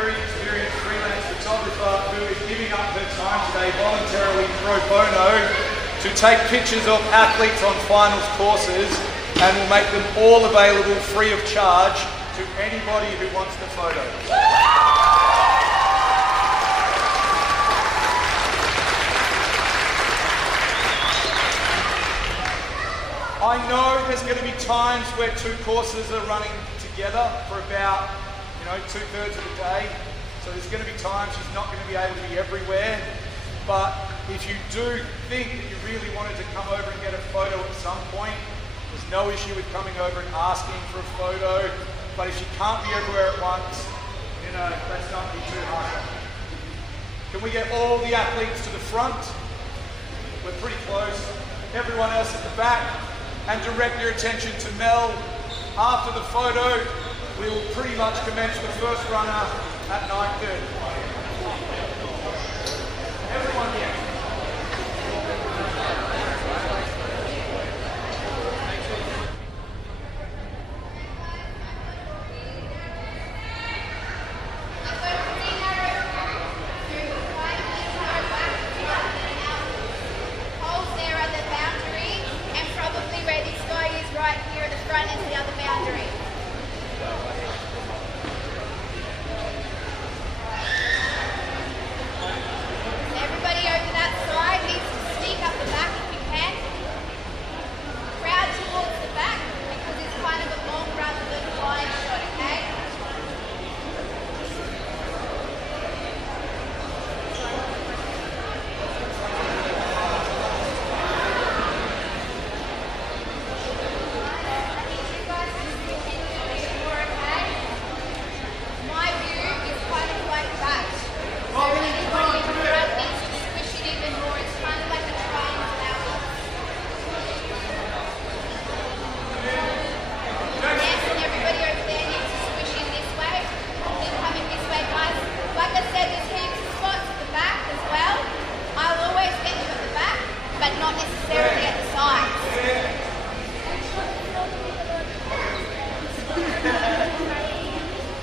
very experienced freelance photographer who is giving up her time today voluntarily pro bono to take pictures of athletes on finals courses and will make them all available free of charge to anybody who wants the photos. I know there's going to be times where two courses are running together for about, 2/3 of the day. So there's going to be times she's not going to be able to be everywhere. But if you do think that you really wanted to come over and get a photo at some point, there's no issue with coming over and asking for a photo. But if you can't be everywhere at once, let's not be too hard. Can we get all the athletes to the front? We're pretty close. Everyone else at the back. And direct your attention to Mel. After the photo, we will pretty much commence the first runner at 9:30. Everyone here.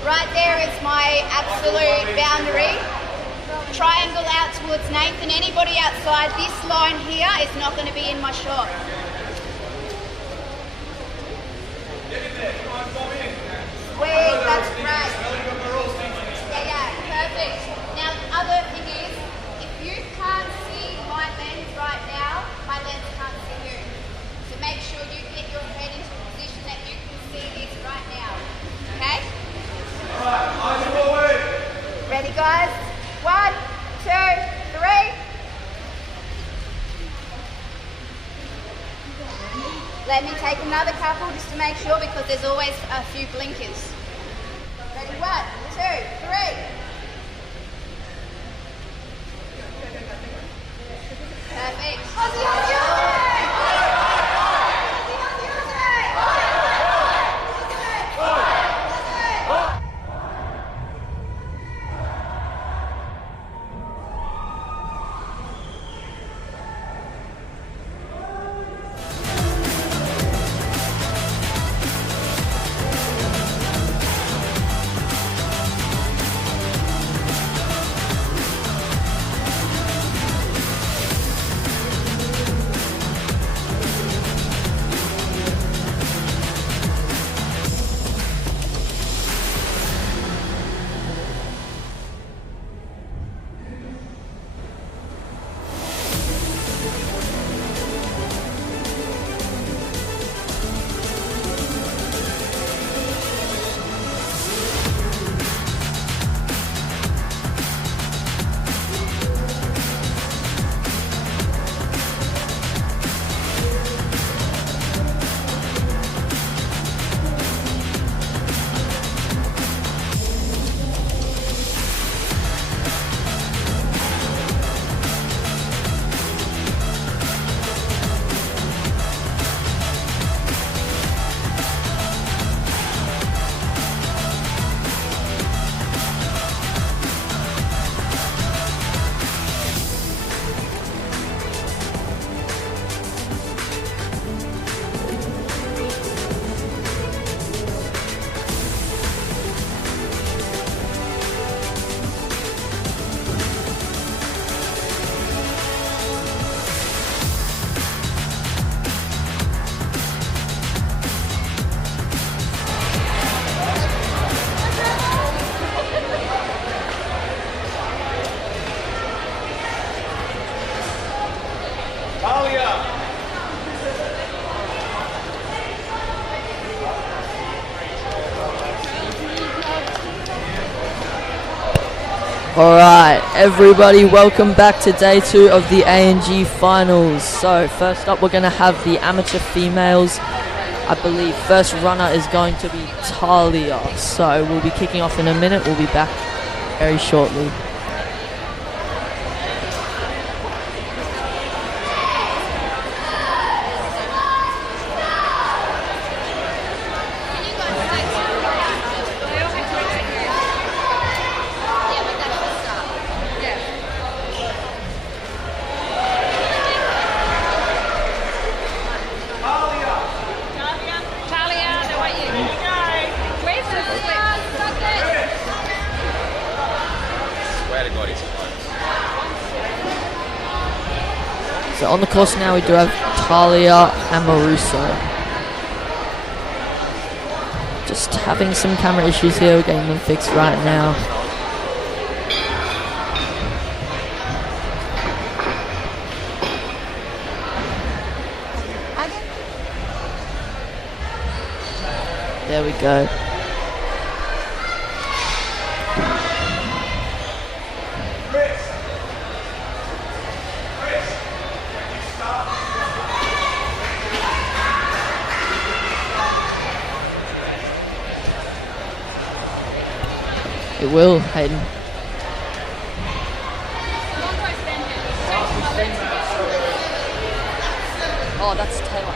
Right there is my absolute boundary. Triangle out towards Nathan. Anybody outside this line here is not going to be in my shot. Sweet, that's great. Yeah, perfect. Now the other thing is, if you can't see my lens right now, my lens can't see you. So make sure you get your head into a position that you can see this right now. Okay? Alright, eyes forward. Ready, guys? 1, 2, 3. Let me take another couple just to make sure, because there's always a few blinkers. Ready? 1, 2, 3. Perfect. Aussie, Aussie, Aussie! Alright, everybody, welcome back to day 2 of the A&G finals. So, first up we're going to have the amateur females. I believe first runner is going to be Talia. So, we'll be kicking off in a minute. We'll be back very shortly. So on the course now we do have Talia and Maruso. Just having some camera issues here, we're getting them fixed right now. There we go. It will, Hayden. Oh, that's Taylor.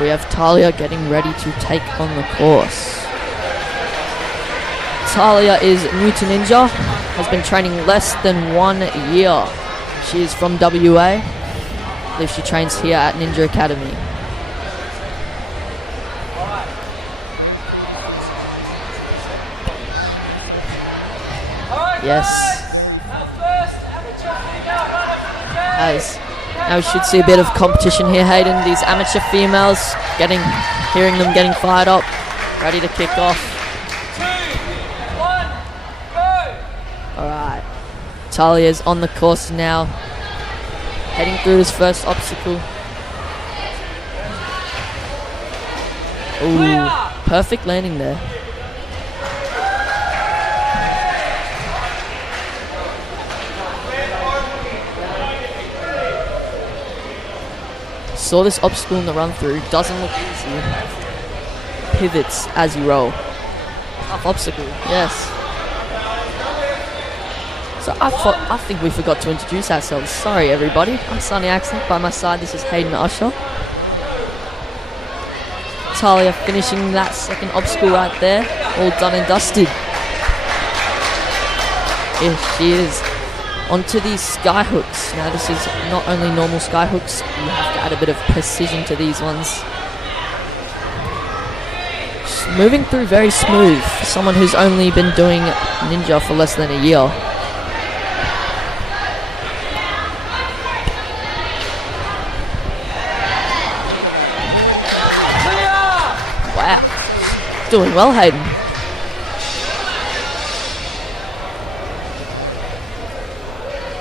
We have Talia getting ready to take on the course. Talia is new to Ninja, has been training less than 1 year. She is from WA. I believe she trains here at Ninja Academy. Yes. Nice. Now we should see a bit of competition here, Hayden. These amateur females hearing them getting fired up, ready to kick off. 2, 1, go! Alright. Talia's on the course now, heading through this first obstacle. Ooh, perfect landing there. Saw this obstacle in the run through, doesn't look easy. Pivots as you roll. Tough obstacle, yes. So I think we forgot to introduce ourselves. Sorry everybody, I'm Sonny Accent. By my side this is Hayden Usher. Talia finishing that second obstacle right there, all done and dusted. Here she is. Onto these sky hooks. Now this is not only normal sky hooks, you have to add a bit of precision to these ones. Just moving through very smooth for someone who's only been doing Ninja for less than a year. Wow. Doing well, Hayden.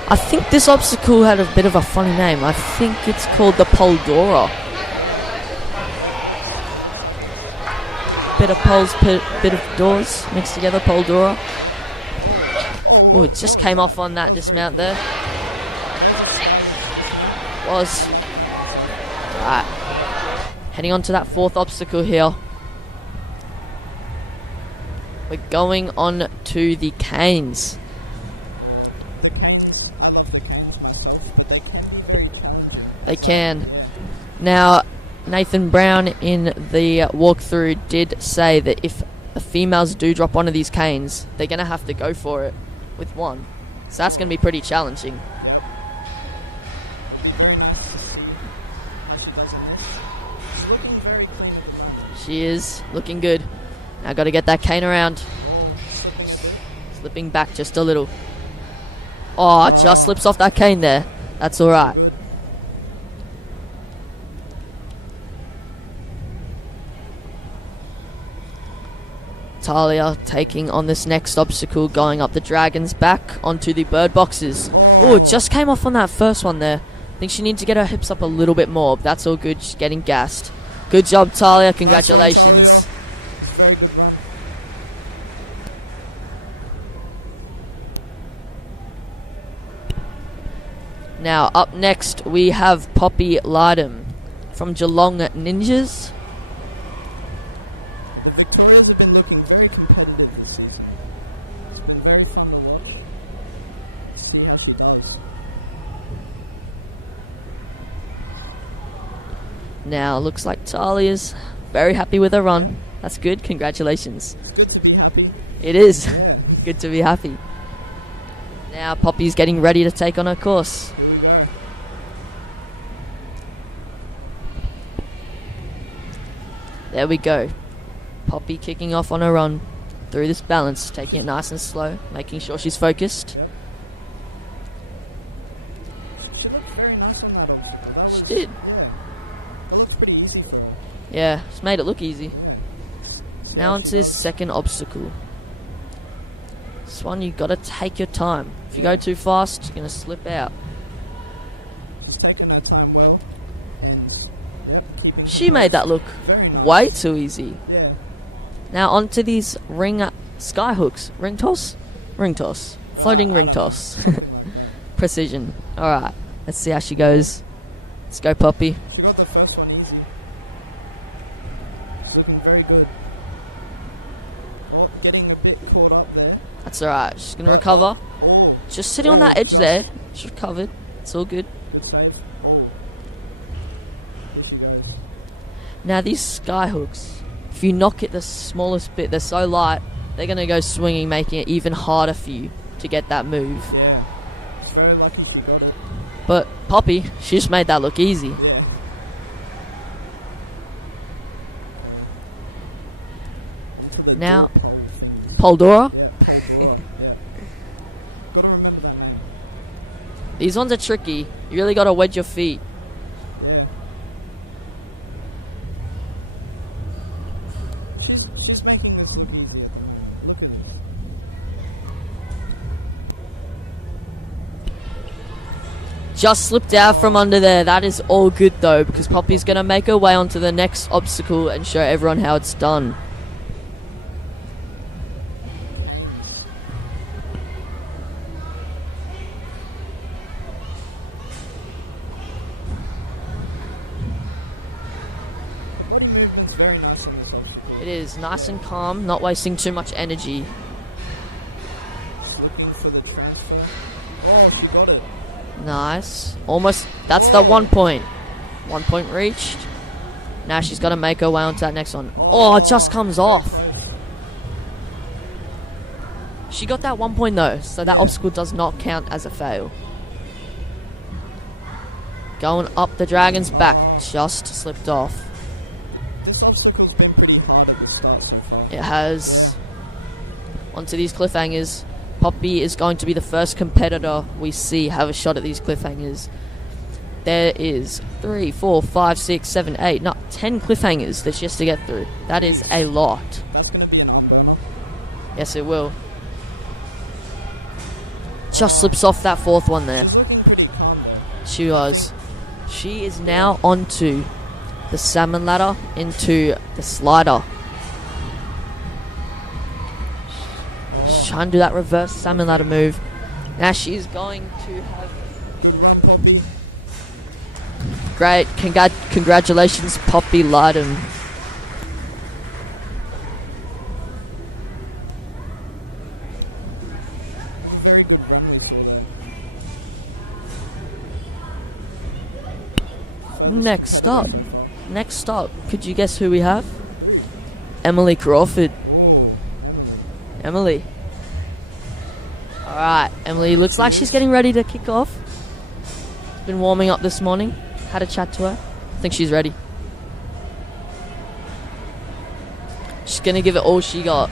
I think this obstacle had a bit of a funny name. I think it's called the Poldora. Bit of poles, bit of doors mixed together, Poldora. Oh, it just came off on that dismount there. Was. Right. Heading on to that fourth obstacle here. We're going on to the canes. They can. Now, Nathan Brown in the walkthrough did say that if the females do drop one of these canes, they're going to have to go for it with one. So that's going to be pretty challenging. She is looking good. Now got to get that cane around. Slipping back just a little. Oh, just slips off that cane there. That's alright. Talia taking on this next obstacle, going up the dragon's back onto the bird boxes. Oh, it just came off on that first one there. I think she needs to get her hips up a little bit more, but that's all good. She's getting gassed. Good job, Talia. Congratulations. Now, up next, we have Poppy Lydham from Geelong Ninjas. The Victorias have been looking very competitive this season. It's been very fun to watch. See how she does. Now, looks like Talia's very happy with her run. That's good. Congratulations. It's good to be happy. It is. Yeah. Good to be happy. Now, Poppy's getting ready to take on her course. Here we go. There we go. Poppy kicking off on her run through this balance, taking it nice and slow, making sure she's focused. She looked very nice on that obstacle. That was, She did. yeah. It looks pretty easy for her. Yeah, it's made it look easy. Now onto this second obstacle. This one, you gotta take your time. If you go too fast, you're gonna slip out. She's taking her time well. And I want to keep it She made that look very nice. way too easy. Yeah. Now onto these sky hooks. Ring toss? Ring toss. Floating ring toss. Precision. Alright, let's see how she goes. Let's go, Poppy. She got the first one easy. She's looking very good. Oh, getting a bit caught up there. That's alright, she's gonna recover. Oh, Just sitting on that edge there. She's recovered. It's all good. good save. Oh. Here she goes. Now these sky hooks, if you knock it the smallest bit, they're so light, they're going to go swinging, making it even harder for you to get that move. Yeah. It's very lucky she got it. But Poppy, she just made that look easy. Yeah. The Now, good Poldora, yeah. Gotta remember that. these ones are tricky. You really got to wedge your feet. She's making this look easier. Look at this. Just slipped out from under there. That is all good though, because Poppy's going to make her way onto the next obstacle and show everyone how it's done. Body movement's very nice on this option. It is nice and calm, not wasting too much energy. Just looking for the transfer. Yeah, she got it. Nice. Almost. That's the 1 point. 1 point reached. Now she's got to make her way onto that next one. Oh, it just comes off. She got that 1 point though, so that obstacle does not count as a fail. Going up the dragon's back. Just slipped off. This obstacle's been pretty hard at the start so far. It has. Onto these cliffhangers. Poppy is going to be the first competitor we see have a shot at these cliffhangers. There is 3, 4, 5, 6, 7, 8, no, 10 cliffhangers that she has to get through. That is a lot. That's going to be an unburner. Yes, it will. Just slips off that fourth one there. She's looking pretty hard though. She was. She is now onto the salmon ladder into the slider. She's trying to do that reverse salmon ladder move. Now she's going to have great. Congratulations, Poppy Lydham. Very good run this year though. Next up, could you guess who we have? Emily Crawford. Emily. Alright, Emily looks like she's getting ready to kick off. Been warming up this morning. Had a chat to her. I think she's ready. She's gonna give it all she got.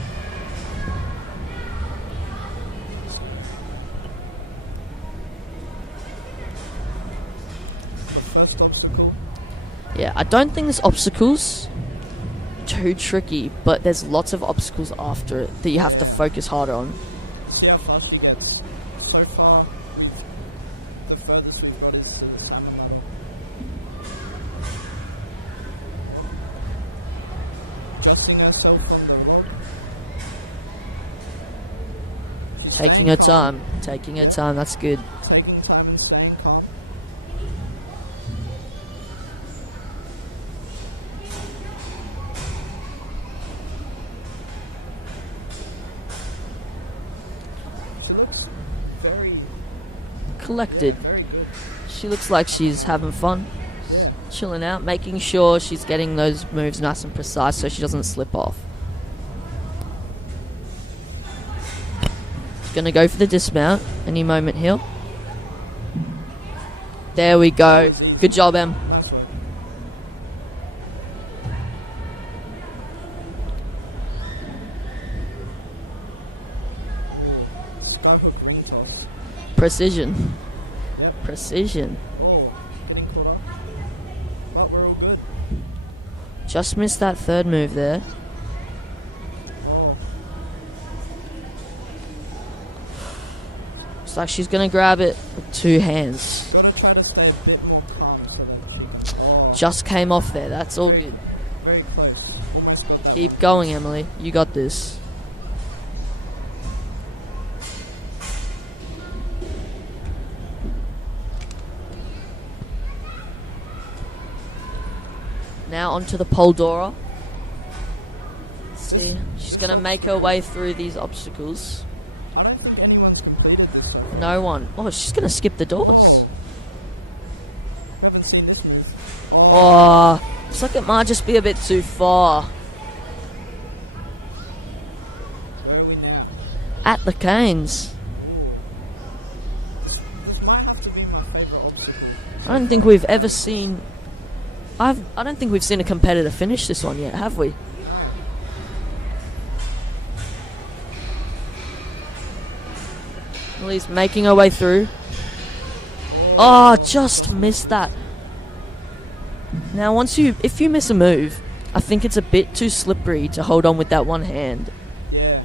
The first obstacle. Yeah, I don't think there's obstacles too too tricky, but there's lots of obstacles after it that you have to focus harder on. See how fast she gets. So far, the furthest we've got is the sun level. Adjusting herself from the road. Taking her time. Taking her time. That's good. Taking time and staying calm. She looks very, Collected. very good. She looks like she's having fun. Chilling out. Making sure she's getting those moves nice and precise so she doesn't slip off. Gonna go for the dismount any moment here. There we go. Good job, Em. Start with greens off. Precision. Precision. Oh, getting caught up. But we're all good. Just missed that third move there. Oh, Looks like she's gonna grab it with two hands. gotta try to stay a bit more calm so that she, Just came off there. That's all good. very close. Almost had that. Keep going, Emily. You got this. Now onto the Poldora. Let's see. She's gonna make her way through these obstacles. I don't think anyone's completed this one. No one. Oh, she's gonna skip the doors. Oh. Haven't seen this move. Oh, looks like it might just be a bit too far. At the Canes. This might have to be my favourite option. I don't think we've ever seen. I don't think we've seen a competitor finish this one yet, have we? Emily's making her way through. Oh, just missed that. Now, if you miss a move, I think it's a bit too slippery to hold on with that one hand. Yeah.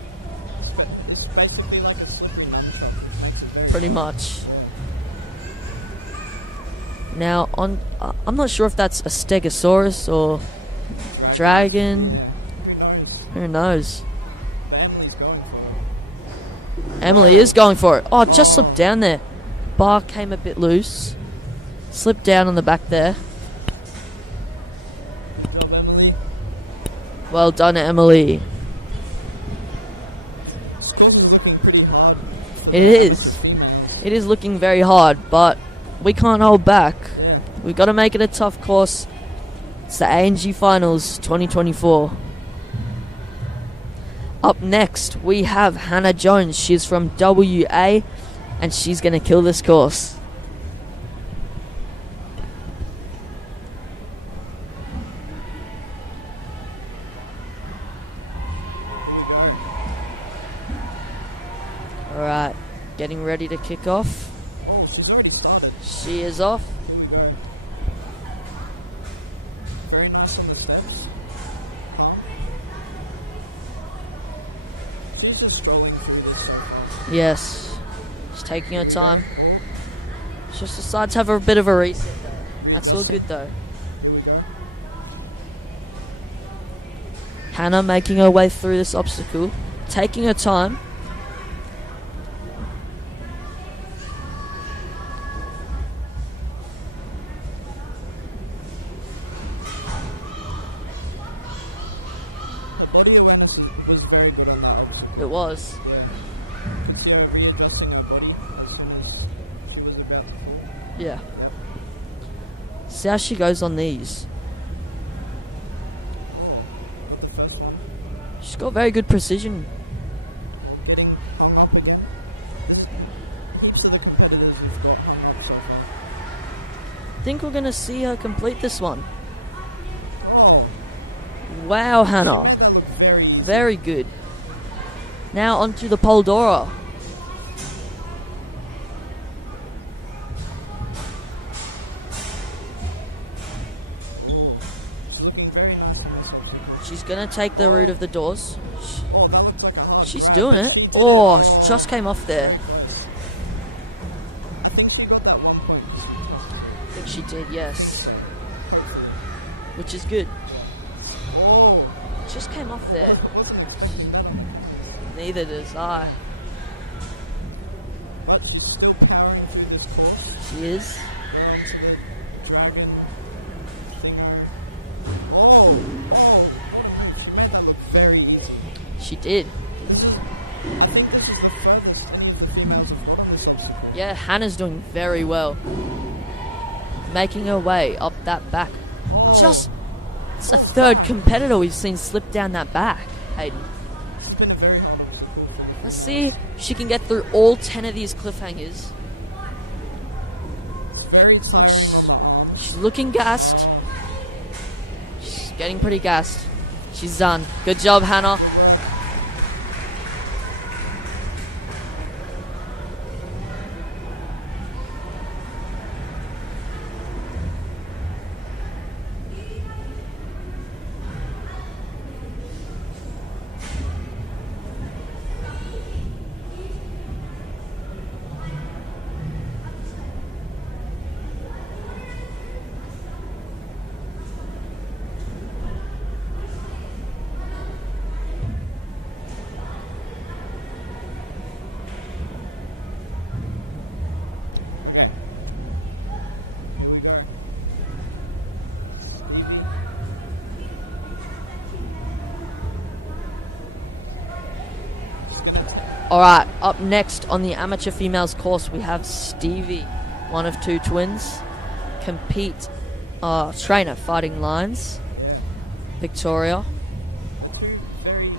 It's basically like a slipping like that. That's very Pretty much. Now, I'm not sure if that's a Stegosaurus or dragon. Who knows? But Emily's going for it. Emily is going for it. Oh, just slipped down there. Bar came a bit loose. Slipped down on the back there. So Emily, Well done, Emily. it's looking pretty hard. It is. It is looking very hard, but we can't hold back. We've got to make it a tough course. It's the ANG Finals 2024. Up next, we have Hannah Jones. She's from WA, and she's going to kill this course. Alright, getting ready to kick off. Oh, she's already started. She is off. There you go. Very nice on the steps. She's just strolling through this stuff. Yes. She's taking her time. She just decides to have a bit of a reset. That's all good though. There you go. Hannah making her way through this obstacle, taking her time. Body awareness was very good on that option. It was. See her readjusting her body. She was about to. Yeah. See how she goes on these. She's got very good precision. Getting hung up again. Heaps of the competitors have got hung up so far. I think we're going to see her complete this one. Oh, Wow, Hannah. that looked very easy. Very good. Now onto the Poldora. She's looking very nice on this one. She's gonna take the route of the doors. Oh, that looks like a She's doing it. Oh, just came off there. I think she got that one point. I think she did, yes. Which is good. Oh, Just came off there. Neither does I. but she's still carrying through this course. She is. Driving singer. Oh, she made that look very easy. She did. I think this is the furthest any of the females have gone on this obstacle. Yeah, Hannah's doing very well. Making her way up that back. Just, it's a third competitor we've seen slip down that back, Hayden. She's been a very hard. Let's see if she can get through all 10 of these cliffhangers. Very Oh, exciting she's, on the arm. she's looking gassed. She's getting pretty gassed. She's done. Good job, Hannah. Okay. Here we go. Alright, up next on the amateur females course we have Stevie, one of two twins. Compete trainer fighting lines. Victoria.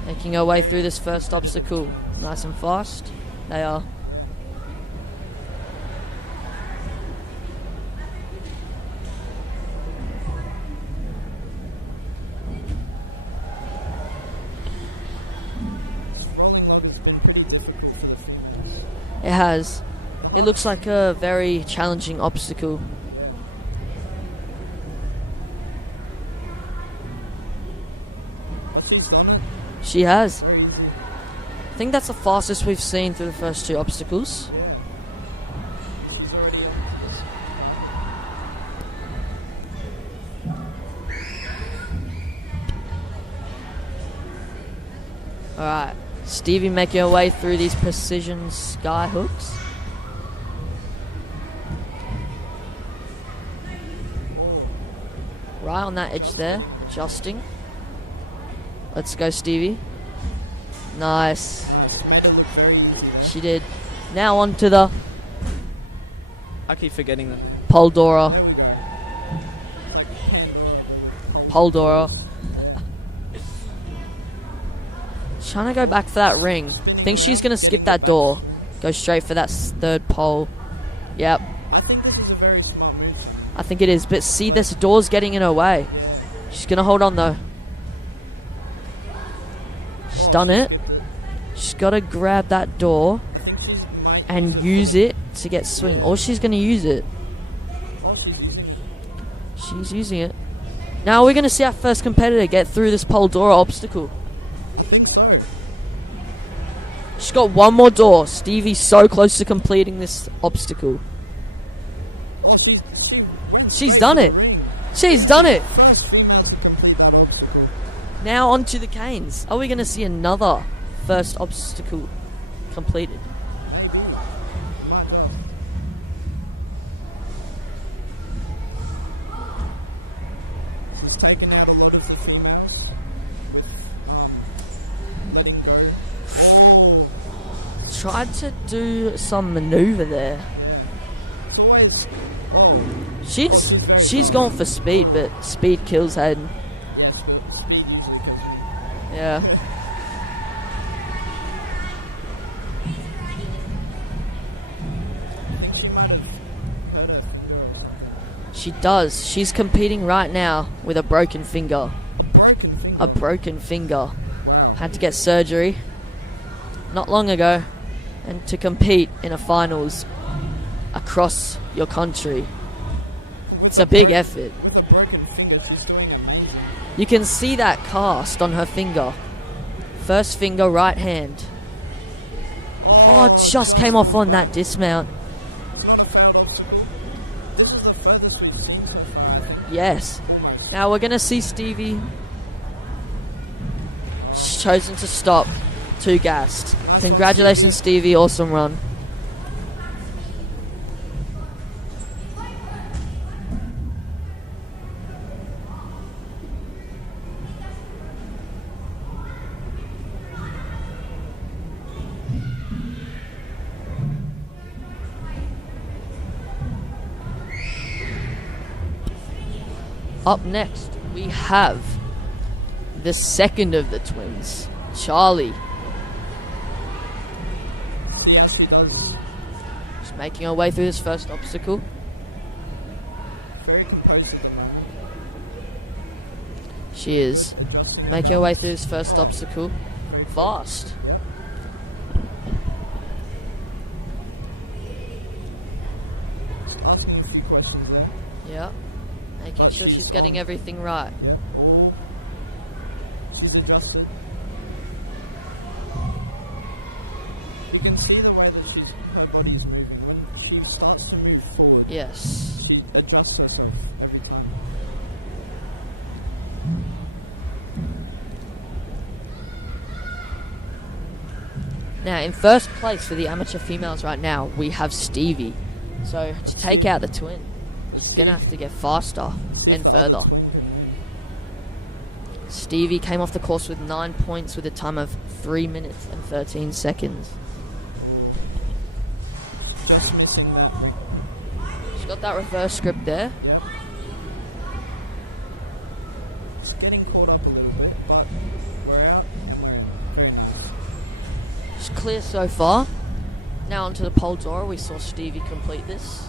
Making her way through this first obstacle. Nice and fast. They are. Rolling over's been pretty difficult for the females. It has. It looks like a very challenging obstacle. Oh, she's done it. She has. I think that's the fastest we've seen through the first two obstacles. Alright, Stevie making her way through these precision sky hooks. Right on that edge there, adjusting. Let's go, Stevie. Nice. She did. Now on to the I keep forgetting that. Poldora. Poldora. Trying to go back for that ring. Think she's going to skip that door. Go straight for that third pole. Yep. I think this is a very smart move. I think it is. But see, this door's getting in her way. She's going to hold on, though. She's done it. She's got to grab that door and use it to get swing. Or she's going to use it. She's using it. Now we're going to see our first competitor get through this Poldora obstacle. She's got one more door. Stevie's so close to completing this obstacle. Oh, She's done it. She's done it. first female to complete that obstacle. Now onto the canes. Are we going to see another first obstacle completed? She's taken out a lot of the females with letting go. Oh, Tried to do some maneuver there. it's always. Oh, She's gone for speed, but speed kills Hayden. Yeah. She does. She's competing right now with a broken finger. A broken finger. Had to get surgery not long ago, and to compete in a finals across your country. It's a big effort. You can see that cast on her finger. First finger, right hand. Oh, it just came off on that dismount. Yes. Now we're going to see Stevie. She's chosen to stop. Too gassed. Congratulations, Stevie. Awesome run. Up next, we have the second of the twins, Charlie. See how she does. She's making her way through this first obstacle. Very composed. She is making her way through this first obstacle. Fast. Asking a few questions, right? Yeah. Making sure she's getting everything right. She's adjusting. You can see the way that her body is moving. When she starts to move forward, Yes. she adjusts herself every time. Now, in first place for the amateur females right now, we have Stevie. So, to take out the twin, she's going to have to get faster and further. Stevie came off the course with 9 points with a time of 3 minutes and 13 seconds. Just missing that thing. She's got that reverse grip there. It's getting caught up a little bit, but we're out. Great. She's clear so far. Now onto the pole door. We saw Stevie complete this.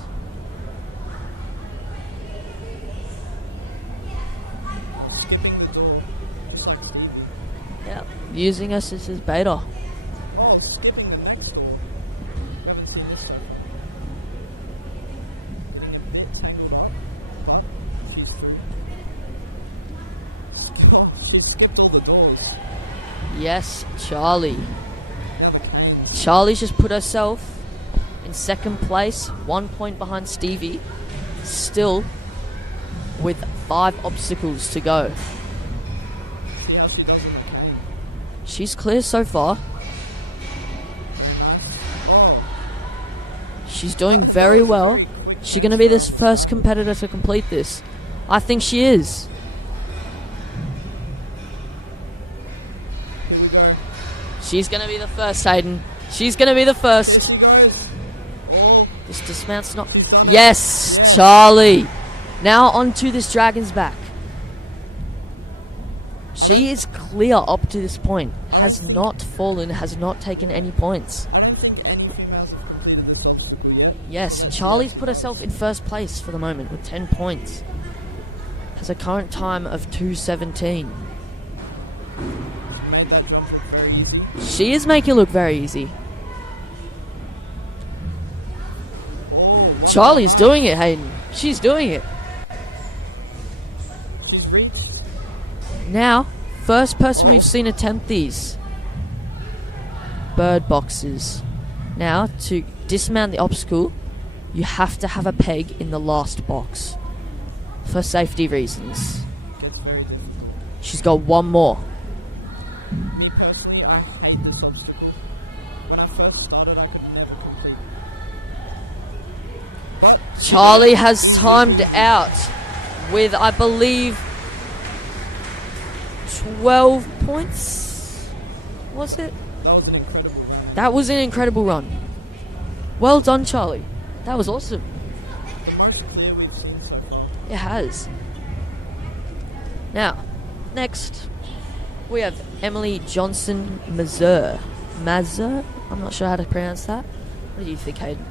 Skipping the door. It's like, Yeah, using us as his beta. oh, skipping the next door. You haven't seen this one. And a bit hanging up. But she's through. She skipped all the doors. Yes, Charlie. Now the cans. Charlie's just put herself in second place, 1 point behind Stevie, still with 5 obstacles to go. See how she does it. She's clear so far. She's doing very well. She's going to be this first competitor to complete this. I think she is. She's going to be the first, Hayden. She's going to be the first. This dismount's not... Yes, Charlie. Now onto this dragon's back. She is clear up to this point. Has not fallen, has not taken any points. I don't think any females have completed this obstacle yet. Yes, Charlie's put herself in first place for the moment with 10 points. Has a current time of 2:17. Made that jump look very easy. She is making it look very easy. Charlie's doing it, Hayden. She's doing it. She's reached. Now, first person we've seen attempt these. Bird boxes. Now, to dismount the obstacle, you have to have a peg in the last box. For safety reasons. Gets very difficult. She's got one more. Me personally, I hate this obstacle. When I first started, I could never complete it. But Charlie has timed out with, I believe, 12 points? Was it? that was an incredible run. That was an incredible run. Well done, Charlie. That was awesome. The most clear we've seen so far. It has. Now, next, we have Emily Johnson Mazur. Mazur? I'm not sure how to pronounce that. What do you think, Hayden?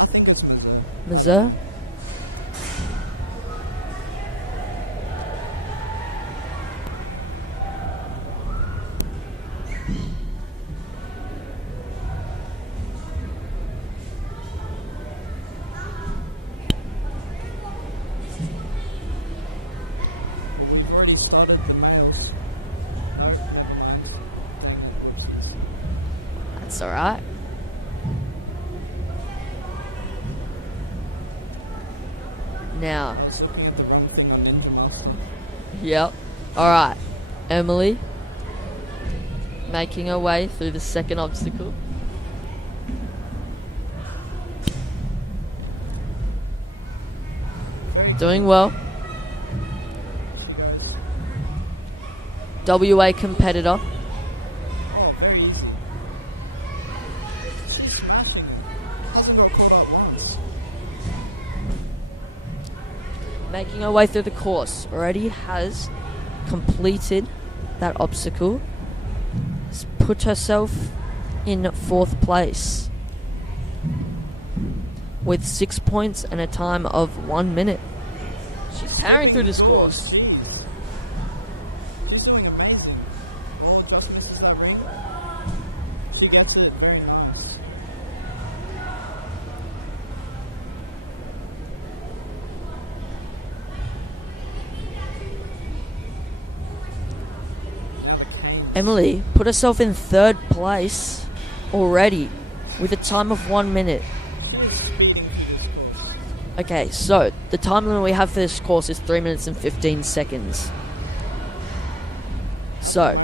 I think that's my job. Mazur? We've already started the That's alright. Now. Yep. Alright. Emily. Making her way through the second obstacle. Doing well. WA competitor. Making her way through the course. Already has completed that obstacle. Has put herself in 4th place with 6 points and a time of 1 minute. She's powering through this course. She gets it very much. Emily put herself in 3rd place already with a time of 1 minute. Okay, so the time limit we have for this course is 3 minutes and 15 seconds. So,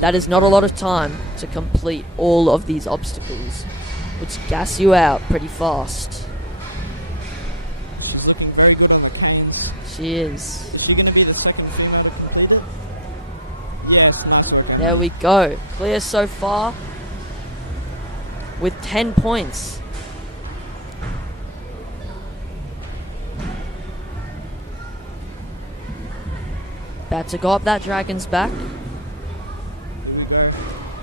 that is not a lot of time to complete all of these obstacles, which gas you out pretty fast. She is. There we go. Clear so far with 10 points. About to go up that dragon's back.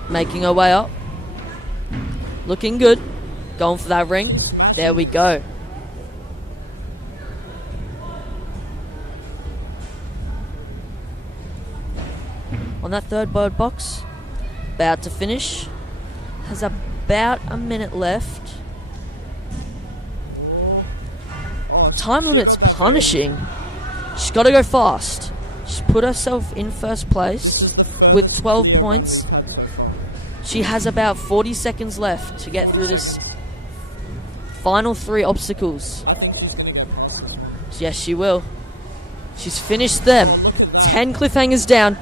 Making her way up. Looking good. Going for that ring. There we go. On that 3rd bird box. About to finish. Has about a minute left. Time limit's punishing. She's got to go fast. She's put herself in 1st place with 12 points. She has about 40 seconds left to get through this final 3 obstacles. Yes, she will. She's finished them. 10 cliffhangers down.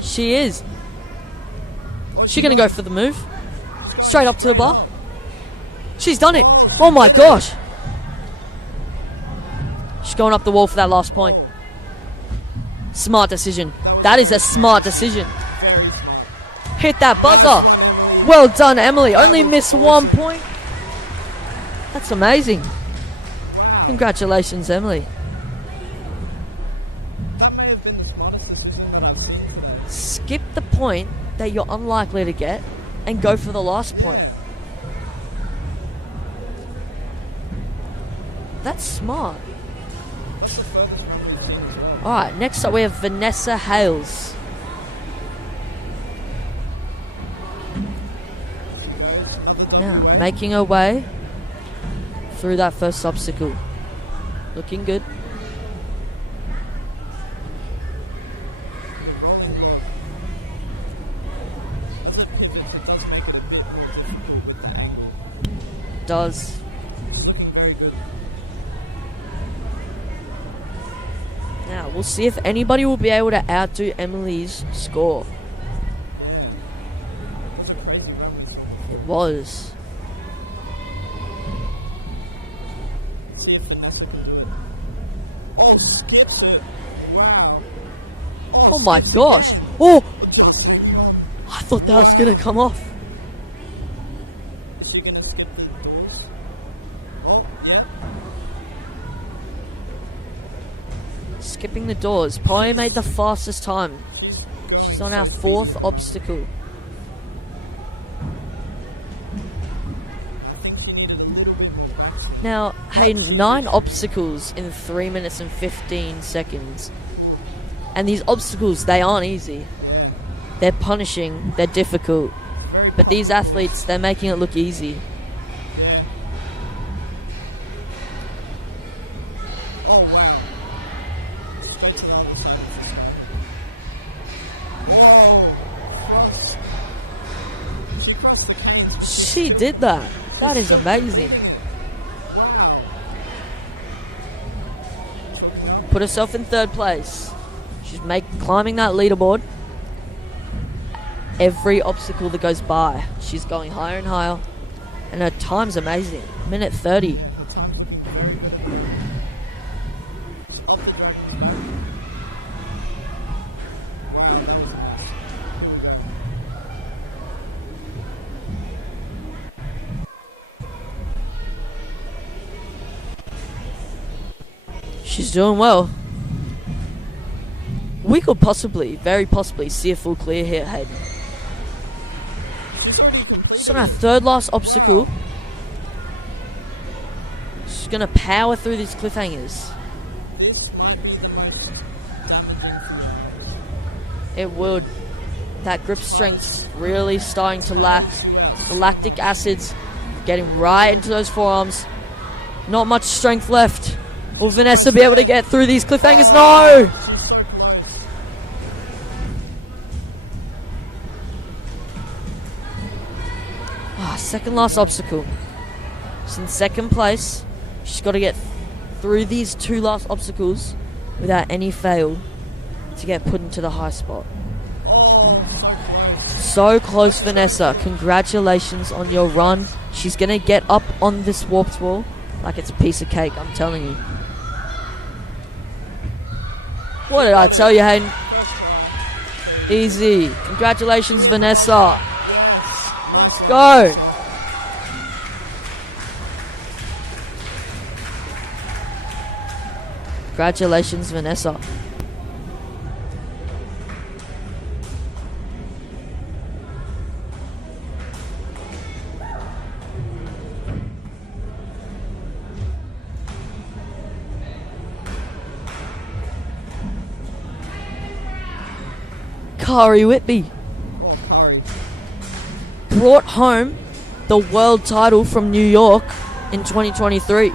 She is. She's going to go for the move. Straight up to the bar. She's done it. Oh my gosh. She's going up the wall for that last point. Smart decision. That is a smart decision. Hit that buzzer. Well done, Emily. Only missed 1 point. That's amazing. Congratulations, Emily. Skip the point that you're unlikely to get and go for the last point. That's smart. Alright, next up we have Vanessa Hales. Now, making her way through that first obstacle. Looking good. Does. Now, we'll see if anybody will be able to outdo Emily's score. It was. Oh my gosh. Oh! I thought that was going to come off. Skipping the doors. Probably made the fastest time. She's on our 4th obstacle. Now, hey, 9 obstacles in 3 minutes and 15 seconds. And these obstacles, they aren't easy. They're punishing, they're difficult. But these athletes, they're making it look easy. She did that. That is amazing. Put herself in 3rd place. She's climbing that leaderboard. Every obstacle that goes by, she's going higher and higher. And her time's amazing. Minute 30. She's doing well. We could possibly, very possibly, see a full clear here, Hayden. She's on our 3rd last obstacle. She's gonna power through these cliffhangers. It would. That grip strength's really starting to lack. The lactic acid's getting right into those forearms. Not much strength left. Will Vanessa be able to get through these cliffhangers? No! Second last obstacle. She's in 2nd place. She's got to get through these 2 last obstacles without any fail to get put into the high spot. So close, Vanessa. Congratulations on your run. She's going to get up on this warped wall like it's a piece of cake, I'm telling you. What did I tell you, Hayden? Easy. Congratulations, Vanessa. Let's go. Congratulations, Vanessa. Kari Whitby brought home the world title from New York in 2023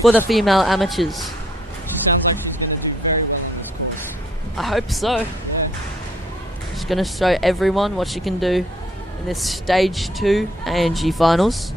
for the female amateurs. I hope so. She's going to show everyone what she can do in this Stage 2 ANG finals.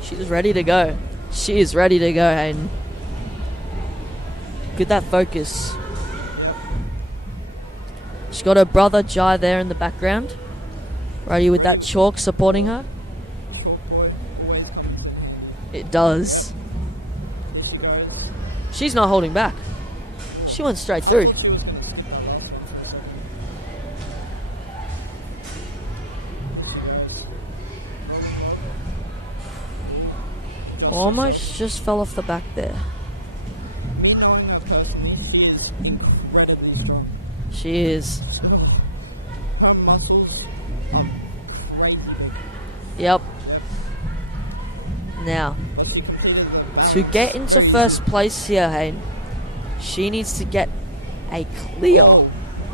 She's ready to go. She is ready to go, Hayden. Get that focus. She's got her brother Jai there in the background. Ready with that chalk supporting her. It does. She's not holding back. She went straight through. Almost just fell off the back there. She is. Yep. Now, to get into first place here, Hayden, she needs to get a clear,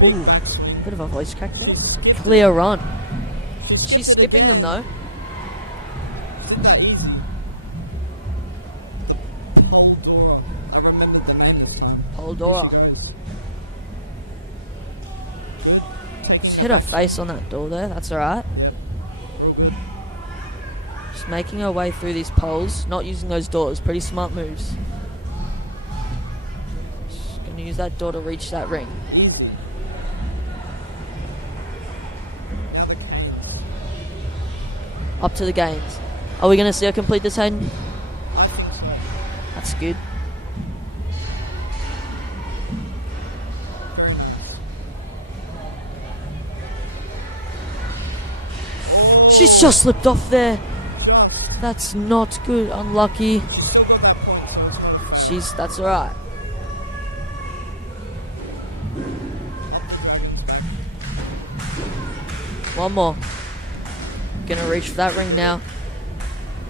ooh, bit of a voice crack there, clear run. She's skipping them though. Dora. Just hit her face on that door there, that's alright. Just making her way through these poles, not using those doors, pretty smart moves. Just gonna use that door to reach that ring. Up to the gains. Are we gonna see her complete this, Hayden? That's good. She's just slipped off there. That's not good. Unlucky. That's alright. One more. Gonna reach for that ring now.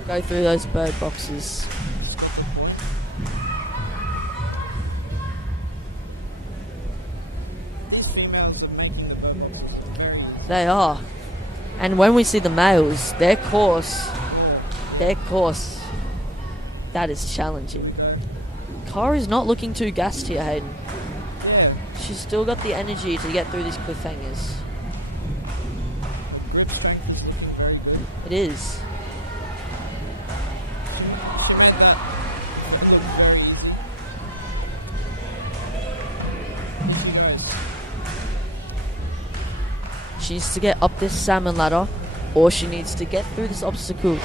Go through those bird boxes. They are. And when we see the males, their course, that is challenging. Kari's not looking too gassed here, Hayden. She's still got the energy to get through these cliffhangers. It is. She needs to get up this salmon ladder, or she needs to get through this obstacle.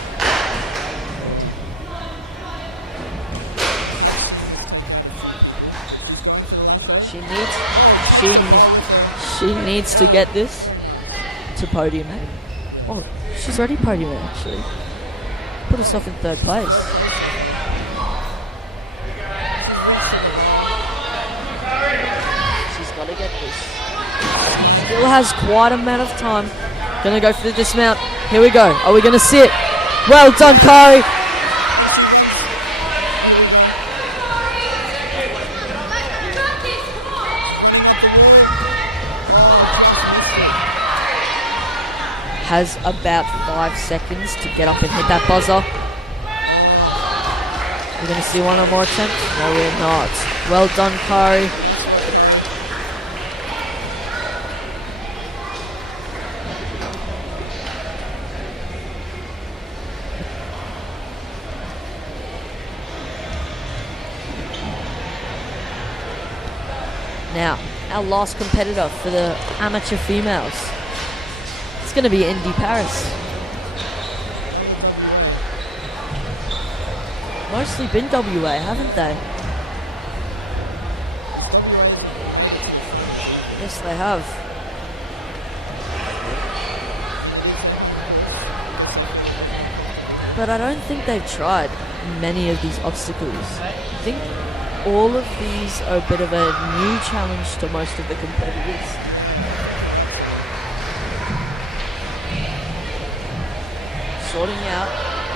She needs to get this to podium A. Oh, she's already podium A, actually. Put herself in 3rd place. She's got to get this. Still has quite a amount of time. Gonna go for the dismount. Here we go. Are we gonna sit? Well done, Kari. Has about 5 seconds to get up and hit that buzzer. We're going to see one or more attempts? No, we're not. Well done, Kari. Now, our last competitor for the amateur females. It's going to be Indy Paris. Mostly been WA, haven't they? Yes, they have. But I don't think they've tried many of these obstacles. I think all of these are a bit of a new challenge to most of the competitors. Sorting out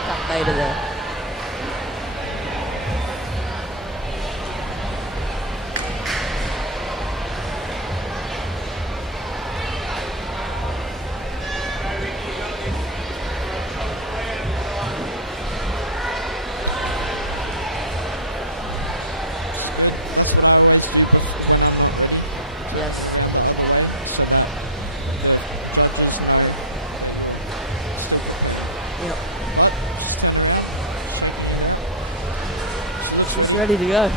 that beta there. Yes. Yep. She's ready to go.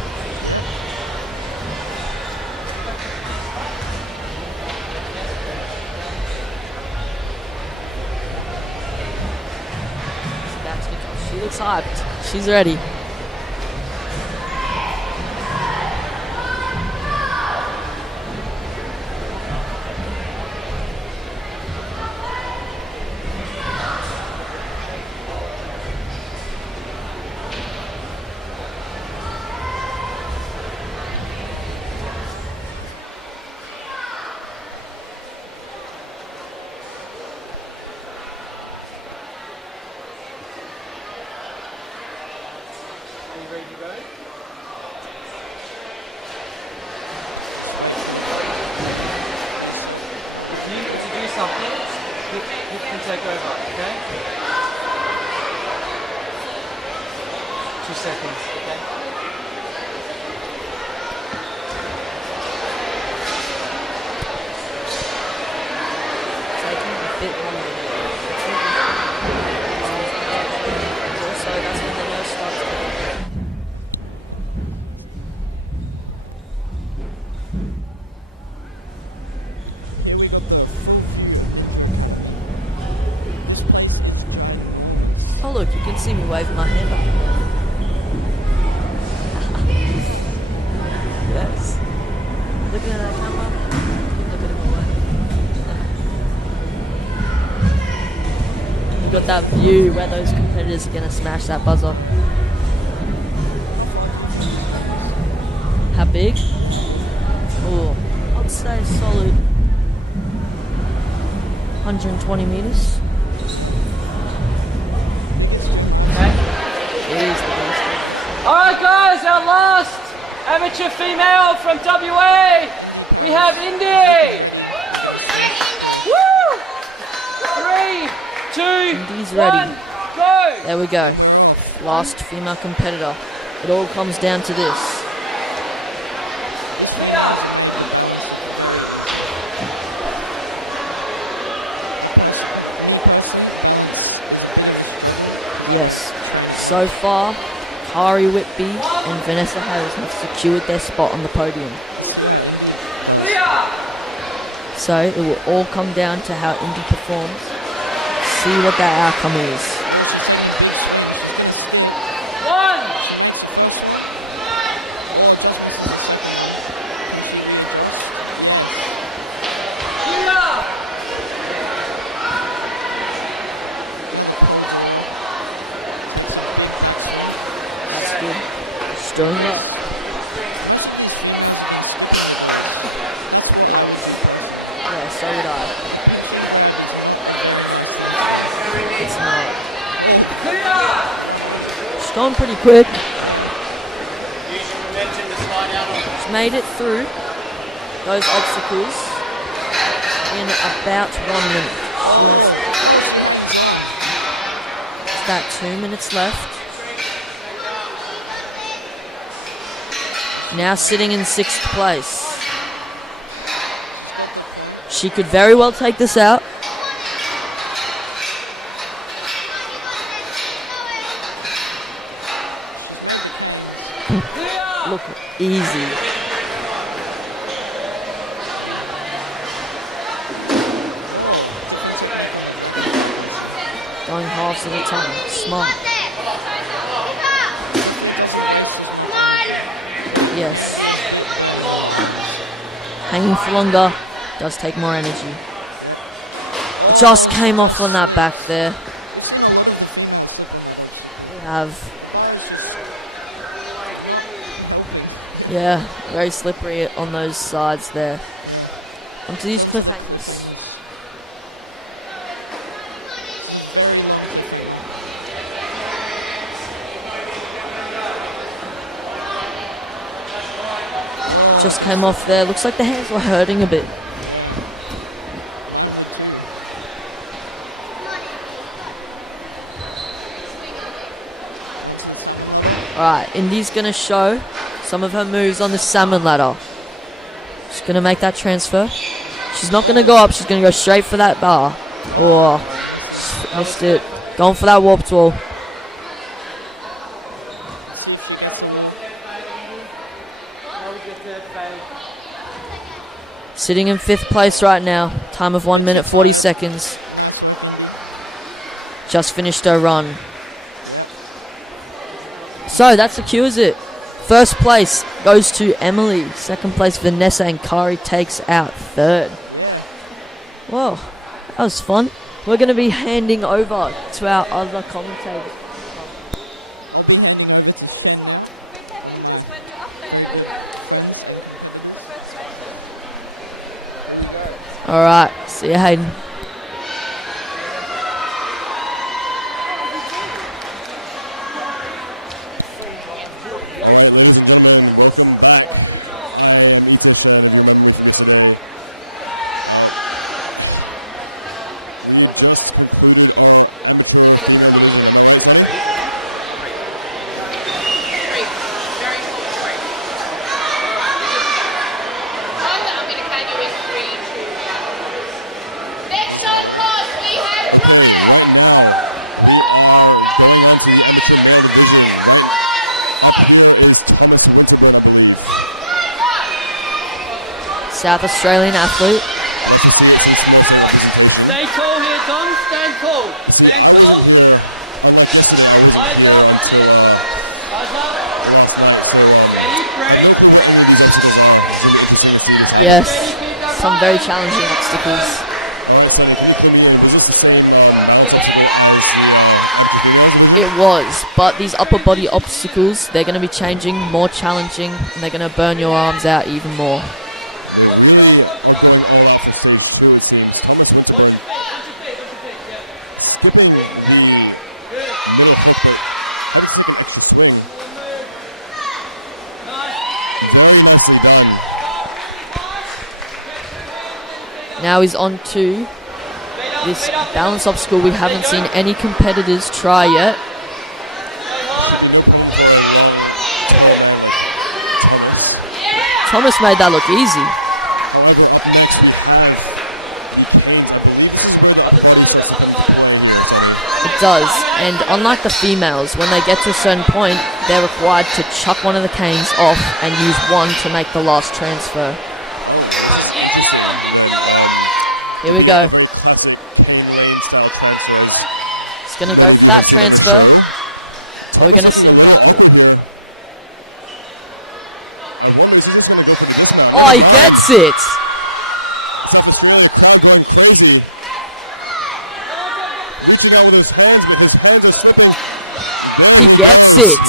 She looks hyped. She's ready. Something, you can take over, okay? 2 seconds, okay? Taking a bit longer. Also, that's when the nose starts going. Oh look, you can see me waving my hand up. Yes. Looking at that camera, look at him away. You got that view where those competitors are going to smash that buzzer. How big? Oh, I'd say solid 120 meters. Alright guys, our last amateur female from WA, we have Indy! Woo! 3, 2, Indy's 1, ready. go! There we go. Last female competitor. It all comes down to this. Clear! Yes. So far, Kari Whitby and Vanessa Hales have secured their spot on the podium. Clear! So it will all come down to how Indy performs. See what that outcome is. 1! Clear! That's good. She's doing well. Yes. Yeah, so would I. It's not. Clear! She's gone pretty quick. She's made it through those obstacles in about 1 minute. She has about 2 minutes left. Now sitting in 6th place. She could very well take this out. Look, easy. Going halves at a time. Smart. Yes. Hanging for longer does take more energy. Just came off on that back there. We have... Yeah, very slippery on those sides there. Onto these cliffhangers. Just came off there. Looks like the hands were hurting a bit. Alright, Indy's going to show some of her moves on the salmon ladder. She's going to make that transfer. She's not going to go up. She's going to go straight for that bar. Oh, missed it. Going for that warped wall. Sitting in 5th place right now. Time of 1 minute 40 seconds. Just finished her run. So that secures it. 1st place goes to Emily. 2nd place Vanessa, and Kari takes out 3rd. Whoa, that was fun. We're going to be handing over to our other commentators. Alright, see you, Hayden. South Australian athlete. Stay tall here, Tom. Stand tall. Stand tall. Eyes up. Eyes up. Ready? Breathe. Yes, some very challenging obstacles. It was, but these upper body obstacles, they're going to be changing, more challenging, and they're going to burn your arms out even more. Now he's on to this balance obstacle we haven't seen any competitors try yet. Thomas made that look easy. It does, and unlike the females, when they get to a certain point, they're required to chuck one of the canes off and use one to make the last transfer. Here we go. He's going to go for that transfer. Are we going to see him make it? Oh, he gets it! He gets it!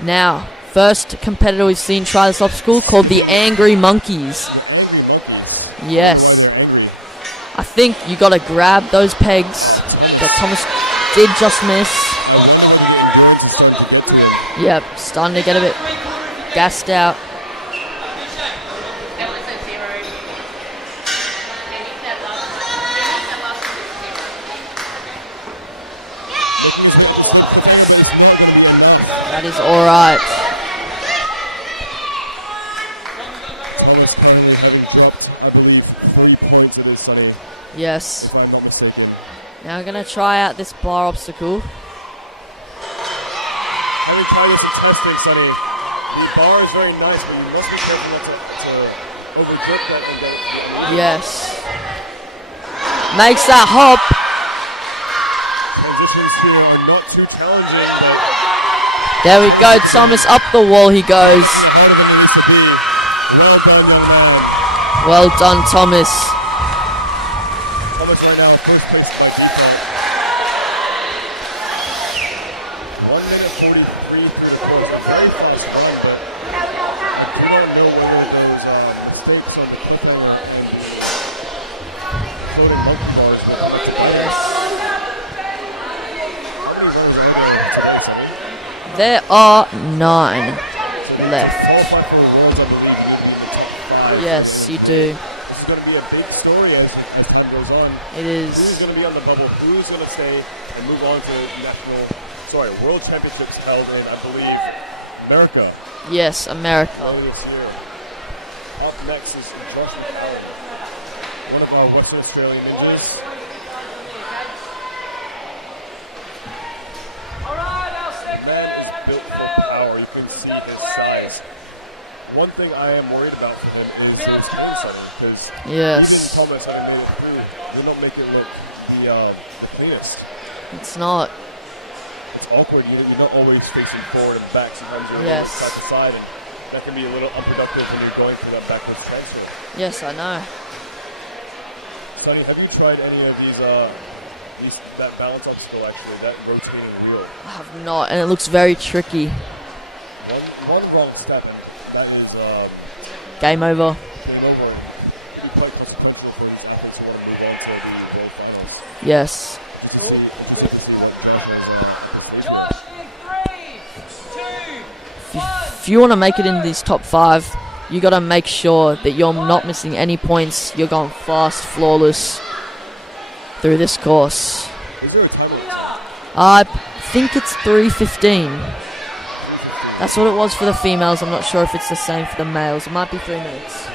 Now, first competitor we've seen try this obstacle called the Angry Monkeys. Yes. I think you gotta grab those pegs that Thomas did just miss. Yep, starting to get a bit gassed out. That is alright. Yes. Now I'm gonna try out this bar obstacle. Let me tell you some testing, Sonny. The bar is very nice, but you must be careful not to overgrip that and get it to the end. Yes. Makes that hop. Transitions here are not too challenging. There we go, Thomas, up the wall he goes. Harder than it needs to be. Well done, young man. Well done, Thomas. Thomas right now, first place by 2 points. 1 minute 43 through the course. That's very fast. You don't know whether those mistakes on the clicker and the floating monkey bars. Yes. There are 9 left. Yes, you do. This is going to be a big story as time goes on. It is. Who's going to be on the bubble? Who's going to stay and move on to World Championships held in, I believe, America. Yes, America. This year. Up next is Johnson Allen, one of our Western Australian ninjas. Built for power. You can see his size. One thing I am worried about for him is his goal setting, because yes. even Thomas having made it through, did not make it look the cleanest. It's not. It's awkward. You're not always facing forward and back. Sometimes you're yes. side to side, and that can be a little unproductive when you're going for that backwards transfer. Yes, I know. Sonny, have you tried any of that balance obstacle actually, that rotating wheel? I have not, and it looks very tricky. One wrong step, that is game over. Game over. You'd be quite consequential for these athletes who want to move on to the world finals. Yes. Josh, in 3, 2, 1. If you want to make it in these top 5, you got to make sure that you're not missing any points. You're going fast, flawless through this course. I think it's 3:15. That's what it was for the females. I'm not sure if it's the same for the males. It might be 3 minutes.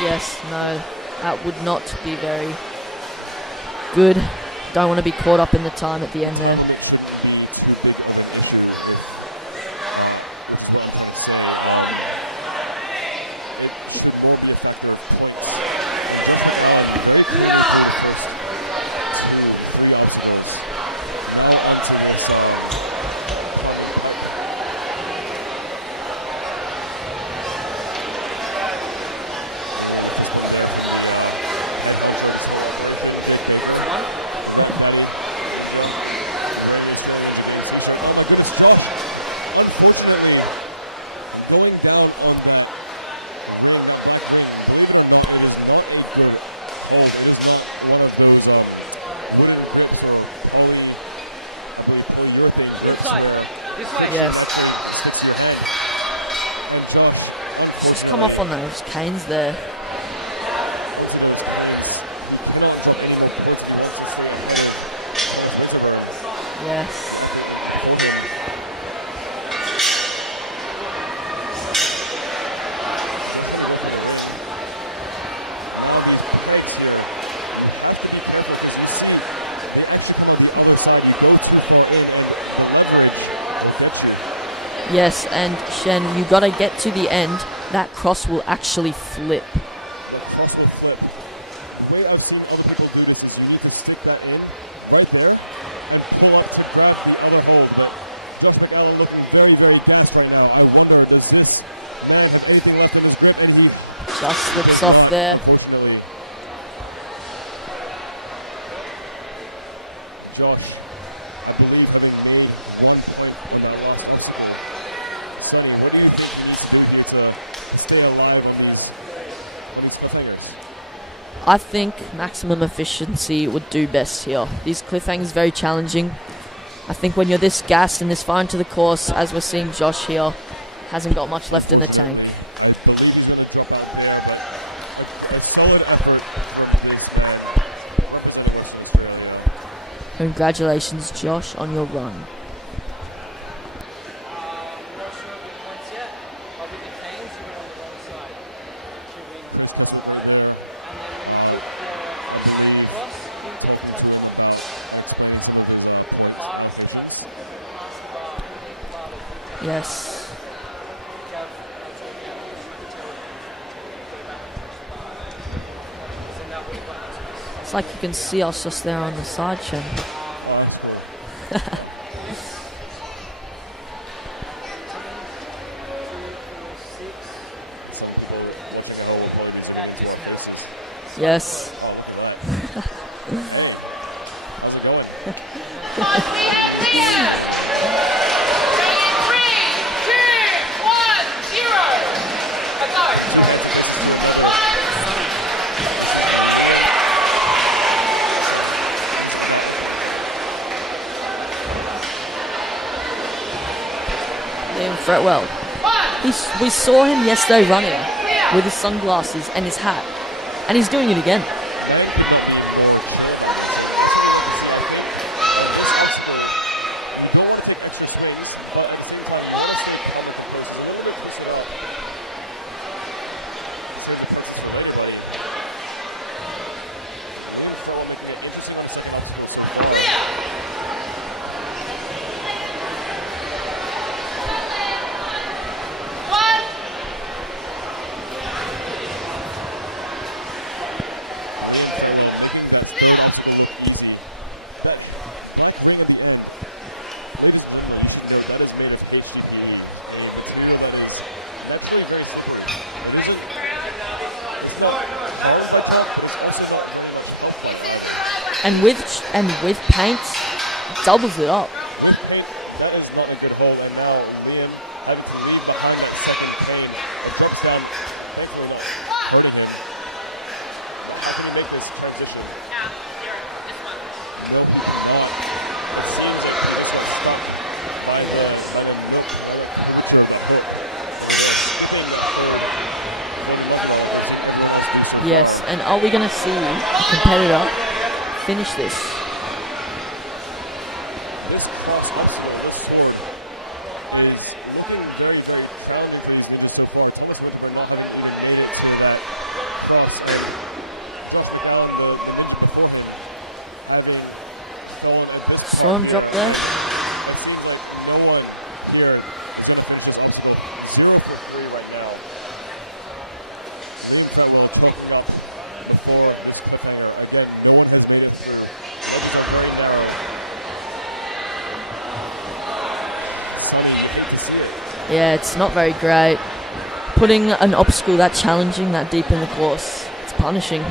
Yes, no, that would not be very good. Don't want to be caught up in the time at the end there. is not one of those really working Inside. This way. Yes. It's just come off on those canes there. Yes. Yes, and Shen, you gotta get to the end. That cross will actually flip. I've seen other people do this, so you can stick that in right there and pull up to grab the other hole. But Josh McAllen looking very, very gassed right now. I wonder, does this man have anything left in his grip? And he Just slips off there. unfortunately. Josh, I believe, having made 1 point for my losses. Sonny, what do you think you need to do here to stay alive in these cliffhangers? I think maximum efficiency would do best here. These cliffhangers very challenging. I think when you're this gassed and this far into the course, as we're seeing Josh here, hasn't got much left in the tank. I believe he's going to drop out there, but a solid effort. Congratulations, Josh, on your run. I'm not sure of your points yet, but with the canes, you were on the wrong side. You were on the wrong side. And then when you did the iron cross, you didn't get the touch point. The bar is the touch point. Past the bar, underneath the bar. Yes. It's like you can see us just there on the side, Shen. Yes. Liam Fretwell. We saw him yesterday running with his sunglasses and his hat, and he's doing it again. And with paint, doubles it up. With paint, that is not a good hold, and now Liam having to leave behind that second pane. It drops down, hopefully not hurting him. How can you make this transition? This one. No, he cannot. It seems like this one's stuck by the mid, by the pinch of the foot. So they're scooping the third. Yes, and are we going to see a competitor finish this? This cross hustle, this swing, is looking very, very challenging so far. It's almost like we're not going to be able to that cross down the limit before him, having fallen a bit. Saw him drop there. It seems like no one here is going to pick this expert. 0 for 3 right now. This fellow taking up the floor of this cliffhanger. Again, no one has made it through. Looks like right now. Yeah, it's not very great. Putting an obstacle that challenging, that deep in the course, it's punishing.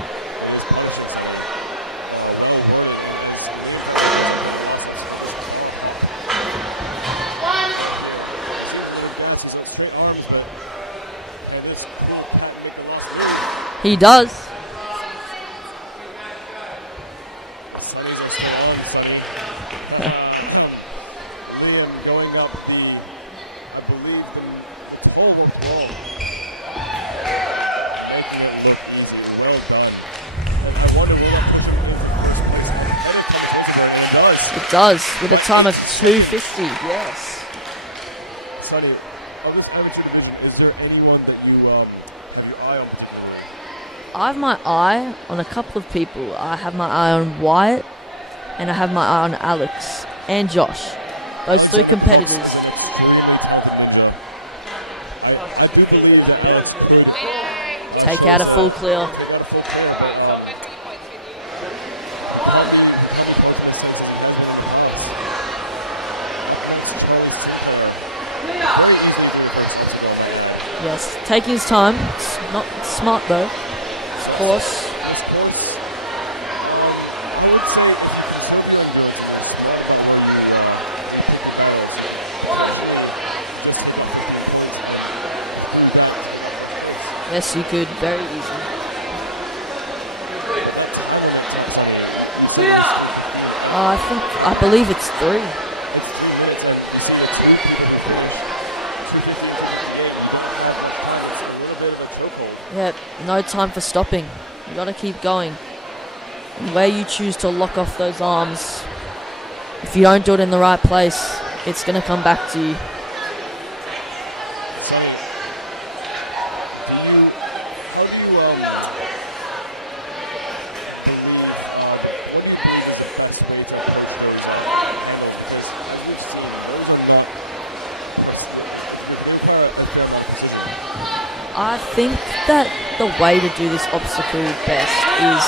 He does. does, with a time of 2:50. Yes. Sonny, of this amateur division, is there anyone that you have your eye on? I have my eye on a couple of people. I have my eye on Wyatt, and I have my eye on Alex and Josh. Those three competitors. I do believe that Alex will be able to Take out a full clear. Yes, taking his time. It's not smart though. It's course. Yes, you could. Very easy. I believe it's 3. Yeah, no time for stopping. You gotta keep going. And where you choose to lock off those arms, if you don't do it in the right place, it's gonna come back to you. I think that the way to do this obstacle best is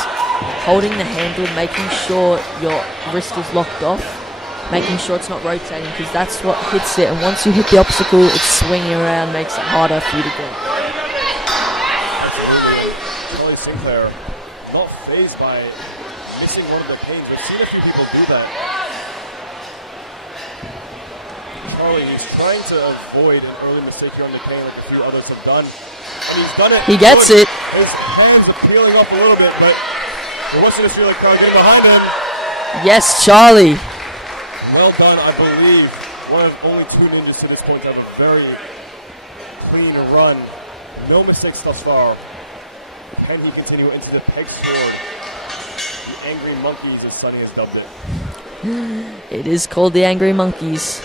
holding the handle, making sure your wrist is locked off, making sure it's not rotating, because that's what hits it. And once you hit the obstacle, it's swinging around, makes it harder for you to get. Charlie Sinclair, not phased by missing one of the pains. I've seen a few people do that. Charlie, he's trying to avoid an early mistake here on the pain like a few others have done. And he's done it. He gets it. His hands are peeling up a little bit, but there wasn't a feel like crowd getting behind him. Yes, Charlie. Well done, I believe. One of only 2 ninjas to this point to have a very clean run. No mistakes thus far. Can he continue into the peg sword? The Angry Monkeys, as Sonny has dubbed it. It is called the Angry Monkeys.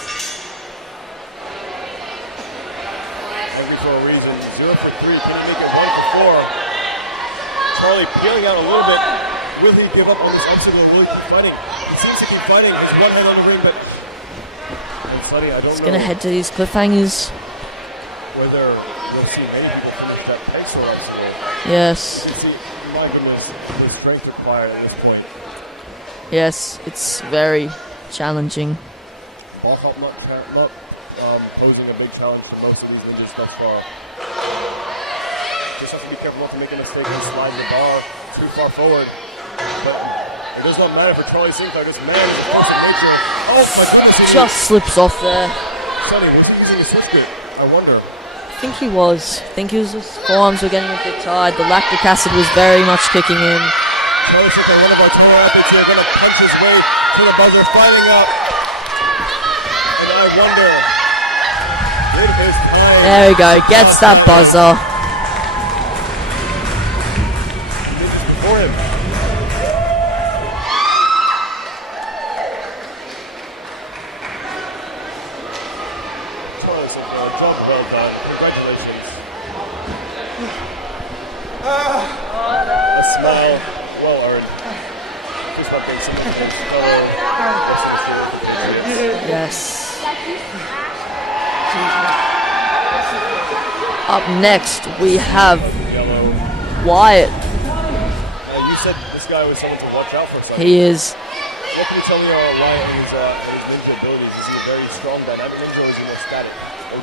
Angry for a reason. 0 for 3. Couldn't make it 1 for 4. Charlie peeling out a little bit. Will he give up on this obstacle or will he keep fighting? He seems to keep fighting. There's one hand on the ring, but and Sonny, I don't It's know gonna head to these cliffhangers. whether you'll see many people finish that peg sword obstacle. Yes. You can see, my goodness, the strength required at this point. Yes, it's very challenging. Ballhop not posing a big challenge for most of these ninjas thus far. Just have to be careful not to make a mistake and slide the bar too far forward. But it does not matter for Charlie Sinclair. This man is force of nature. Oh my goodness! Just slips off there. Sonny, was he using a switch grip? I wonder. I think he was. His forearms were getting a bit tired. The lactic acid was very much kicking in. Charlie Sinclair, one of our total athletes here, going to punch his way to the buzzer, fighting up. And I wonder, did his time? There we go. Gets that buzzer. For him. Charlie Sinclair, job well done. Congratulations. A smile, well earned. Just not being simple. Yes. Up next, we have Wyatt. You said this guy was someone to watch out for. Something. He is. What can you tell me about Wyatt and his ninja abilities? Is he a very strong dynamic ninja or is he more static?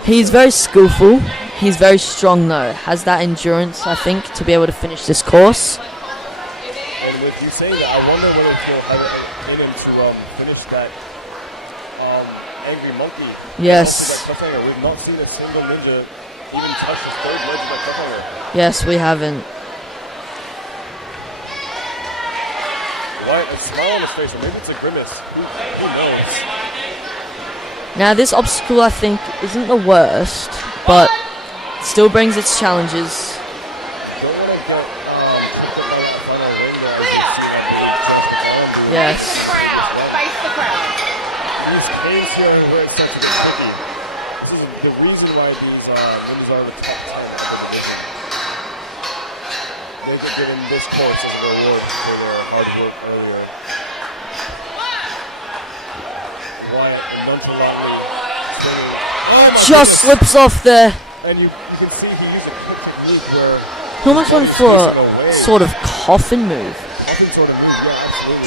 He's very skillful. He's very strong though. Has that endurance, I think, to be able to finish this course. And with you saying that, I wonder whether he'll have it in him to finish that Angry Monkey. Yes. That cliffhanger. We've not seen a single ninja even touch the third ledge of that cliffhanger. Yes, we haven't. Wyatt, a smile on his face, or maybe it's a grimace. Who knows? Now this obstacle, I think, isn't the worst, but still brings its challenges. Face Yes. the crowd. Face the crowd. here where it starts to get tricky. This is the reason why these are in the top 10 of the division. They get given this course as a reward for their hard work earlier. Wyatt nonchalantly swinging. Oh my Just goodness. slips off there. And you can see he used a perfect move where He almost went for a sort of coffin move. nothing sort of moves, yeah, absolutely.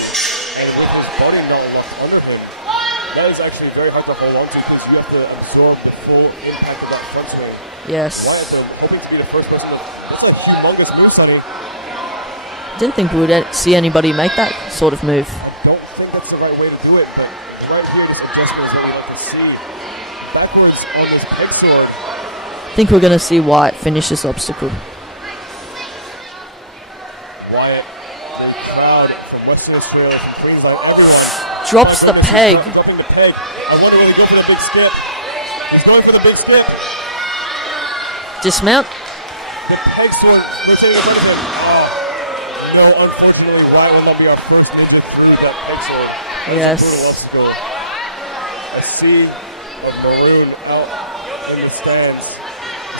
And with his body not locked under him, that is actually very hard to hold on to because you have to absorb the full impact of that front swing. Yes. Wyatt, they're hoping to be the first person to. That's a humongous move, Sonny. Didn't think we would see anybody make that sort of move. Don't think that's the right way to do it, but right here, this adjustment is what we have to see. Backwards on this peg sword. I think we're going to see Wyatt finish this obstacle. Wyatt, the crowd from Western Australia, from Queensland, everyone. Drops the peg. Dropping the peg. I wonder will he go for the big skip. He's going for the big skip. Dismount. The peg sword, they're taking a look at him. No, unfortunately, Wyatt will not be our first to include that peg sword. Yes. Brutal obstacle. A sea of maroon out in the stands.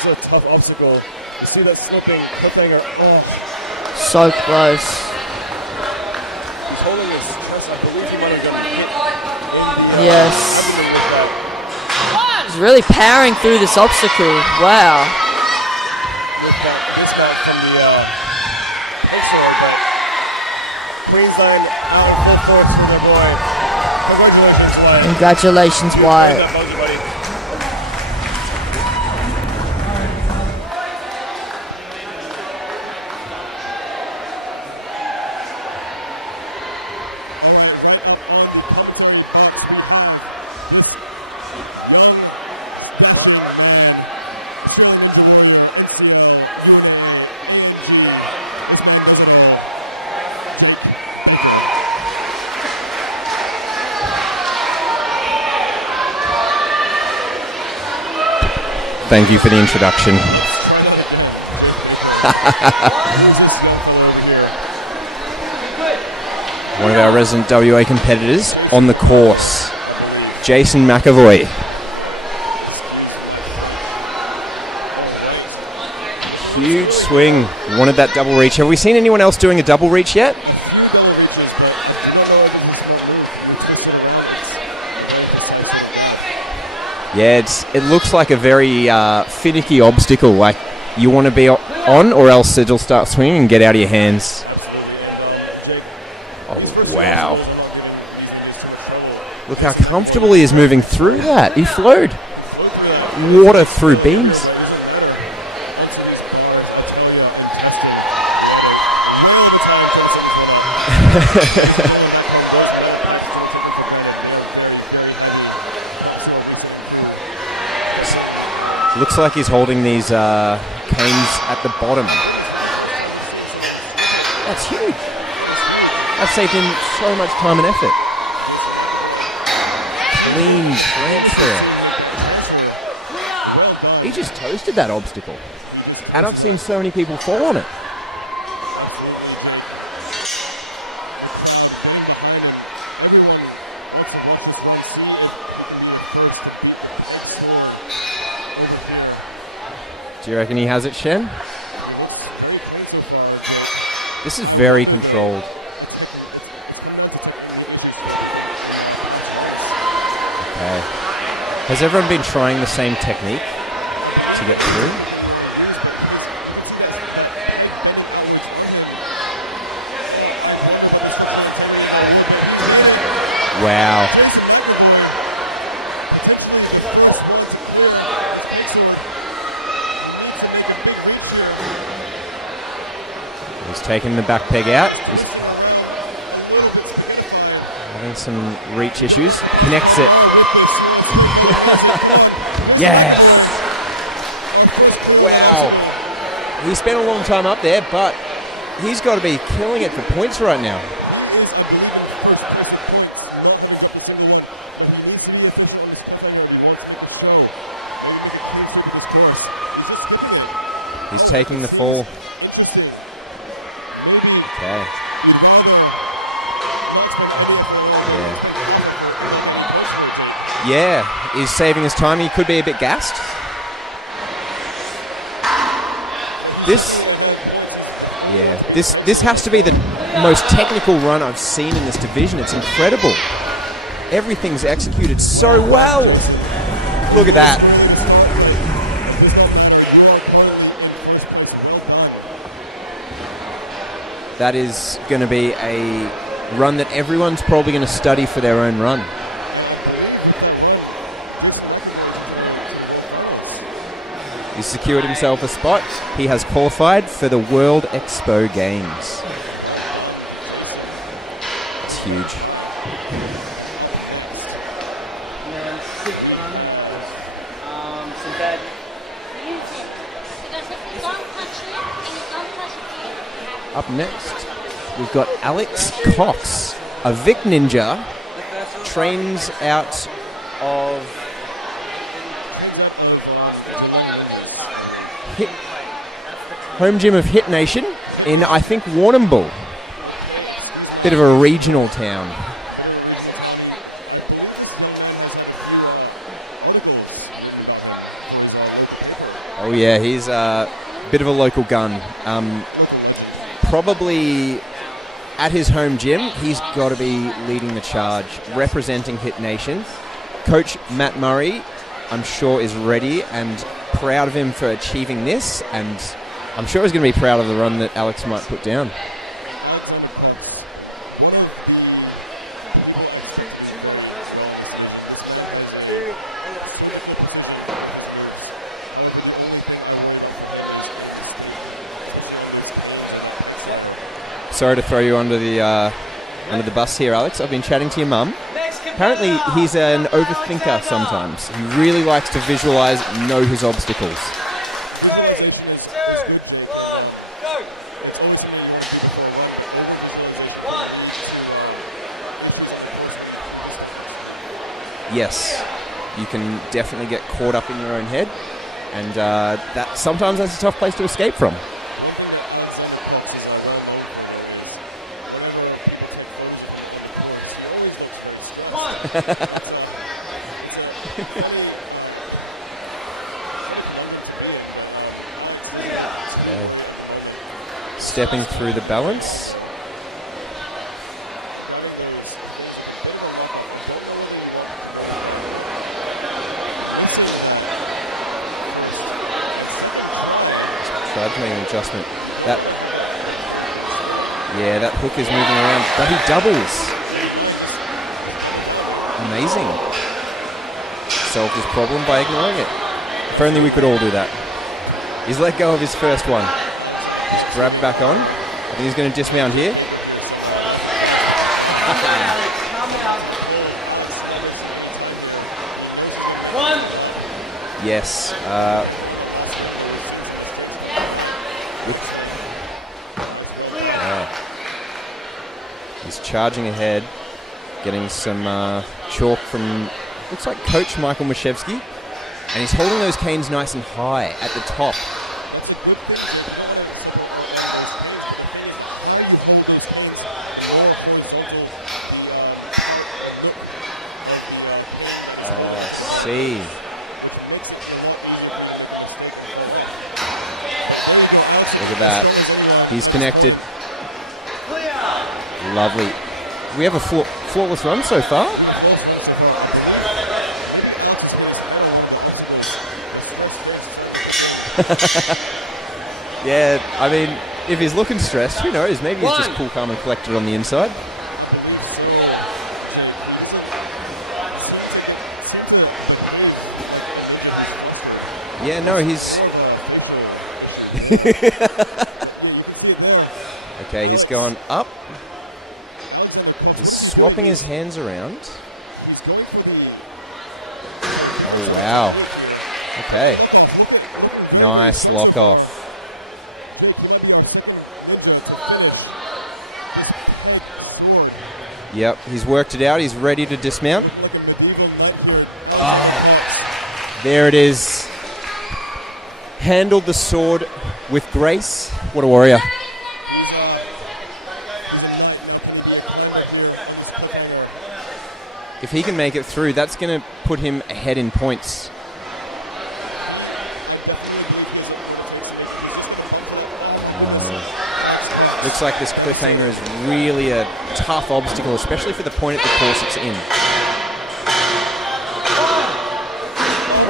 This is a tough obstacle. You see that slipping, cliffhanger. Oh, So close. he's holding his chest. I believe he might have done hit in the Yes. abdomen with that. He's really powering through this obstacle. Wow. With that dismount from the peg sword, but Queensland out in full force for their boy. Congratulations, Wyatt. Congratulations, Wyatt. That buggy, buddy. Thank you for the introduction. One of our resident WA competitors on the course, Jason McAvoy. Huge swing. Wanted that double reach. Have we seen anyone else doing a double reach yet? Yeah, it looks like a very finicky obstacle. Like you want to be on, or else it'll start swinging and get out of your hands. Oh wow! Look how comfortable he is moving through that. He flowed water through beams. Looks like he's holding these canes at the bottom. That's huge. That saved him so much time and effort. Clean transfer. He just toasted that obstacle. And I've seen so many people fall on it. Do you reckon he has it, Shen? This is very controlled. Okay. Has everyone been trying the same technique to get through? Wow. He's taking the back peg out. He's having some reach issues. Connects it. Yes! Wow. He spent a long time up there, but he's got to be killing it for points right now. He's taking the fall. Okay. Yeah. Yeah, he's saving his time. He could be a bit gassed. This has to be the most technical run I've seen in this division. It's incredible. Everything's executed so well. Look at that. That is going to be a run that everyone's probably going to study for their own run. He's secured himself a spot. He has qualified for the World Expo Games. It's huge. And then sick run. Some bad. Up next, we've got Alex Cox, a Vic Ninja, trains out of home gym of Hit Nation in, I think, Warrnambool. Bit of a regional town. Oh yeah, he's a bit of a local gun. Probably at his home gym, he's got to be leading the charge, representing Hit Nation. Coach Matt Murray, I'm sure, is ready and proud of him for achieving this, and I'm sure he's going to be proud of the run that Alex might put down. Sorry to throw you under the bus here, Alex. I've been chatting to your mum. Apparently, he's an overthinker sometimes. He really likes to visualize, know his obstacles. 3, 2, 1, go! 1. Yes, you can definitely get caught up in your own head, and sometimes that's a tough place to escape from. Okay. Stepping through the balance. Tried to make an adjustment. That hook is moving around, but he doubles. Amazing. Solved his problem by ignoring it. If only we could all do that. He's let go of his first one. He's grabbed back on. I think he's going to dismount here. One. Yes. He's charging ahead. Getting some chalk from, looks like Coach Michael Mashevsky. And he's holding those canes nice and high at the top. See. Look at that. He's connected. Lovely. We have a flawless run so far. Yeah, I mean, if he's looking stressed, who knows? Maybe he's just cool, calm and collected on the inside. Yeah, no, he's... Okay, he's gone up. He's swapping his hands around. Oh, wow. Okay. Nice lock off. Yep, he's worked it out. He's ready to dismount. Oh, there it is. Handled the sword with grace. What a warrior. If he can make it through, that's going to put him ahead in points. Looks like this cliffhanger is really a tough obstacle, especially for the point at the course it's in.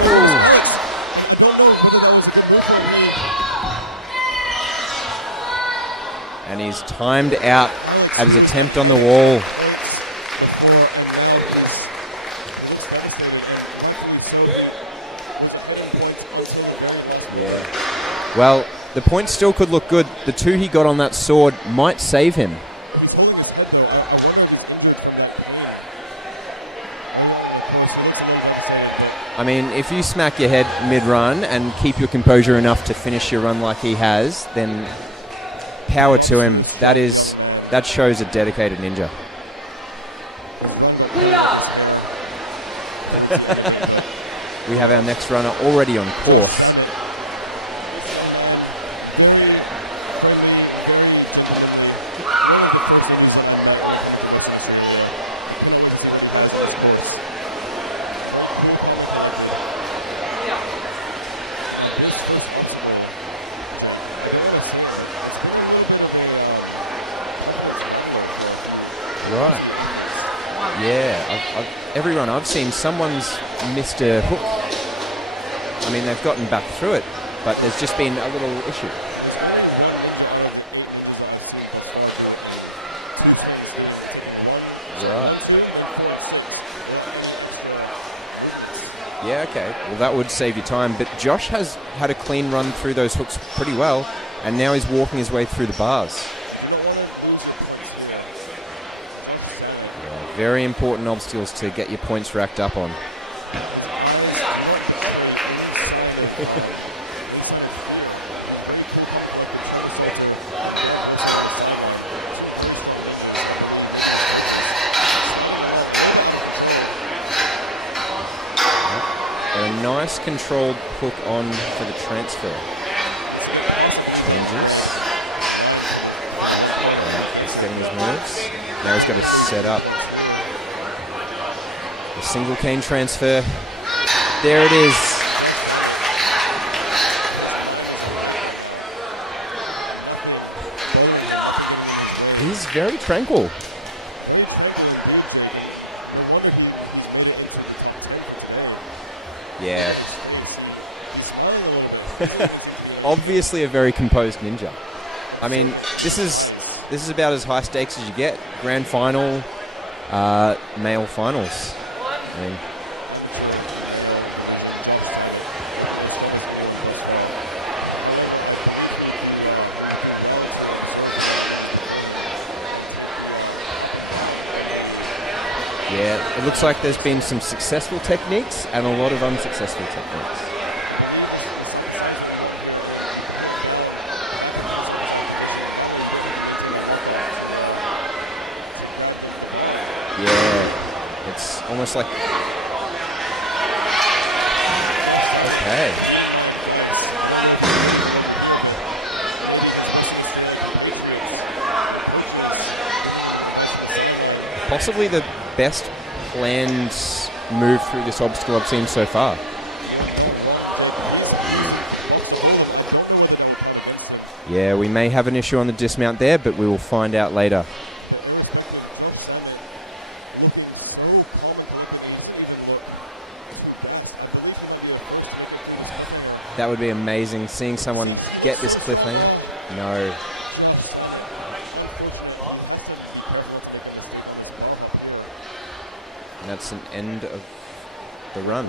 Ooh. And he's timed out at his attempt on the wall. Yeah. Well, the points still could look good. The 2 he got on that sword might save him. I mean, if you smack your head mid-run and keep your composure enough to finish your run like he has, then power to him. That shows a dedicated ninja. We have our next runner already on course. Right. Yeah, every run I've seen, someone's missed a hook. I mean, they've gotten back through it, but there's just been a little issue. Right. Yeah, okay. Well, that would save you time, but Josh has had a clean run through those hooks pretty well, and now he's walking his way through the bars. Very important obstacles to get your points racked up on. A nice controlled hook on for the transfer. Changes. He's getting his moves. Now he's got to set up. A single cane transfer. There it is. He's very tranquil. Yeah. Obviously a very composed ninja. I mean, this is about as high stakes as you get. Grand final, male finals. I mean, yeah, it looks like there's been some successful techniques and a lot of unsuccessful techniques. Yeah, it's almost like... Okay. Possibly the best planned move through this obstacle I've seen so far. Yeah, we may have an issue on the dismount there, but we will find out later. That would be amazing, seeing someone get this cliffhanger. No. And that's an end of the run.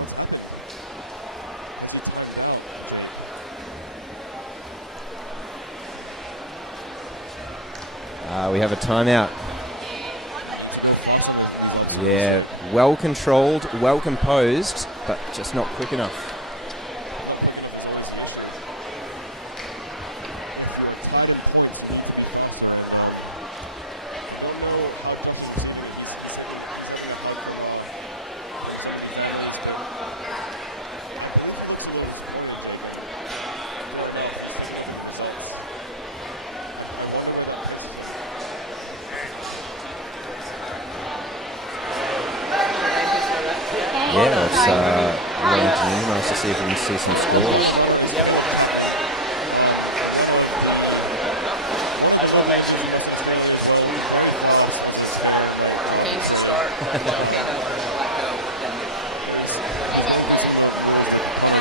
We have a timeout. Yeah, well controlled, well composed, but just not quick enough. late June. Nice to see if we can see some scores. I just want to make sure you make sure it's 2 games to start. 2 games to start. Okay, no, let go.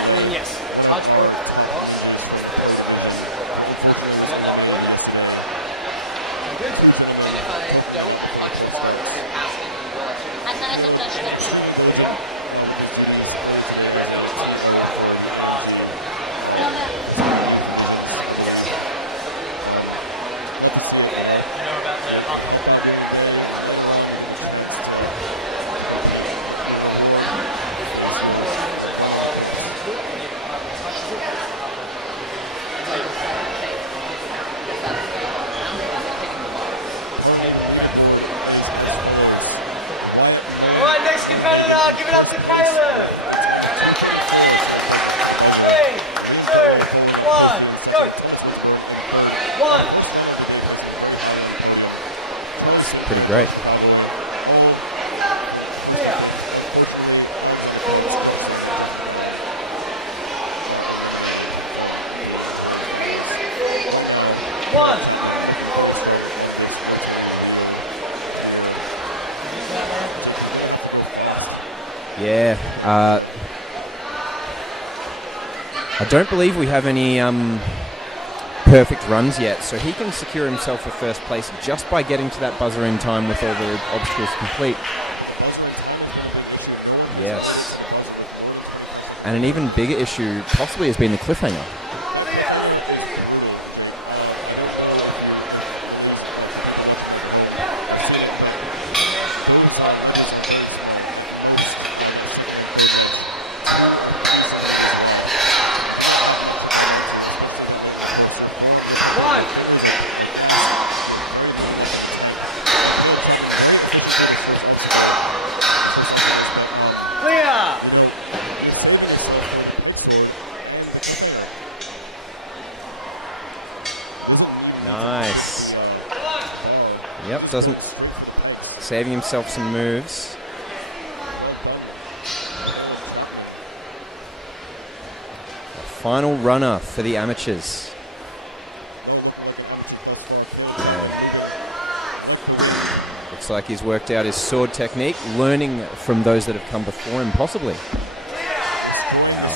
And then yes, touch point cross is the first and at that point. Good. And if I don't touch the bar, then I pass it and go actually. As long as you touch the Yeah. If I don't touch the bar, You know about the half All right, next competitor, give it up to Caleb. 3, 2, 1, go. 1. That's pretty great. Clear. 1. Yeah. I don't believe we have any perfect runs yet, so he can secure himself a first place just by getting to that buzzer in time with all the obstacles complete. Yes. And an even bigger issue possibly has been the cliffhanger. Nice. Yep, doesn't saving himself some moves. A final runner for the amateurs. Looks like he's worked out his sword technique, learning from those that have come before him, possibly. Wow.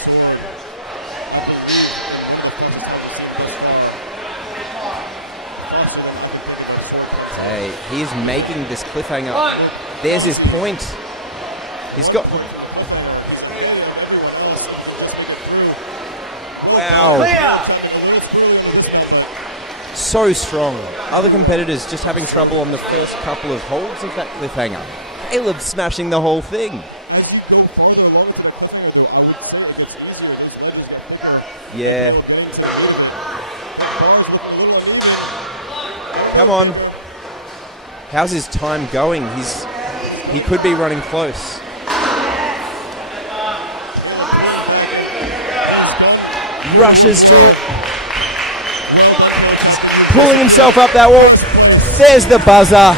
Okay, he is making this cliffhanger. There's his point. He's got... Wow. So strong. Other competitors just having trouble on the first couple of holds of that cliffhanger. Caleb smashing the whole thing. Yeah. Come on. How's his time going? He could be running close. Rushes to it. He's pulling himself up that wall. There's the buzzer.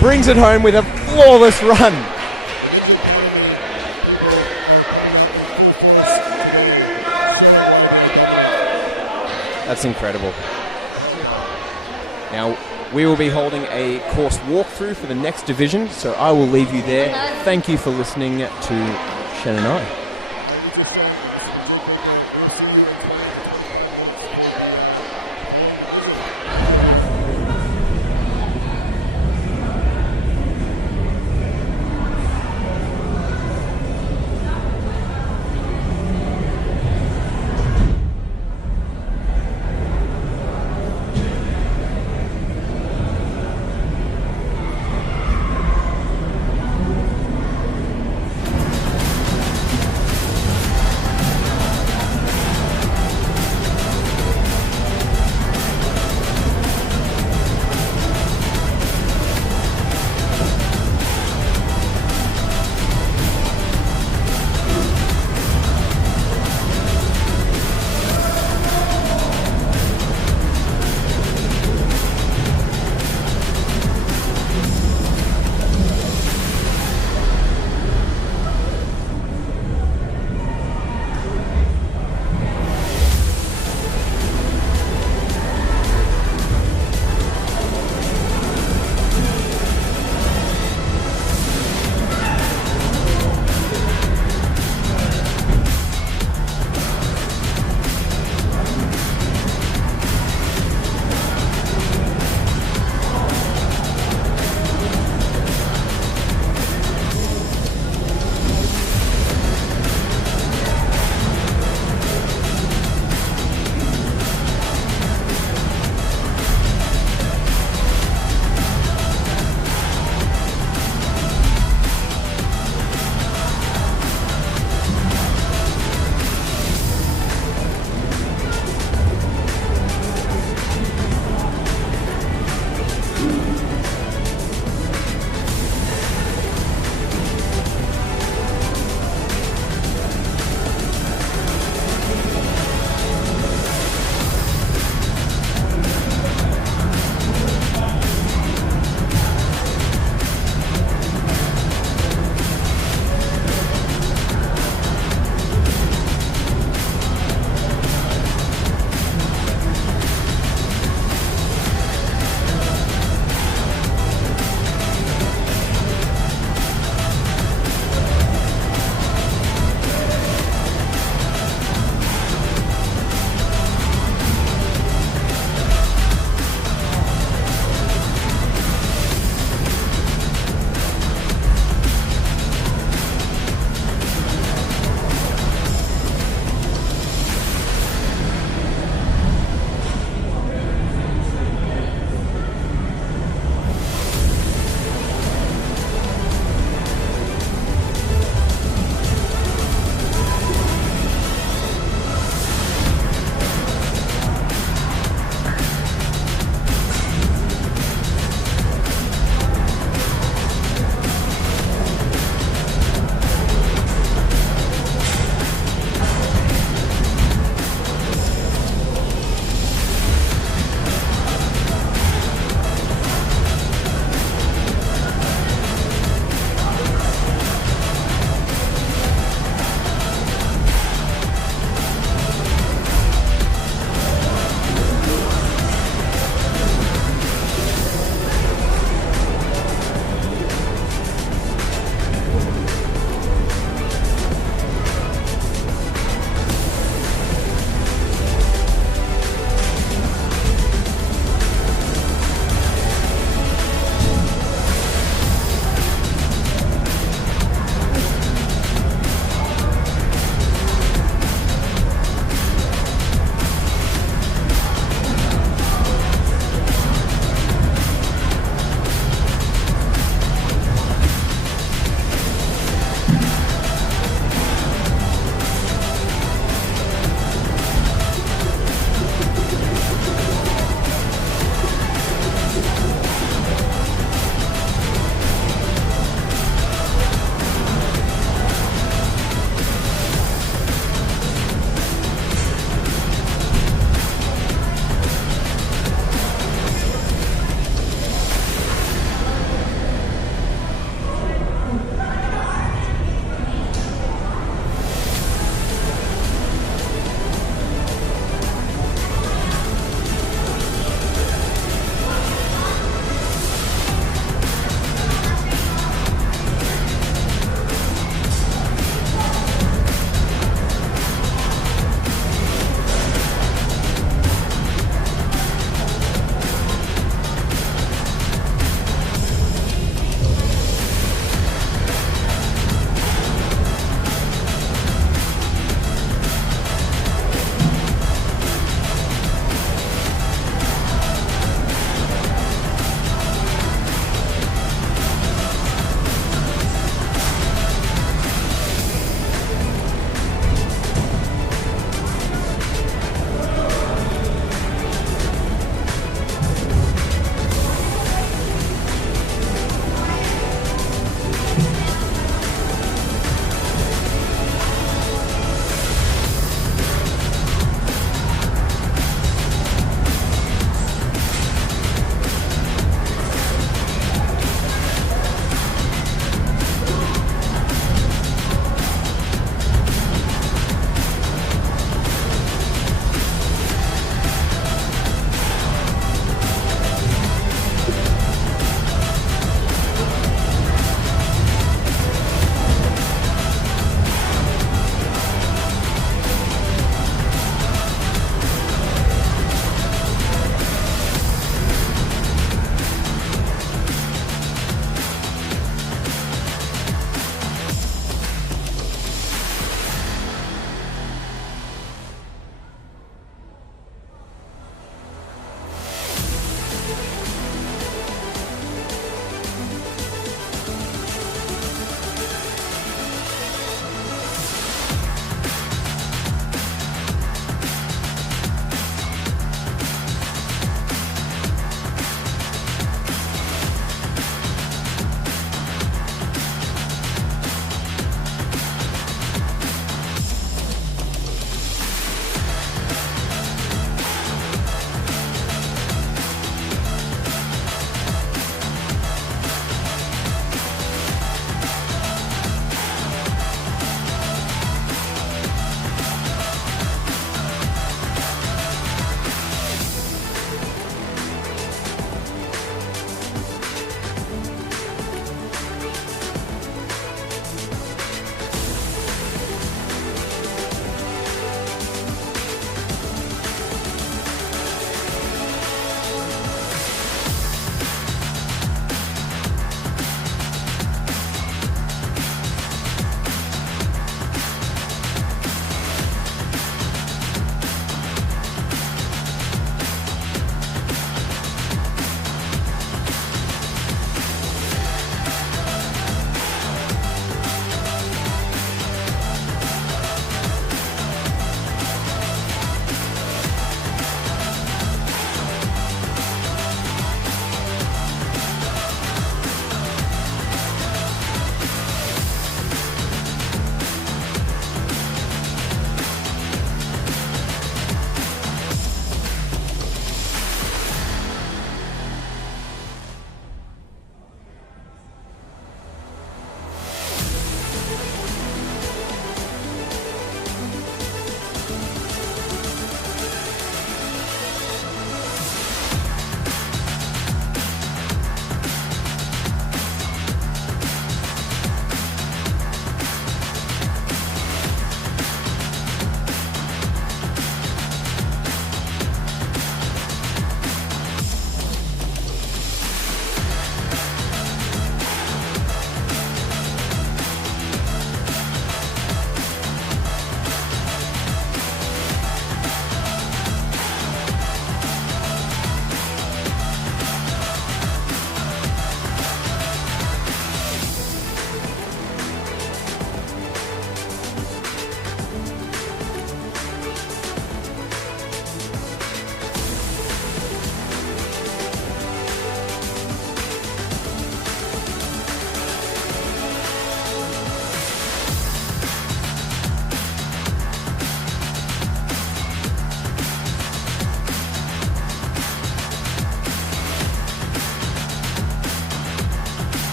Brings it home with a flawless run. That's incredible. Now, we will be holding a course walkthrough for the next division, so I will leave you there. Thank you for listening to Shen and I.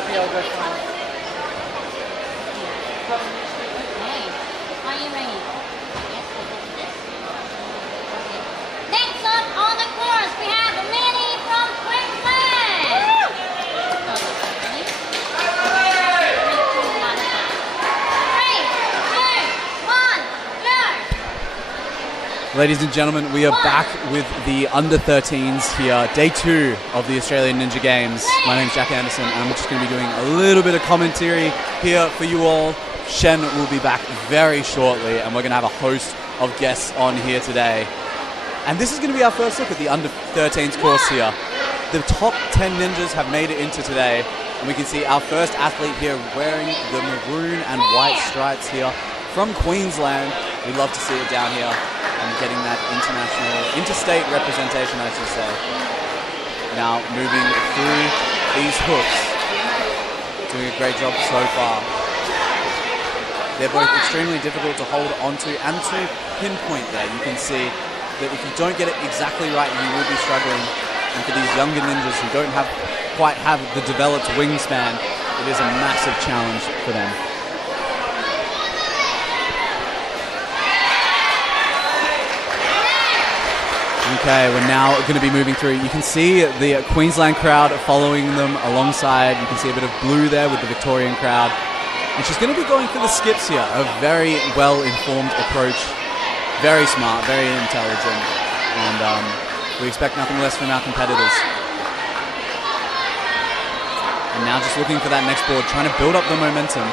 happy, I'll go final. Are you ready? Yes, we'll go to this. Okay. Next up on the course, we have Minnie from Queensland. Ready? 3, 2, 1, go! Ladies and gentlemen, we are back with the under-13s here, day 2 of the Australian Ninja Games. My name's Jack Anderson, and I'm just going to be doing a little bit of commentary here for you all. Shen will be back very shortly, and we're going to have a host of guests on here today. And this is going to be our first look at the under-13s course here. The top 10 ninjas have made it into today, and we can see our first athlete here wearing the maroon and white stripes here from Queensland. We'd love to see it down here and getting that interstate representation, I should say. Now moving through these hooks, doing a great job so far. They're both extremely difficult to hold onto and to pinpoint there. You can see that if you don't get it exactly right, you will be struggling. And for these younger ninjas who don't quite have the developed wingspan, it is a massive challenge for them. Okay, we're now going to be moving through. You can see the Queensland crowd following them alongside. You can see a bit of blue there with the Victorian crowd. And she's going to be going for the skips here. A very well-informed approach. Very smart, very intelligent. And we expect nothing less from our competitors. And now just looking for that next board, trying to build up the momentum.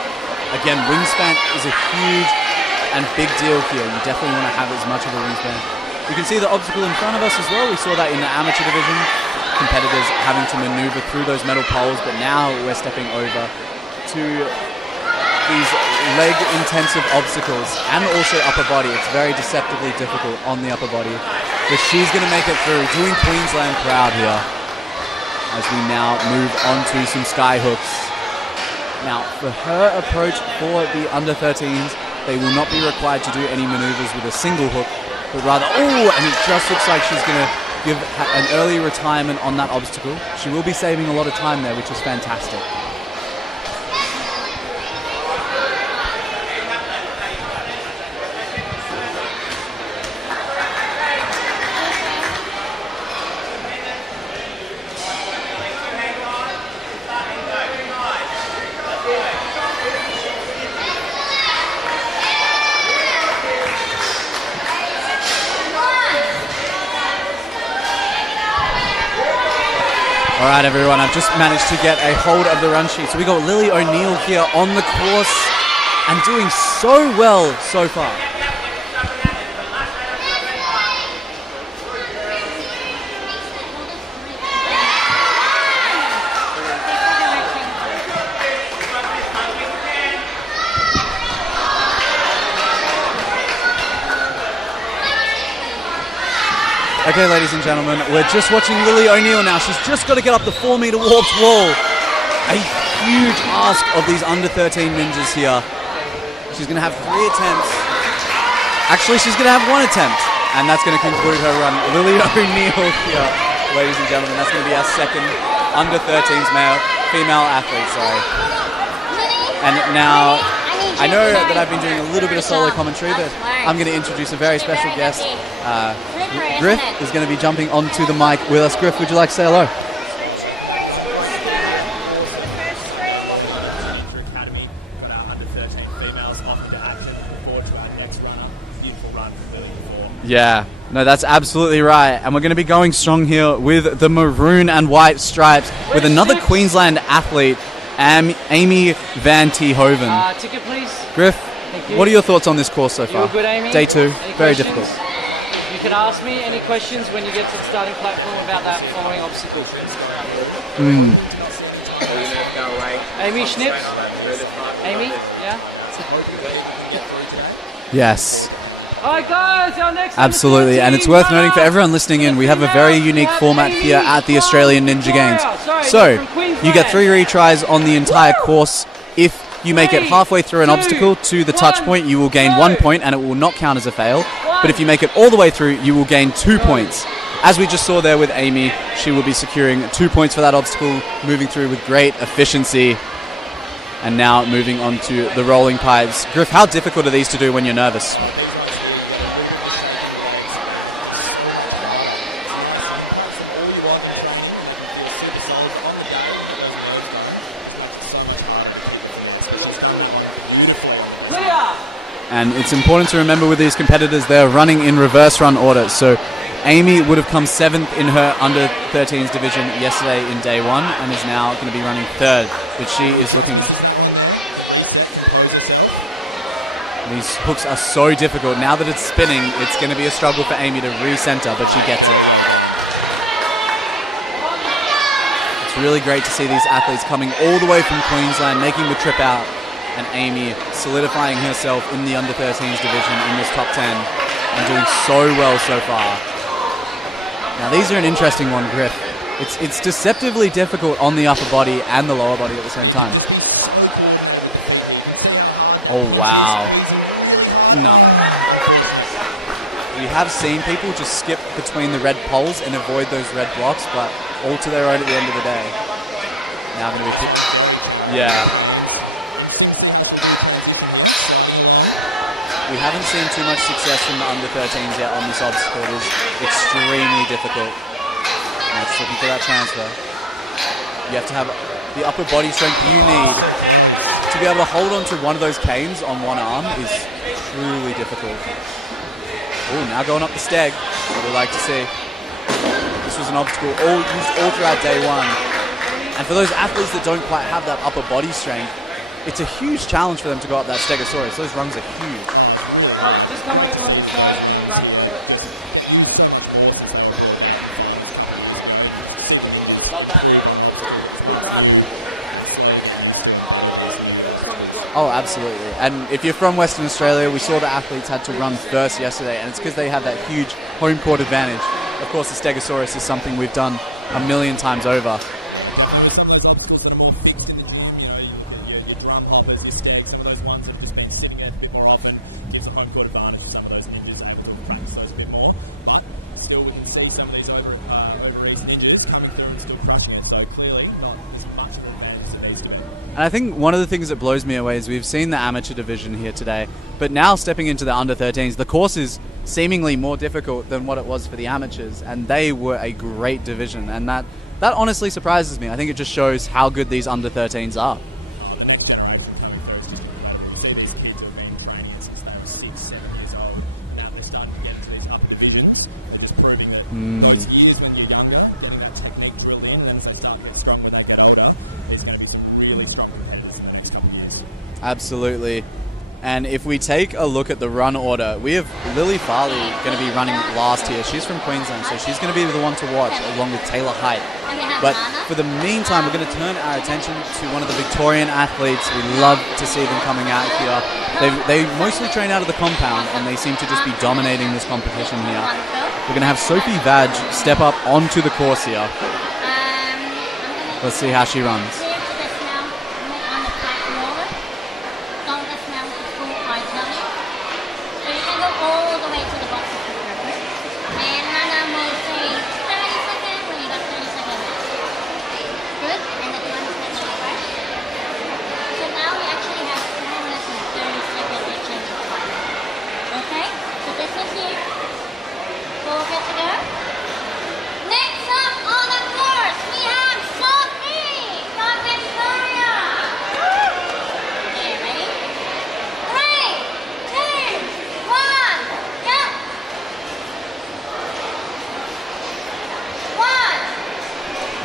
Again, wingspan is a huge and big deal here. You definitely want to have as much of a wingspan. You can see the obstacle in front of us as well. We saw that in the amateur division. Competitors having to maneuver through those metal poles, but now we're stepping over to these leg-intensive obstacles and also upper body. It's very deceptively difficult on the upper body, but she's going to make it through, doing Queensland proud here as we now move on to some sky hooks. Now, for her approach for the under-13s, they will not be required to do any maneuvers with a single hook, but rather, and it just looks like she's going to give an early retirement on that obstacle. She will be saving a lot of time there, which is fantastic. All right, everyone, I've just managed to get a hold of the run sheet. So we got Lily O'Neill here on the course and doing so well so far. Okay, ladies and gentlemen, we're just watching Lily O'Neill now. She's just got to get up the 4-meter warped wall. A huge ask of these under-13 ninjas here. She's going to have 3 attempts. Actually, she's going to have 1 attempt, and that's going to conclude her run. Lily O'Neill here, ladies and gentlemen. That's going to be our second under-13s female athlete, sorry. And now, I know that I've been doing a little bit of solo commentary, but I'm going to introduce a very special guest. Griff is going to be jumping onto the mic with us. Griff, would you like to say hello? Academy, got our under-13 females off to action. Looking forward to our next runner. Beautiful run for 34. Yeah, no, that's absolutely right. And we're going to be going strong here with the maroon and white stripes with another Queensland athlete, Amy Van Teehoven. Ticket, please. Griff, Thank you. what are your thoughts on this course so far? You were good, Amy? Day 2, Any very questions? difficult. You can ask me any questions when you get to the starting platform about that following obstacle. Amy Schnips? Amy? Yeah? Yes, Alright guys, our next absolutely. And it's worth noting for everyone listening in, we have a very unique format here at the Australian Ninja Games. So, you get 3 retries on the entire course. If you make it halfway through an obstacle to the touch point, you will gain 1 point and it will not count as a fail. But if you make it all the way through, you will gain 2 points. as we just saw there with Amy, she will be securing 2 points for that obstacle, moving through with great efficiency. And now moving on to the rolling pipes. Griff, how difficult are these to do when you're nervous? And it's important to remember with these competitors, they're running in reverse run order. So Amy would have come 7th in her under 13s division yesterday in day 1 and is now going to be running 3rd. But she is looking... These hooks are so difficult. Now that it's spinning, it's going to be a struggle for Amy to recenter, but she gets it. It's really great to see these athletes coming all the way from Queensland, making the trip out, and Amy solidifying herself in the under 13s division in this top 10 and doing so well so far. Now these are an interesting one, Griff. It's deceptively difficult on the upper body and the lower body at the same time. Oh wow. No. We have seen people just skip between the red poles and avoid those red blocks, but all to their own at the end of the day. Now going to be picked. Yeah. We haven't seen too much success from the under 13s yet on this obstacle. It is extremely difficult. Now just looking for that transfer. You have to have the upper body strength you need to be able to hold on to one of those canes on one arm is truly difficult. Oh, now going up the steg. What we like to see. This was an obstacle used all throughout day 1. And for those athletes that don't quite have that upper body strength, it's a huge challenge for them to go up that stegosaurus. Those rungs are huge. Just come over on this side and we'll run through it. Well done, Amy. Good run. Oh, absolutely. And if you're from Western Australia, we saw the athletes had to run first yesterday, and it's because they have that huge home court advantage. Of course, the stegosaurus is something we've done a million times over. Some of those obstacles are more fixed in the time. Your drum rollers, your stegs, and those ones have just been sitting out a bit more often. Gives a home court advantage to some of those ninjas and able to practice those a bit more. But still, we can see some of these over-east ninjas coming through and still crushing it. So clearly, not as much of an advantage as these two. And I think one of the things that blows me away is we've seen the amateur division here today, but now stepping into the under 13s, the course is seemingly more difficult than what it was for the amateurs, and they were a great division, and that honestly surprises me. I think it just shows how good these under 13s are. Each generation coming first. See these kids have been training since they were 6, 7 years old. Now they're starting to get into these upper divisions. They're just proving that those years when you're younger, getting that technique drilled in, and as they start getting strong when they get older, there's going to be some really strong competitors in the next couple of years. Absolutely. And if we take a look at the run order, we have Lily Farley going to be running last here. She's from Queensland, so she's going to be the one to watch along with Taylor Height. But for the meantime, we're going to turn our attention to one of the Victorian athletes. We love to see them coming out here. They mostly train out of the compound, and they seem to just be dominating this competition here. We're going to have Sophie Vag step up onto the course here. Let's see how she runs.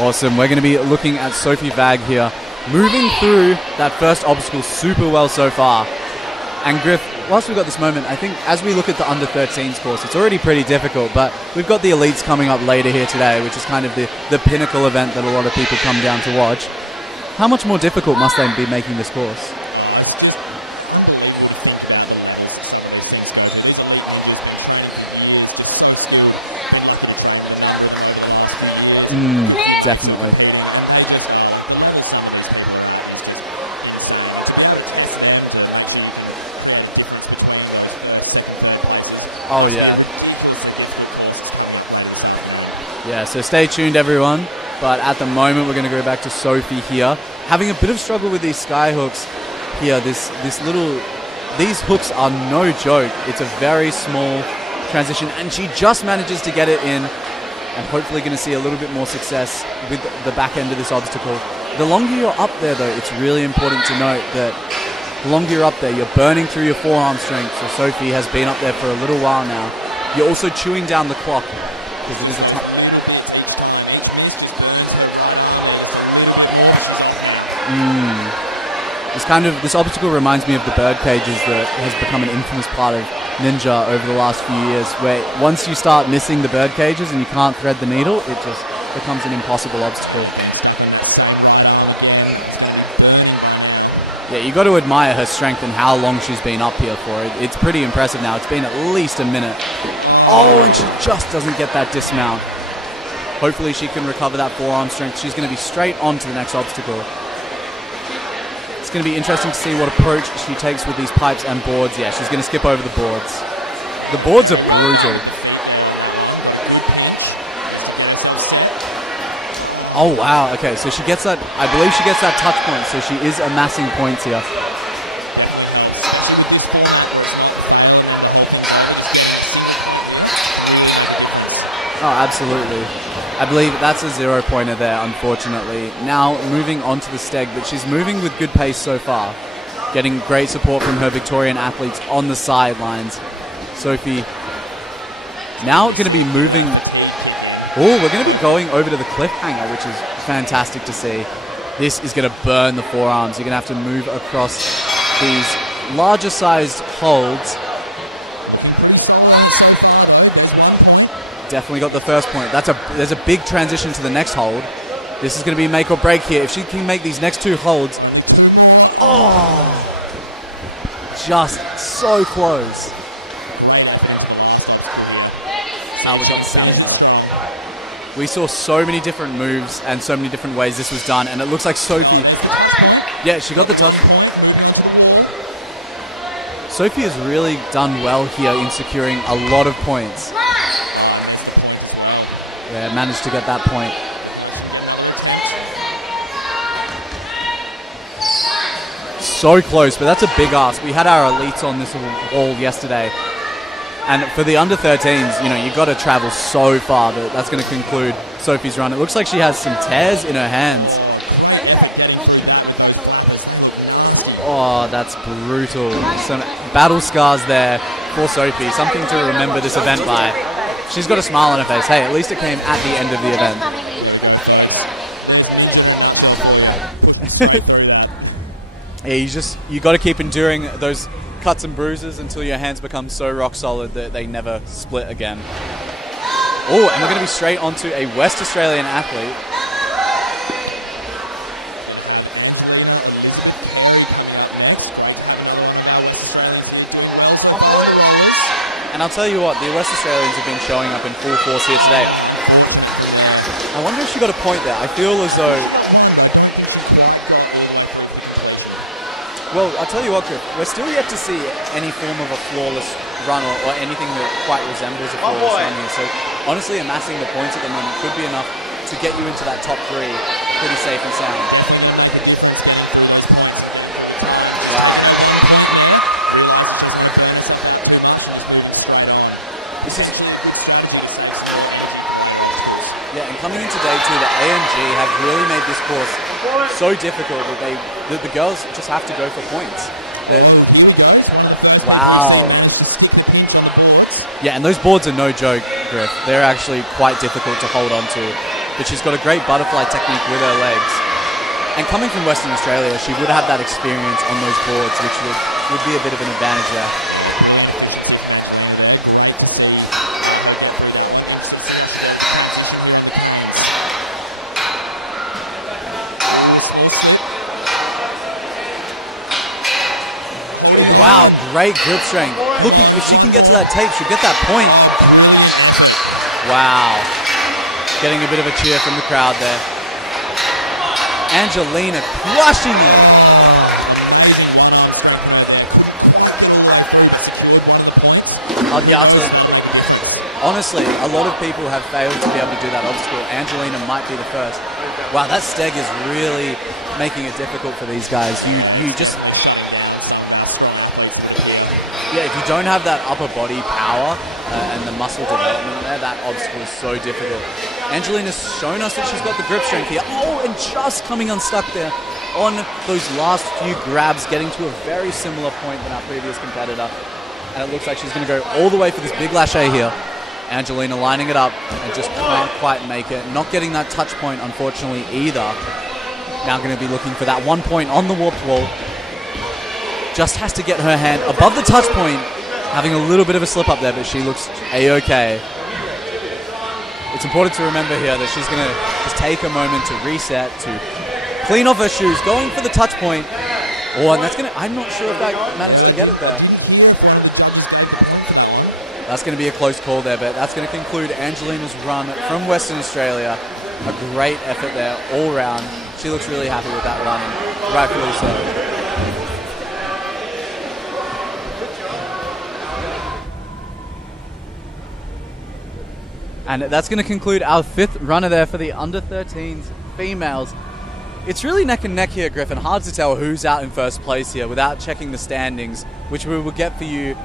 Awesome. We're going to be looking at Sophie Vag here, moving through that first obstacle super well so far. And Griff, whilst we've got this moment, I think as we look at the under 13s course, it's already pretty difficult, but we've got the elites coming up later here today, which is kind of the pinnacle event that a lot of people come down to watch. How much more difficult must they be making this course? Definitely. Oh yeah. Yeah, so stay tuned, everyone. But at the moment, we're going to go back to Sophie here, having a bit of struggle with these sky hooks here. These hooks are no joke. It's a very small transition, and she just manages to get it in, and hopefully going to see a little bit more success with the back end of this obstacle. The longer you're up there, though, it's really important to note that the longer you're up there, you're burning through your forearm strength. So Sophie has been up there for a little while now. You're also chewing down the clock because it is a time. This obstacle reminds me of the bird cages that has become an infamous part of Ninja over the last few years, where once you start missing the bird cages and you can't thread the needle, it just becomes an impossible obstacle. Yeah, you got to admire her strength and how long she's been up here for. It's pretty impressive now. It's been at least a minute. Oh, and she just doesn't get that dismount. Hopefully she can recover that forearm strength. She's going to be straight on to the next obstacle. It's going to be interesting to see what approach she takes with these pipes and boards. Yeah, she's going to skip over the boards. The boards are brutal. Oh, wow. Okay, so she gets that, I believe she gets that touch point, so she is amassing points here. Oh, absolutely. I believe that's a 0-pointer there, unfortunately. Now moving on to the steg, but she's moving with good pace so far. Getting great support from her Victorian athletes on the sidelines. Sophie now going to be moving. Oh, we're going to be going over to the cliffhanger, which is fantastic to see. This is going to burn the forearms. You're going to have to move across these larger sized holds. Definitely got the first point. There's a big transition to the next hold. This is going to be make or break here. If she can make these next two holds. Oh! Just so close. Oh, we got the samurai. We saw so many different moves and so many different ways this was done, and it looks like Sophie... Yeah, she got the touch. Sophie has really done well here in securing a lot of points. Yeah, managed to get that point. So close, but that's a big ask. We had our elites on this wall yesterday. And for the under 13s, you know, you've got to travel so far that that's going to conclude Sophie's run. It looks like she has some tears in her hands. Oh, that's brutal. Some battle scars there for Sophie. Something to remember this event by. She's got a smile on her face. Hey, at least it came at the end of the event. Yeah, you got to keep enduring those cuts and bruises until your hands become so rock solid that they never split again. Oh, and we're going to be straight onto a West Australian athlete. And I'll tell you what, the West Australians have been showing up in full force here today. I wonder if she got a point there. I feel as though... Well, I'll tell you what, Griff, we're still yet to see any form of a flawless run or anything that quite resembles a flawless run here. So honestly, amassing the points at the moment could be enough to get you into that top three pretty safe and sound. Wow. Yeah, and coming into day two, the ANG have really made this course so difficult that the girls just have to go for points. Wow. Yeah, and those boards are no joke, Griff. They're actually quite difficult to hold on to. But she's got a great butterfly technique with her legs. And coming from Western Australia, she would have that experience on those boards, which would be a bit of an advantage there. Wow, great grip strength. Looking, if she can get to that tape, she'll get that point. Wow. Getting a bit of a cheer from the crowd there. Angelina crushing it. Oh, yeah, I'll tell you. honestly, a lot of people have failed to be able to do that obstacle. Angelina might be the first. Wow, that steg is really making it difficult for these guys. You just... Yeah, if you don't have that upper body power and the muscle development there, that obstacle is so difficult. Angelina's shown us that she's got the grip strength here. Oh, and just coming unstuck there on those last few grabs, getting to a very similar point than our previous competitor. And it looks like she's going to go all the way for this big lâché here. Angelina lining it up and just can't quite make it. Not getting that touch point, unfortunately, either. Now going to be looking for that 1 point on the warped wall. Just has to get her hand above the touch point, having a little bit of a slip up there, but she looks a-okay. It's important to remember here that she's going to just take a moment to reset, to clean off her shoes, going for the touch point. Oh, and that's going to... I'm not sure if that managed to get it there. That's going to be a close call there, but that's going to conclude Angelina's run from Western Australia. A great effort there all round. She looks really happy with that run, and rightfully so. And that's going to conclude our 5th runner there for the under-13s females. It's really neck and neck here, Griffin. Hard to tell who's out in first place here without checking the standings, which we will get for you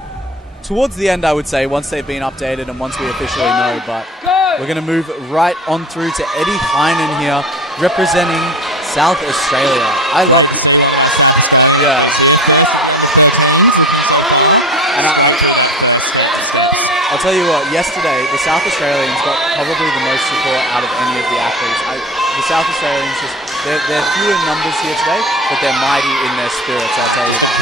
towards the end, I would say, once they've been updated and once we officially know. But we're going to move right on through to Eddie Heinen here, representing South Australia. I love... Yeah. And I'll tell you what, yesterday, the South Australians got probably the most support out of any of the athletes. The South Australians, they're few in numbers here today, but they're mighty in their spirits, I'll tell you that.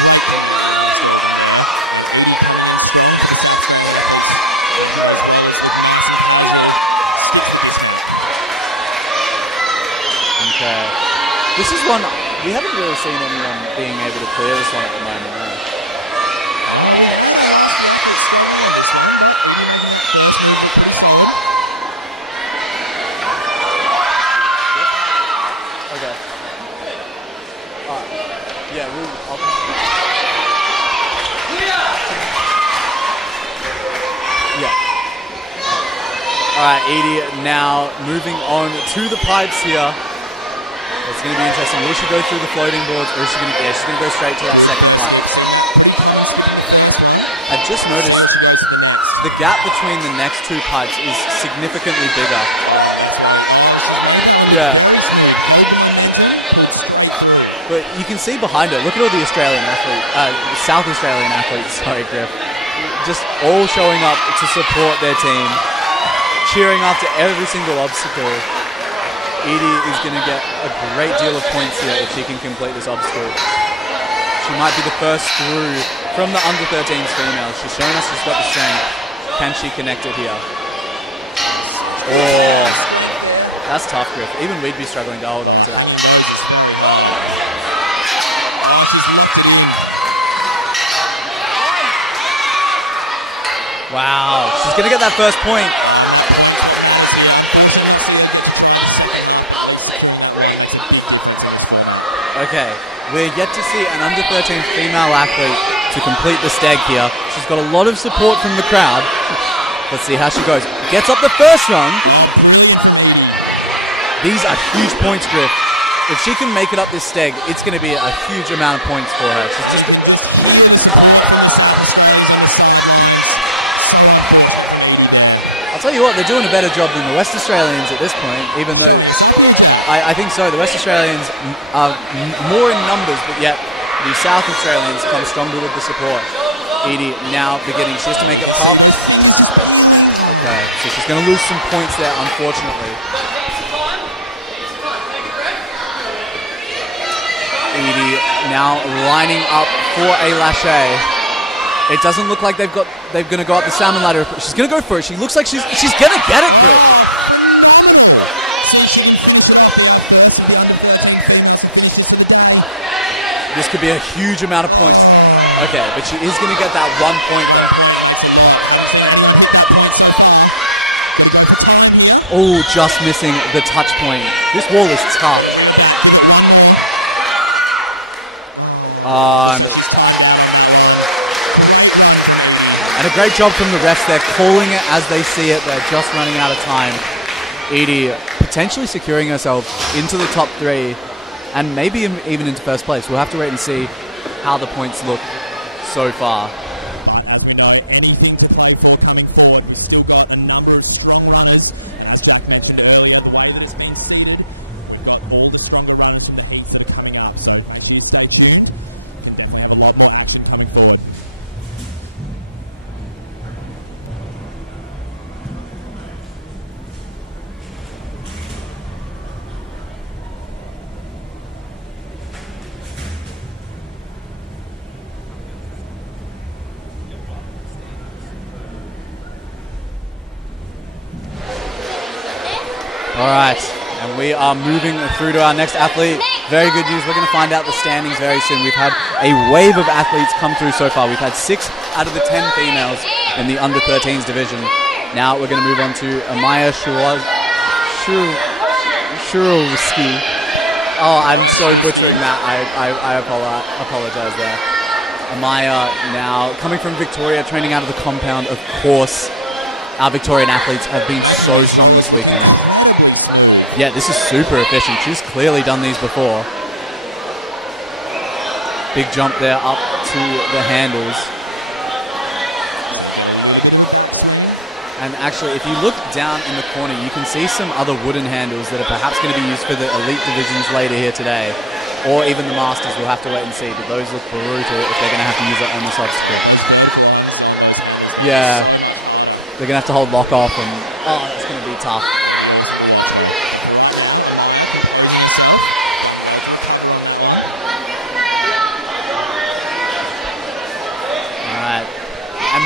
Okay. This is one, we haven't really seen anyone being able to clear this one at the moment, no. Alright, Edie now moving on to the pipes here. It's going to be interesting. Will she go through the floating boards or is she going to... Yeah, she's going to go straight to that second pipe. I've just noticed the gap between the next two pipes is significantly bigger. Yeah. But you can see behind her, look at all the Australian athletes, South Australian athletes, sorry, Griff, just all showing up to support their team, cheering after every single obstacle. Edie is going to get a great deal of points here if she can complete this obstacle. She might be the first through from the under-13s females. She's shown us she's got the strength. Can she connect it here? Oh, that's tough, Griff. Even we'd be struggling to hold on to that. Wow, she's going to get that first point. Okay, we're yet to see an under-13 female athlete to complete the stag here. She's got a lot of support from the crowd. Let's see how she goes. Gets up the first run. These are huge points, Griff. If she can make it up this stag, it's going to be a huge amount of points for her. She's just... I'll tell you what, they're doing a better job than the West Australians at this point, even though I think so. The West Australians are more in numbers, but yet the South Australians come stronger with the support. Edie now beginning, she has to make it tough. Okay, so she's going to lose some points there, unfortunately. Edie now lining up for a lâché. It doesn't look like they're going to go up the salmon ladder. She's going to go for it. She looks like she's going to get it, Griff. This could be a huge amount of points. Okay, but she is going to get that 1 point there. Oh, just missing the touch point. This wall is tough. And a great job from the refs. They're calling it as they see it. They're just running out of time. Edie potentially securing herself into the top 3 and maybe even into first place. We'll have to wait and see how the points look so far. All right, and we are moving through to our next athlete. Very good news. We're going to find out the standings very soon. We've had a wave of athletes come through so far. We've had 6 out of the 10 females in the under-13s division. Now we're going to move on to Amaya Shurowski. Oh, I'm so butchering that. I apologize there. Amaya now coming from Victoria, training out of the compound. Of course, our Victorian athletes have been so strong this weekend. Yeah, this is super efficient. She's clearly done these before. Big jump there up to the handles. And actually, if you look down in the corner, you can see some other wooden handles that are perhaps going to be used for the elite divisions later here today. Or even the masters. We'll have to wait and see. But those look brutal if they're going to have to use it on this obstacle. Yeah. They're going to have to hold lock off and... oh, that's going to be tough.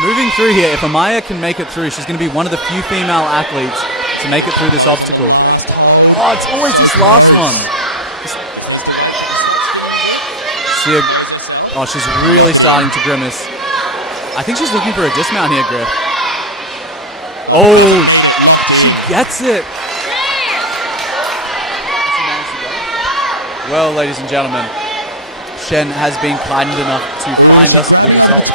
Moving through here, if Amaya can make it through, she's going to be one of the few female athletes to make it through this obstacle. Oh, it's always this last one. See her, oh, she's really starting to grimace. I think she's looking for a dismount here, Griff. Oh, she gets it. Well, ladies and gentlemen, Shen has been kind enough to find us the results.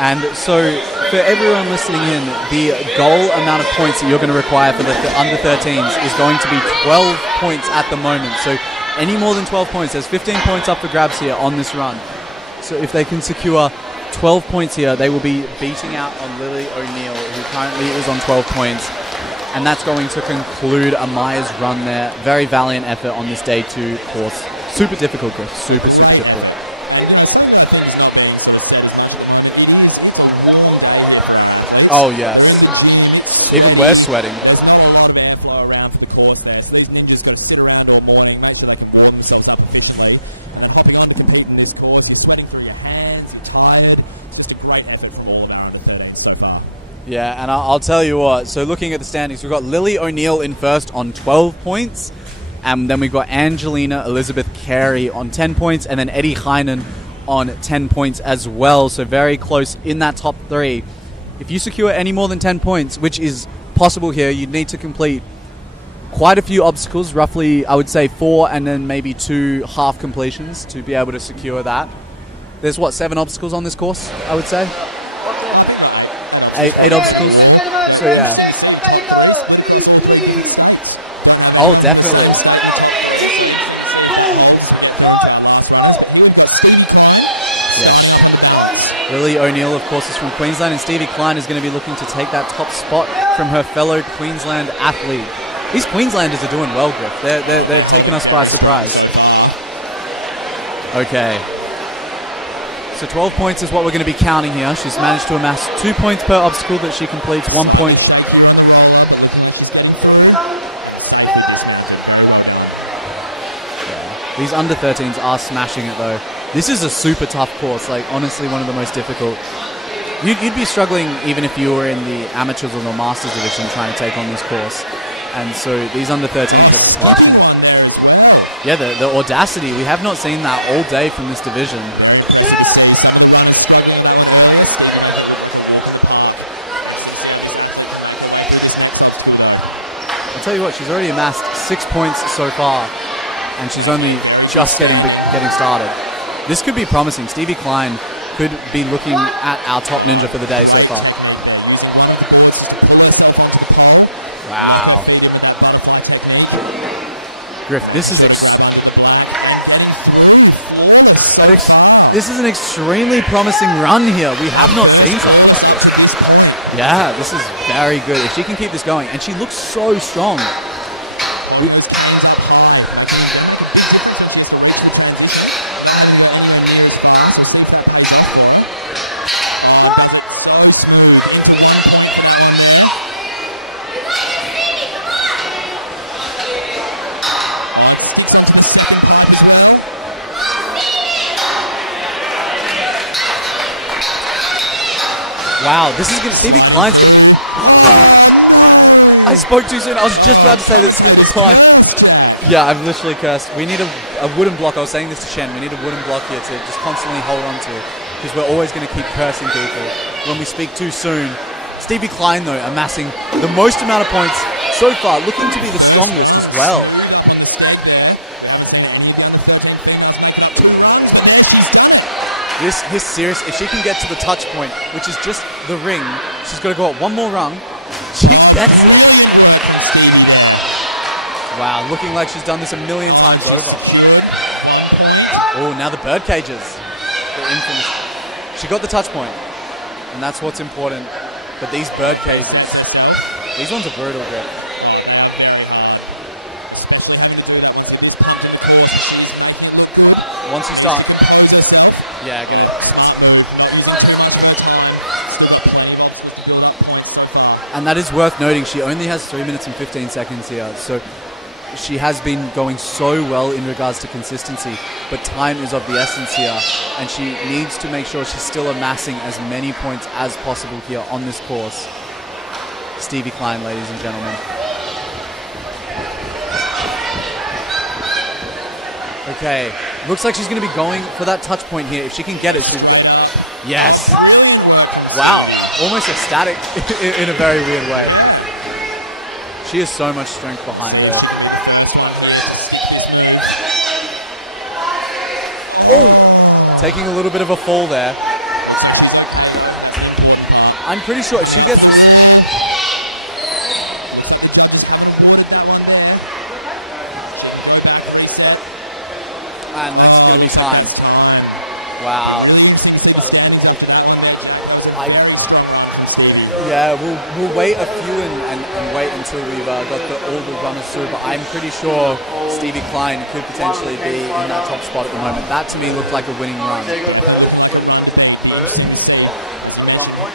And so, for everyone listening in, the goal amount of points that you're going to require for the under-13s is going to be 12 points at the moment. So, any more than 12 points, there's 15 points up for grabs here on this run. So, if they can secure 12 points here, they will be beating out on Lily O'Neill, who currently is on 12 points. And that's going to conclude Amaya's run there. Very valiant effort on this day 2 course. Super difficult, Griff. Super, super difficult. Oh, yes. Even we're sweating. Yeah, and I'll tell you what. So looking at the standings, we've got Lily O'Neill in first on 12 points. And then we've got Angelina Elizabeth Carey on 10 points. And then Eddie Heinen on 10 points as well. So very close in that top 3. If you secure any more than 10 points, which is possible here, you'd need to complete quite a few obstacles, roughly, I would say 4 and then maybe 2 half completions to be able to secure that. There's, 7 obstacles on this course, I would say? 8 obstacles. So, yeah. Oh, definitely. Yes. Lily O'Neill, of course, is from Queensland, and Stevie Klein is going to be looking to take that top spot from her fellow Queensland athlete. These Queenslanders are doing well, Griff. They're taking us by surprise. Okay. So 12 points is what we're going to be counting here. She's managed to amass 2 points per obstacle that she completes, 1 point. Yeah. These under 13s are smashing it though. This is a super tough course, like honestly one of the most difficult. You'd be struggling even if you were in the amateurs or the masters division trying to take on this course. And so these under 13s are crushing it. Yeah, the audacity, we have not seen that all day from this division. I'll tell you what, she's already amassed 6 points so far, and she's only just getting started. This could be promising. Stevie Klein could be looking at our top ninja for the day so far. Wow. Griff, this is this is an extremely promising run here. We have not seen something like this. Yeah, this is very good. If she can keep this going, and she looks so strong. Wow, this is gonna. Stevie Klein's gonna be. I spoke too soon. I was just about to say that Stevie Klein. Yeah, I've literally cursed. We need a wooden block. I was saying this to Shen. We need a wooden block here to just constantly hold on to, because we're always going to keep cursing people when we speak too soon. Stevie Klein, though, amassing the most amount of points so far, looking to be the strongest as well. This is serious. If she can get to the touch point, which is just the ring, she's got to go up one more rung. She gets it. Wow, looking like she's done this a million times over. Oh, now the bird cages. The infamous. She got the touch point, and that's what's important. But these bird cages, these ones are brutal, Greg. Once you start, yeah, gonna. And that is worth noting. She only has 3 minutes and 15 seconds here, so she has been going so well in regards to consistency. But time is of the essence here, and she needs to make sure she's still amassing as many points as possible here on this course. Stevie Klein, ladies and gentlemen. Okay, looks like she's going to be going for that touch point here. If she can get it, she will get. Yes. Wow, almost ecstatic in a very weird way. She has so much strength behind her. Oh, taking a little bit of a fall there. I'm pretty sure if she gets this. And that's going to be time. Wow. Yeah, we'll wait a few and wait until we've got all the runners through, but I'm pretty sure Stevie Klein could potentially be in that top spot at the moment. That to me looked like a winning run. Diego Bird, when he was third at 1 point.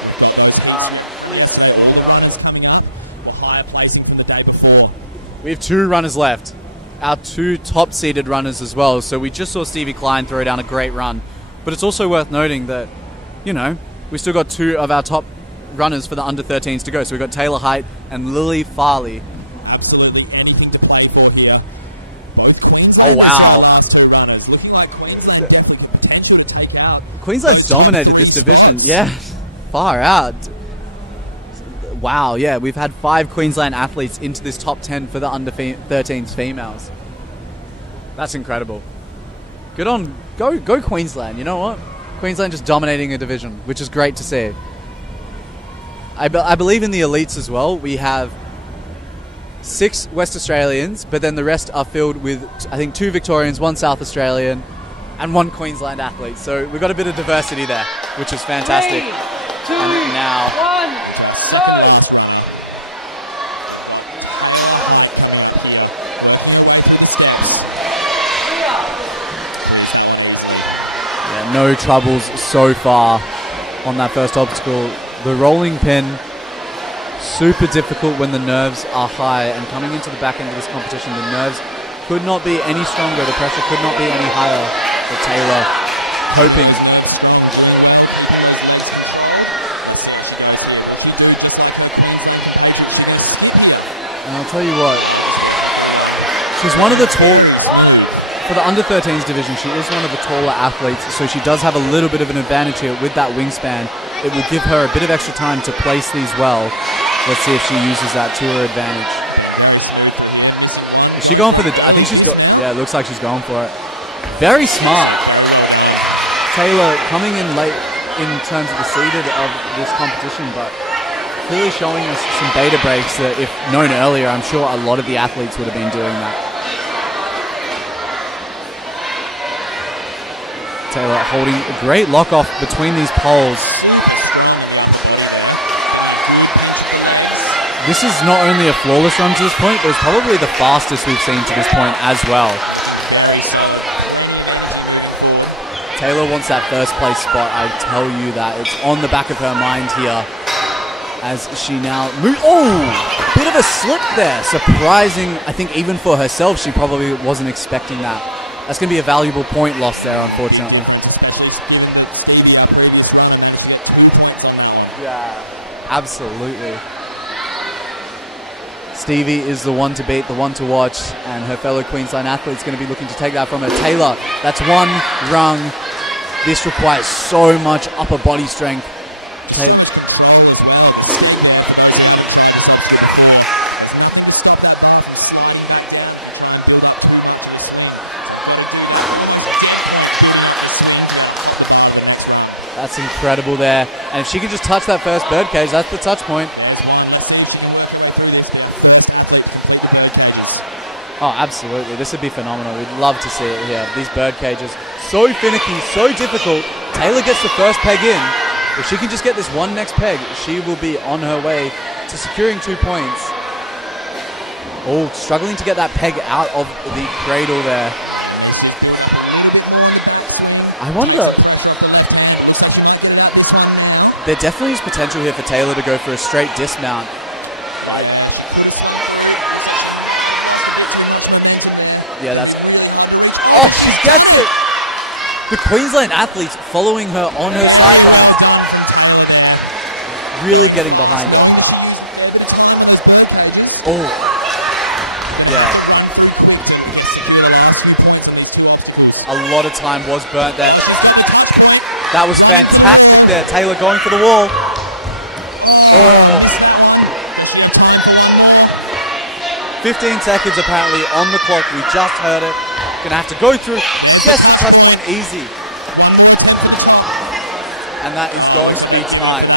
Coming up for higher placing from the day before. We have 2 runners left. Our 2 top-seeded runners as well. So we just saw Stevie Klein throw down a great run. But it's also worth noting that, you know, we still got 2 of our top runners for the under 13s to go. So we've got Taylor Height and Lily Farley. Absolutely anything to play for here. Both Queensland. Oh, wow. Last 2 runners. Looking like Queensland have the potential to take out. Queensland's dominated this division. Yeah, far out. Wow, yeah, we've had 5 Queensland athletes into this top 10 for the under 13s females. That's incredible. Good on, go Queensland. You know what? Queensland just dominating a division, which is great to see. I believe in the elites as well. We have 6 West Australians, but then the rest are filled with, I think, 2 Victorians, 1 South Australian, and 1 Queensland athlete. So we've got a bit of diversity there, which is fantastic. 3, 2, and now, 1, go! yeah, no troubles so far on that first obstacle. The rolling pin, super difficult when the nerves are high, and coming into the back end of this competition, the nerves could not be any stronger. The pressure could not be any higher. But Taylor coping. And I'll tell you what, she's one of the tall, for the under 13s division, she is one of the taller athletes, so she does have a little bit of an advantage here with that wingspan. It will give her a bit of extra time to place these well. Let's see if she uses that to her advantage. Is she going for the, I think she's got, yeah, it looks like she's going for it. Very smart. Taylor coming in late in terms of the seeded of this competition, but clearly showing us some beta breaks that if known earlier, I'm sure a lot of the athletes would have been doing that. Taylor holding a great lock off between these poles. This is not only a flawless run to this point, but it's probably the fastest we've seen to this point as well. Taylor wants that first place spot, I tell you that. It's on the back of her mind here as she now moves. Oh, bit of a slip there. Surprising, I think even for herself, she probably wasn't expecting that. That's going to be a valuable point lost there, unfortunately. Yeah, absolutely. Stevie is the one to beat, the one to watch, and her fellow Queensland athlete's going to be looking to take that from her. Taylor, that's one rung. This requires so much upper body strength. Taylor. That's incredible there. And if she could just touch that first birdcage, that's the touch point. Oh, absolutely. This would be phenomenal. We'd love to see it here. These bird cages, so finicky, so difficult. Taylor gets the first peg in. If she can just get this one next peg, she will be on her way to securing 2 points. Oh, struggling to get that peg out of the cradle there. I wonder... There definitely is potential here for Taylor to go for a straight dismount. But yeah, that's... Oh, she gets it! The Queensland athletes following her on her sideline. Really getting behind her. Oh. Yeah. A lot of time was burnt there. That was fantastic there. Taylor going for the wall. Oh. 15 seconds apparently on the clock. We just heard it. Gonna have to go through. Gets the touch point easy. And that is going to be time.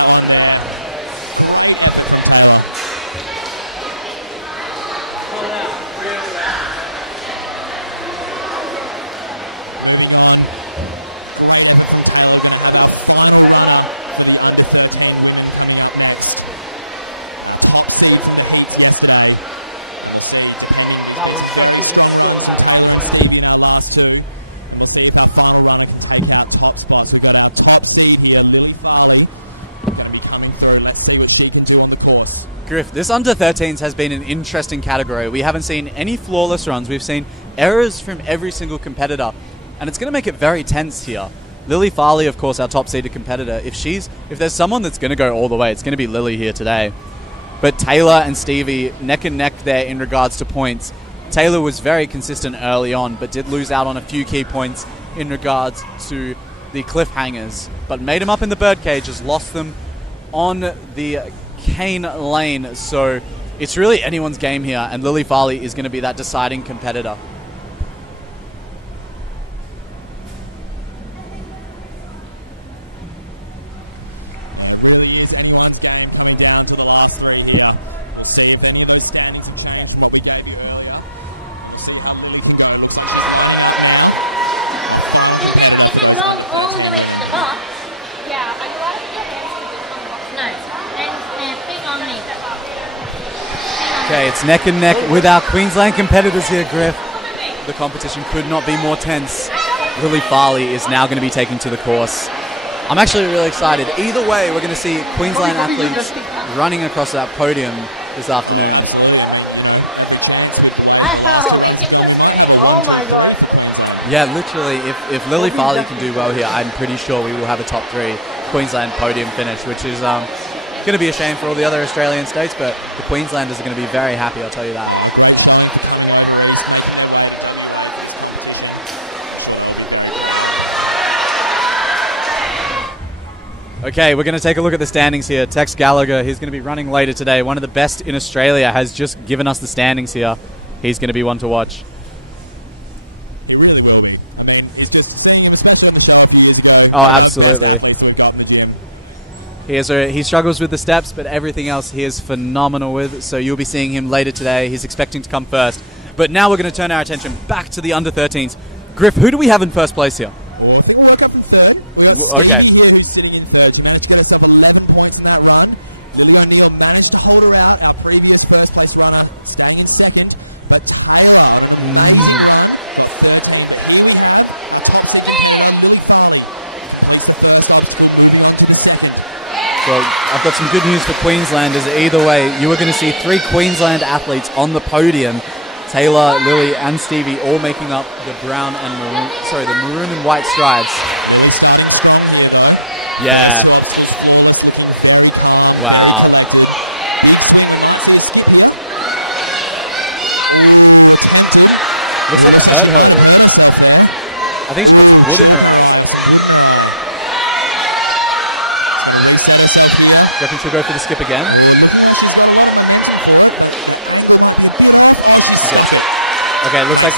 That was such a good score that 1 point last two. See if that final run can take that top spot. So we've got our top seed here, Lily Farren. Let's see what she can do on the course. Griff, this under 13s has been an interesting category. We haven't seen any flawless runs. We've seen errors from every single competitor. And it's going to make it very tense here. Lily Farley, of course, our top seeded competitor. If there's someone that's going to go all the way, it's going to be Lily here today. But Taylor and Stevie neck and neck there in regards to points. Taylor was very consistent early on, but did lose out on a few key points in regards to the cliffhangers. But made them up in the bird cages, lost them on the cane lane. So it's really anyone's game here, and Lily Farley is going to be that deciding competitor. It really is anyone's game coming down to the last three here. See if any of those standards can change what we got here. Isn't long all the way to the box? Yeah, are you allowed to get hands on the box? No. And big on me. Okay, it's neck and neck with our Queensland competitors here, Griff. The competition could not be more tense. Lily Farley is now going to be taking to the course. I'm actually really excited. Either way, we're going to see Queensland athletes running across that podium this afternoon. Oh my god. Yeah, literally, if Lily Farley can do well here, I'm pretty sure we will have a top 3 Queensland podium finish, which is going to be a shame for all the other Australian states, but the Queenslanders are going to be very happy, I'll tell you that. Okay, we're going to take a look at the standings here. Tex Gallagher, he's going to be running later today. One of the best in Australia has just given us the standings here. He's going to be one to watch. It really will be. It's just seeing him, especially at the show after years ago. Oh, absolutely. He struggles with the steps, but everything else he is phenomenal with. So you'll be seeing him later today. He's expecting to come first. But now we're going to turn our attention back to the under-13s. Griff, who do we have in first place here? I think we're up in third. Okay. Who's sitting in third. We managed to get us up 11 points in that run. Lily O'Neill managed to hold her out. Our previous first place runner staying in second. But Well, I've got some good news for Queenslanders. Either way, you are going to see 3 Queensland athletes on the podium. Taylor, Lily, and Stevie all making up the brown and maroon, the maroon and white stripes. Yeah. Wow. Looks like it hurt her a little. I think she put some wood in her eyes. Do you reckon she'll go for the skip again? She gets it. Okay, it looks like...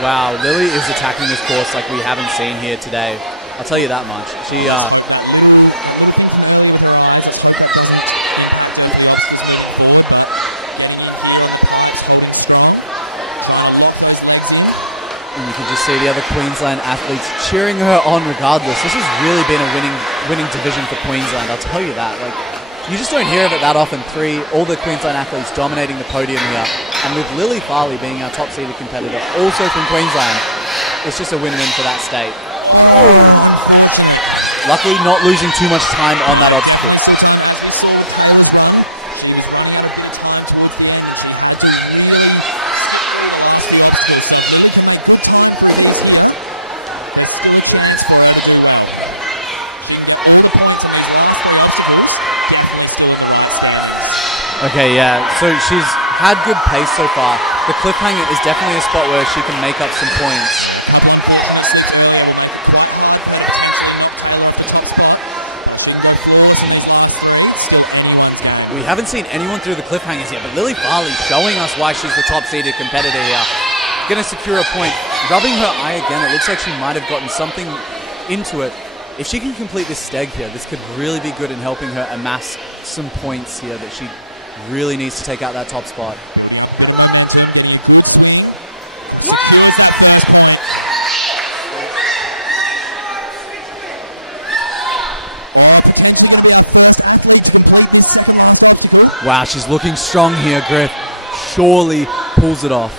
Wow, Lily is attacking this course like we haven't seen here today. I'll tell you that much. She, you can just see the other Queensland athletes cheering her on regardless. This has really been a winning division for Queensland, I'll tell you that. Like, you just don't hear of it that often. All the Queensland athletes dominating the podium here. And with Lily Farley being our top-seeded competitor, also from Queensland, it's just a win-win for that state. Oh. Luckily, not losing too much time on that obstacle. Okay, yeah, so she's had good pace so far. The cliffhanger is definitely a spot where she can make up some points. We haven't seen anyone through the cliffhangers yet, but Lily Farley showing us why she's the top-seeded competitor here. Going to secure a point. Rubbing her eye again, it looks like she might have gotten something into it. If she can complete this steg here, this could really be good in helping her amass some points here that she really needs to take out that top spot. Wow, she's looking strong here, Griff. Surely pulls it off.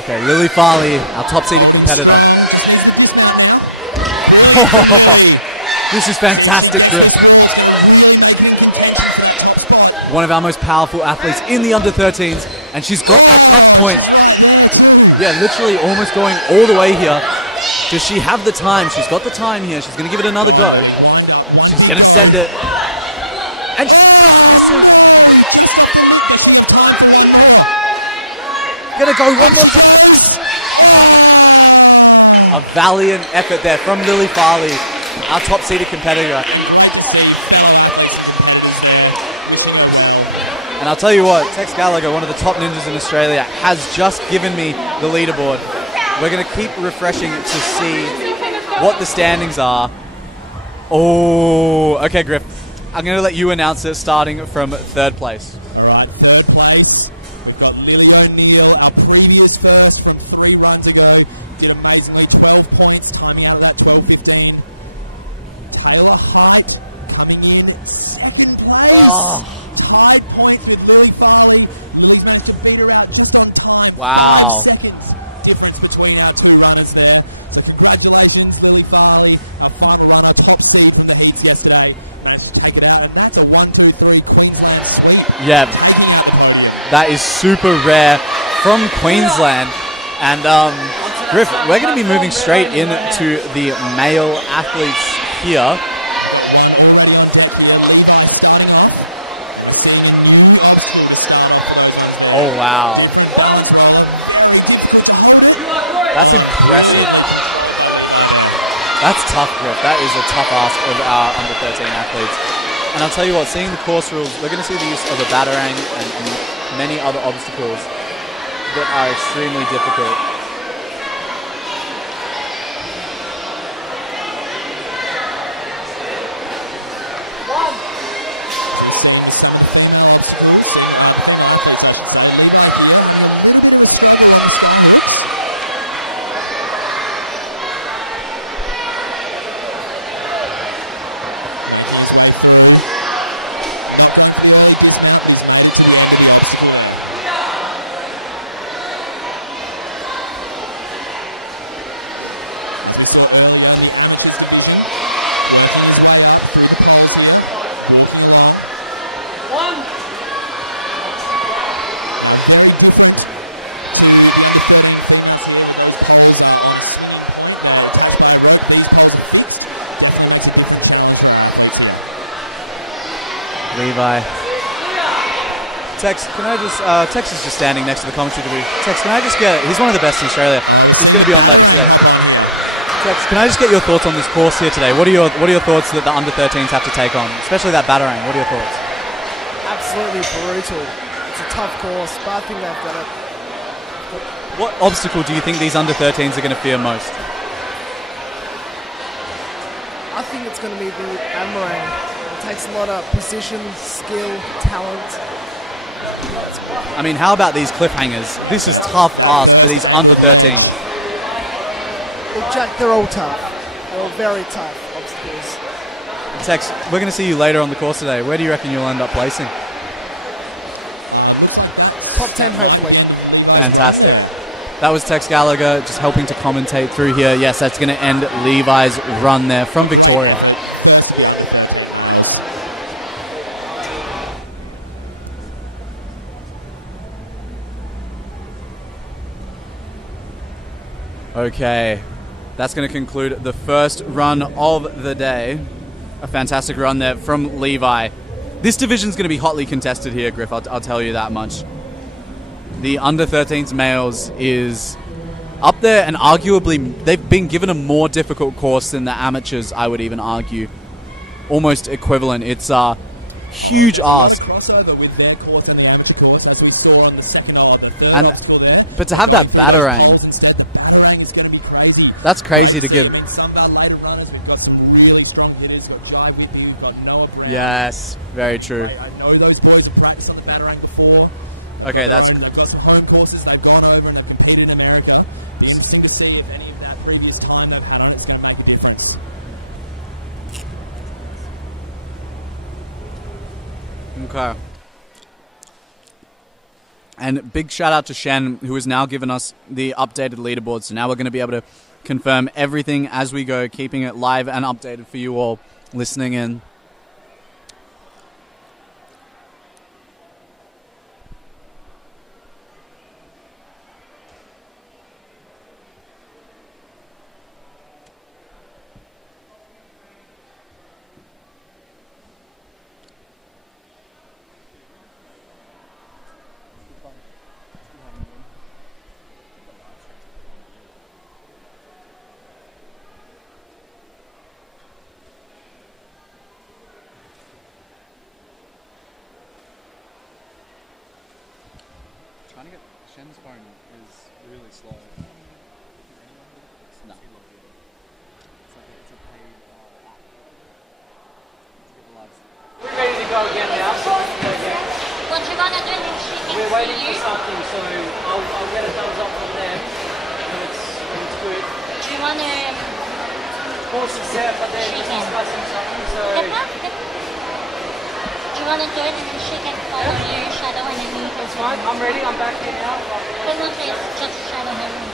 Okay, Lily Farley, our top-seeded competitor. This is fantastic, Griff. One of our most powerful athletes in the under-13s, and she's got that touch point. Yeah, literally almost going all the way here. Does she have the time? She's got the time here. She's going to give it another go. She's going to send it. And she's going to go one more time. A valiant effort there from Lily Farley, our top-seeded competitor. And I'll tell you what, Tex Gallagher, one of the top ninjas in Australia, has just given me the leaderboard. We're going to keep refreshing it to see what the standings are. Oh, okay, Griff. I'm going to let you announce it, starting from third place. All right, third place. We've got Lily O'Neill, our previous first from 3 runs ago. Did amazingly, 12 points, timing out of that 12:15. Taylor Hyde coming in second place. Oh. 5 points with Lily Farley. Lily's managed to beat her out just on time. Wow. 5 seconds. difference between our two runners there. So congratulations, Lily Farley, a final runner, top seed from the heats yesterday. Managed to take it out. And that's a 1-2-3 Queensland split. Yeah, that is super rare from Queensland. And Griff, we're going to be moving straight into the male athletes here. Oh, wow. That's impressive. That's tough, Griff. That is a tough ask of our under 13 athletes. And I'll tell you what, seeing the course rules, we're going to see the use of a batarang and many other obstacles that are extremely difficult. Levi. Tex, can I just, Tex is just standing next to the commentary booth. Tex, can I just get, he's one of the best in Australia. He's going to be on later today. Tex, can I just get your thoughts on this course here today? What are your thoughts that the under 13s have to take on, especially that batarang? What are your thoughts? Absolutely brutal. It's a tough course, but I think they've got it. What obstacle do you think these under 13s are going to fear most? I think it's going to be the boomerang. It takes a lot of precision, skill, talent. I mean, how about these cliffhangers? This is tough ask for these under 13. Well, Jack, they're all tough. They're all very tough obstacles. Tex, we're going to see you later on the course today. Where do you reckon you'll end up placing? Top 10, hopefully. Fantastic. That was Tex Gallagher just helping to commentate through here. Yes, that's going to end Levi's run there from Victoria. Okay, that's going to conclude the first run of the day. A fantastic run there from Levi. This division's going to be hotly contested here, Griff, I'll tell you that much. The under 13s males is up there, and arguably they've been given a more difficult course than the amateurs, I would even argue. Almost equivalent. It's a huge ask. But to have that batarang, that's crazy to give. Yes, very true. I know those boys have practiced on the batarang before. Okay, that's... Across the home courses, they've gone over and have competed in America. It's interesting to see if any of that previous time they've had on it's going to make a difference. Okay. And big shout out to Shen, who has now given us the updated leaderboard. So now we're going to be able to confirm everything as we go, keeping it live and updated for you all listening in. Trying to get Shen's phone is really slow. No. It's a paid app. We're ready to go again now. What you gonna do when she can We're waiting see for you? something, so I'll get a thumbs up from them when it's good. Do you wanna... Course is set, but they're She just can. discussing something, so... Do you wanna do it and then she can follow you, shadow, and then you can... It's fine, I'm ready, I'm back here now. But not just shadow her and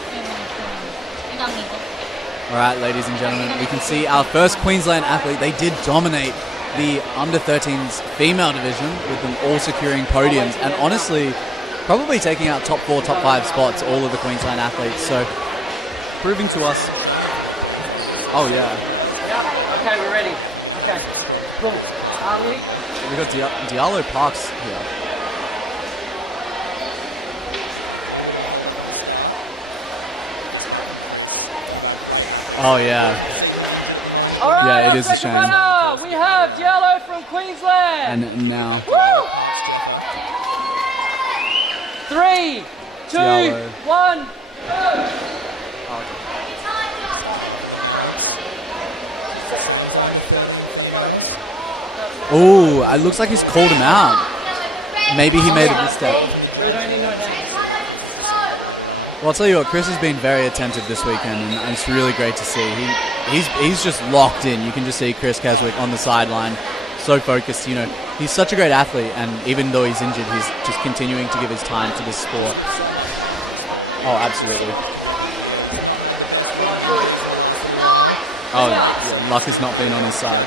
All right, ladies and gentlemen, we can see our first Queensland athlete. They did dominate the under-13s female division with them all securing podiums and honestly probably taking out top 4, top 5 spots, all of the Queensland athletes. So proving to us... Oh, yeah. Yeah. Okay, we're ready. Okay. Boom. We got Diallo Parks here. Oh, yeah. All right, Yeah, it our is a second shame. runner, we have Diallo from Queensland. And now... Woo! 3, 2, Diallo. 1, go! Oh, it looks like he's called him out. Maybe he made a misstep. Well, I'll tell you what, Chris has been very attentive this weekend, and it's really great to see. He's just locked in. You can just see Chris Keswick on the sideline, so focused. You know, he's such a great athlete, and even though he's injured, he's just continuing to give his time to this sport. Oh, absolutely. Oh, yeah, luck has not been on his side.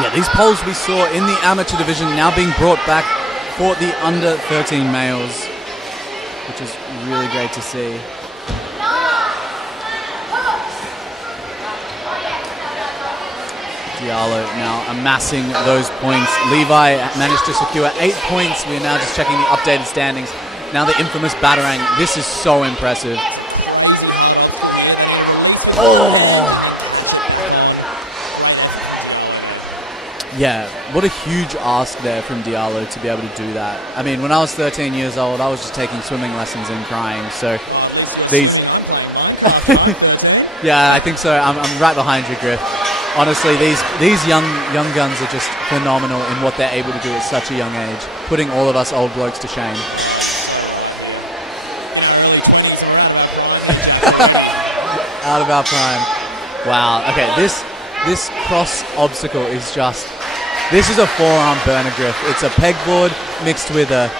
Yeah, these poles we saw in the amateur division now being brought back for the under-13 males, which is really great to see. Diallo now amassing those points. Levi managed to secure 8 points. We are now just checking the updated standings. Now the infamous Batarang. This is so impressive. Oh! Yeah, what a huge ask there from Diallo to be able to do that. I mean, when I was 13 years old, I was just taking swimming lessons and crying. So these... Yeah, I think so. I'm right behind you, Griff. Honestly, these young guns are just phenomenal in what they're able to do at such a young age, putting all of us old blokes to shame. Out of our prime. Wow. Okay, this cross obstacle is just... This is a forearm burner, Griff. It's a pegboard mixed with a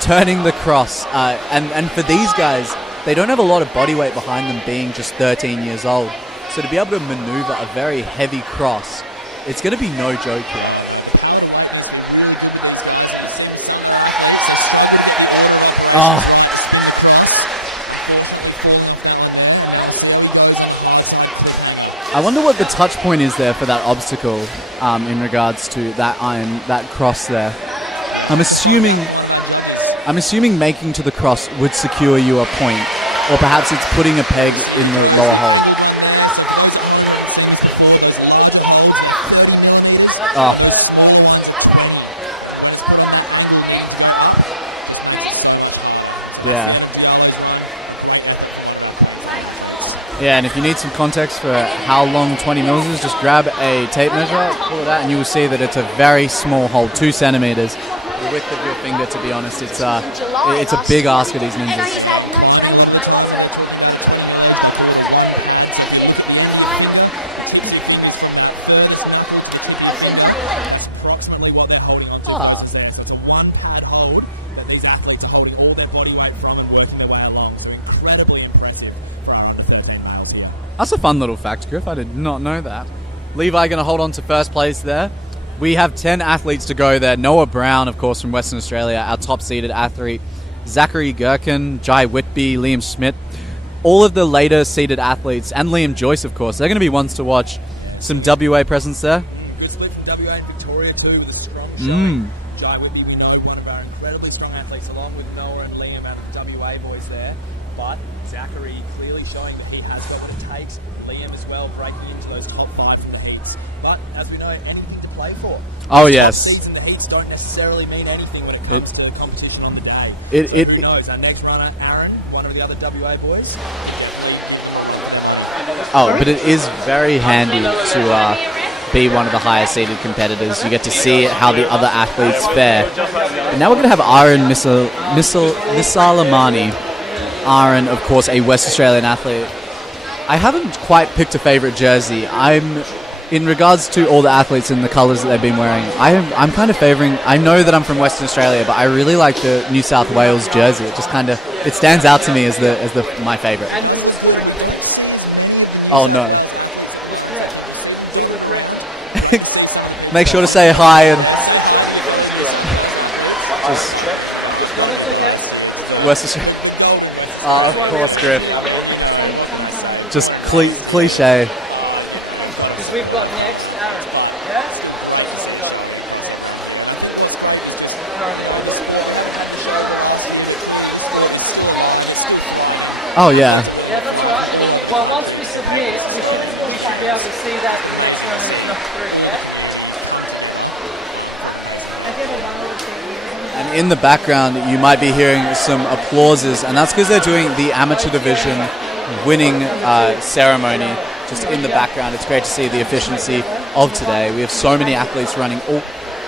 turning the cross. And for these guys, they don't have a lot of body weight behind them being just 13 years old. So to be able to maneuver a very heavy cross, it's going to be no joke here. Oh. I wonder what the touch point is there for that obstacle in regards to that cross there. I'm assuming making to the cross would secure you a point, or perhaps it's putting a peg in the lower hole. Oh. Yeah. Yeah, and if you need some context for how long 20 mils is, just grab a tape measure, pull it out, and you will see that it's a very small hole, 2 centimeters. The width of your finger, to be honest, it's a big ask of these ninjas. Approximately what they're holding on to. So it's a one-pad hold that these athletes are holding all their body weight from and working their way along. So incredibly impressive for our under 13 males here. That's a fun little fact, Griff. I did not know that. Levi going to hold on to first place there. We have 10 athletes to go there. Noah Brown, of course, from Western Australia, our top-seeded athlete. Zachary Gherkin, Jai Whitby, Liam Schmidt. All of the later seeded athletes, and Liam Joyce, of course. They're going to be ones to watch. Some WA presence there. Grizzly from WA and Victoria too, with a strong showing. Jai Whitby, we know one of our incredibly strong athletes, along with Noah and Liam and the WA boys there. But Zachary clearly showing that he has got what it takes. Liam as well breaking into those top 5 for the heats. But as we know, anything to play for. Oh, yes. Season, the heats don't necessarily mean anything when it comes to competition on the day. Who knows? Our next runner, Aaron, one of the other WA boys. Oh, but it is very handy to be one of the higher seeded competitors. You get to see how the other athletes fare. And now we're going to have Aaron Misalamani. Aaron, of course, a West Australian athlete. I haven't quite picked a favourite jersey. In regards to all the athletes and the colours that they've been wearing, I'm kind of favouring. I know that I'm from Western Australia, but I really like the New South Wales jersey. It just kind of stands out to me as my favourite. And we were scoring points. Oh no! It was correct. We were correct. Make sure to say hi and West Australia. Of course, Griff. Just cliche. Because we've got next Aaron. Yeah? That's what we've got next. Currently on the Oh yeah. Yeah, that's right. Well, once we submit, we should be able to see that the next runner is not through, yeah? And in the background, you might be hearing some applauses, and that's because they're doing the amateur division winning ceremony just in the background. It's great to see the efficiency of today. We have so many athletes running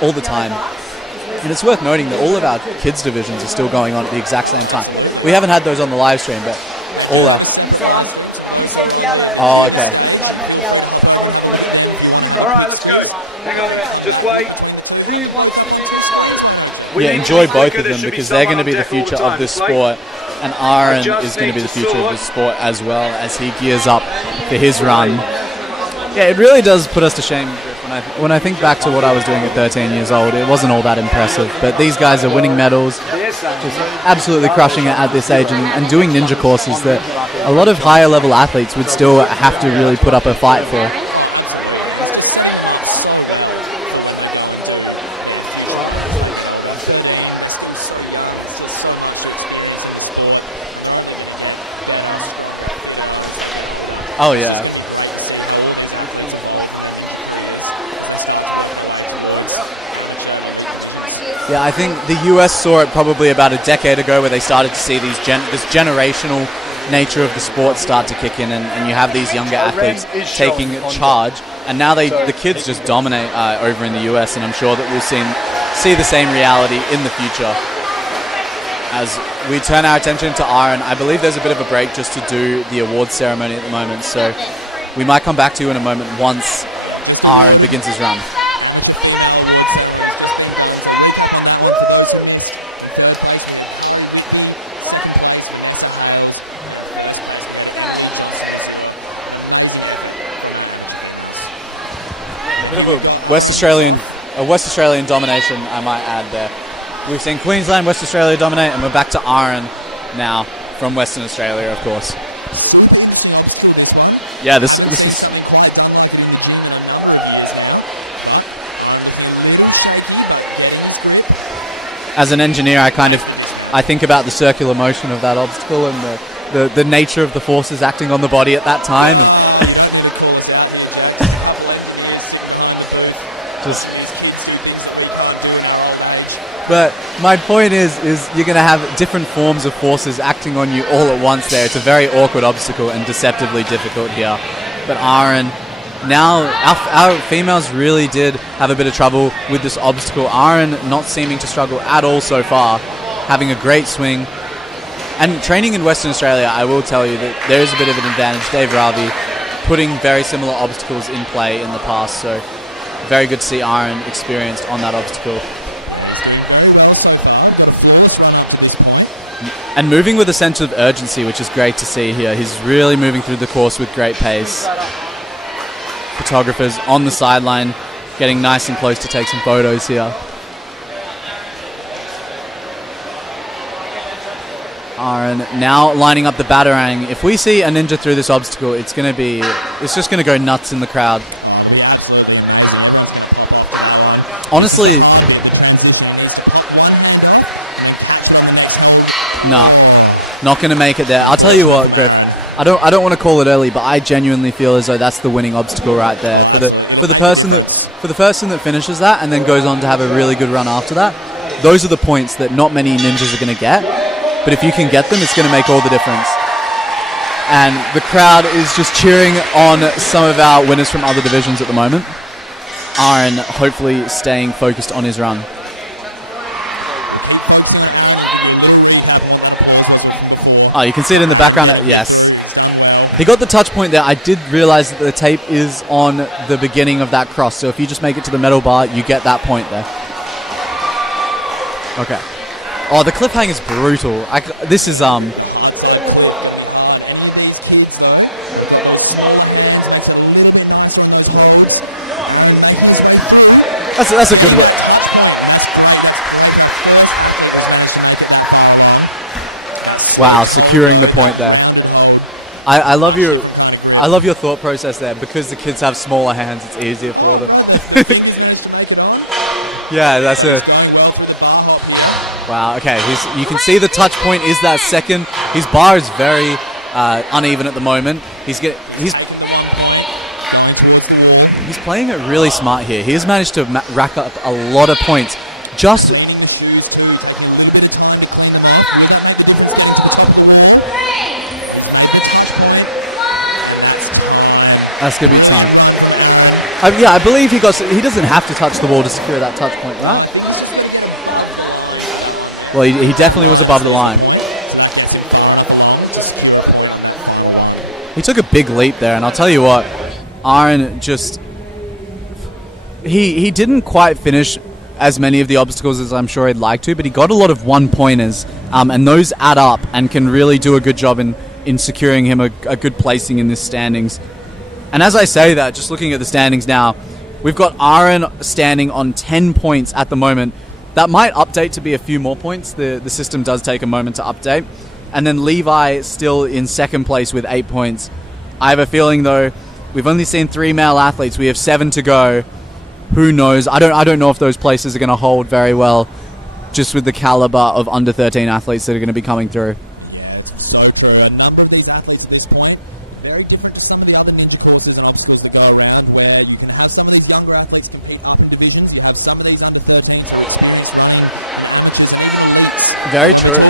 all the time. And it's worth noting that all of our kids divisions are still going on at the exact same time. We haven't had those on the live stream, but all our... Oh, okay. All right, let's go. Hang on a minute. Just wait. Who wants to do this one? Yeah, enjoy both of them because they're going to be the future of this sport. And Aaron is going to be the future of this sport as well as he gears up for his run. Yeah, it really does put us to shame when I think back to what I was doing at 13 years old. It wasn't all that impressive, but these guys are winning medals, just absolutely crushing it at this age and doing ninja courses that a lot of higher level athletes would still have to really put up a fight for. Oh yeah. Yeah, I think the US saw it probably about a decade ago where they started to see this generational nature of the sport start to kick in, and you have these younger athletes taking charge, and now the kids just dominate over in the US, and I'm sure that we'll see the same reality in the future. As we turn our attention to Aaron, I believe there's a bit of a break just to do the awards ceremony at the moment, so we might come back to you in a moment once Aaron begins his run. A bit of a West Australian domination, I might add there. We've seen Queensland, West Australia dominate, and we're back to Aaron now from Western Australia, of course. Yeah, this is... As an engineer, I think about the circular motion of that obstacle and the nature of the forces acting on the body at that time. But my point is you're going to have different forms of forces acting on you all at once there. It's a very awkward obstacle and deceptively difficult here. But Aaron, now our females really did have a bit of trouble with this obstacle. Aaron not seeming to struggle at all so far, having a great swing. And training in Western Australia, I will tell you that there is a bit of an advantage. Dave Ravi putting very similar obstacles in play in the past, so very good to see Aaron experienced on that obstacle. And moving with a sense of urgency, which is great to see here. He's really moving through the course with great pace. Photographers on the sideline getting nice and close to take some photos here. Aaron now lining up the batarang. If we see a ninja through this obstacle, it's just going to go nuts in the crowd. Honestly, No, not going to make it there. I'll tell you what, Griff. I don't want to call it early, but I genuinely feel as though that's the winning obstacle right there for the person that finishes that and then goes on to have a really good run after that. Those are the points that not many ninjas are going to get, but if you can get them, it's going to make all the difference. And the crowd is just cheering on some of our winners from other divisions at the moment. Aaron hopefully staying focused on his run. Oh, you can see it in the background. Yes. He got the touch point there. I did realize that the tape is on the beginning of that cross. So if you just make it to the metal bar, you get that point there. Okay. Oh, the cliffhanger is brutal. This is That's a good one. Wow, securing the point there. I love your thought process there. Because the kids have smaller hands, it's easier for them. Yeah, that's it. Wow. Okay, you can see the touch point is that second. His bar is very uneven at the moment. He's playing it really smart here. He has managed to rack up a lot of points. Just that's going to be time. Yeah, I believe he doesn't have to touch the wall to secure that touch point, right? Well, he definitely was above the line. He took a big leap there, and I'll tell you what, Aaron just... He didn't quite finish as many of the obstacles as I'm sure he'd like to, but he got a lot of one-pointers, and those add up and can really do a good job in securing him a good placing in the standings. And as I say that, just looking at the standings now, we've got Aaron standing on 10 points at the moment. That might update to be a few more points. The system does take a moment to update. And then Levi still in second place with 8 points. I have a feeling, though, we've only seen 3 male athletes. We have 7 to go. Who knows? I don't know if those places are going to hold very well, just with the caliber of under 13 athletes that are going to be coming through. Yeah, so for a number of these athletes at this point, very different to some of the other ninja courses and obstacles that go around, where you can have some of these younger athletes compete up in divisions. You have some of these under 13. Very true.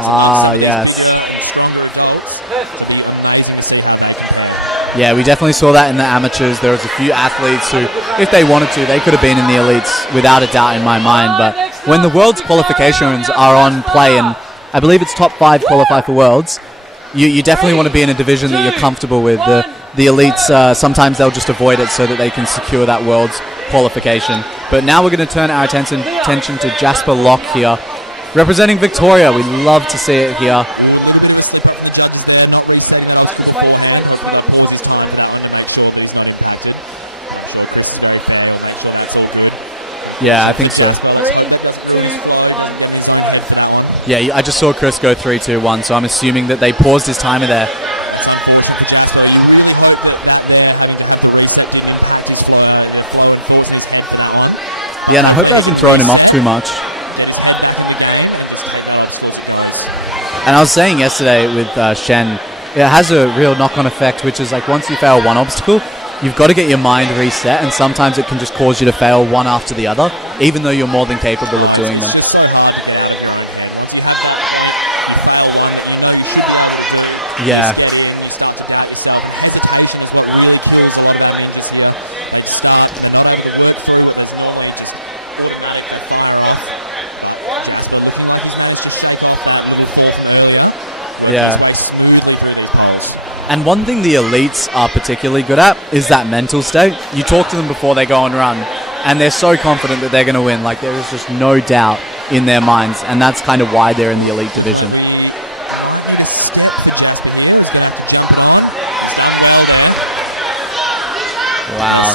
Ah, yes. Yeah, we definitely saw that in the amateurs. There was a few athletes who, if they wanted to, they could have been in the elites without a doubt in my mind. But when the Worlds qualifications are on play, and I believe it's top 5 qualify for Worlds, you definitely want to be in a division that you're comfortable with. The elites, sometimes they'll just avoid it so that they can secure that Worlds qualification. But now we're going to turn our attention to Jasper Locke here. Representing Victoria, we love to see it here. Just wait. Stop the time. Yeah, I think so. 3, 2, 1, go. Yeah, I just saw Chris go 3, 2, 1, so I'm assuming that they paused his timer there. Yeah, and I hope that hasn't thrown him off too much. And I was saying yesterday with Shen, it has a real knock-on effect, which is like once you fail one obstacle, you've got to get your mind reset, and sometimes it can just cause you to fail one after the other, even though you're more than capable of doing them. Yeah. Yeah. And one thing the elites are particularly good at is that mental state. You talk to them before they go and run, and they're so confident that they're going to win. Like, there is just no doubt in their minds, and that's kind of why they're in the elite division. Wow.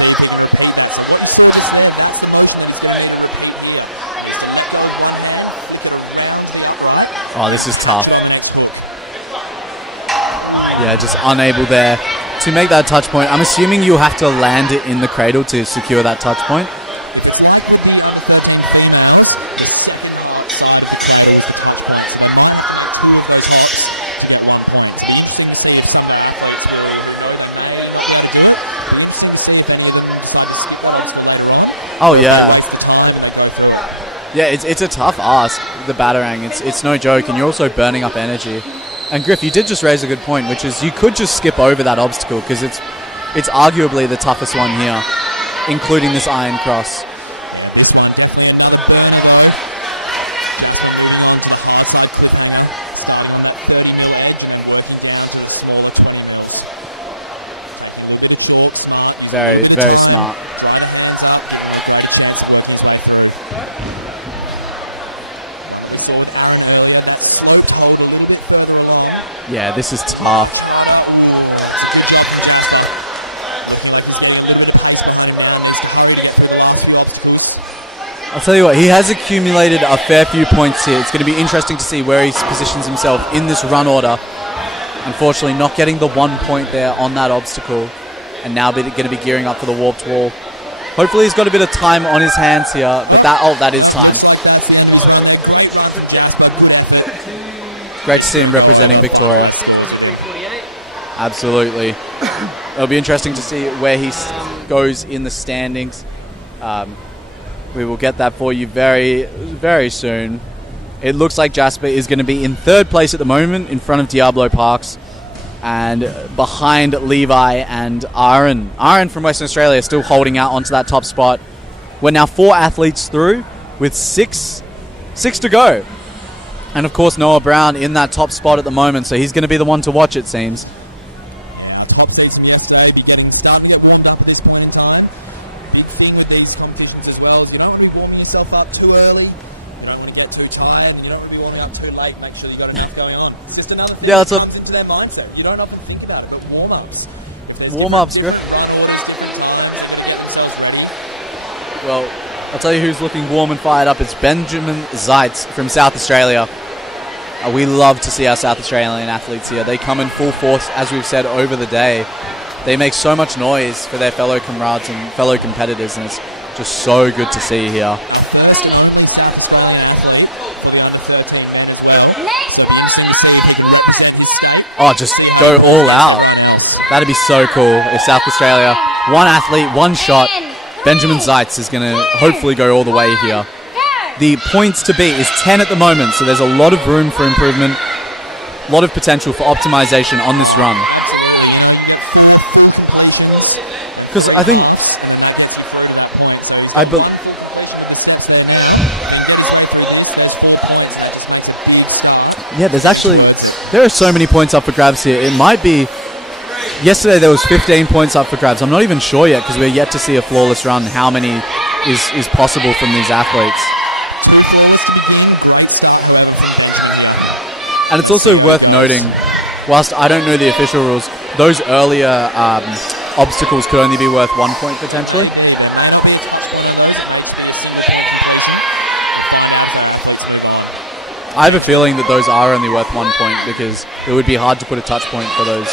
Oh, this is tough. Yeah, just unable there to make that touch point, I'm assuming you'll have to land it in the cradle to secure that touch point. Oh yeah. Yeah, it's a tough ask, the Batarang. It's no joke, and you're also burning up energy. And Griff, you did just raise a good point, which is you could just skip over that obstacle because it's arguably the toughest one here, including this iron cross. Very, very smart. Yeah, this is tough. I'll tell you what, he has accumulated a fair few points here. It's going to be interesting to see where he positions himself in this run order. Unfortunately, not getting the 1 point there on that obstacle. And now going to be gearing up for the warped wall. Hopefully he's got a bit of time on his hands here, but that is time. Great to see him representing Victoria. Absolutely. It'll be interesting to see where he goes in the standings. We will get that for you very, very soon. It looks like Jasper is going to be in third place at the moment in front of Diablo Parks and behind Levi and Aaron. Aaron from Western Australia still holding out onto that top spot. We're now 4 athletes through with six to go. And of course Noah Brown in that top spot at the moment, so he's going to be the one to watch, it seems. Top seats from yesterday, you're starting to get warmed up at this point in time. Big thing with these competitions as well is you don't want to be warming yourself up too early. You don't want to get too tired. You don't want to be warming up too late. Make sure you've got enough going on. It's just another thing that comes into their mindset. You don't often think about it, but warm-ups. Warm-ups, Griff. Well, I'll tell you who's looking warm and fired up. It's Benjamin Zeitz from South Australia. We love to see our South Australian athletes here. They come in full force, as we've said, over the day. They make so much noise for their fellow comrades and fellow competitors, and it's just so good to see here. Oh, just go all out. That'd be so cool if South Australia, one athlete, one shot. Benjamin Zeitz is going to hopefully go all the way here. The points to beat is 10 at the moment, so there's a lot of room for improvement, a lot of potential for optimization on this run. Because I think... there are so many points up for grabs here. It might be... Yesterday there was 15 points up for grabs. I'm not even sure yet because we're yet to see a flawless run, how many is possible from these athletes. And it's also worth noting, whilst I don't know the official rules, those earlier obstacles could only be worth 1 point potentially. I have a feeling that those are only worth 1 point because it would be hard to put a touch point for those.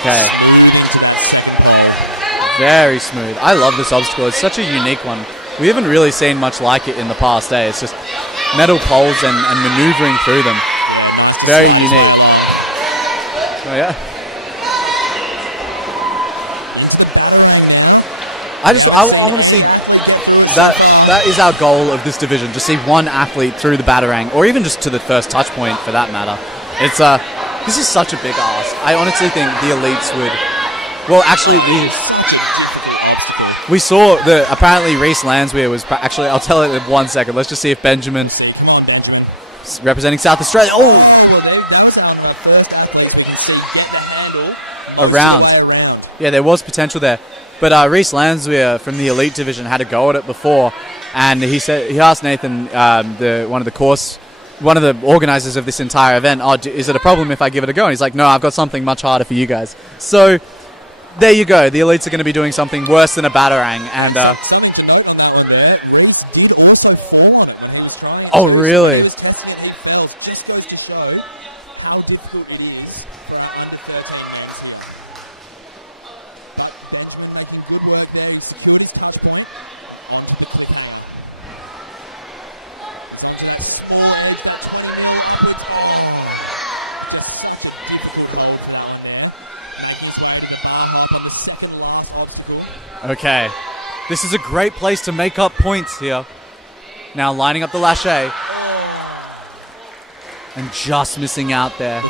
Okay. Very smooth. I love this obstacle. It's such a unique one. We haven't really seen much like it in the past, eh? It's just metal poles and maneuvering through them. Very unique. Oh, yeah. I want to see that is our goal of this division, to see one athlete through the Batarang, or even just to the first touch point for that matter. It's this is such a big ask. I honestly think the elites would... Well, actually, we saw that apparently Reese Lansweer was... Actually, I'll tell it in 1 second. Let's just see if Benjamin... Representing South Australia. Oh! Around. Yeah, there was potential there. But Reese Lansweer from the elite division had a go at it before. And he asked Nathan, one of the course one of the organizers of this entire event, is it a problem if I give it a go? And he's like, no, I've got something much harder for you guys. So there you go. The elites are going to be doing something worse than a batarang. And Something to note on that one there. Reese did also fall on it when he was trying. oh, really? Reese definitely failed. Just goes to show how difficult it is for under 13 years. But Benjamin making good work there. He secured his touch point. Okay. This is a great place to make up points here. Now lining up the lâché. And just missing out there.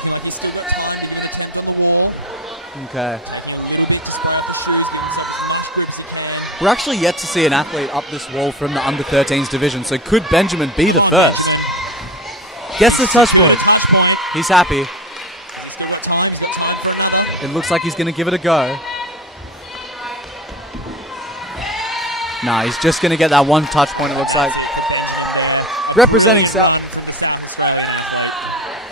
Okay. We're actually yet to see an athlete up this wall from the under-13s division, so could Benjamin be the first? Gets the touch point. He's happy. It looks like he's going to give it a go. Nah, he's just going to get that one touch point, it looks like. Representing South.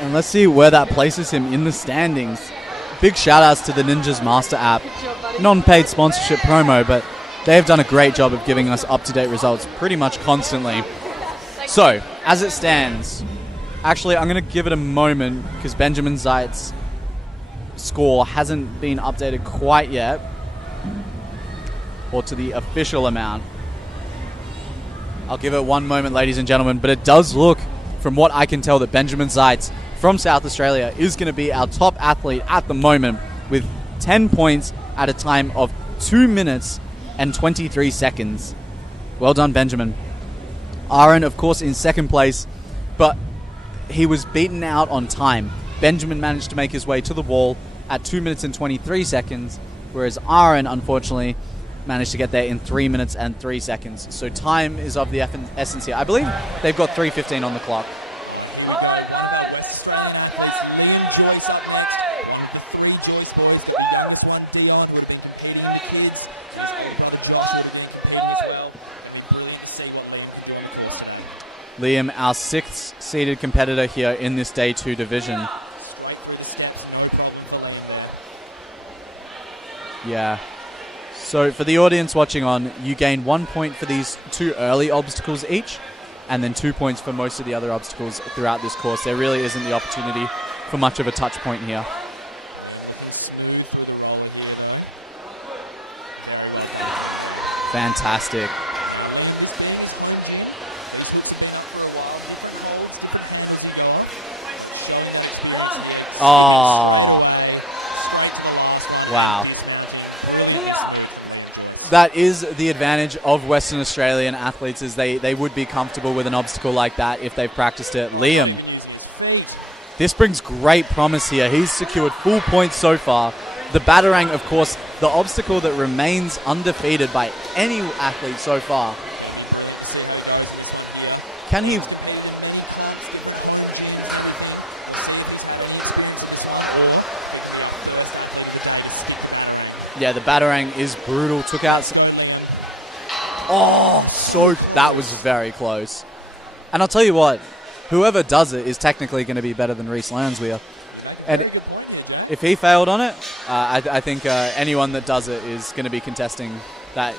And let's see where that places him in the standings. Big shout-outs to the Ninjas Master app. Non-paid sponsorship promo, but they've done a great job of giving us up-to-date results pretty much constantly. So, as it stands, actually, I'm going to give it a moment because Benjamin Zeit's score hasn't been updated quite yet, or to the official amount. I'll give it one moment, ladies and gentlemen, but it does look, from what I can tell, that Benjamin Zeitz from South Australia is going to be our top athlete at the moment with 10 points at a time of 2 minutes and 23 seconds. Well done, Benjamin. Aaron, of course, in second place, but he was beaten out on time. Benjamin managed to make his way to the wall at 2 minutes and 23 seconds, whereas Aaron, unfortunately, managed to get there in 3 minutes and 3 seconds. So time is of the essence here. I believe they've got 3:15 on the clock. All right, guys, next up we have Liam from WA. 3, 2, 1, go. Liam, our 6th seeded competitor here in this Day 2 division. Yeah. So for the audience watching on, you gain 1 point for these 2 early obstacles each, and then 2 points for most of the other obstacles throughout this course. There really isn't the opportunity for much of a touch point here. Fantastic. Oh. Wow. That is the advantage of Western Australian athletes, is they would be comfortable with an obstacle like that if they've practiced it. Liam, this brings great promise here. He's secured full points so far. The batarang, of course, the obstacle that remains undefeated by any athlete so far. Can he... Yeah, the batarang is brutal. Took out... Oh, so... That was very close. And I'll tell you what, whoever does it is technically going to be better than Reese Lansweer. And if he failed on it, I think anyone that does it is going to be contesting that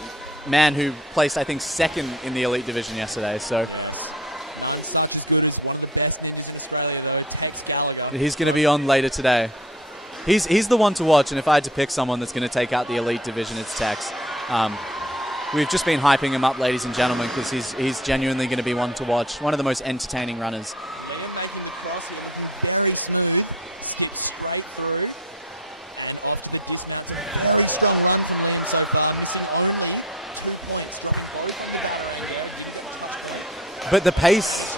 man who placed, I think, 2nd in the elite division yesterday. So he's going to be on later today. He's the one to watch, and if I had to pick someone that's going to take out the elite division, it's Tex. We've just been hyping him up, ladies and gentlemen, because he's genuinely going to be one to watch. One of the most entertaining runners. But the pace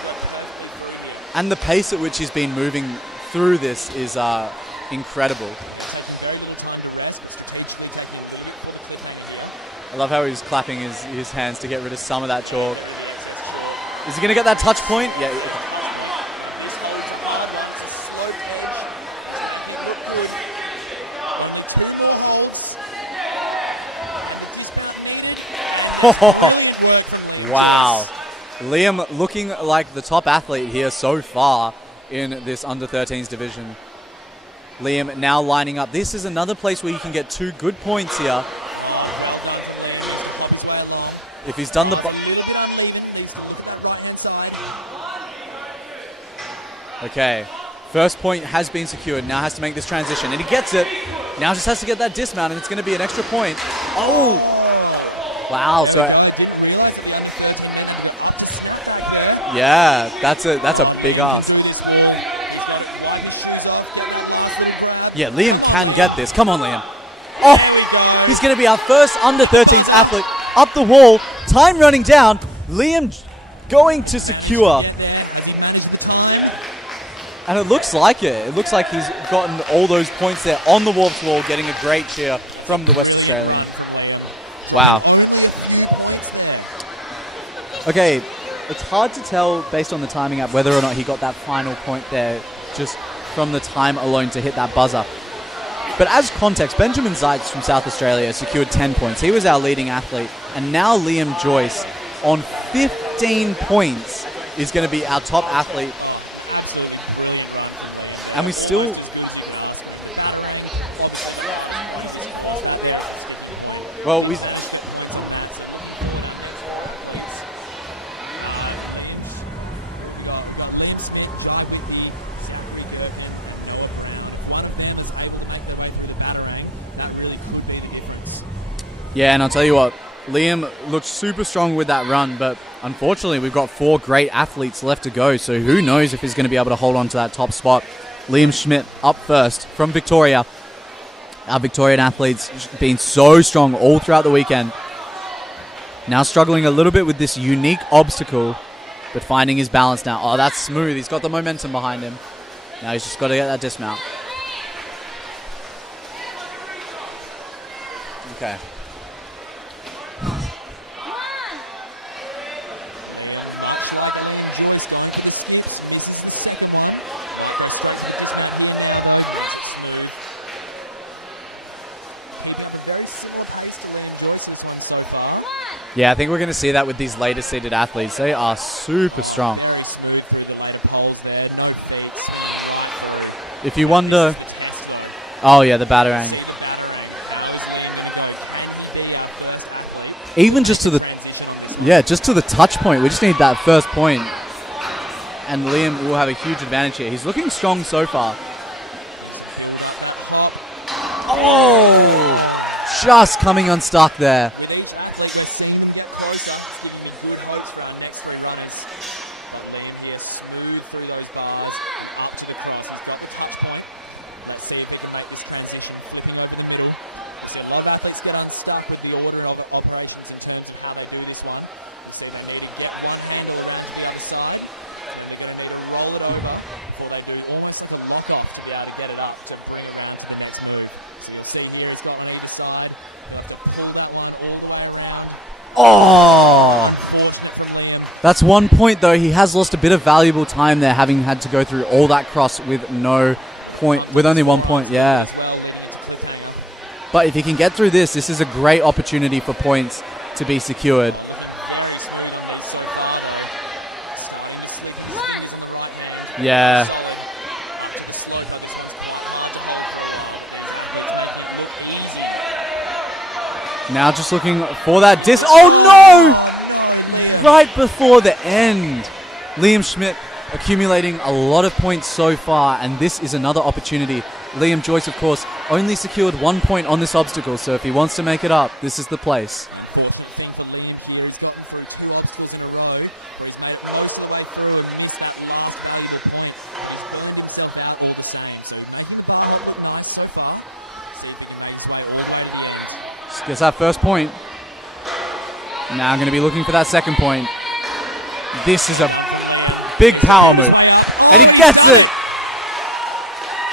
at which he's been moving through this is incredible. I love how he's clapping his hands to get rid of some of that chalk. Is he going to get that touch point? Yeah. Okay. Wow. Liam looking like the top athlete here so far in this under-13s division. Liam now lining up. This is another place where you can get 2 good points here. If he's done the... Okay. First point has been secured. Now has to make this transition. And he gets it. Now just has to get that dismount, and it's going to be an extra point. Oh! Wow. So... yeah, that's a big ask. Yeah, Liam can get this. Come on, Liam. Oh! He's going to be our first under-13s athlete up the wall. Time running down. Liam going to secure. And it looks like it. It looks like he's gotten all those points there on the warped wall, getting a great cheer from the West Australian. Wow. Okay, it's hard to tell based on the timing app whether or not he got that final point there just from the time alone to hit that buzzer. But as context, Benjamin Zeitz from South Australia secured 10 points. He was our leading athlete. And now Liam Joyce on 15 points is going to be our top athlete. And we still... well, we... yeah, and I'll tell you what, Liam looked super strong with that run, but unfortunately we've got 4 great athletes left to go, so who knows if he's going to be able to hold on to that top spot. Liam Schmidt up first from Victoria. Our Victorian athletes been so strong all throughout the weekend. Now struggling a little bit with this unique obstacle, but finding his balance now. Oh, that's smooth. He's got the momentum behind him. Now he's just got to get that dismount. Okay. Yeah, I think we're going to see that with these later seeded athletes. They are super strong. If you wonder... oh, yeah, the batarang. Even just to the... yeah, just to the touch point. We just need that first point. And Liam will have a huge advantage here. He's looking strong so far. Oh! Just coming unstuck there. Oh! That's 1 point, though. He has lost a bit of valuable time there, having had to go through all that cross with no point, with only 1 point, yeah. But if he can get through this, this is a great opportunity for points to be secured. Yeah. Now just looking for that disc. Oh no! Right before the end. Liam Schmidt accumulating a lot of points so far, and this is another opportunity. Liam Joyce, of course, only secured 1 point on this obstacle, so if he wants to make it up, this is the place. Gets that first point. Now going to be looking for that second point. This is a big power move. And he gets it!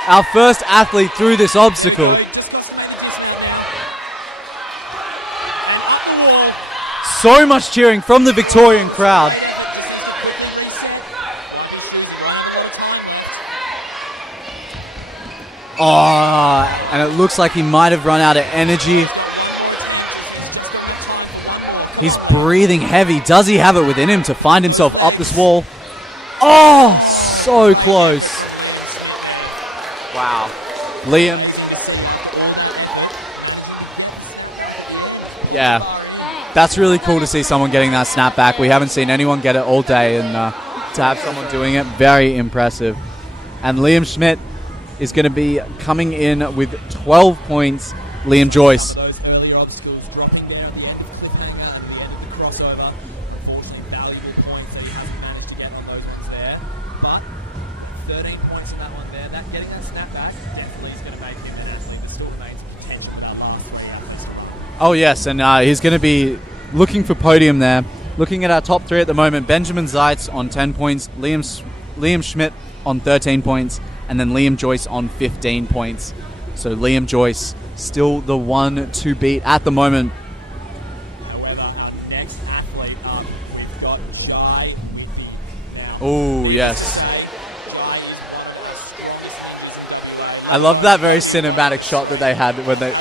Our first athlete through this obstacle. So much cheering from the Victorian crowd. Oh, and it looks like he might have run out of energy. He's breathing heavy. Does he have it within him to find himself up this wall? Oh, so close. Wow. Liam. Yeah. That's really cool to see someone getting that snap back. We haven't seen anyone get it all day, and to have someone doing it, very impressive. And Liam Schmidt is going to be coming in with 12 points. Liam Joyce. Those earlier obstacles dropping down the end, cliffhanger at the end of the crossover. Unfortunately, valuable points that he hasn't managed to get on those ones there. But 13 points in that one there. That getting that snap back definitely is going to make him an athlete that still remains potentially that last three out of this one. Oh, yes, and he's going to be looking for podium there. Looking at our top three at the moment, Benjamin Zeitz on 10 points, Liam Schmidt on 13 points, and then Liam Joyce on 15 points. So Liam Joyce still the one to beat at the moment. However, next athlete up, we've got Jai. Oh, yes. I love that very cinematic shot that they had when they...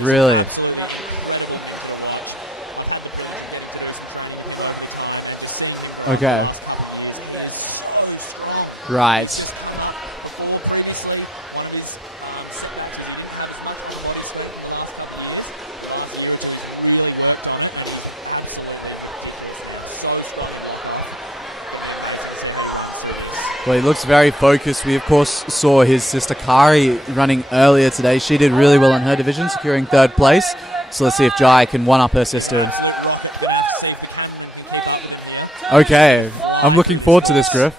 Really? Okay. Right. Well, he looks very focused. We, of course, saw his sister Kari running earlier today. She did really well in her division, securing third place. So let's see if Jai can one-up her sister. Okay, I'm looking forward to this, Griff.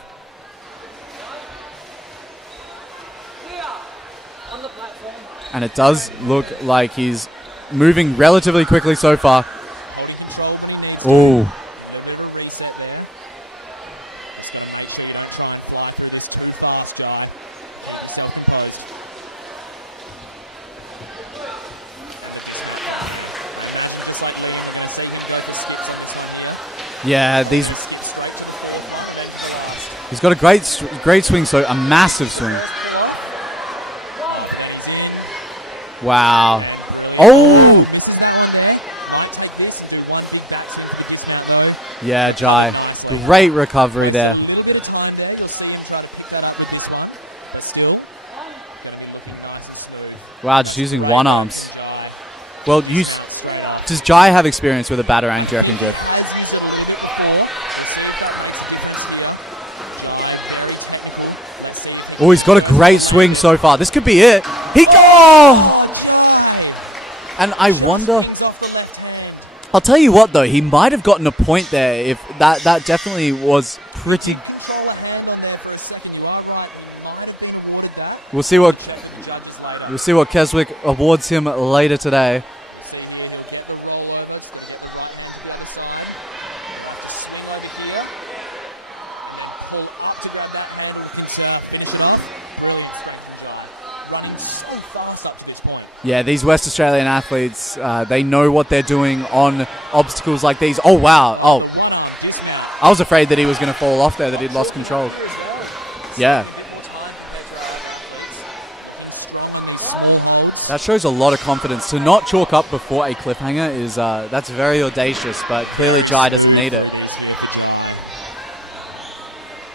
And it does look like he's moving relatively quickly so far. Oh. Yeah, he's got a great swing, so a massive swing. Wow. Oh! Yeah, Jai. Great recovery there. Wow, just using one arms. Well, does Jai have experience with a batarang, do you reckon, Griff? Oh, he's got a great swing so far. This could be it. And I wonder... I'll tell you what, though. He might have gotten a point there if that definitely was pretty... We'll see what Keswick awards him later today. Yeah, these West Australian athletes, they know what they're doing on obstacles like these. Oh, wow. Oh, I was afraid that he was going to fall off there, that he'd lost control. Yeah. That shows a lot of confidence. To not chalk up before a cliffhanger is, that's very audacious, but clearly Jai doesn't need it.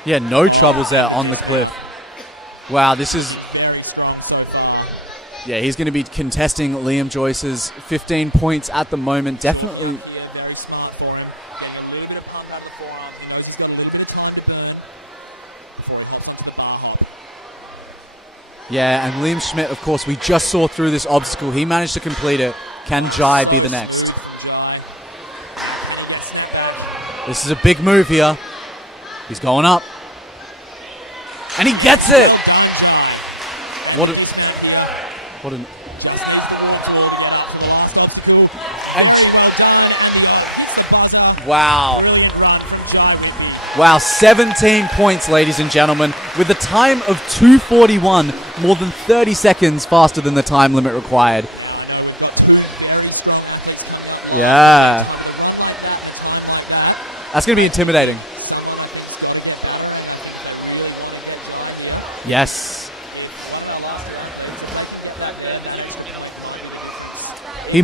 Yeah, no troubles there on the cliff. Wow, this is... Yeah, he's going to be contesting Liam Joyce's 15 points at the moment. Definitely. Yeah, and Liam Schmidt, of course, we just saw through this obstacle. He managed to complete it. Can Jai be the next? This is a big move here. He's going up. And he gets it! What an... And... Wow. Wow, 17 points, ladies and gentlemen, with a time of 2:41, more than 30 seconds faster than the time limit required. Yeah. That's going to be intimidating. Yes. He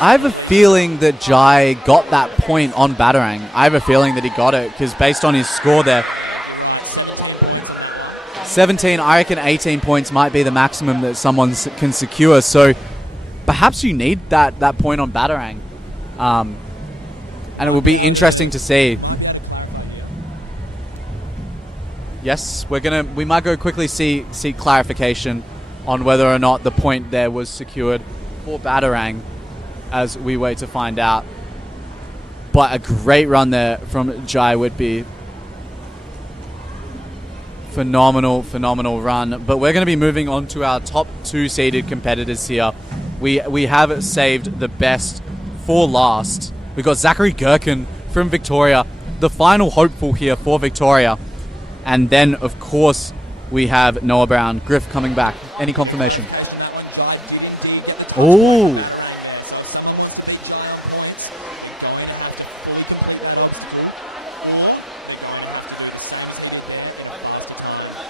I have a feeling that Jai got that point on Batarang. I have a feeling that he got it because based on his score there, 17, I reckon 18 points might be the maximum that someone can secure. So perhaps you need that point on Batarang. And it will be interesting to see. Yes, we might go quickly see clarification on whether or not the point there was secured for Batarang as we wait to find out. But a great run there from Jai Whitby. Phenomenal run. But we're going to be moving on to our top 2 seeded competitors here. We have saved the best for last. We've got Zachary Gherkin from Victoria, the final hopeful here for Victoria. And then, of course, we have Noah Brown. Griff coming back. Any confirmation? Oh.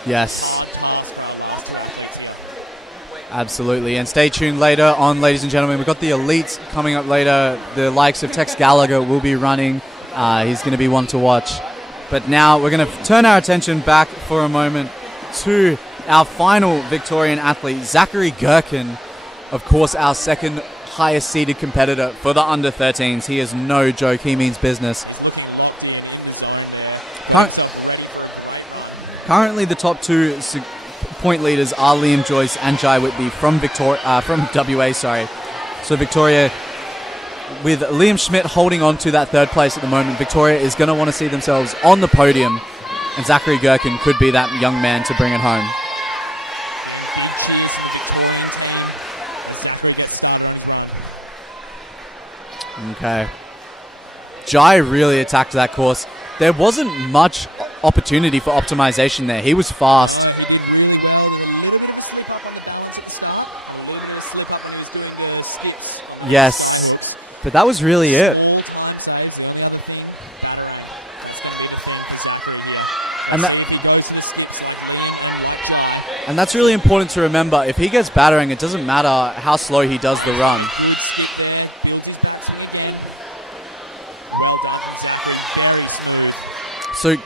Yes. Absolutely. And stay tuned later on, ladies and gentlemen. We've got the elites coming up later. The likes of Tex Gallagher will be running. He's going to be one to watch. But now we're going to turn our attention back for a moment to our final Victorian athlete, Zachary Gherkin. Of course, our second highest seeded competitor for the under-13s. He is no joke. He means business. Currently, the top 2 point leaders are Liam Joyce and Jai Whitby from WA. So Victoria, with Liam Schmidt holding on to that 3rd place at the moment, Victoria is going to want to see themselves on the podium, and Zachary Gherkin could be that young man to bring it home. Okay. Jai really attacked that course. There wasn't much opportunity for optimization there. He was fast. Yes, but that was really it. And that's really important to remember. If he gets Batarang, it doesn't matter how slow he does the run. So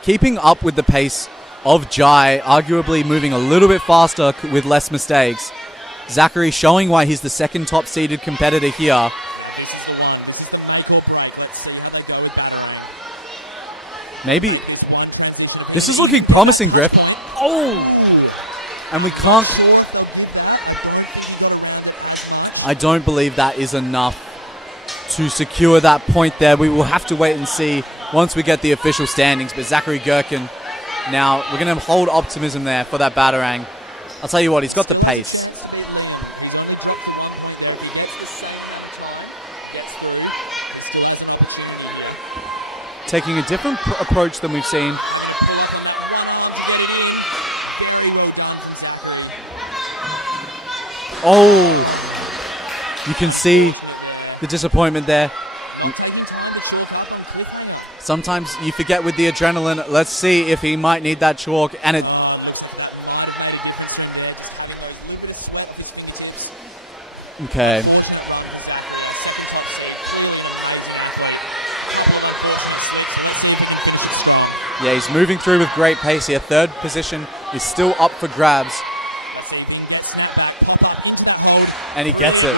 keeping up with the pace of Jai, arguably moving a little bit faster with less mistakes. Zachary showing why he's the second top seeded competitor here. Maybe this is looking promising, Griff. Oh! And we can't... I don't believe that is enough to secure that point there. We will have to wait and see once we get the official standings. But Zachary Gherkin, now we're going to hold optimism there for that Batarang. I'll tell you what, he's got the pace. Taking a different approach than we've seen. Oh, you can see the disappointment there. Sometimes you forget with the adrenaline. Let's see if he might need that chalk. And it... Okay. Yeah, he's moving through with great pace here. 3rd position is still up for grabs. And he gets it.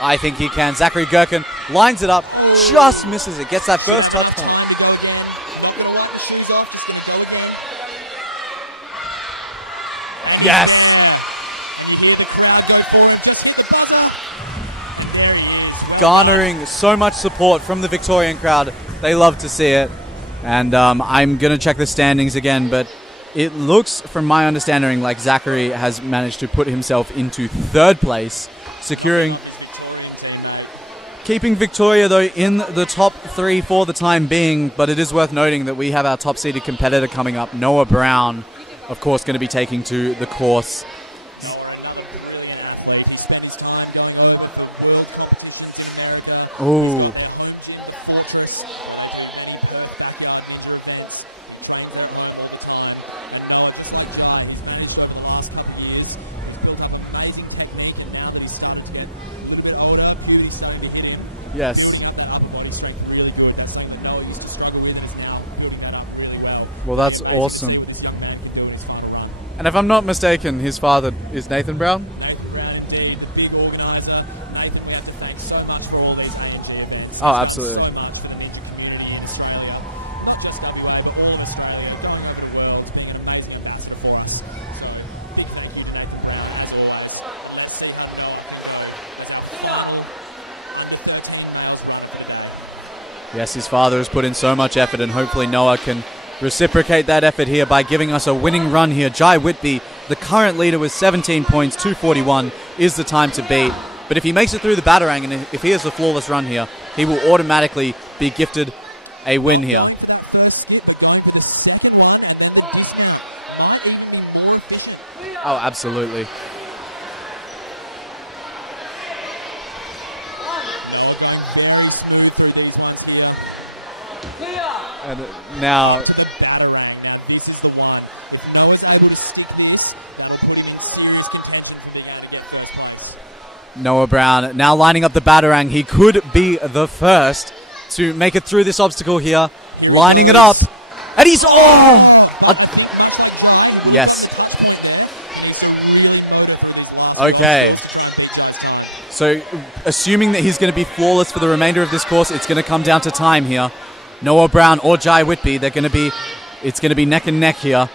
I think he can. Zachary Gherkin lines it up, just misses it, gets that first touch point. Yes! Garnering so much support from the Victorian crowd. They love to see it. And I'm going to check the standings again, but it looks, from my understanding, like Zachary has managed to put himself into 3rd place, keeping Victoria, though, in the top 3 for the time being. But it is worth noting that we have our top-seeded competitor coming up, Noah Brown, of course, going to be taking to the course. Ooh. Yes. Well, that's awesome. And if I'm not mistaken, his father is Nathan Brown? Oh, absolutely. Yes, his father has put in so much effort, and hopefully Noah can reciprocate that effort here by giving us a winning run here. Jai Whitby, the current leader with 17 points, 241 is the time to beat. But if he makes it through the Batarang and if he has a flawless run here, he will automatically be gifted a win here. Oh, absolutely. And now, Noah Brown now lining up the Batarang. He could be the first to make it through this obstacle here. Lining it up. And he's... yes. Okay. So, assuming that he's going to be flawless for the remainder of this course, it's going to come down to time here. Noah Brown or Jai Whitby, it's going to be neck and neck here.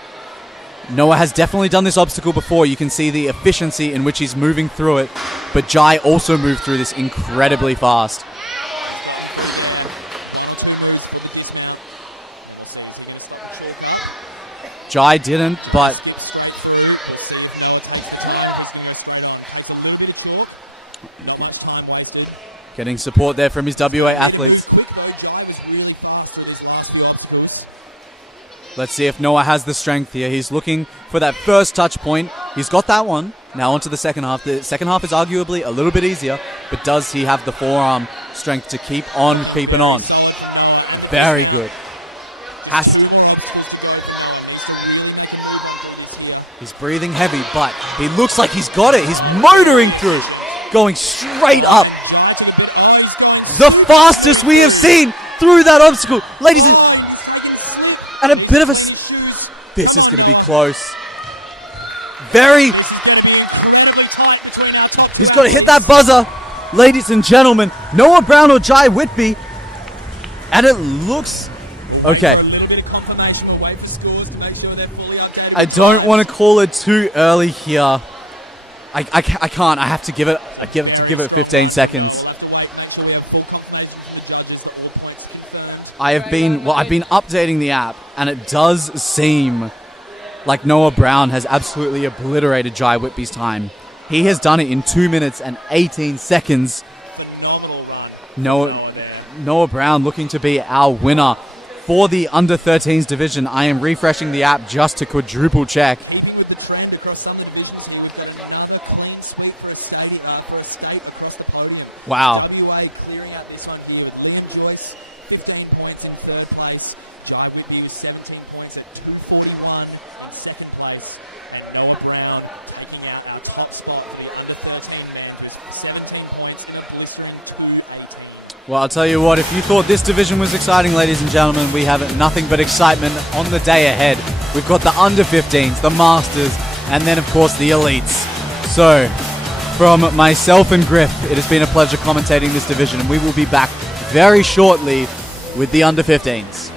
Noah has definitely done this obstacle before. You can see the efficiency in which he's moving through it. But Jai also moved through this incredibly fast. Jai didn't, but... getting support there from his WA athletes. Let's see if Noah has the strength here. He's looking for that first touch point. He's got that one. Now onto the second half. The second half is arguably a little bit easier, but does he have the forearm strength to keep on keeping on? Very good. Has to. He's breathing heavy, but he looks like he's got it. He's motoring through, going straight up. The fastest we have seen through that obstacle. Ladies and a bit of a... this is going to be close. Very... he's got to hit that buzzer. Ladies and gentlemen, Noah Brown or Jai Whitby. And it looks... okay. I don't want to call it too early here. I can't. I have to give it 15 seconds. I've been updating the app, and it does seem like Noah Brown has absolutely obliterated Jai Whitby's time. He has done it in 2 minutes and 18 seconds. Noah Brown looking to be our winner for the under-13s division. I am refreshing the app just to quadruple check. Wow. Well, I'll tell you what, if you thought this division was exciting, ladies and gentlemen, we have nothing but excitement on the day ahead. We've got the under-15s, the Masters, and then, of course, the Elites. So, from myself and Griff, it has been a pleasure commentating this division, and we will be back very shortly with the under-15s.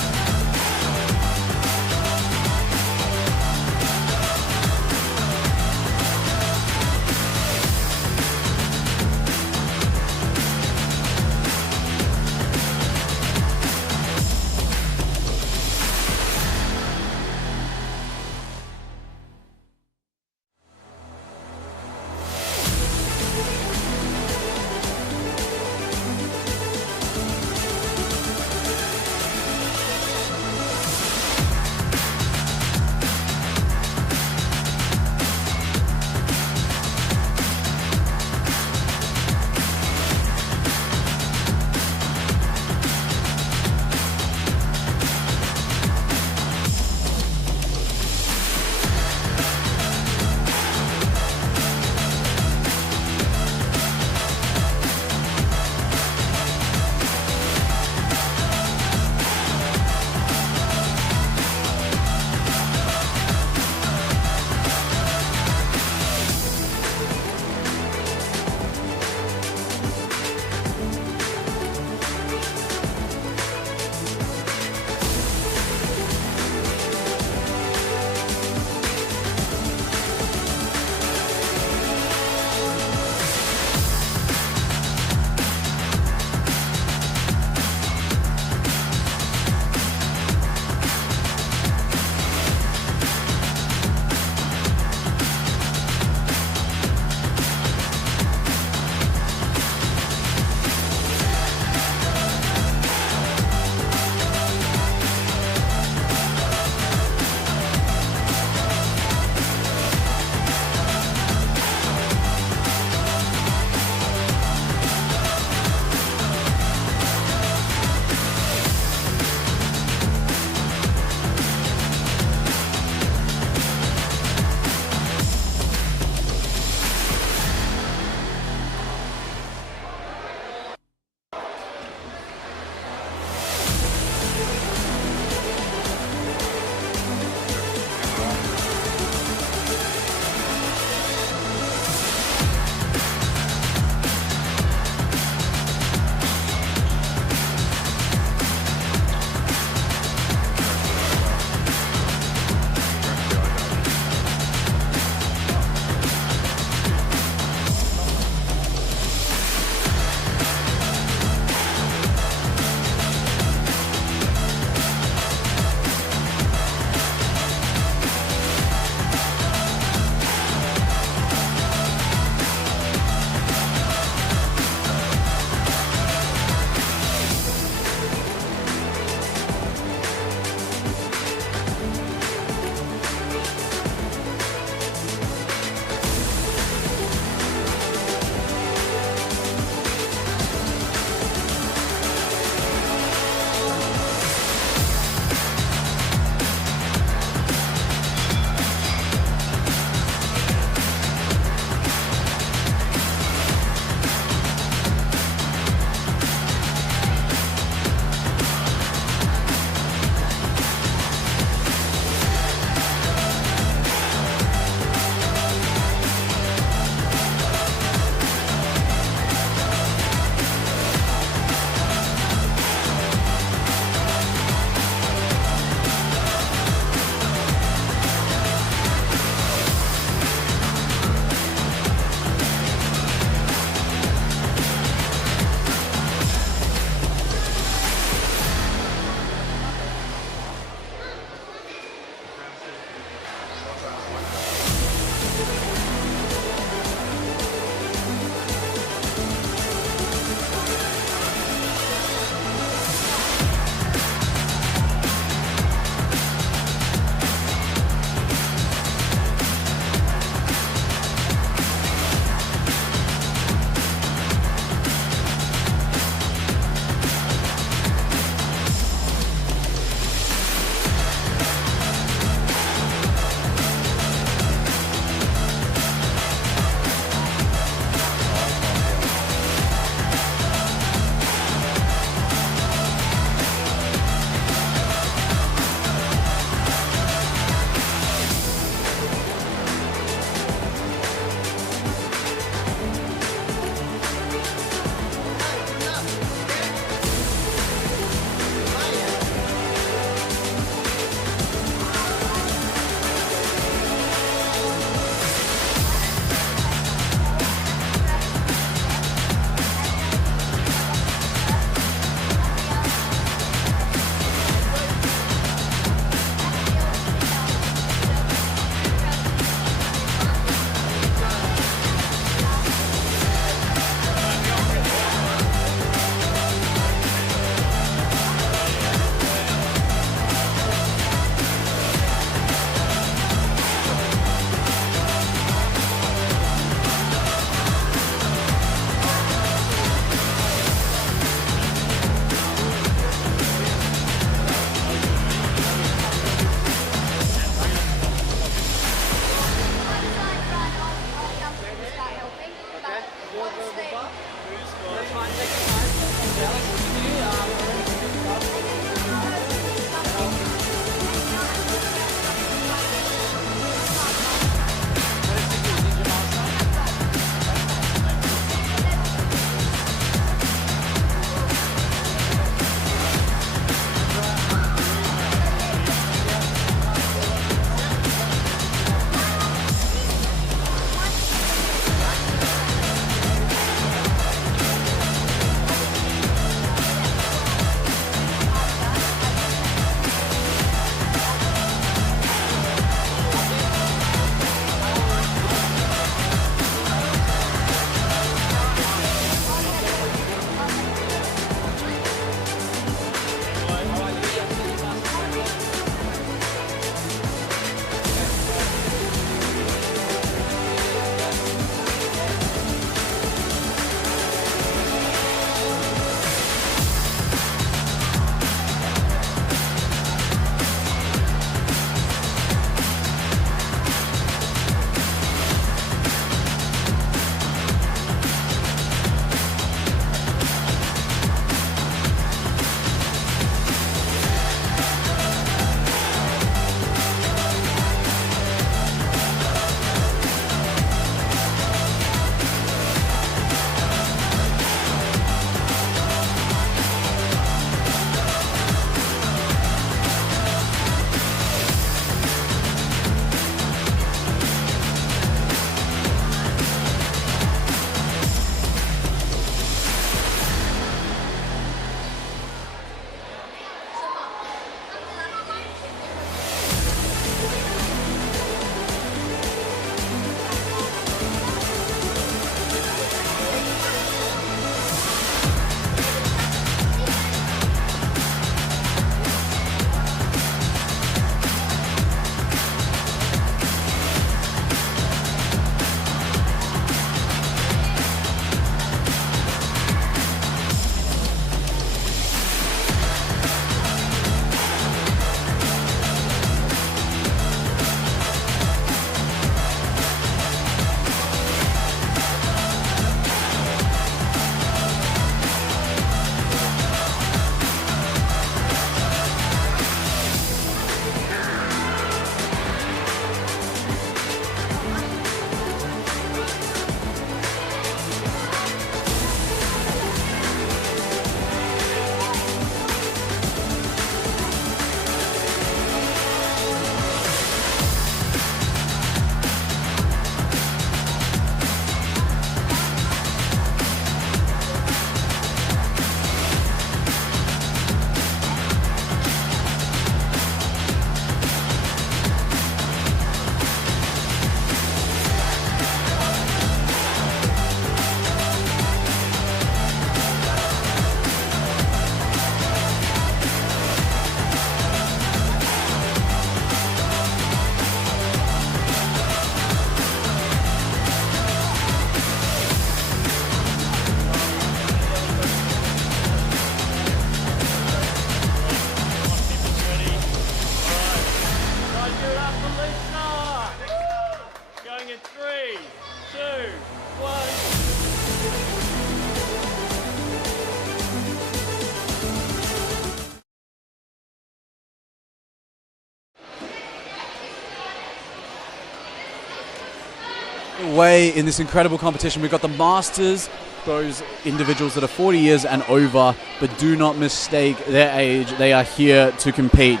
way in this incredible competition. We've got the Masters, those individuals that are 40 years and over, but do not mistake their age. They are here to compete.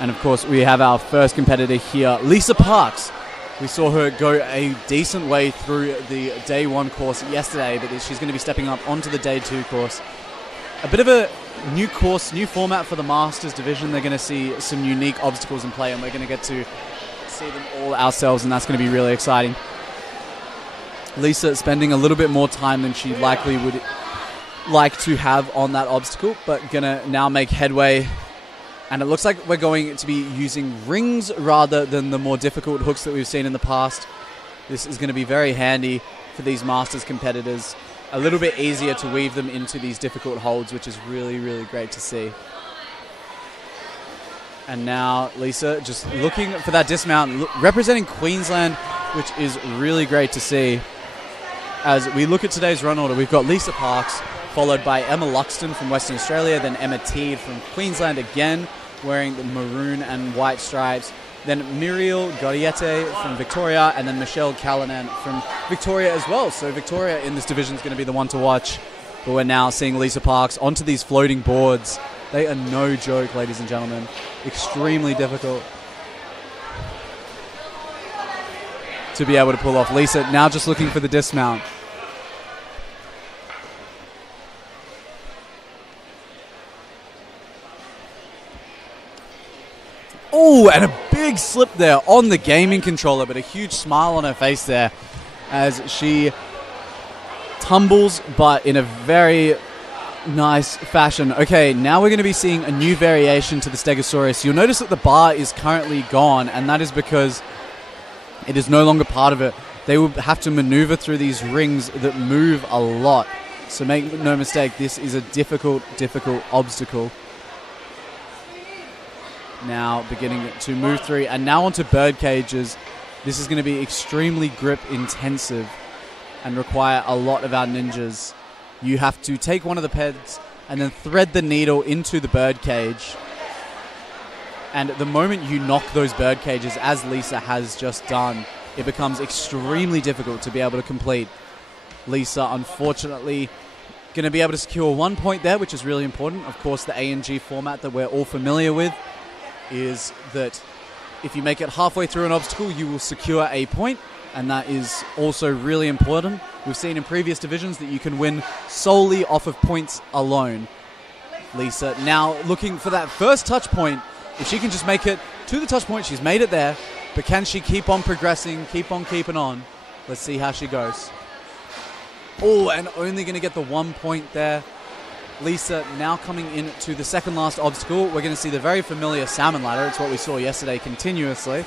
And of course, we have our first competitor here, Lisa Parks. We saw her go a decent way through the day 1 course yesterday, but she's going to be stepping up onto the day 2 course. A bit of a new course, new format for the Masters division. They're going to see some unique obstacles in play, and we're going to get to see them all ourselves, and that's going to be really exciting. Lisa spending a little bit more time than she likely would like to have on that obstacle, but going to now make headway. And it looks like we're going to be using rings rather than the more difficult hooks that we've seen in the past. This is going to be very handy for these Masters competitors. A little bit easier to weave them into these difficult holds, which is really, really great to see. And now Lisa just looking for that dismount, representing Queensland, which is really great to see. As we look at today's run order, we've got Lisa Parks, followed by Emma Luxton from Western Australia, then Emma Teed from Queensland again, wearing the maroon and white stripes. Then Muriel Goriete from Victoria, and then Michelle Callanan from Victoria as well. So Victoria in this division is going to be the one to watch. But we're now seeing Lisa Parks onto these floating boards. They are no joke, ladies and gentlemen. Extremely difficult to be able to pull off. Lisa now just looking for the dismount. Oh, and a big slip there on the gaming controller, but a huge smile on her face there as she tumbles, but in a very nice fashion. Okay, now we're going to be seeing a new variation to the Stegosaurus. You'll notice that the bar is currently gone, and that is because it is no longer part of it. They will have to maneuver through these rings that move a lot. So make no mistake, this is a difficult, difficult obstacle. Now beginning to move through, and now onto bird cages. This is going to be extremely grip intensive and require a lot of our ninjas. You have to take one of the peds and then thread the needle into the bird cage. And the moment you knock those bird cages, as Lisa has just done, it becomes extremely difficult to be able to complete. Lisa, unfortunately, going to be able to secure 1 point there, which is really important. Of course, the ANG format that we're all familiar with is that if you make it halfway through an obstacle, you will secure a point, and that is also really important. We've seen in previous divisions that you can win solely off of points alone. Lisa now looking for that first touch point. If she can just make it to the touch point, she's made it there, but can she keep on progressing, keep on keeping on? Let's see how she goes. Oh, and only going to get the 1 point there. Lisa now coming into the second last obstacle. We're going to see the very familiar salmon ladder. It's what we saw yesterday continuously.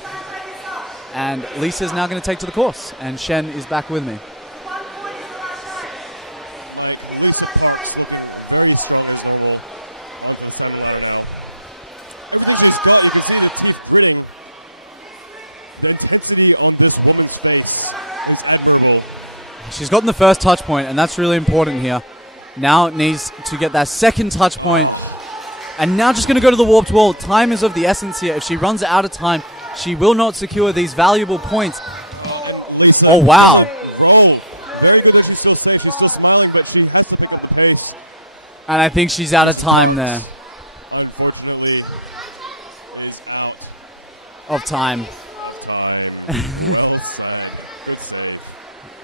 And Lisa's now going to take to the course. And Shen is back with me. The intensity on this woman's face is admirable. She's gotten the first touch point, and that's really important here. Now it needs to get that second touch point. And now just going to go to the warped wall. Time is of the essence here. If she runs out of time, she will not secure these valuable points. Oh, wow. Very good that she's still safe. She's still smiling, but she has to pick up the pace. And I think she's out of time there. Unfortunately, is out of time.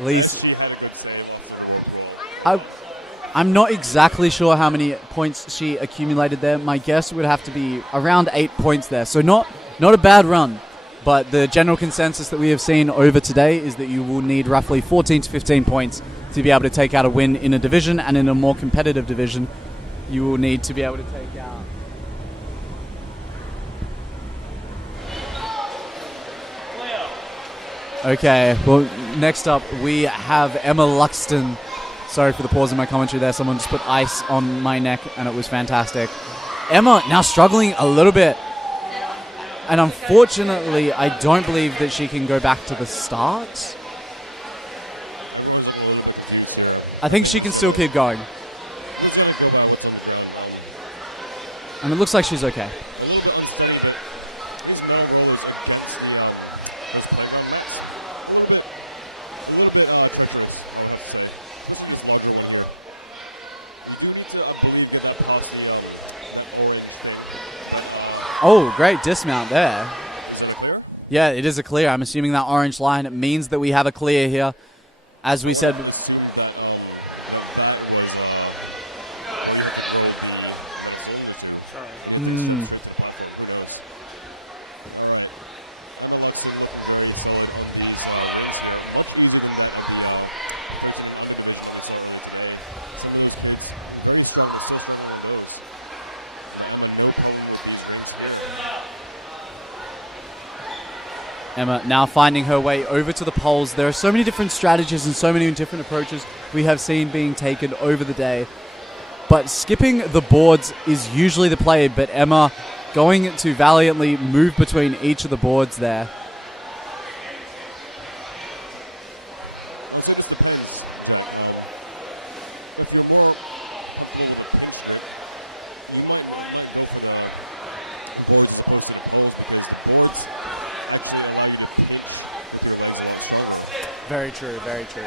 Lisa, I'm not exactly sure how many points she accumulated there. My guess would have to be around 8 points there. So not a bad run. But the general consensus that we have seen over today is that you will need roughly 14 to 15 points to be able to take out a win in a division, and in a more competitive division, you will need to be able to take out. Okay, well, next up we have Emma Luxton. Sorry for the pause in my commentary there. Someone just put ice on my neck, and it was fantastic. Emma now struggling a little bit. And unfortunately, I don't believe that she can go back to the start. I think she can still keep going. And it looks like she's okay. Oh, great dismount there. Yeah, it is a clear. I'm assuming that orange line means that we have a clear here. As we said... Emma now finding her way over to the poles. There are so many different strategies and so many different approaches we have seen being taken over the day. But skipping the boards is usually the play, but Emma going to valiantly move between each of the boards there. Very true, very true.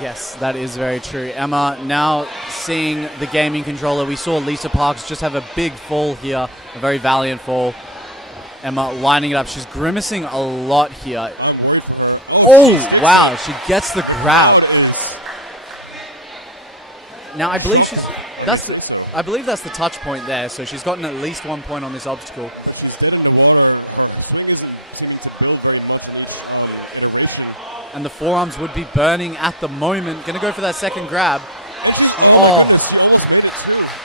Yes, that is very true. Emma now seeing the gaming controller. We saw Lisa Parks just have a big fall here, a very valiant fall. Emma lining it up. She's grimacing a lot here. Oh, wow, she gets the grab. Now, I believe that's the touch point there, so she's gotten at least 1 point on this obstacle. And the forearms would be burning at the moment. Going to go for that second grab. Oh.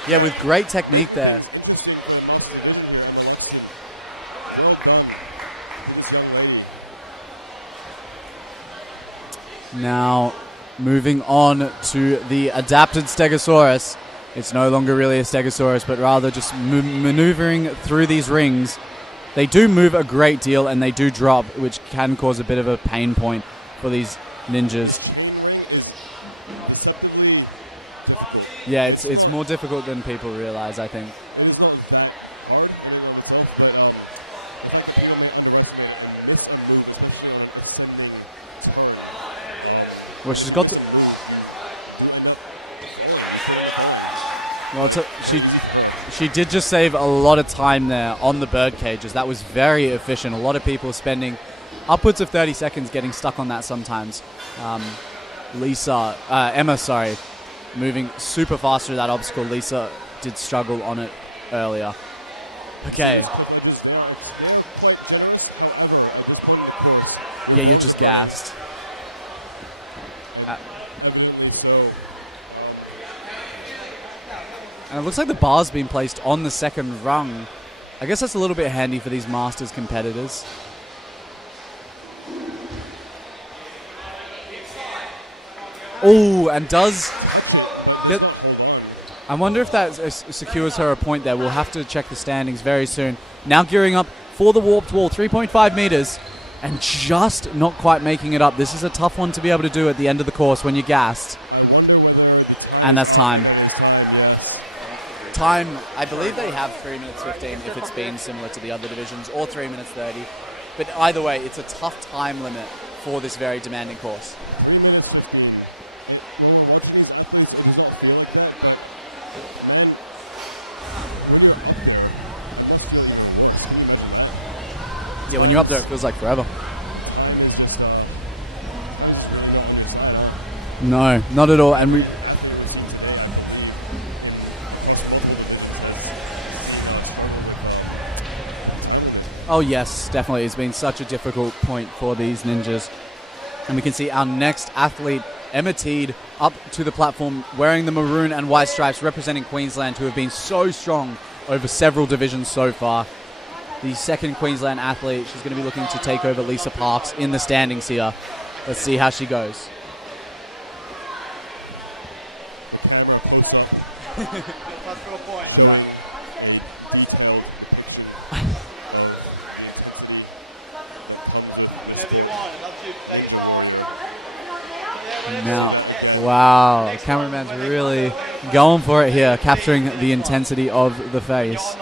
Yeah, with great technique there. Now, moving on to the adapted Stegosaurus. It's no longer really a Stegosaurus, but rather just maneuvering through these rings. They do move a great deal, and they do drop, which can cause a bit of a pain point for these ninjas. Yeah, it's more difficult than people realize, I think. Well, she's got to... Well, she did just save a lot of time there on the bird cages. That was very efficient. A lot of people spending upwards of 30 seconds getting stuck on that sometimes. Emma, moving super fast through that obstacle. Lisa did struggle on it earlier. Okay. Yeah, you're just gassed. And it looks like the bar's been placed on the second rung. I guess that's a little bit handy for these Masters competitors. Oh, and does get... I wonder if that secures her a point there. We'll have to check the standings very soon. Now gearing up for the warped wall, 3.5 meters, and just not quite making it up. This is a tough one to be able to do at the end of the course when you're gassed. And that's time. Time, I believe they have 3 minutes 15 if it's been similar to the other divisions, or 3 minutes 30. But either way, it's a tough time limit for this very demanding course. Yeah, when you're up there, it feels like forever. No, not at all. And we... Oh yes, definitely. It's been such a difficult point for these ninjas. And we can see our next athlete, Emma Teed, up to the platform wearing the maroon and white stripes, representing Queensland, who have been so strong over several divisions so far. The second Queensland athlete. She's going to be looking to take over Lisa Parks in the standings here. Let's see how she goes. I'm not. Now, wow, the cameraman's really going for it here, capturing the intensity of the face.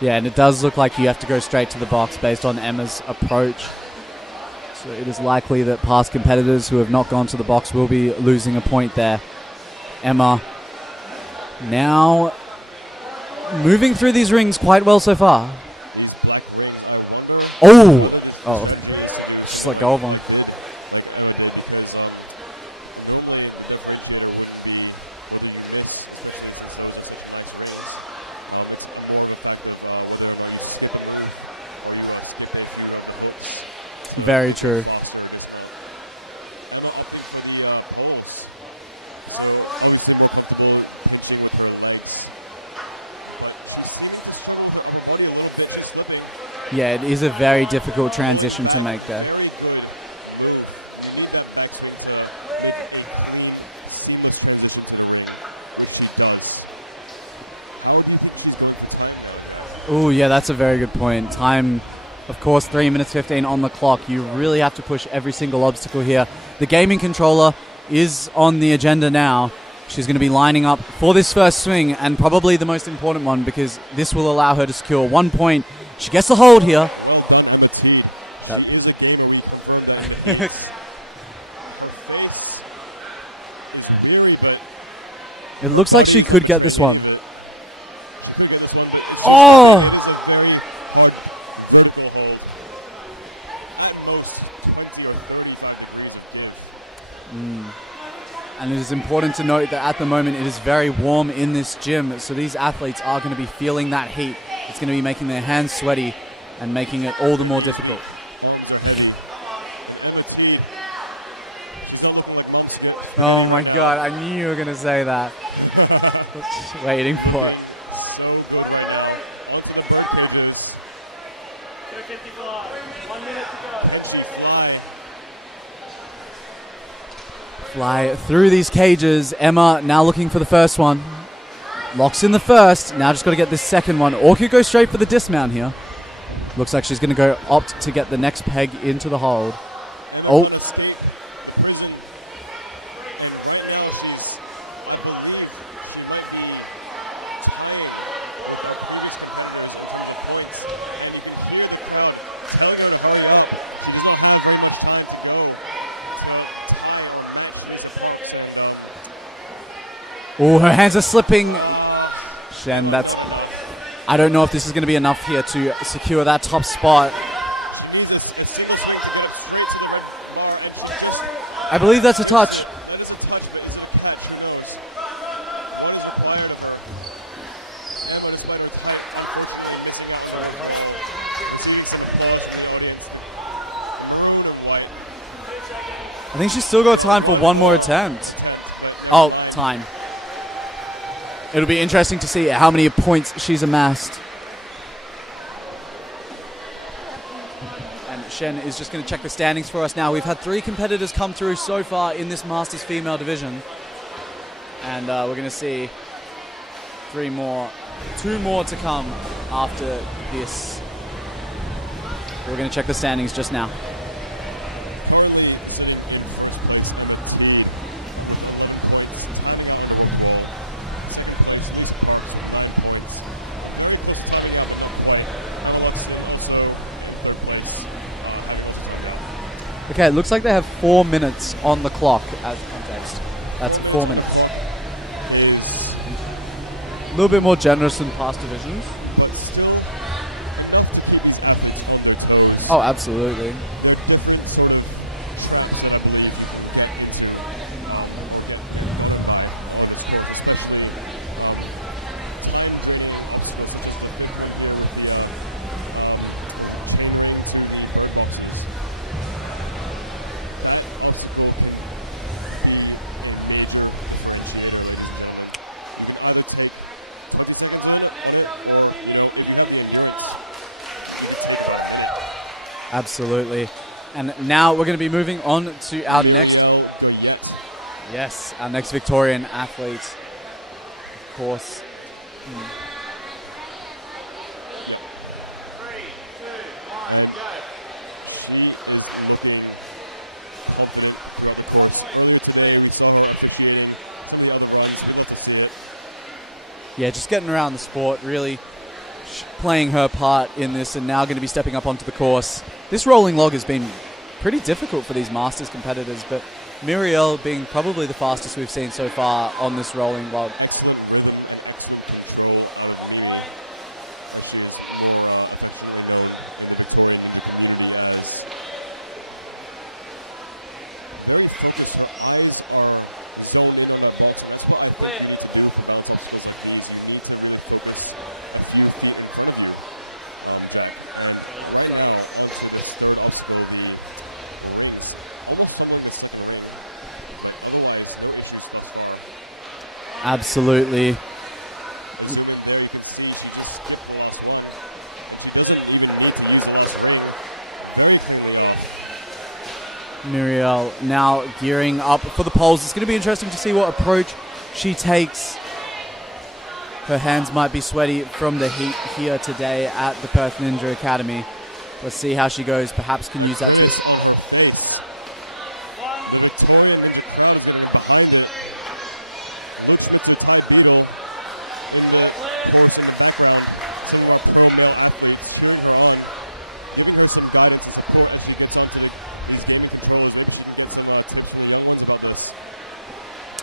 Yeah, and it does look like you have to go straight to the box based on Emma's approach. So it is likely that past competitors who have not gone to the box will be losing a point there. Emma now moving through these rings quite well so far. Oh, just let go of one. Very true. Yeah, it is a very difficult transition to make there. Oh, yeah, that's a very good point. Time, of course, 3 minutes 15 on the clock. You really have to push every single obstacle here. The gaming controller is on the agenda now. She's going to be lining up for this first swing, and probably the most important one, because this will allow her to secure 1 point. She gets the hold here. It looks like she could get this one. Oh! And it is important to note that at the moment it is very warm in this gym, so these athletes are going to be feeling that heat. It's going to be making their hands sweaty and making it all the more difficult. Oh my god, I knew you were going to say that. Just waiting for it. Fly through these cages. Emma now looking for the first one. Locks in the first. Now just got to get this second one. Or could go straight for the dismount here. Looks like she's going to opt to get the next peg into the hold. Oh. Oh, her hands are slipping. Shen, that's... I don't know if this is going to be enough here to secure that top spot. I believe that's a touch. I think she's still got time for one more attempt. Oh, time. It'll be interesting to see how many points she's amassed. And Shen is just going to check the standings for us now. We've had 3 competitors come through so far in this Masters female division. And we're going to see 2 more to come after this. We're going to check the standings just now. Okay, it looks like they have 4 minutes on the clock as context. That's 4 minutes. A little bit more generous than past divisions. Oh, absolutely. Absolutely. And now we're going to be moving on to our next... Yes, our next Victorian athlete. Of course. Yeah, just getting around the sport, really playing her part in this and now going to be stepping up onto the course. This rolling log has been pretty difficult for these Masters competitors, but Muriel being probably the fastest we've seen so far on this rolling log. Absolutely. Muriel now gearing up for the poles. It's going to be interesting to see what approach she takes. Her hands might be sweaty from the heat here today at the Perth Ninja Academy. Let's see how she goes. Perhaps can use that to...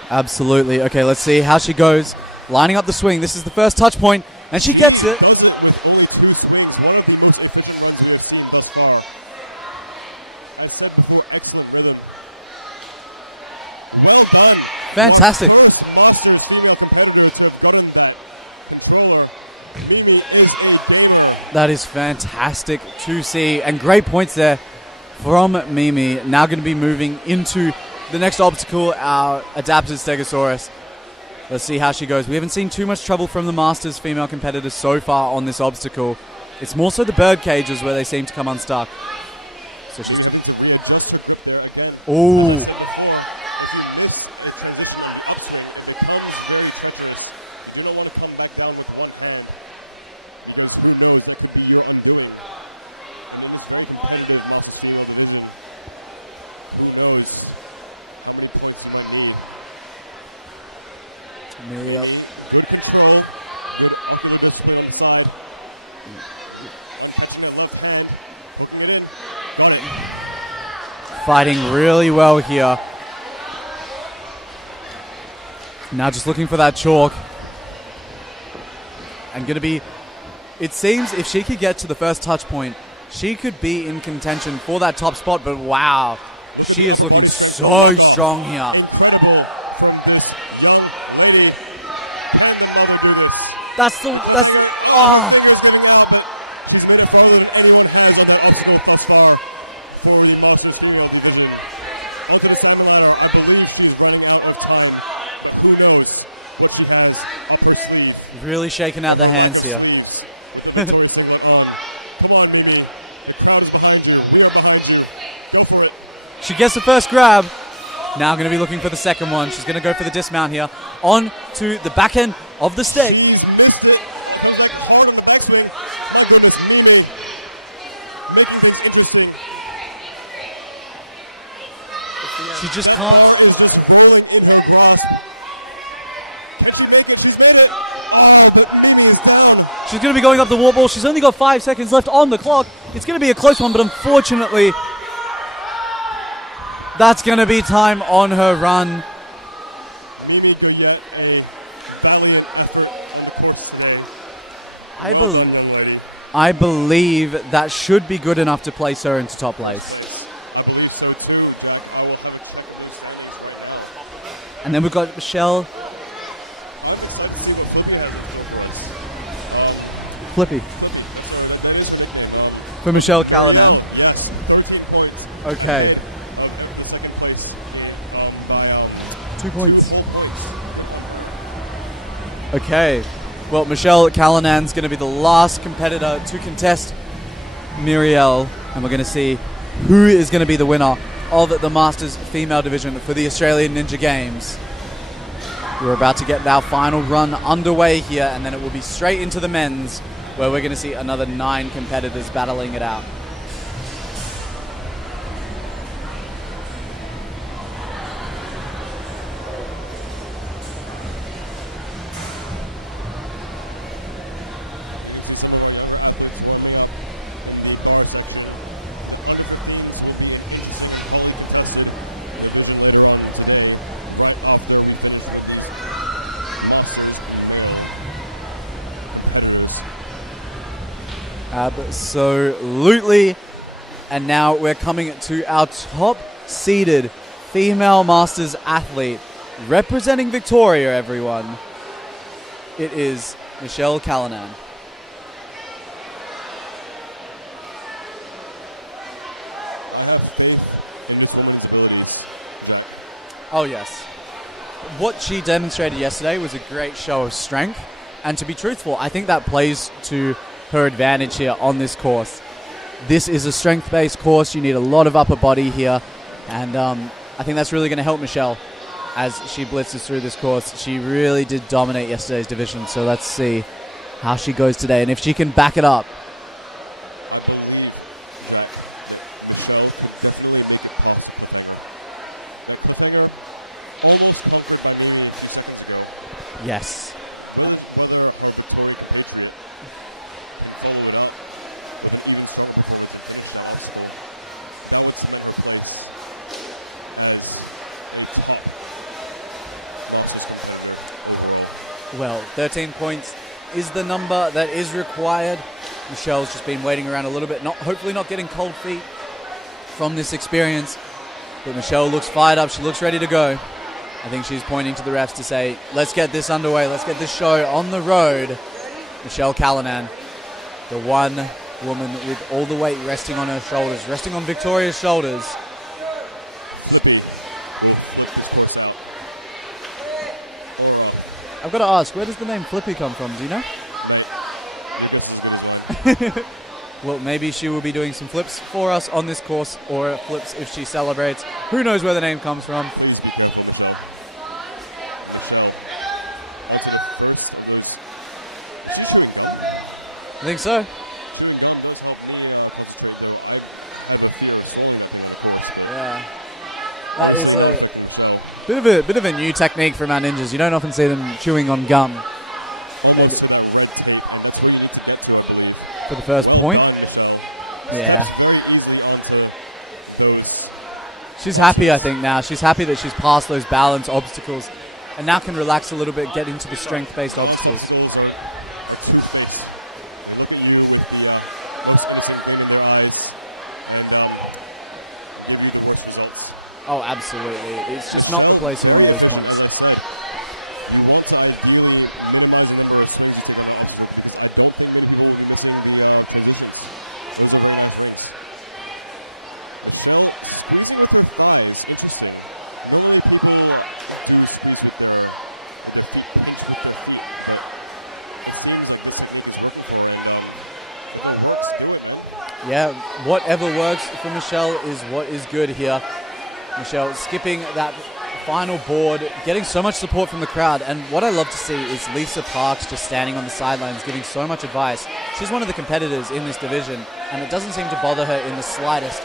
Absolutely. Okay, let's see how she goes. Lining up the swing. This is the first touch point, and she gets it. Fantastic. That is fantastic to see, and great points there from Mimi. Now going to be moving into the next obstacle, our adapted Stegosaurus. Let's see how she goes. We haven't seen too much trouble from the Masters female competitors so far on this obstacle. It's more so the bird cages where they seem to come unstuck. So she's... Ooh. Muriel. Fighting really well here. Now just looking for that chalk. And going to be... It seems if she could get to the first touch point, she could be in contention for that top spot, but wow. She is looking so strong here. That's the, oh. Really shaking out the hands here. She gets the first grab. Now going to be looking for the second one. She's going to go for the dismount here. On to the back end of the steg. She just can't. She's going to be going up the wall ball. She's only got 5 seconds left on the clock. It's going to be a close one, but unfortunately, that's going to be time on her run. I believe that should be good enough to place her into top place. And then we've got Michelle. Flippy. For Michelle Callanan. Okay. 2 points. Okay. Well, Michelle Callanan's going to be the last competitor to contest Muriel. And we're going to see who is going to be the winner of the Masters female division for the Australian Ninja Games. We're about to get our final run underway here, and then it will be straight into the men's, where we're going to see another 9 competitors battling it out. Absolutely. And now we're coming to our top-seeded female Masters athlete, representing Victoria, everyone. It is Michelle Callanan. Oh, yes. What she demonstrated yesterday was a great show of strength. And to be truthful, I think that plays to her advantage here on this course. This is a strength-based course. You need a lot of upper body here. And I think that's really going to help Michelle as she blitzes through this course. She really did dominate yesterday's division. So let's see how she goes today and if she can back it up. Yes. Well, 13 points is the number that is required. Michelle's just been waiting around a little bit, hopefully not getting cold feet from this experience. But Michelle looks fired up. She looks ready to go. I think she's pointing to the refs to say, let's get this underway. Let's get this show on the road. Michelle Callanan, the one woman with all the weight resting on her shoulders, resting on Victoria's shoulders. I've got to ask, where does the name Flippy come from? Do you know? Well, maybe she will be doing some flips for us on this course, or flips if she celebrates. Who knows where the name comes from? I think so. Yeah, that is a bit of a new technique from our ninjas. You don't often see them chewing on gum. Maybe for the first point. Yeah. She's happy, I think, now. She's happy that she's passed those balance obstacles and now can relax a little bit, get into the strength-based obstacles. Oh, absolutely. It's just not the place you want to lose points. Yeah, whatever works for Michelle is what is good here. Michelle skipping that final board, getting so much support from the crowd. And what I love to see is Lisa Parks just standing on the sidelines giving so much advice. She's one of the competitors in this division, and it doesn't seem to bother her in the slightest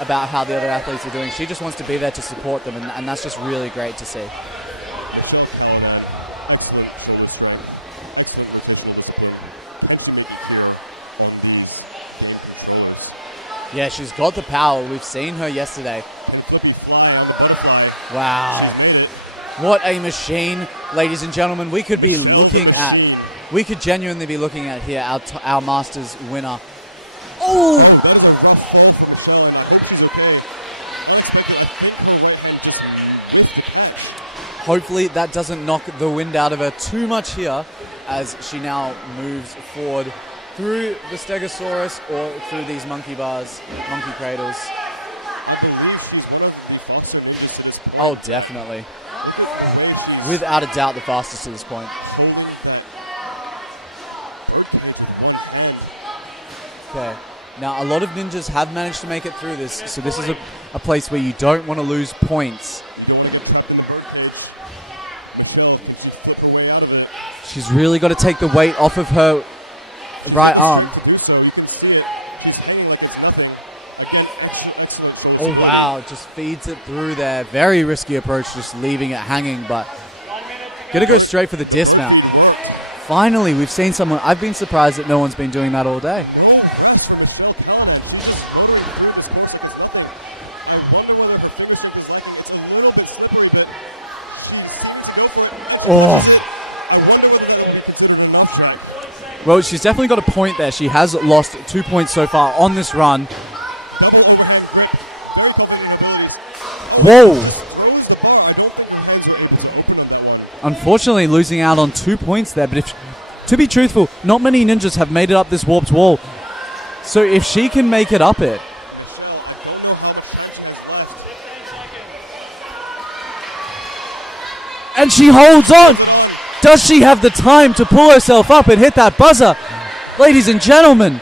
about how the other athletes are doing. She just wants to be there to support them, and that's just really great to see. Yeah, she's got the power. We've seen her yesterday. Wow. What a machine, ladies and gentlemen. We could genuinely be looking at here our Masters winner. Oh! Hopefully that doesn't knock the wind out of her too much here as she now moves forward through the Stegosaurus or through these monkey bars, monkey cradles. Oh, definitely. Without a doubt, the fastest to this point. Okay. Now, a lot of ninjas have managed to make it through this, so this is a place where you don't want to lose points. She's really got to take the weight off of her right arm. Oh, wow. Just feeds it through there. Very risky approach, just leaving it hanging, but going to go straight for the dismount. Finally, we've seen someone. I've been surprised that no one's been doing that all day. Well, she's definitely got a point there. She has lost 2 points so far on this run. Whoa! Unfortunately, losing out on 2 points there. But if, to be truthful, not many ninjas have made it up this warped wall. So if she can make it up it. And she holds on. Does she have the time to pull herself up and hit that buzzer? Ladies and gentlemen,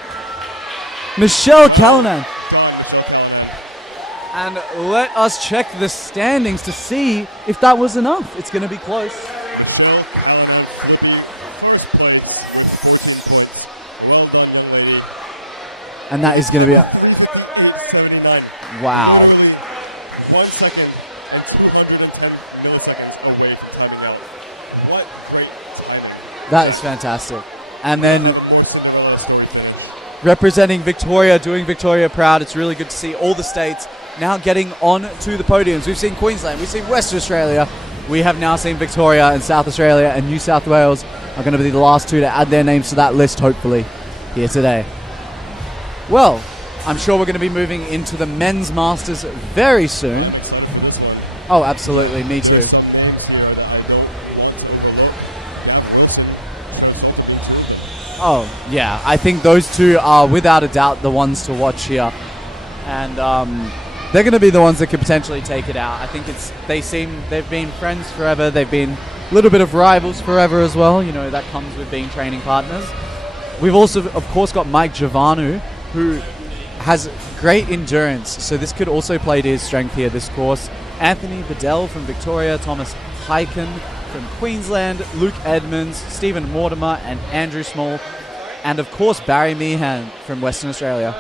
Michelle Callanan. And let us check the standings to see if that was enough. It's going to be close. And that is going to be a... Wow. 1 second and 210 milliseconds away from timing out. What great timing. That is fantastic. And then representing Victoria, doing Victoria proud. It's really good to see all the states now getting on to the podiums. We've seen Queensland, we've seen Western Australia. We have now seen Victoria and South Australia, and New South Wales are going to be the last two to add their names to that list, hopefully, here today. Well, I'm sure we're going to be moving into the men's masters very soon. Oh, absolutely. Me too. Oh, yeah. I think those two are without a doubt the ones to watch here. And they're going to be the ones that could potentially take it out. I think they've been friends forever. They've been a little bit of rivals forever as well. You know, that comes with being training partners. We've also, of course, got Mike Giovannu, who has great endurance, so this could also play to his strength here, this course. Anthony Bedell from Victoria, Thomas Hyken from Queensland, Luke Edmonds, Stephen Mortimer, and Andrew Small, and of course Barry Meehan from Western Australia.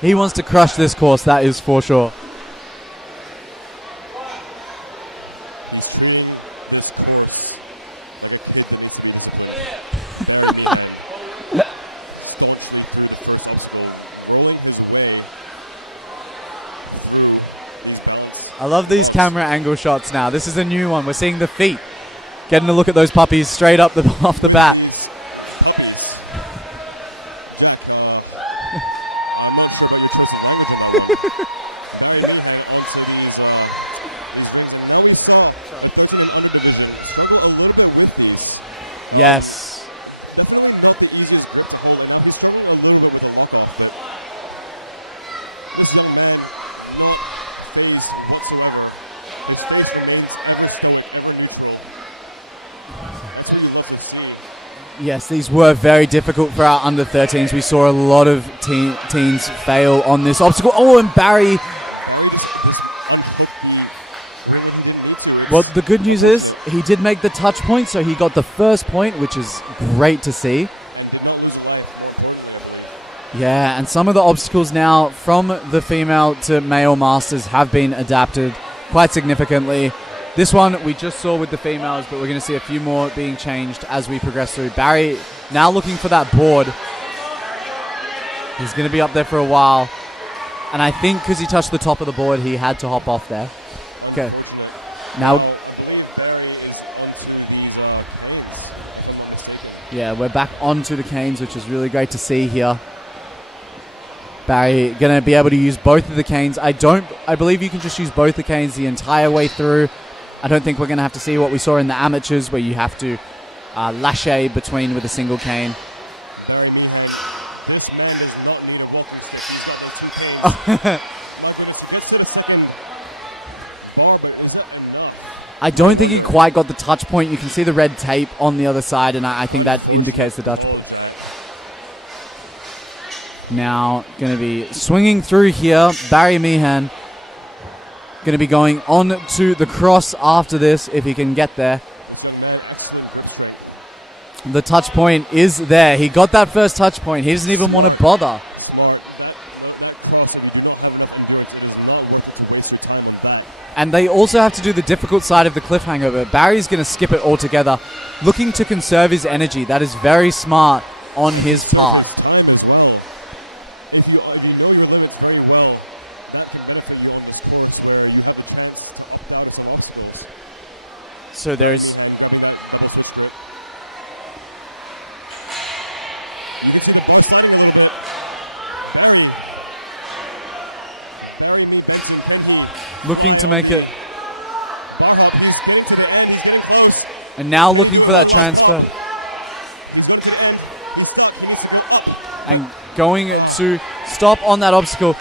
He wants to crush this course, that is for sure. I love these camera angle shots now. This is a new one. We're seeing the feet. Getting a look at those puppies straight up off the bat. Yes. Yes, these were very difficult for our under 13s. We saw a lot of teens fail on this obstacle. Oh, and Barry. Well, the good news is he did make the touch point, so he got the first point, which is great to see. Yeah, and some of the obstacles now from the female to male masters have been adapted quite significantly. This one we just saw with the females, but we're going to see a few more being changed as we progress through. Barry now looking for that board. He's going to be up there for a while. And I think because he touched the top of the board, he had to hop off there. Okay. Now... yeah, we're back onto the canes, which is really great to see here. Barry going to be able to use both of the canes. I believe you can just use both the canes the entire way through. I don't think we're going to have to see what we saw in the amateurs, where you have to lache between with a single cane. I don't think he quite got the touch point. You can see the red tape on the other side, and I think that indicates the touch point. Now, going to be swinging through here. Barry Meehan going to be going on to the cross after this, if he can get there. The touch point is there. He got that first touch point. He doesn't even want to bother. And they also have to do the difficult side of the cliffhanger, but Barry's going to skip it altogether, looking to conserve his energy. That is very smart on his part. So there's looking to make it, and now looking for that transfer, and going to stop on that obstacle.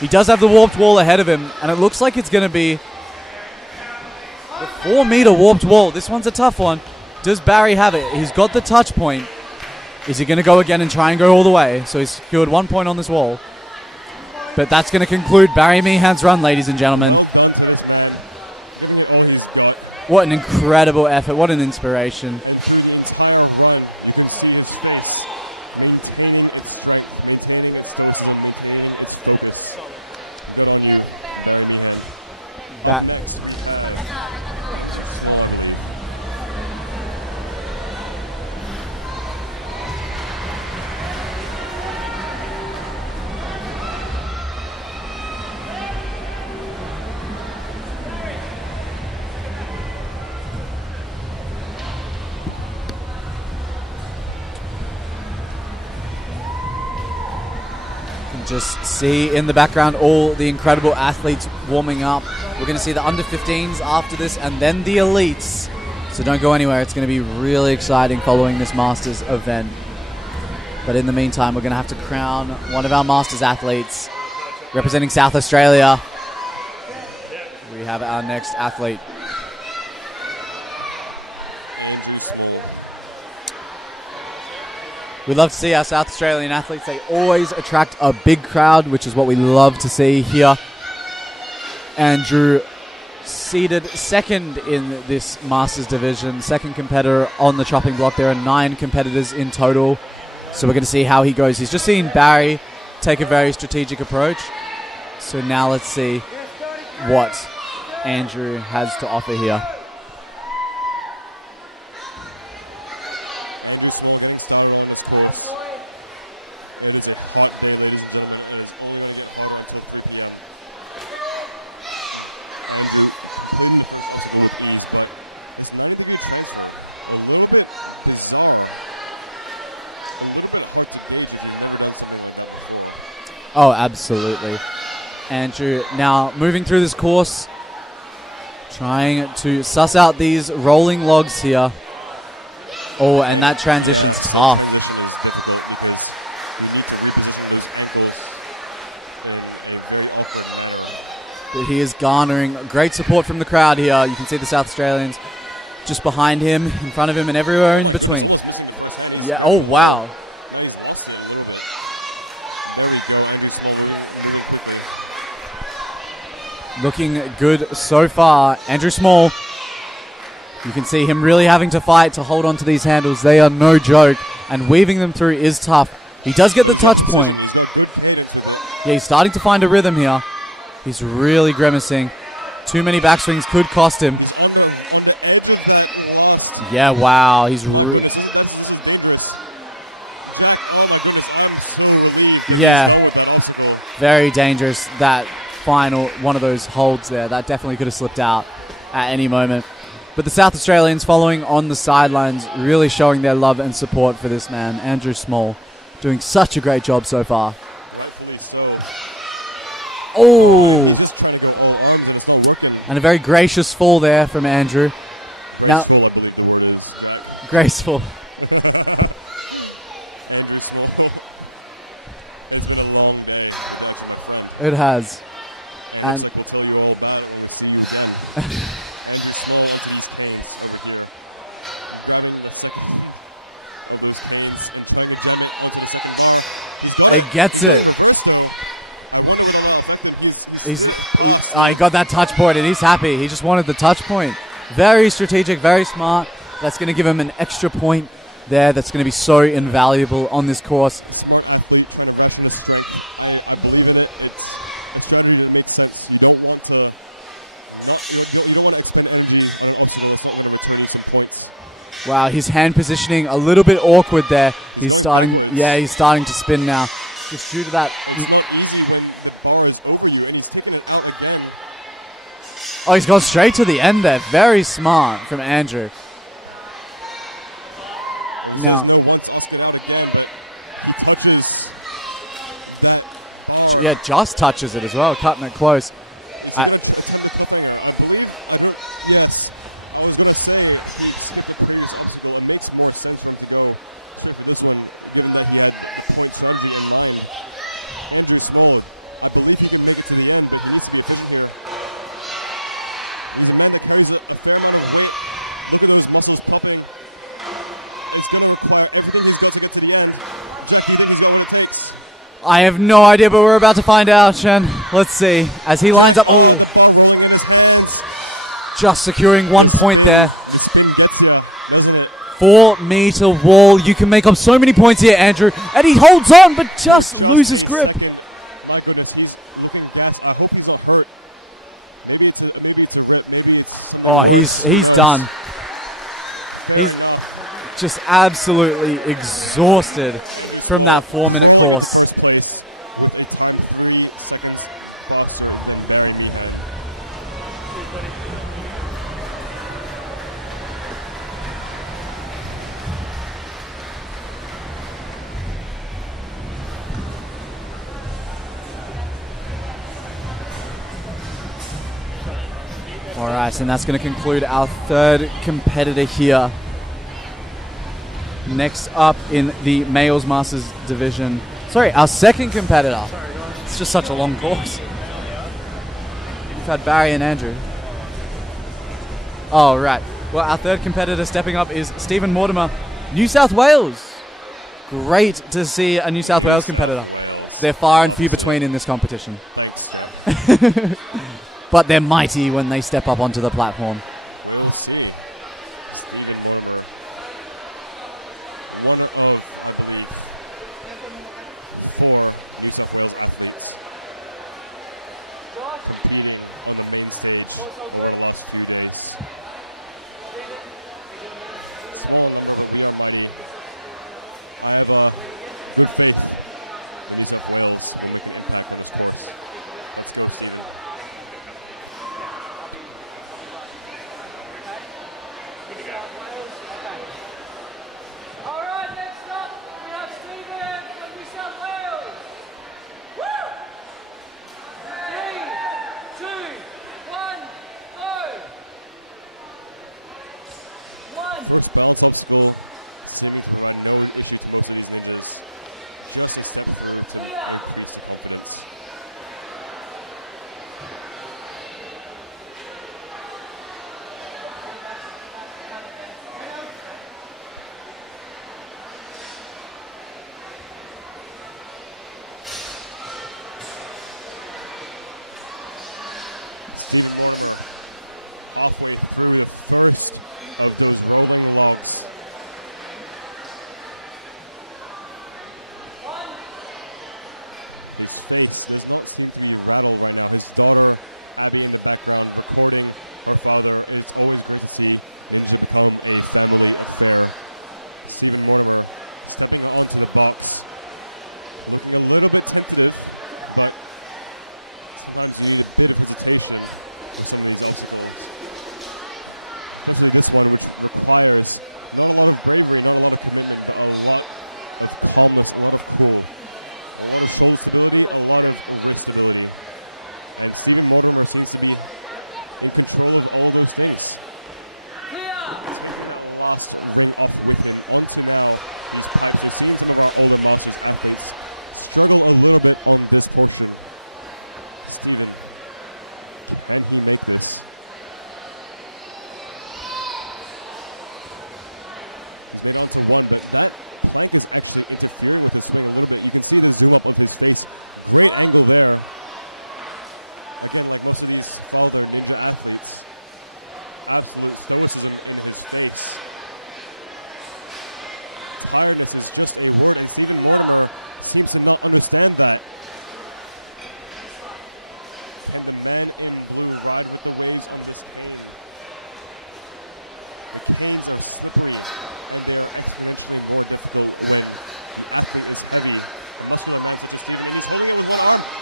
He does have the warped wall ahead of him, and it looks like it's going to be the 4-meter warped wall. This one's a tough one. Does Barry have it? He's got the touch point. Is he going to go again and try and go all the way? So he's secured 1 point on this wall. But that's going to conclude Barry Meehan's run, ladies and gentlemen. What an incredible effort. What an inspiration. That. Just see in the background all the incredible athletes warming up. We're going to see the under-15s after this and then the elites. So don't go anywhere. It's going to be really exciting following this Masters event. But in the meantime, we're going to have to crown one of our Masters athletes representing South Australia. We have our next athlete. We love to see our South Australian athletes. They always attract a big crowd, which is what we love to see here. Andrew seated second in this Masters division, second competitor on the chopping block. There are 9 competitors in total. So we're going to see how he goes. He's just seen Barry take a very strategic approach. So now let's see what Andrew has to offer here. Oh, absolutely. Andrew now moving through this course, trying to suss out these rolling logs here. Oh, and that transition's tough. But he is garnering great support from the crowd here. You can see the South Australians just behind him, in front of him, and everywhere in between. Yeah, oh, wow. Looking good so far. Andrew Small, you can see him really having to fight to hold on to these handles. They are no joke, and weaving them through is tough. He does get the touch point. Yeah, he's starting to find a rhythm here. He's really grimacing. Too many backswings could cost him. Yeah, wow. He's yeah, very dangerous. That final one of those holds there, that definitely could have slipped out at any moment. But the South Australians following on the sidelines, really showing their love and support for this man, Andrew Small, doing such a great job so far. Oh, and a very gracious fall there from Andrew. Now, graceful. It has. And he gets it. He got that touch point and he's happy. He just wanted the touch point. Very strategic, very smart. That's going to give him an extra point there. That's going to be so invaluable on this course. Wow, his hand positioning a little bit awkward there. He's starting to spin now. Just due to that. Oh, he's gone straight to the end there. Very smart from Andrew. Now, yeah, just touches it as well, cutting it close. I have no idea, but we're about to find out, Shen. Let's see. As he lines up. Oh! Just securing 1 point there. 4-meter wall. You can make up so many points here, Andrew. And he holds on, but just loses grip. Oh, he's done. He's just absolutely exhausted from that 4-minute course. Alright, and that's going to conclude our third competitor here. Next up in the Males Masters division. Sorry, our second competitor. It's just such a long course. We've had Barry and Andrew. Oh, right. Well, our third competitor stepping up is Stephen Mortimer, New South Wales. Great to see a New South Wales competitor. They're far and few between in this competition. But they're mighty when they step up onto the platform. Seems to not understand that.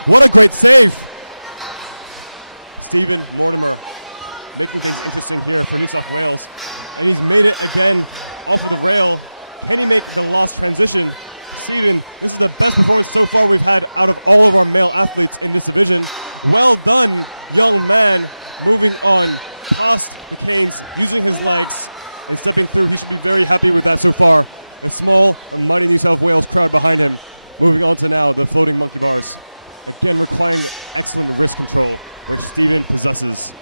What a great save! Stephen Mortimer vision. Well done, young man. Moving on. Fast pace, using his legs. He's stepping through history. Very happy with that so far. The small and mighty New South Wales crowd behind him. Moving on to now the floating monkey bars. Again, requiring excellent wrist control. This demon possesses.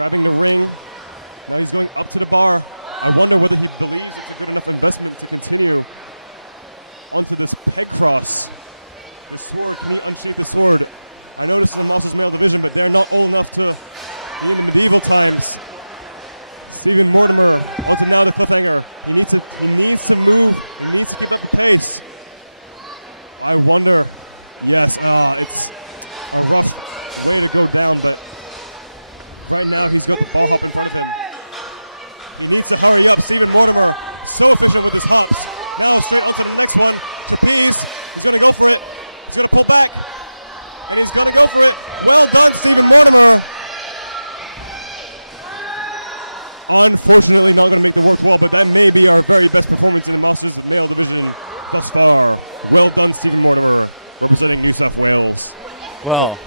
Grabbing the ring. Now he's going up to the bar. I wonder whether he believes it's a good enough investment to continue onto this peg toss. The sword, moving to the sword. I know it's the losses no vision, but they're not old enough to do the medieval times. Even Mortimer, he's a lot of hanger. He needs to move the pace. I wonder, yes, a rough way to go down there. Now he's going to fall up. He needs to hurry up, see Mortimer. Slow over his heart. And the shot to this one. To Pease. He's going to go for it. He's going to pull back. And he's going to go for it. Well done, Stephen Mortimer. Unfortunately, not going to make the work well, but that may be our very best performance in the Masters of Male Division thus far. Well done, Stephen Mortimer, representing New South Wales. Well,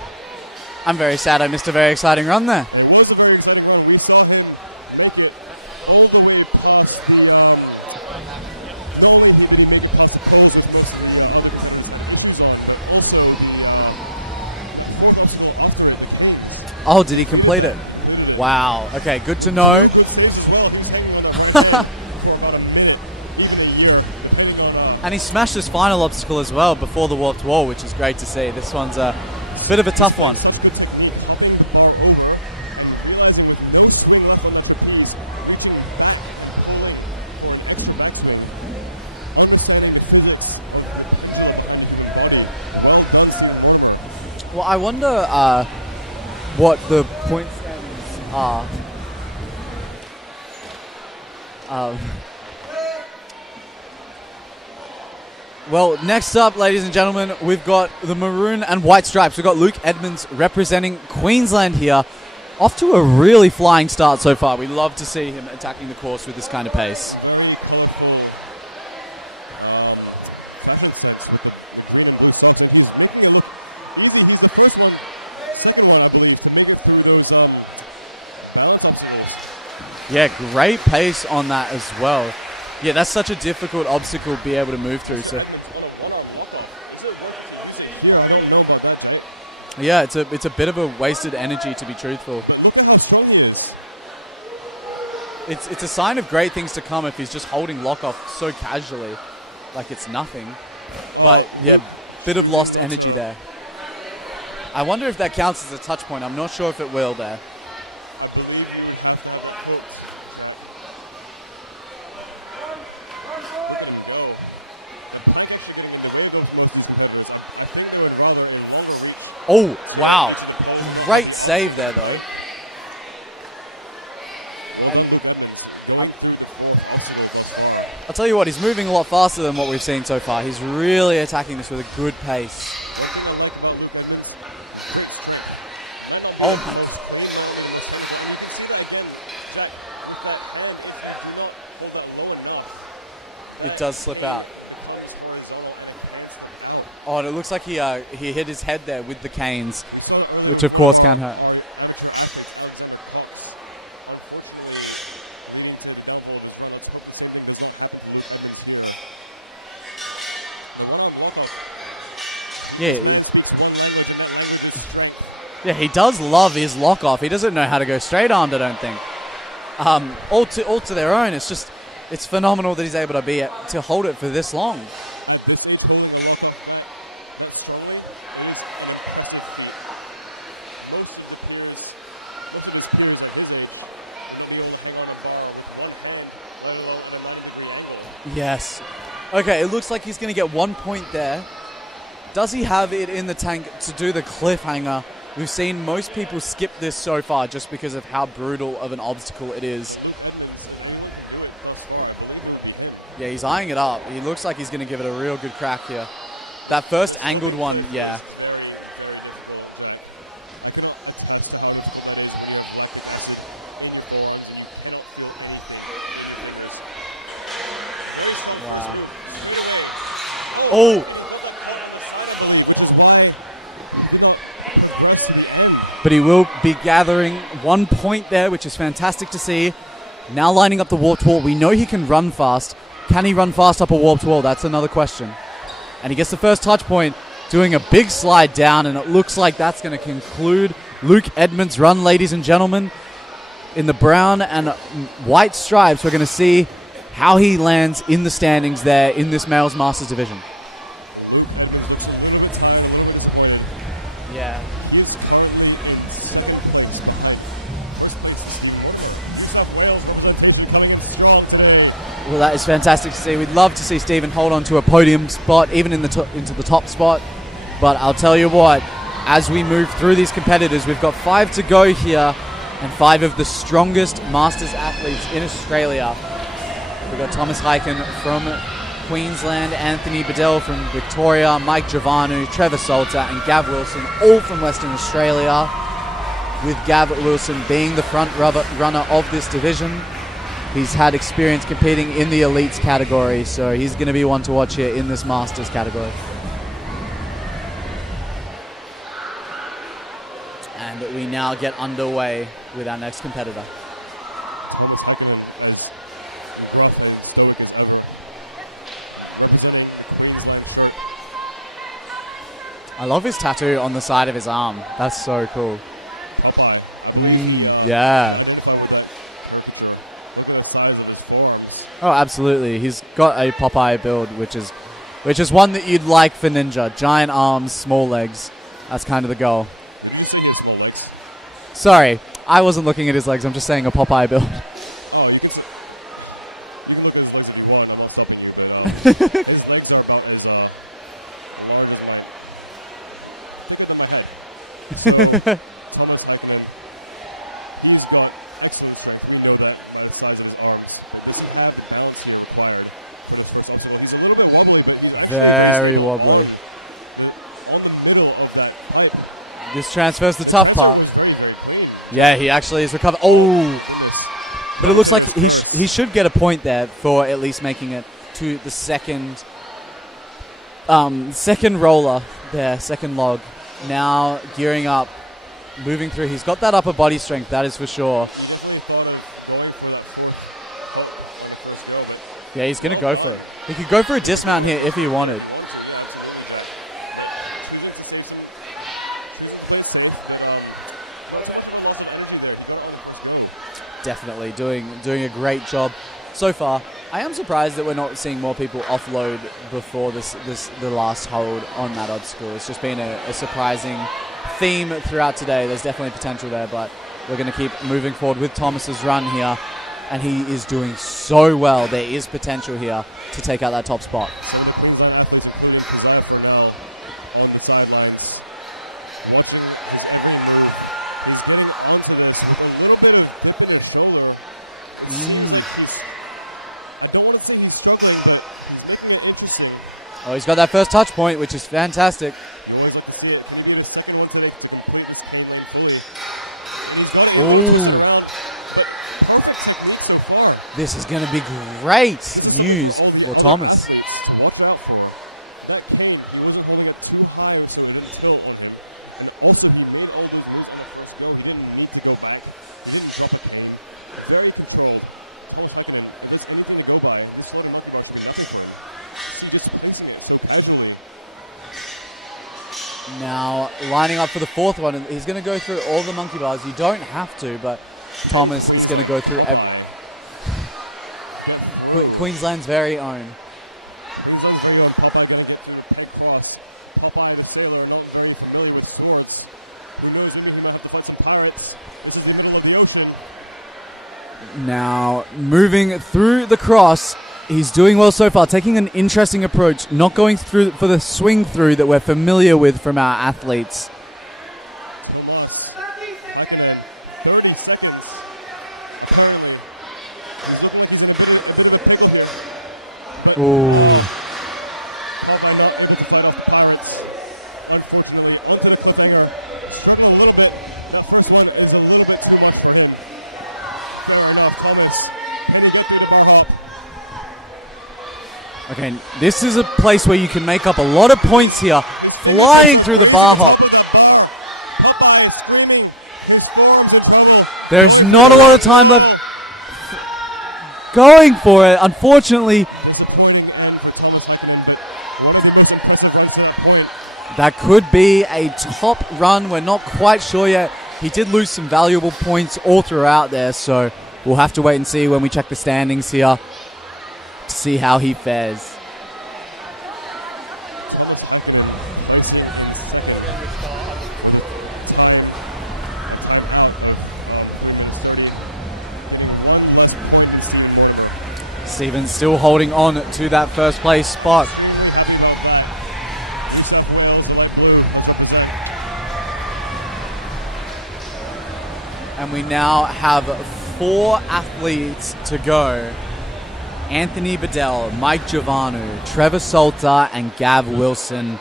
I'm very sad I missed a very exciting run there. It was a very exciting run. We saw him make it all the way across the going to be across the coast of this. Oh, did he complete it? Wow. Okay, good to know. And he smashed his final obstacle as well before the warped wall, which is great to see. This one's a bit of a tough one. Well, I wonder what the point standings are. Well, next up, ladies and gentlemen, we've got the maroon and white stripes. We've got Luke Edmonds representing Queensland here. Off to a really flying start so far. We love to see him attacking the course with this kind of pace. Yeah, great pace on that as well. Yeah, that's such a difficult obstacle to be able to move through. So, yeah, it's a bit of a wasted energy, to be truthful. It's a sign of great things to come if he's just holding lock off so casually, like it's nothing. But yeah, bit of lost energy there. I wonder if that counts as a touch point. I'm not sure if it will there. Oh, wow. Great save there, though. And I'll tell you what, he's moving a lot faster than what we've seen so far. He's really attacking this with a good pace. Oh, my God. It does slip out. Oh, and it looks like he hit his head there with the canes, which of course can hurt. Yeah. Yeah, he does love his lock off. He doesn't know how to go straight armed, I don't think. All to their own. It's just, it's phenomenal that he's able to hold it for this long. Yes. Okay, it looks like he's going to get 1 point there. Does he have it in the tank to do the cliffhanger? We've seen most people skip this so far just because of how brutal of an obstacle it is. Yeah, he's eyeing it up. He looks like he's going to give it a real good crack here. That first angled one, yeah. Wow. Oh! but he will be gathering 1 point there, which is fantastic to see. Now lining up the warped wall. We know he can run fast. Can he run fast up a warped wall? That's another question. And he gets the first touch point, doing a big slide down, and it looks like that's going to conclude Luke Edmonds' run, ladies and gentlemen. In the brown and white stripes, we're going to see how he lands in the standings there in this males masters division. Yeah. Well, that is fantastic to see. We'd love to see Stephen hold on to a podium spot, even in the into the top spot. But I'll tell you what, as we move through these competitors, we've got 5 to go here, and 5 of the strongest Masters athletes in Australia. We've got Thomas Hyken from Queensland, Anthony Bedell from Victoria, Mike Giovanu, Trevor Salter, and Gav Wilson, all from Western Australia, with Gav Wilson being the front runner of this division. He's had experience competing in the elites category, so he's going to be one to watch here in this Masters category. And we now get underway with our next competitor. I love his tattoo on the side of his arm. That's so cool. Yeah. Oh, absolutely. He's got a Popeye build, which is one that you'd like for Ninja. Giant arms, small legs. That's kind of the goal. Sorry, I wasn't looking at his legs. I'm just saying a Popeye build. Very wobbly. This transfer's the tough part. Yeah, he actually is recovered. Oh! But it looks like he should get a point there for at least making it to the second roller there, second log. Now gearing up, moving through. He's got that upper body strength, that is for sure. Yeah, he's going to go for it. He could go for a dismount here if he wanted. Definitely doing a great job so far. I am surprised that we're not seeing more people offload before the last hold on that obstacle. It's just been a surprising theme throughout today. There's definitely potential there, but we're going to keep moving forward with Thomas's run here. And he is doing so well. There is potential here to take out that top spot. Oh, he's got that first touch point, which is fantastic. Ooh. This is going to be great news for Thomas. Now, lining up for the fourth one, and he's going to go through all the monkey bars. You don't have to, but Thomas is going to go through Queensland's very own. Now, moving through the cross, he's doing well so far, taking an interesting approach, not going through for the swing through that we're familiar with from our athletes. Ooh. Okay, this is a place where you can make up a lot of points here, flying through the bar hop. There's not a lot of time left going for it. Unfortunately, that could be a top run. We're not quite sure yet. He did lose some valuable points all throughout there, so we'll have to wait and see when we check the standings here to see how he fares. Stevens still holding on to that first place spot. And we now have 4 athletes to go. Anthony Bedell, Mike Giovanu, Trevor Salter, and Gav Wilson.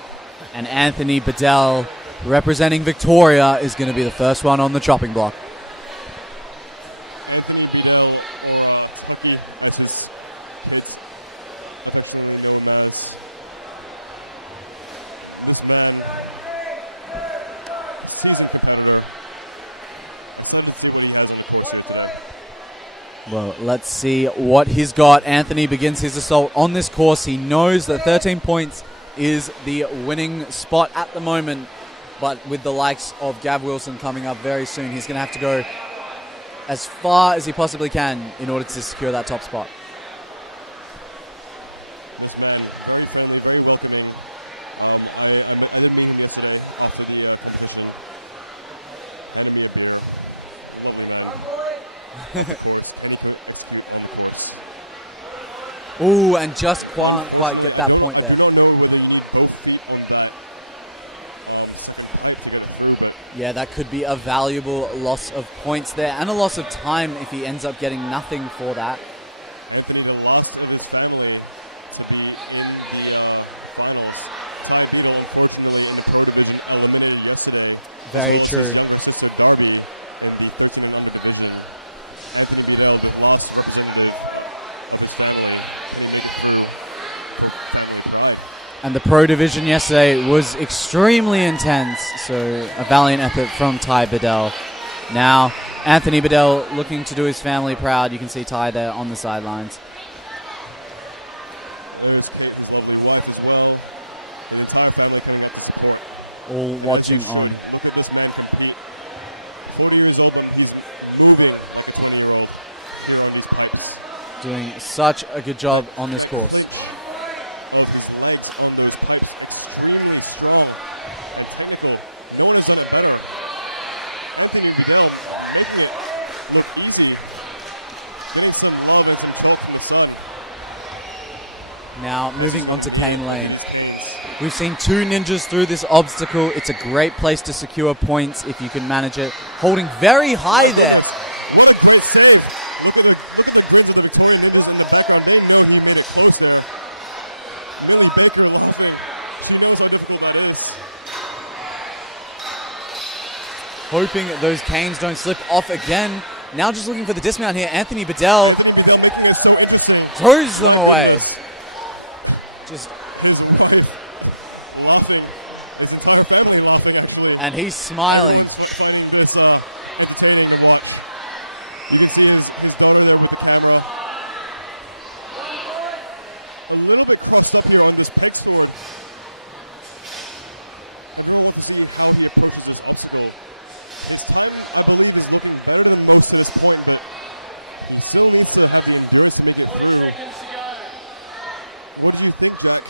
And Anthony Bedell, representing Victoria, is going to be the first one on the chopping block. Well, let's see what he's got. Anthony begins his assault on this course. He knows that 13 points is the winning spot at the moment. But with the likes of Gav Wilson coming up very soon, he's going to have to go as far as he possibly can in order to secure that top spot. Ooh, and just can't quite get that point there. Yeah, that could be a valuable loss of points there and a loss of time if he ends up getting nothing for that. Very true. And the Pro Division yesterday was extremely intense, so a valiant effort from Ty Bedell. Now, Anthony Bedell looking to do his family proud. You can see Ty there on the sidelines. All watching on. Doing such a good job on this course. Now moving on to Cane Lane. We've seen 2 ninjas through this obstacle. It's a great place to secure points if you can manage it. Holding very high there. Hoping those canes don't slip off again. Now just looking for the dismount here. Anthony Bedell throws them away. And he's smiling. You can see his daughter there with the camera. A little bit fucked up here on this pedestal. I don't know what to say how he approaches this obstacle. His time, I believe, is looking better than most to this point, but he still looks to have the endurance to make it 20 through. seconds to go. What do you think, Jack?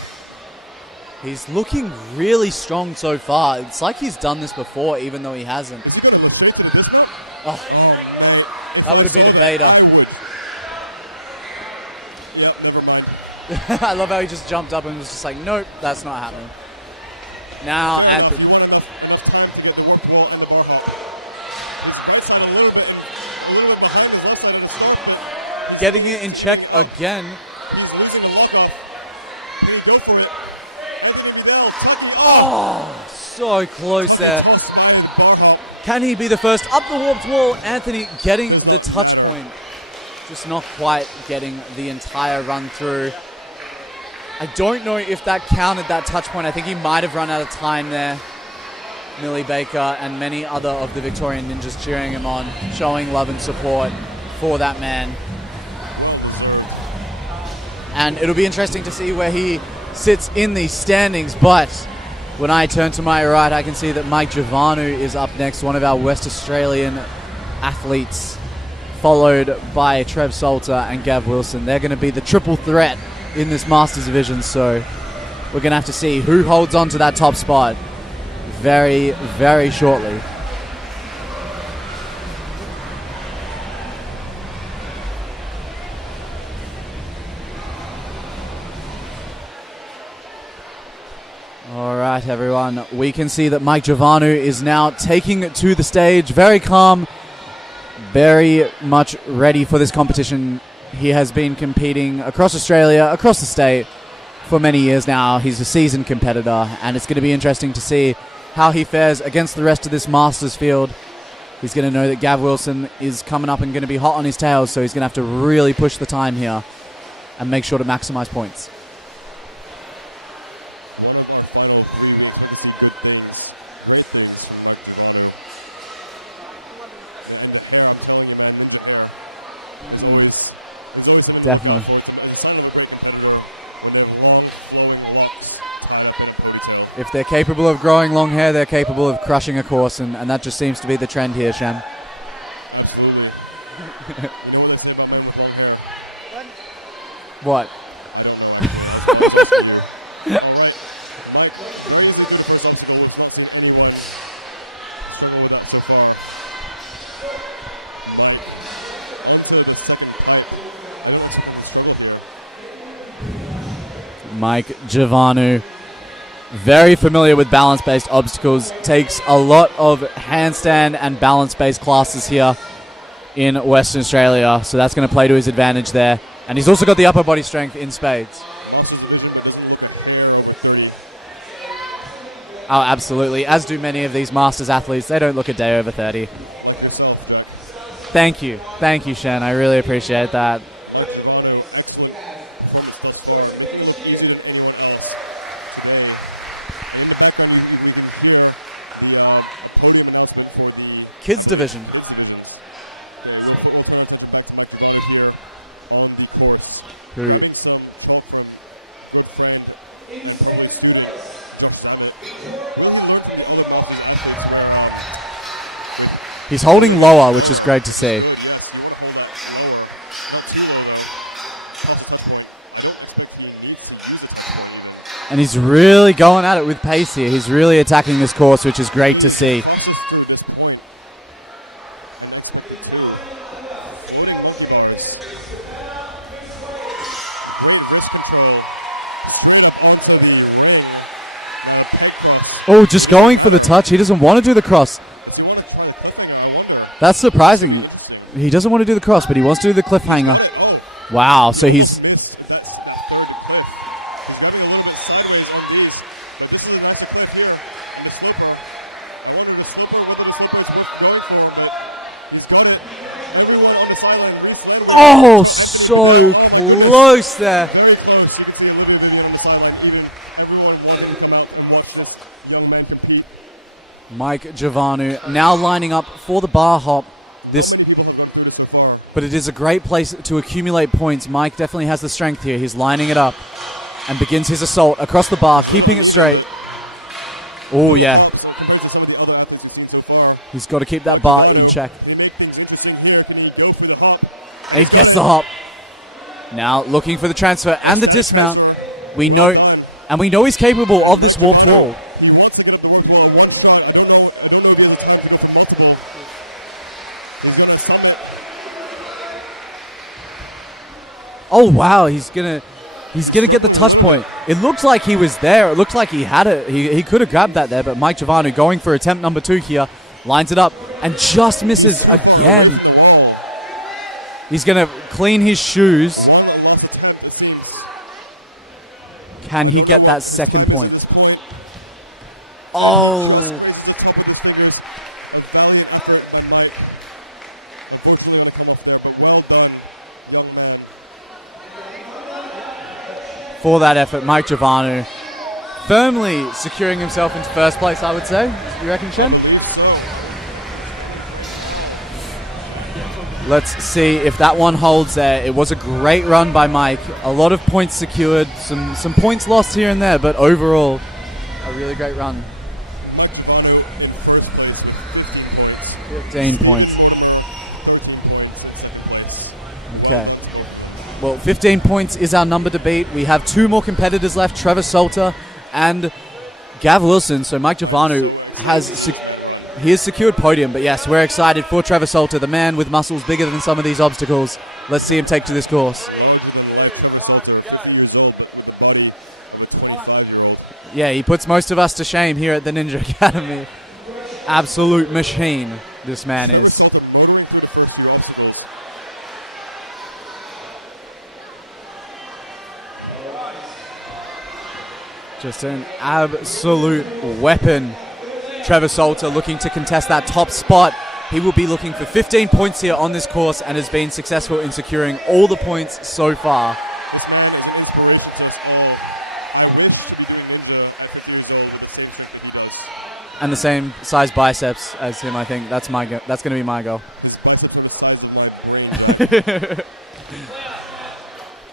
He's looking really strong so far. It's like he's done this before, even though he hasn't. Is he going to go straight to the dismount? Oh, that would have been a beta. Yeah, never mind. I love how he just jumped up and was just like, nope, that's not happening. Now, Anthony. Getting it in check again. Oh, so close there. Can he be the first? Up the warped wall, Anthony getting the touch point. Just not quite getting the entire run through. I don't know if that counted that touch point. I think he might have run out of time there. Millie Baker, and many other of the Victorian Ninjas cheering him on, showing love and support for that man. And it'll be interesting to see where he sits in the standings, but when I turn to my right, I can see that Mike Javanu is up next, one of our West Australian athletes, followed by Trev Salter and Gav Wilson. They're going to be the triple threat in this Masters division, so we're going to have to see who holds on to that top spot very, very shortly. All right, everyone. We can see that Mike Javanu is now taking to the stage, very calm, very much ready for this competition. He has been competing across Australia, across the state, for many years now. He's a seasoned competitor, and it's going to be interesting to see how he fares against the rest of this Masters field. He's going to know that Gav Wilson is coming up and going to be hot on his tail, so he's going to have to really push the time here and make sure to maximize points. Definitely. If they're capable of growing long hair, they're capable of crushing a course, and that just seems to be the trend here, Shem. What? Mike Javanu, very familiar with balance-based obstacles, takes a lot of handstand and balance-based classes here in Western Australia, so that's going to play to his advantage there. And he's also got the upper body strength in spades. Oh, absolutely, as do many of these Masters athletes. They don't look a day over 30. Thank you, Shen. I really appreciate that. Kids division. Who? He's holding lower, which is great to see. And he's really going at it with pace here. He's really attacking this course, which is great to see. Oh, just going for the touch. He doesn't want to do the cross. That's surprising. He doesn't want to do the cross, but he wants to do the cliffhanger. Wow, so he's... Oh, so close there. Mike Javanu now lining up for the bar hop. But it is a great place to accumulate points. Mike definitely has the strength here. He's lining it up and begins his assault across the bar, keeping it straight. Oh, yeah. He's got to keep that bar in check. He gets the hop. Now looking for the transfer and the dismount. We know he's capable of this warped wall. Oh wow, he's gonna get the touch point. It looks like he was there. It looks like he had it. He could have grabbed that there, but Mike Javanu going for attempt number 2 here, lines it up and just misses again. He's gonna clean his shoes. Can he get that second point? Oh. For that effort, Mike Javanu firmly securing himself into first place, I would say. You reckon, Shen? Let's see if that one holds there. It was a great run by Mike. A lot of points secured, some points lost here and there, but overall, a really great run. 15 points. Okay. Well, 15 points is our number to beat. We have 2 more competitors left, Trevor Salter and Gav Wilson. So Mike Giovannu has secured podium, but yes, we're excited for Trevor Salter, the man with muscles bigger than some of these obstacles. Let's see him take to this course. Yeah, he puts most of us to shame here at the Ninja Academy. Absolute machine, this man is. Just an absolute weapon. Trevor Salter looking to contest that top spot. He will be looking for 15 points here on this course and has been successful in securing all the points so far. And the same size biceps as him, I think. That's going to be my goal.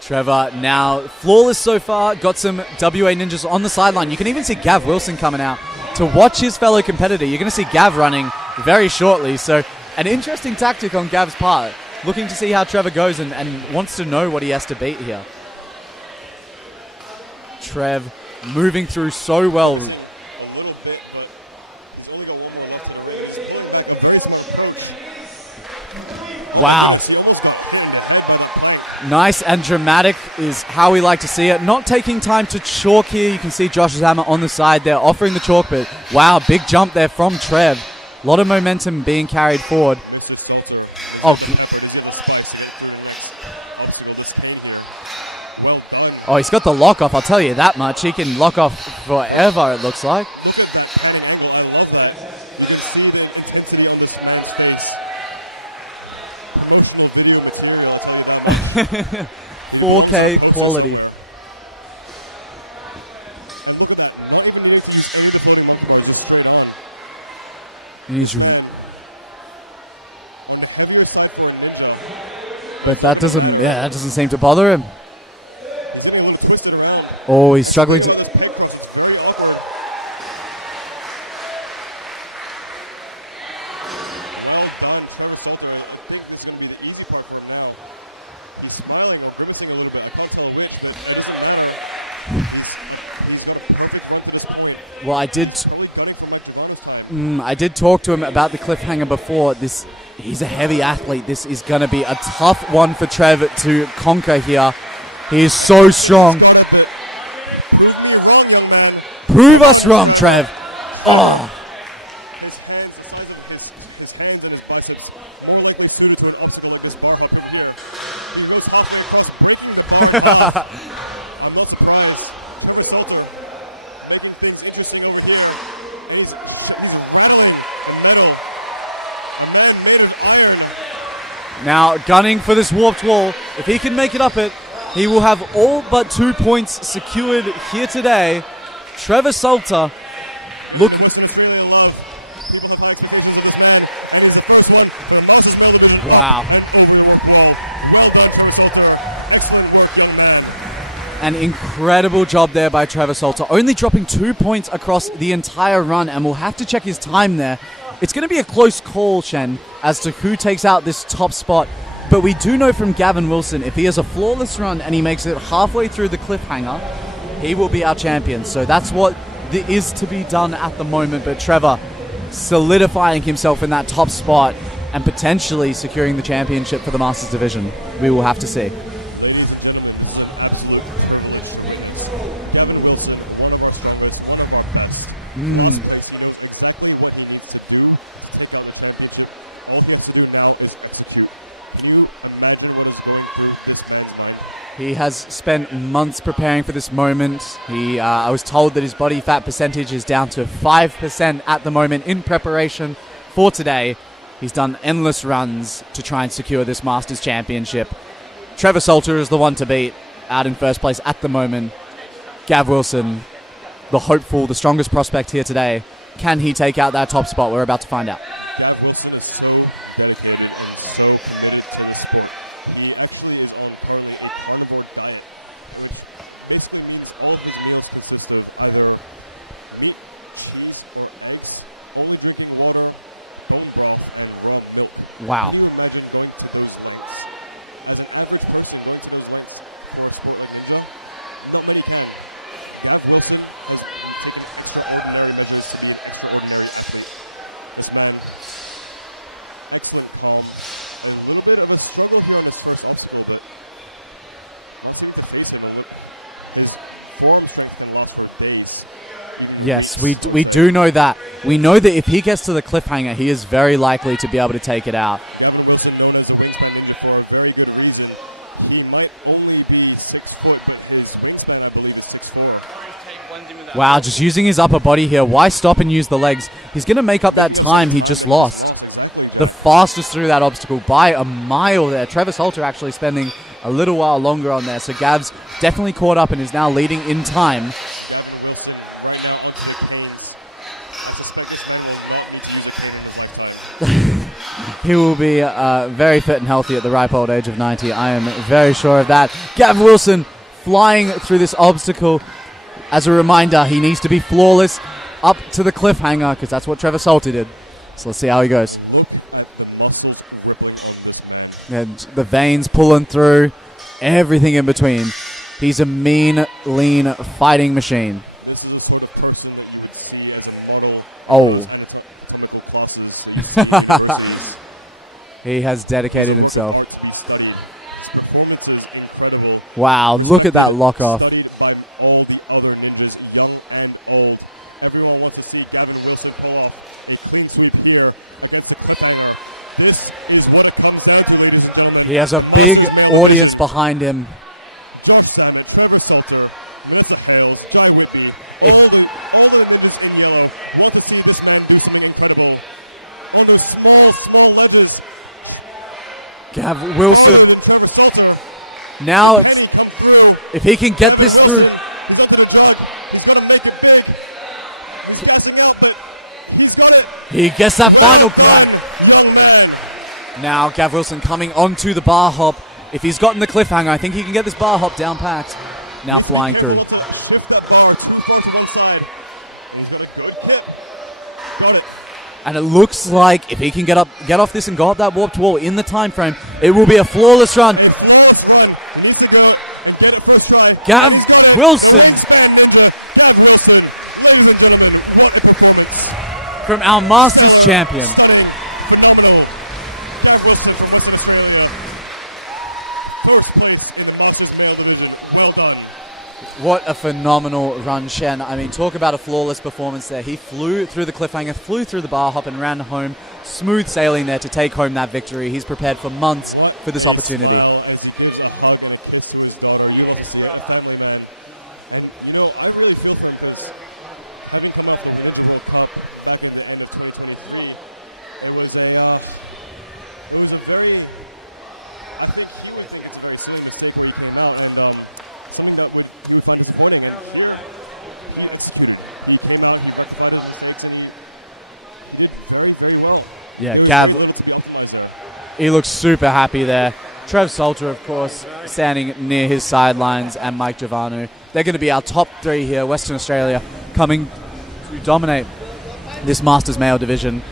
Trevor now flawless so far. Got some WA Ninjas on the sideline. You can even see Gav Wilson coming out to watch his fellow competitor. You're going to see Gav running very shortly. So an interesting tactic on Gav's part. Looking to see how Trevor goes and wants to know what he has to beat here. Trev moving through so well. Wow. Nice and dramatic is how we like to see it. Not taking time to chalk here. You can see Josh Zammer on the side there offering the chalk, but wow, big jump there from Trev. A lot of momentum being carried forward. Oh, he's got the lock off, I'll tell you that much. He can lock off forever, it looks like. 4K quality. But that doesn't seem to bother him. Oh, he's struggling to. Well, I did talk to him about the cliffhanger before. He's a heavy athlete. This is going to be a tough one for Trev to conquer here. He is so strong. Prove us wrong, Trev. Oh. Now gunning for this warped wall. If he can make it up it, he will have all but 2 points secured here today. Trevor Salter looking. Wow. An incredible job there by Trevor Salter. Only dropping 2 points across the entire run, and we'll have to check his time there. It's going to be a close call, Shen, as to who takes out this top spot. But we do know from Gavin Wilson, if he has a flawless run and he makes it halfway through the cliffhanger, he will be our champion. So that's what is to be done at the moment. But Trevor solidifying himself in that top spot and potentially securing the championship for the Masters Division. We will have to see. He has spent months preparing for this moment. I was told that his body fat percentage is down to 5% at the moment in preparation for today. He's done endless runs to try and secure this Masters Championship. Trevor Salter is the one to beat out in first place at the moment. Gav Wilson the hopeful, the strongest prospect here today. Can he take out that top spot? We're about to find out. Wilson is so dedicated, so committed to the sport. He actually is on one of the basically leaves all of his meals consist of either meat, cheese, or drinks, only drinking water, bone broth, and milk. Wow. Can you imagine going to those things? As an average person going to those things for a sport like ninja, not many can. That Wilson was this man, excellent call. A little bit of a struggle here on his first escort, but I seem to face him a little. His form starts to lost for base. Yes, we do know that. We know that if he gets to the cliffhanger, he is very likely to be able to take it out. Gavin Wilson, known as a wingspan ninja for a very good reason. He might only be 6 foot, but his wingspan, I believe, is 6'4". Wow, just using his upper body here. Why stop and use the legs? He's going to make up that time he just lost. The fastest through that obstacle by a mile there. Trevor Salter actually spending a little while longer on there. So Gav's definitely caught up and is now leading in time. He will be very fit and healthy at the ripe old age of 90. I am very sure of that. Gav Wilson flying through this obstacle. As a reminder, he needs to be flawless up to the cliffhanger because that's what Trevor Salter did. So let's see how he goes. And the veins pulling through, everything in between. He's a mean, lean fighting machine. Oh. He has dedicated himself. Wow, look at that lock off. He has a big audience behind him. Jeff Salmon, Trevor Salter, Melissa Hales, Jai Whitby, If- all the ninjas in yellow want to see this man do something incredible. And the small levers. Gav Wilson. Trevor Salter, Now it's, if he can get this through. he's under the gun. He's going to make it big. He's passing out, but he's got it. He gets that final grab. Now Gav Wilson coming onto the bar hop. If he's gotten the cliffhanger, I think he can get this bar hop down packed. Now flying through. And it looks like if he can get off this and go up that warped wall in the time frame, it will be a flawless run. Gav Wilson from our Masters champion. What a phenomenal run, Shen. I mean, talk about a flawless performance there. He flew through the cliffhanger, flew through the bar hop and ran home. Smooth sailing there to take home that victory. He's prepared for months for this opportunity. Yeah, Gav, he looks super happy there. Trev Salter, of course, standing near his sidelines, and Mike Giovanu. They're going to be our top three here, Western Australia, coming to dominate this Masters male division.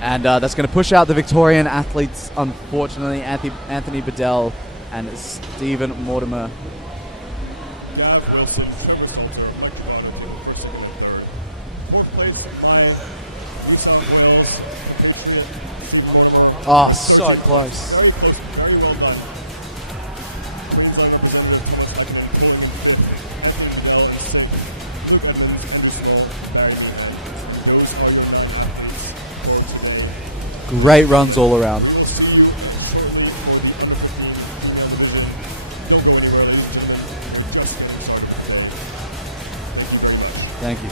And that's going to push out the Victorian athletes, unfortunately, Anthony Bedell and Stephen Mortimer. Oh, so close. Great runs all around. Thank you.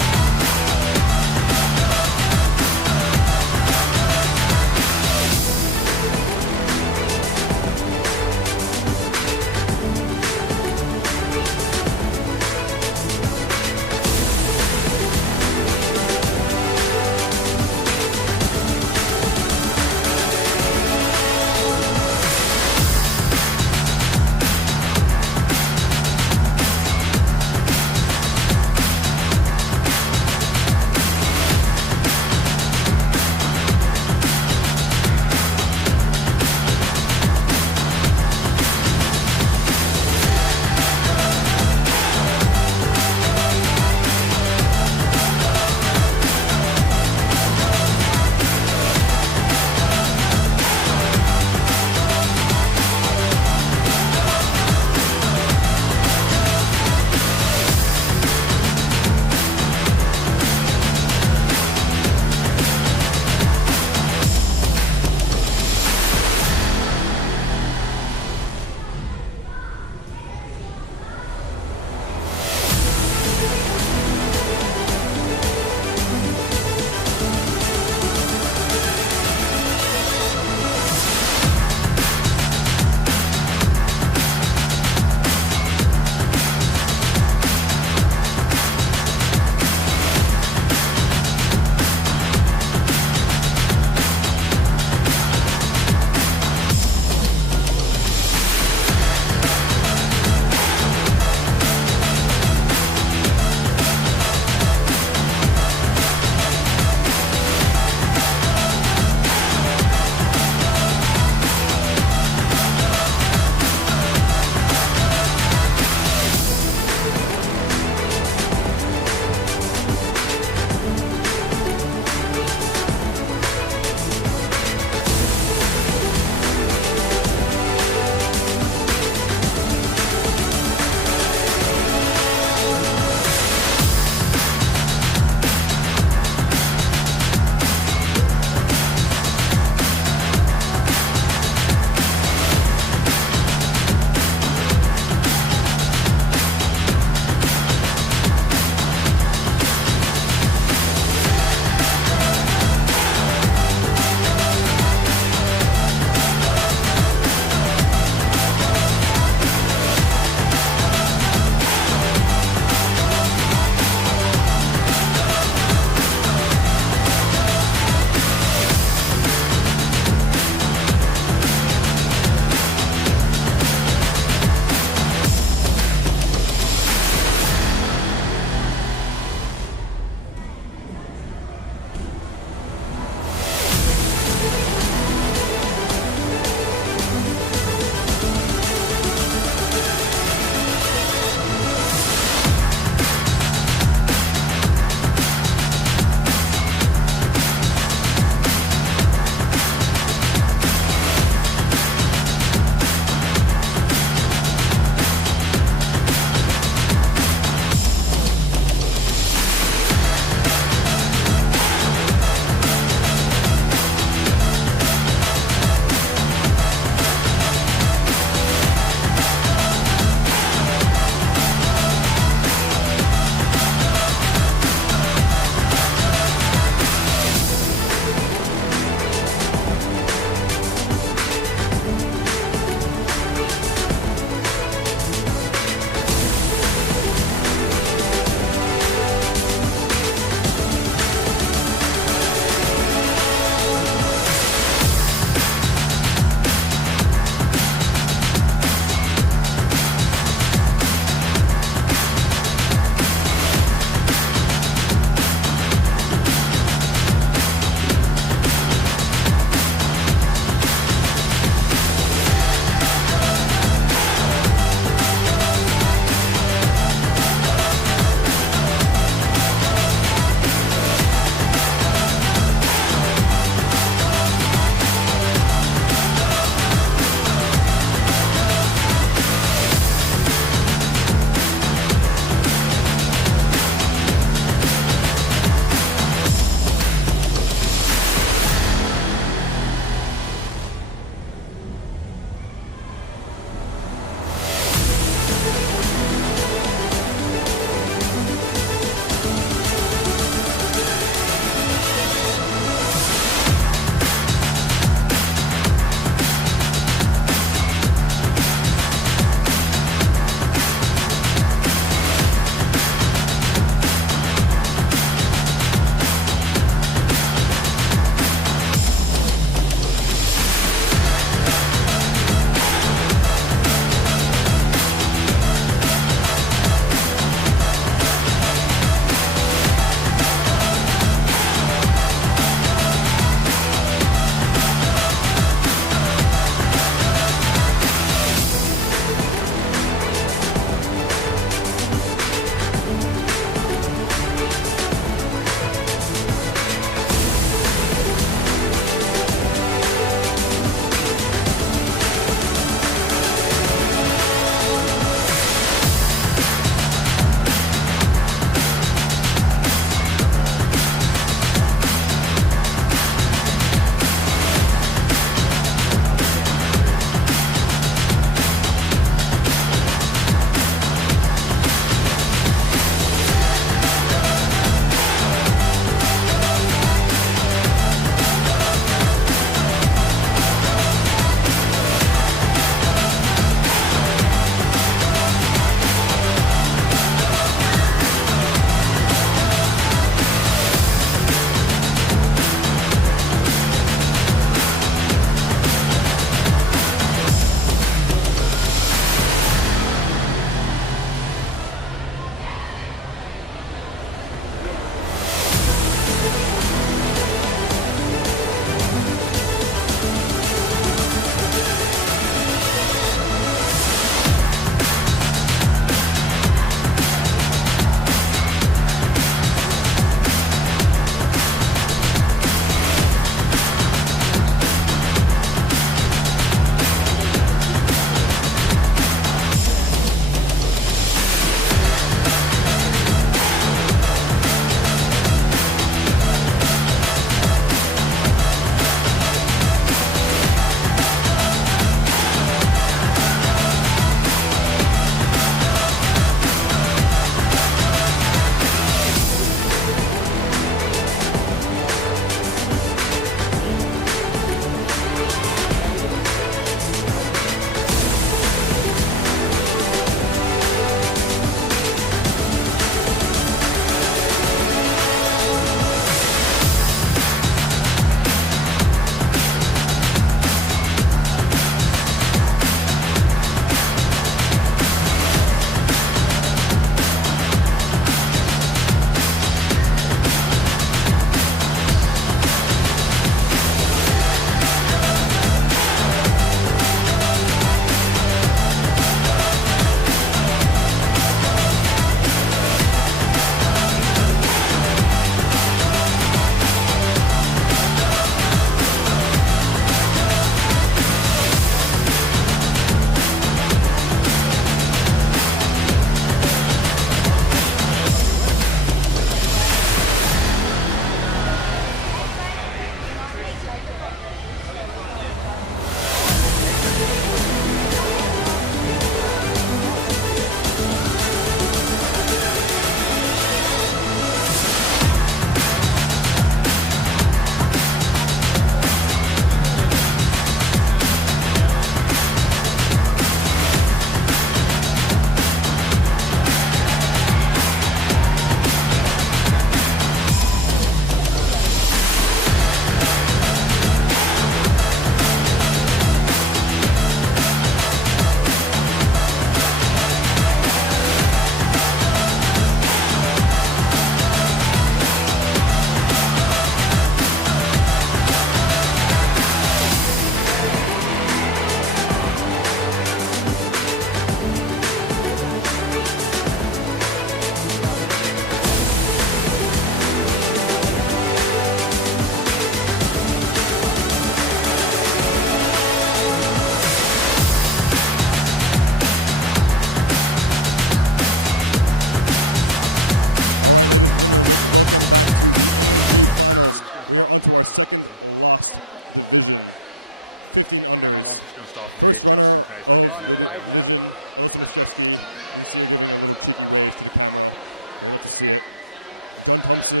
Comprehension,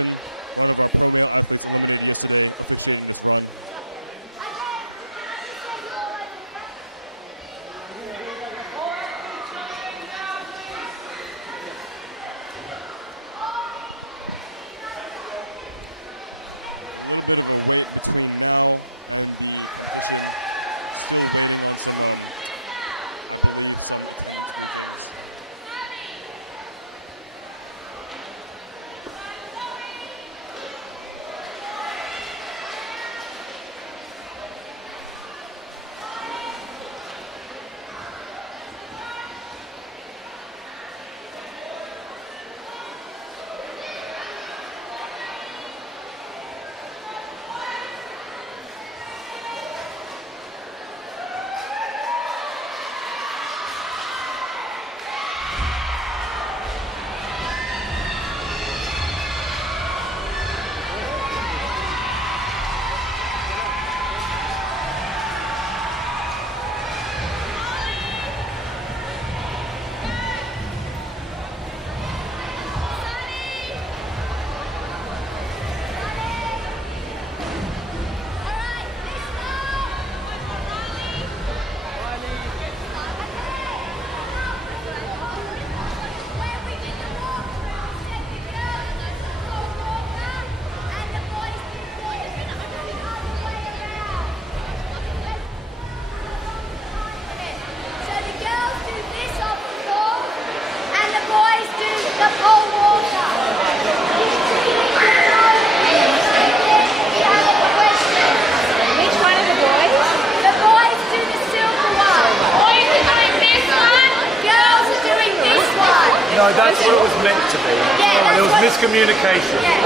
all the pulling efforts really puts you on the floor. No, that's what it was meant to be. Yeah, there was miscommunication. Yeah.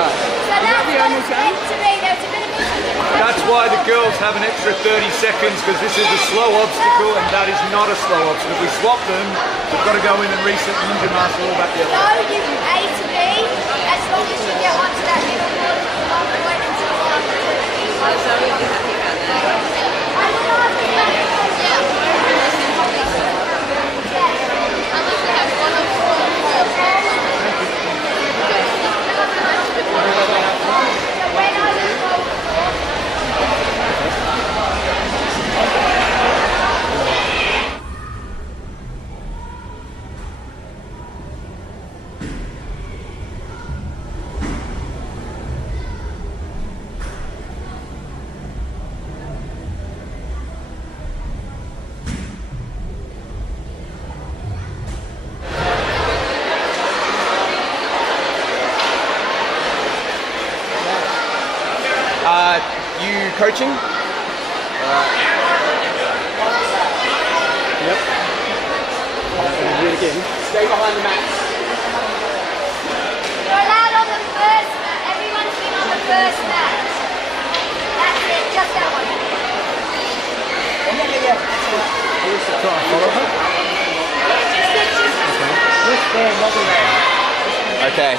So that's what it's meant to be. There's a bit of miscommunication. That's why the girls have an extra 30 seconds, because this is a slow obstacle and that is not a slow obstacle. If we swap them, we've got to go in and reset the ninja master all back the other way. No, you A to B, as long as you get onto that middle board, long point until after 2. So we'll be happy about that. I would ask you that. Unless we have one of You coaching? Yep. Do it again. Stay behind the mat. You're allowed on the first mat. Everyone's been on the first mat. That's it, just that one. Try and follow her. Okay.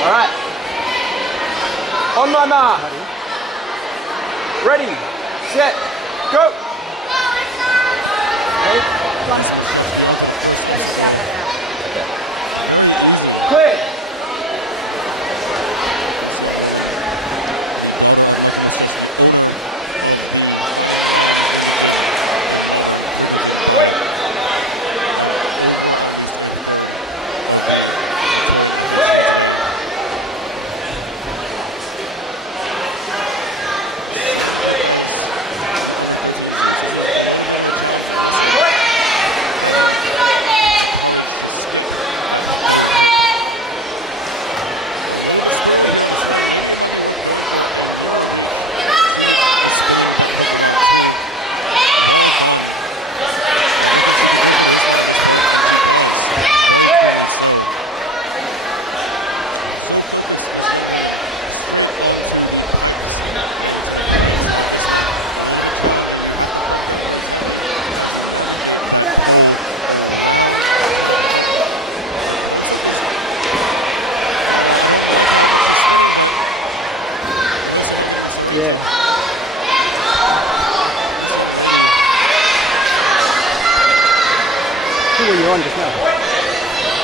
All right. On my mark. Ready, set, go. Clear.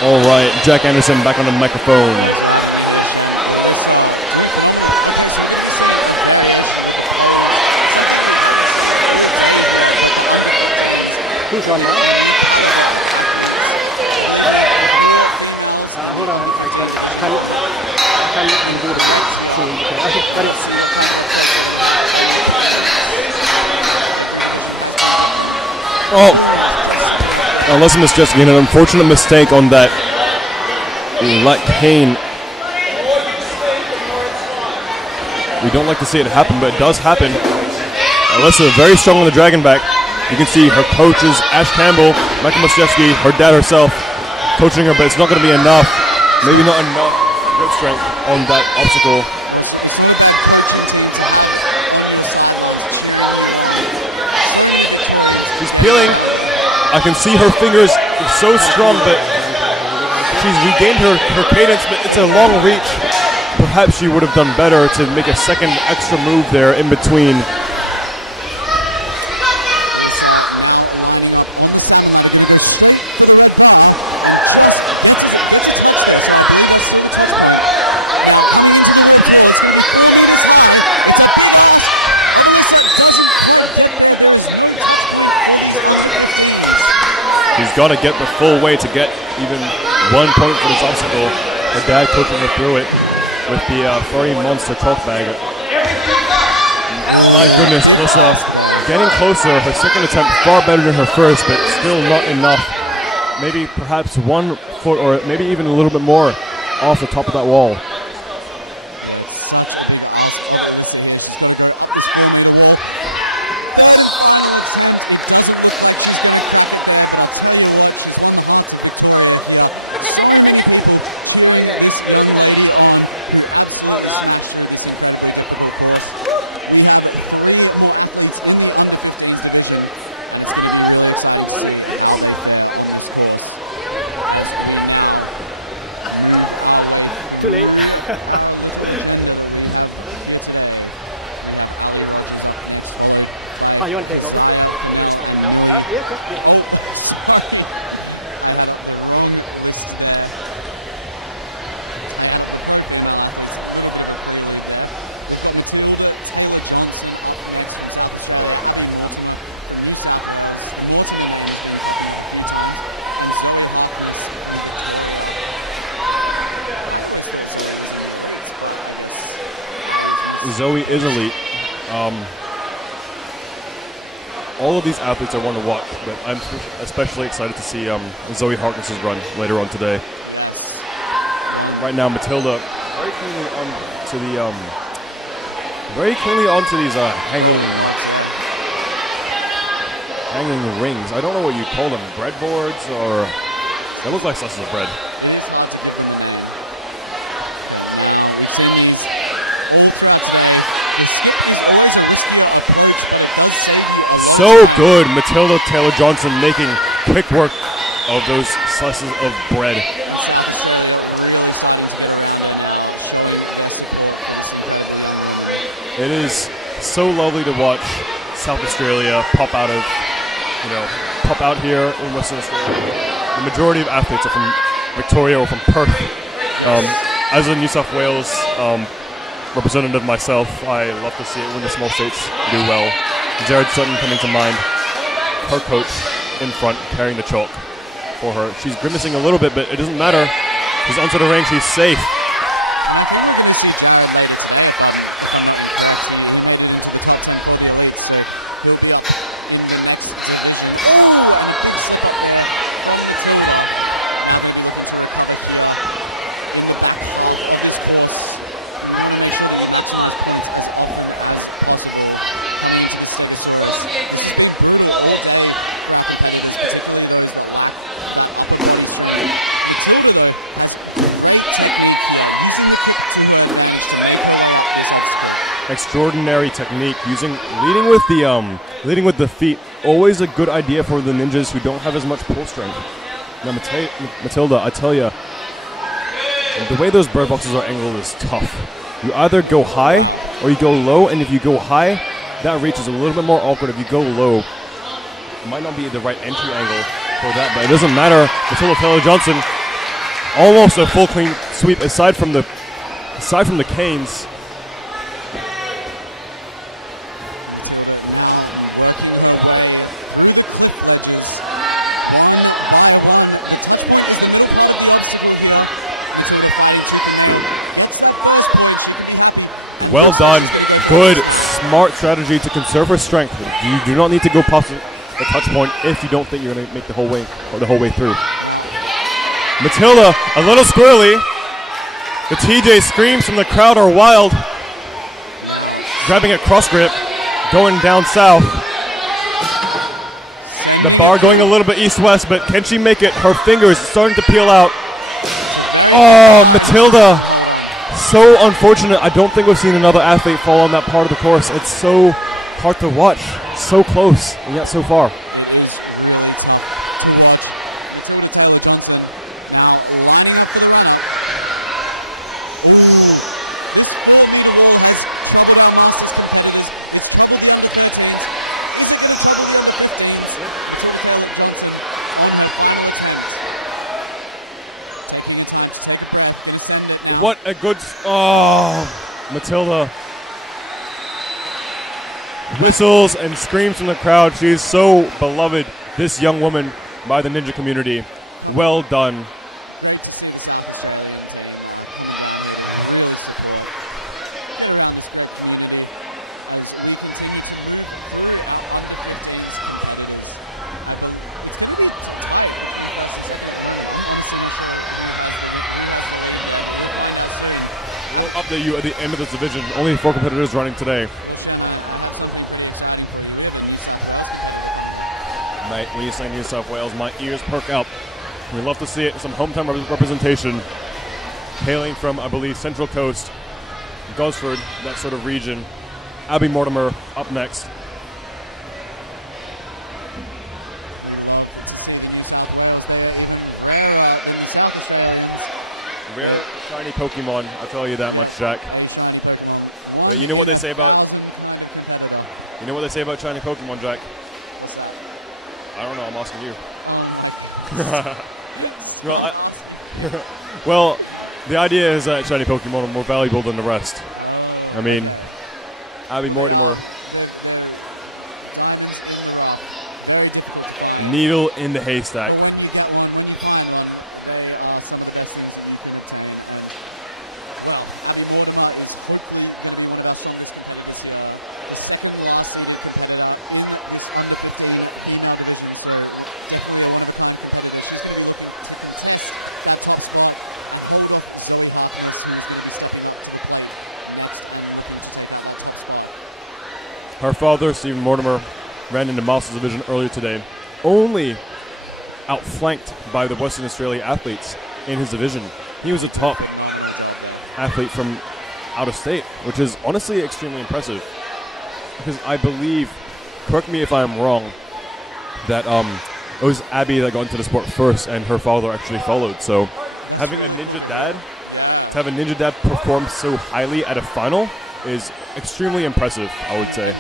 All right, Jack Anderson back on the microphone. Who's on now? Hold on, I can't undo the scene. Okay, got it. Oh, listen, Miss Jessica, an unfortunate mistake on that lat cane. We don't like to see it happen, but it does happen. Alyssa very strong on the dragon back. You can see her coaches, Ash Campbell, Michael Moszewski, her dad herself, coaching her, but it's not going to be enough. Maybe not enough grip strength on that obstacle. She's peeling. I can see her fingers so strong, but she's regained her cadence, but it's a long reach. Perhaps she would have done better to make a second extra move there in between. Got to get the full way to get even 1 point for this obstacle. Her dad coaching her through it with the furry monster chalk bag. My goodness, Alyssa getting closer. Her second attempt far better than her first, but still not enough. Maybe perhaps 1 foot or maybe even a little bit more off the top of that wall. Too late. Oh, you want to take over? Yeah, okay. Zoe is elite. All of these athletes I want to watch, but I'm especially excited to see Zoe Harkness's run later on today. Right now, Matilda very cleanly onto these hanging rings. I don't know what you call them, breadboards, or they look like slices of bread. So good, Matilda Taylor-Johnson making quick work of those slices of bread. It is so lovely to watch South Australia pop out here in Western Australia. The majority of athletes are from Victoria or from Perth. As a New South Wales representative myself, I love to see it when the small states do well. Jared Sutton coming to mind, her coach in front carrying the chalk for her. She's grimacing a little bit, but it doesn't matter. She's onto the ring, she's safe. Extraordinary technique, leading with the feet. Always a good idea for the ninjas who don't have as much pull strength. Now, Matilda, I tell you, the way those bird boxes are angled is tough. You either go high or you go low, and if you go high, that reach is a little bit more awkward. If you go low, it might not be the right entry angle for that, but it doesn't matter. Matilda Taylor-Johnson almost a full clean sweep aside from the canes. Well done. Good, smart strategy to conserve her strength. You do not need to go past the touch point if you don't think you're going to make the whole way through. Matilda, a little squirrely. The TJ screams from the crowd are wild. Grabbing a cross grip, going down south. The bar going a little bit east-west, but can she make it? Her fingers starting to peel out. Oh, Matilda. So unfortunate. I don't think we've seen another athlete fall on that part of the course. It's so hard to watch. So close, and yet so far. What a good... Oh, Matilda. Whistles and screams from the crowd. She is so beloved, this young woman, by the ninja community. Well done. We'll update you at the end of this division. Only 4 competitors running today. Mate, when you say New South Wales, my ears perk up. We love to see it. Some hometown representation. Hailing from, I believe, Central Coast, Gosford, that sort of region. Abby Mortimer up next. Rare shiny Pokemon, I'll tell you that much, Jack. But you know what they say about shiny Pokemon, Jack? I don't know, I'm asking you. Well, the idea is that shiny Pokemon are more valuable than the rest. I mean, Abby Mortimer. Needle in the haystack. Her father, Stephen Mortimer, ran into Masters Division earlier today, only outflanked by the Western Australia athletes in his division. He was a top athlete from out of state, which is honestly extremely impressive. Because I believe, correct me if I'm wrong, that it was Abby that got into the sport first and her father actually followed. So having a ninja dad, to have a ninja dad perform so highly at a final is extremely impressive, I would say.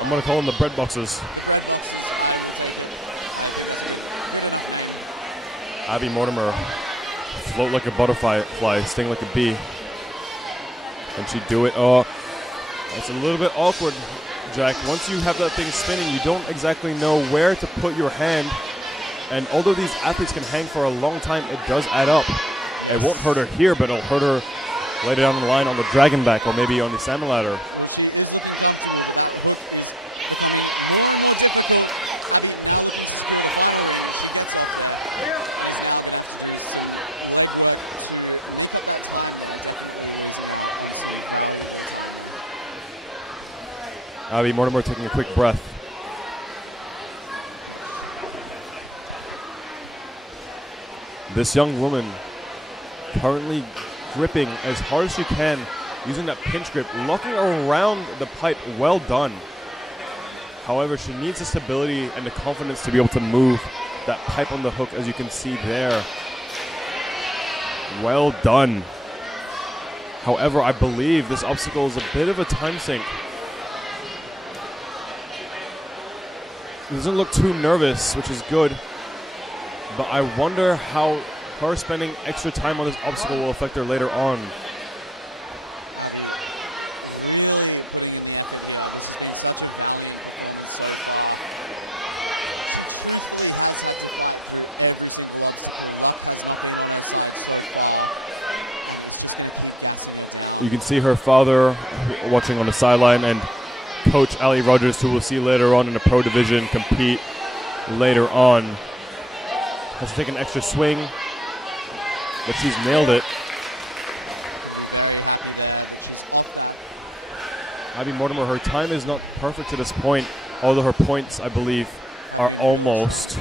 I'm going to call them the bread boxes. Abby Mortimer, float like a butterfly, sting like a bee. Can she do it? Oh, it's a little bit awkward, Jack. Once you have that thing spinning, you don't exactly know where to put your hand. And although these athletes can hang for a long time, it does add up. It won't hurt her here, but it'll hurt her later down the line on the dragon back or maybe on the salmon ladder. Abby Mortimer taking a quick breath. This young woman currently gripping as hard as she can, using that pinch grip, locking around the pipe. Well done. However, she needs the stability and the confidence to be able to move that pipe on the hook, as you can see there. Well done. However, I believe this obstacle is a bit of a time sink. Doesn't look too nervous, which is good. But I wonder how her spending extra time on this obstacle will affect her later on. You can see her father watching on the sideline, and Coach Ali Rogers, who we'll see later on in the pro division compete later on, has to take an extra swing, but she's nailed it. Abby Mortimer, her time is not perfect to this point, although her points, I believe, are almost.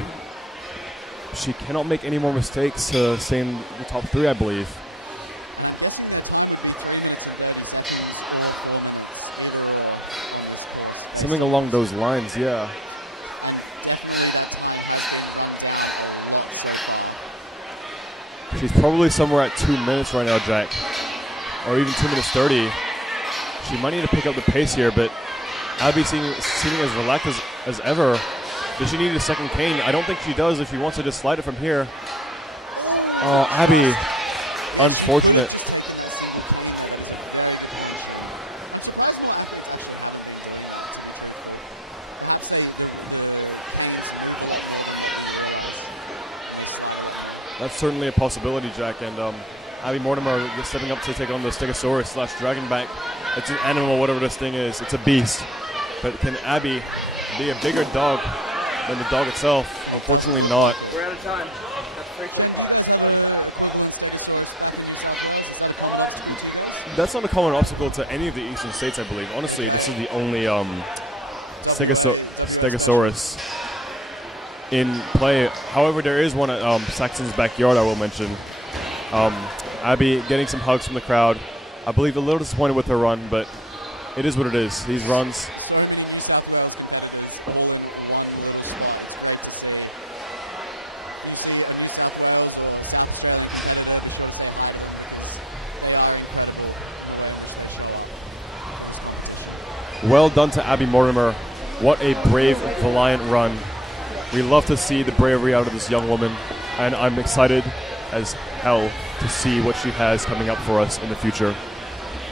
She cannot make any more mistakes to stay in the top 3, I believe. Something along those lines, yeah. She's probably somewhere at 2 minutes right now, Jack. Or even 2 minutes 30. She might need to pick up the pace here, but Abby seeming as relaxed as ever. Does she need a second cane? I don't think she does if she wants to just slide it from here. Oh, Abby. Unfortunate. That's certainly a possibility, Jack, and Abby Mortimer stepping up to take on the Stegosaurus / Dragonback. It's an animal, whatever this thing is. It's a beast. But can Abby be a bigger dog than the dog itself? Unfortunately not. We're out of time. That's 3:45. That's not a common obstacle to any of the eastern states, I believe. Honestly, this is the only Stegosaurus in play. However, there is one at Saxon's backyard, I will mention. Abby getting some hugs from the crowd. I believe a little disappointed with her run, but it is what it is. These runs. Well done to Abby Mortimer. What a brave, valiant run. We love to see the bravery out of this young woman, and I'm excited as hell to see what she has coming up for us in the future.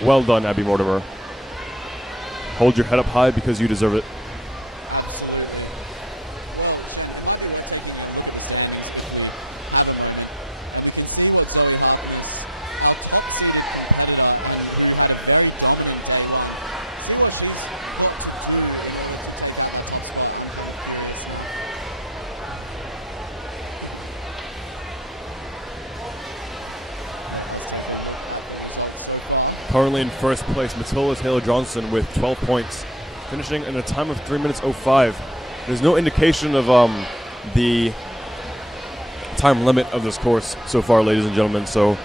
Well done, Abby Mortimer. Hold your head up high because you deserve it. Currently in first place, Matilda Taylor-Johnson with 12 points, finishing in a time of 3 minutes 05. There's no indication of the time limit of this course so far, ladies and gentlemen, so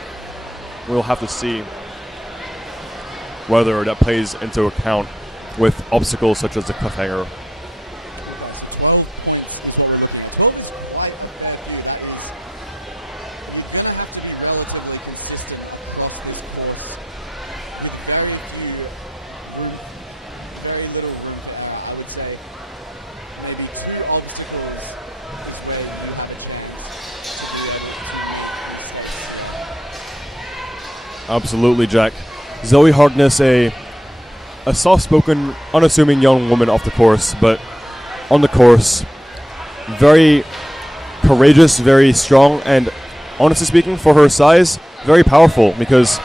we'll have to see whether that plays into account with obstacles such as the cliffhanger. Absolutely, Jack. Zoe Harkness, a soft-spoken, unassuming young woman off the course, but on the course, very courageous, very strong, and honestly speaking, for her size, very powerful, because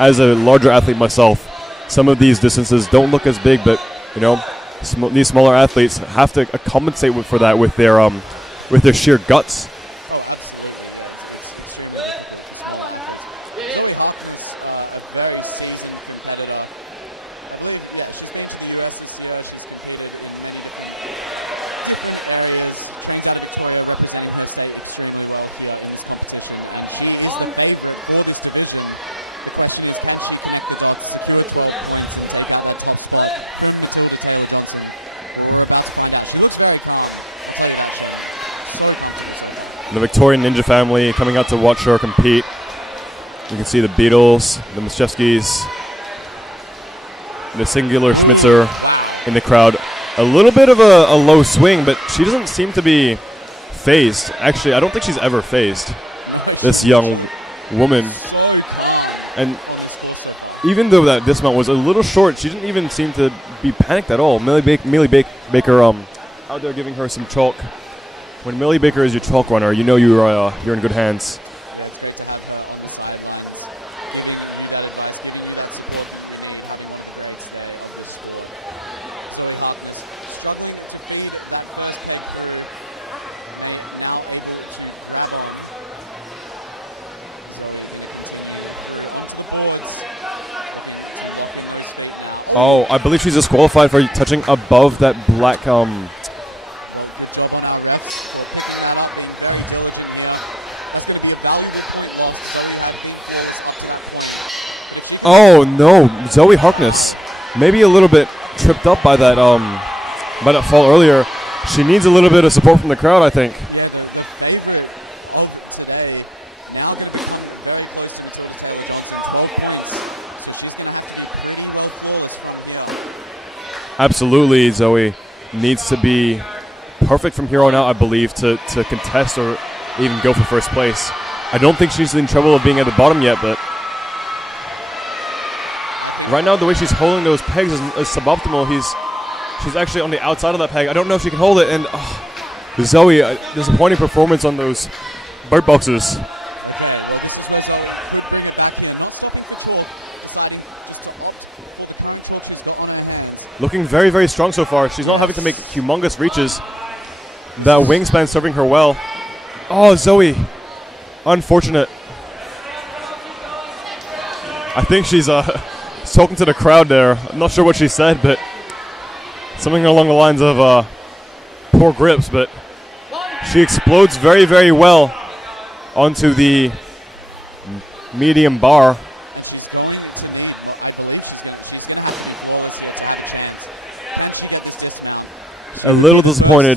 as a larger athlete myself, some of these distances don't look as big, but, you know, these smaller athletes have to compensate for that with their sheer guts. The Victorian Ninja family coming out to watch her compete. You can see the Beatles, the Maszewskis, the Singular Schmitzer in the crowd. A little bit of a low swing, but she doesn't seem to be phased. Actually, I don't think she's ever phased, this young woman. And even though that dismount was a little short, she didn't even seem to be panicked at all. Millie Baker out there giving her some chalk. When Millie Baker is your chalk runner, you know you're in good hands. Oh, I believe she's disqualified for touching above that black Oh no, Zoe Harkness, maybe a little bit tripped up by that fall earlier. She needs a little bit of support from the crowd, I think. Absolutely, Zoe needs to be perfect from here on out, I believe, to contest or even go for first place. I don't think she's in trouble of being at the bottom yet, but right now the way she's holding those pegs is suboptimal. She's actually on the outside of that peg. I don't know if she can hold it, and Zoe, disappointing performance on those bird boxes. Looking very, very strong so far. She's not having to make humongous reaches. That wingspan serving her well. Oh, Zoe. Unfortunate. I think she's talking to the crowd there. I'm not sure what she said, but something along the lines of poor grips. But she explodes very, very well onto the medium bar. A little disappointed.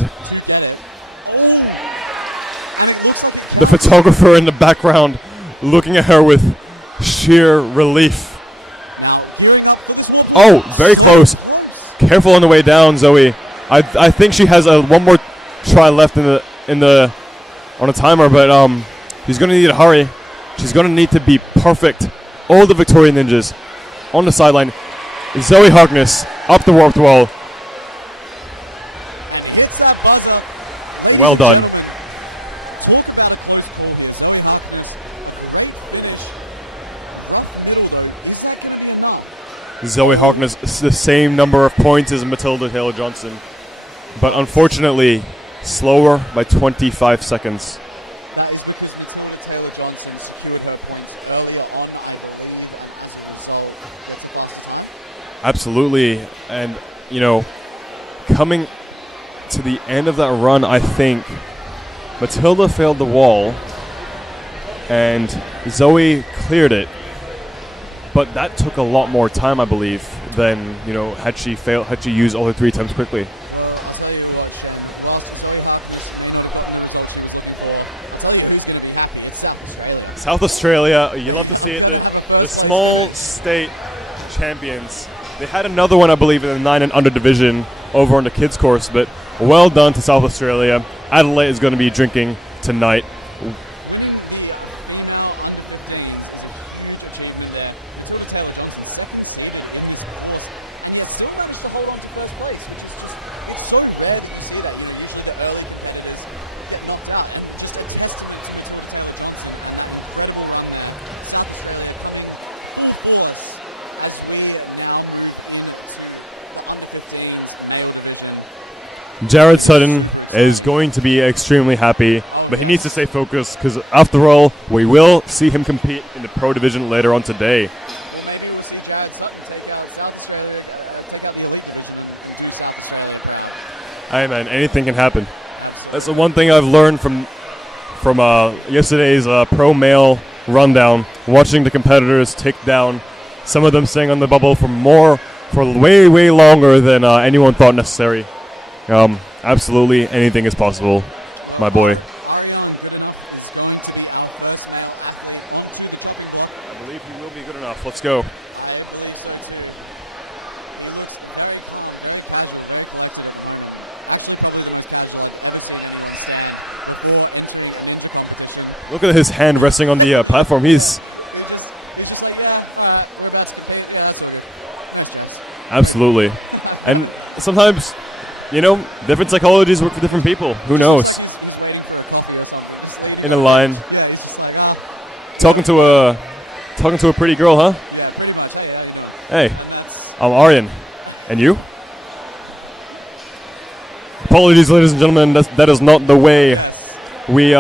The photographer in the background looking at her with sheer relief. Oh, very close. Careful on the way down, Zoe. I think she has one more try left on a timer, but she's going to need to hurry. She's going to need to be perfect. All the Victorian Ninjas on the sideline. Zoe Harkness up the warped wall. Well done. Zoe Harkness, the same number of points as Matilda Taylor-Johnson, but unfortunately slower by 25 seconds. Absolutely, and coming to the end of that run, I think Matilda failed the wall and Zoe cleared it, but that took a lot more time, I believe, than had she used all her 3 attempts quickly. South Australia, you love to see it. The small state champions. They had another one, I believe, in the 9 and under division over on the kids course, but well done to South Australia. Adelaide is going to be drinking tonight. Jared Sutton is going to be extremely happy, but he needs to stay focused because, after all, we will see him compete in the pro division later on today. Hey man, anything can happen. That's the one thing I've learned from from yesterday's pro male rundown, watching the competitors take down some of them staying on the bubble for way longer than anyone thought necessary. Absolutely anything is possible, my boy. I believe he will be good enough. Let's go. Look at his hand resting on the platform. He's absolutely, and sometimes, different psychologies work for different people. Who knows? In a line, talking to a pretty girl, huh? Hey, I'm Aryan, and you? Apologies, ladies and gentlemen. That is not the way we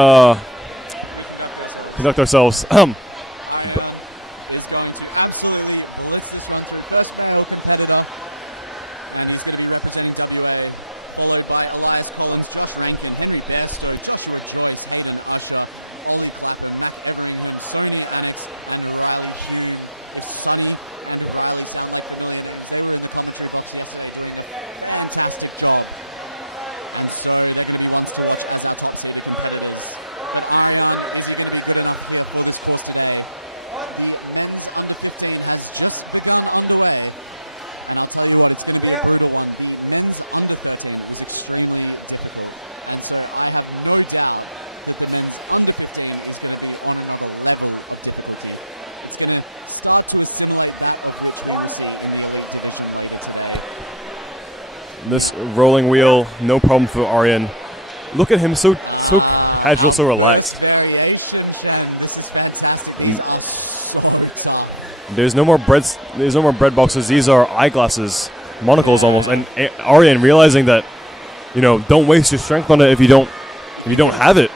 conduct ourselves. This rolling wheel, no problem for Aryan. Look at him, so casual, so relaxed. And there's no more bread boxes. These are eyeglasses, monocles almost. And Aryan realizing that, don't waste your strength on it if you don't have it.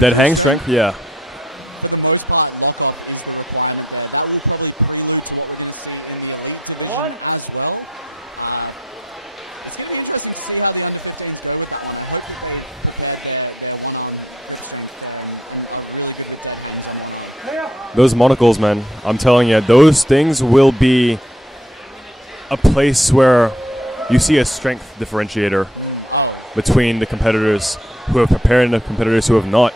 Dead hang strength, yeah. Those monocles, man, I'm telling you, those things will be a place where you see a strength differentiator between the competitors who have prepared and the competitors who have not.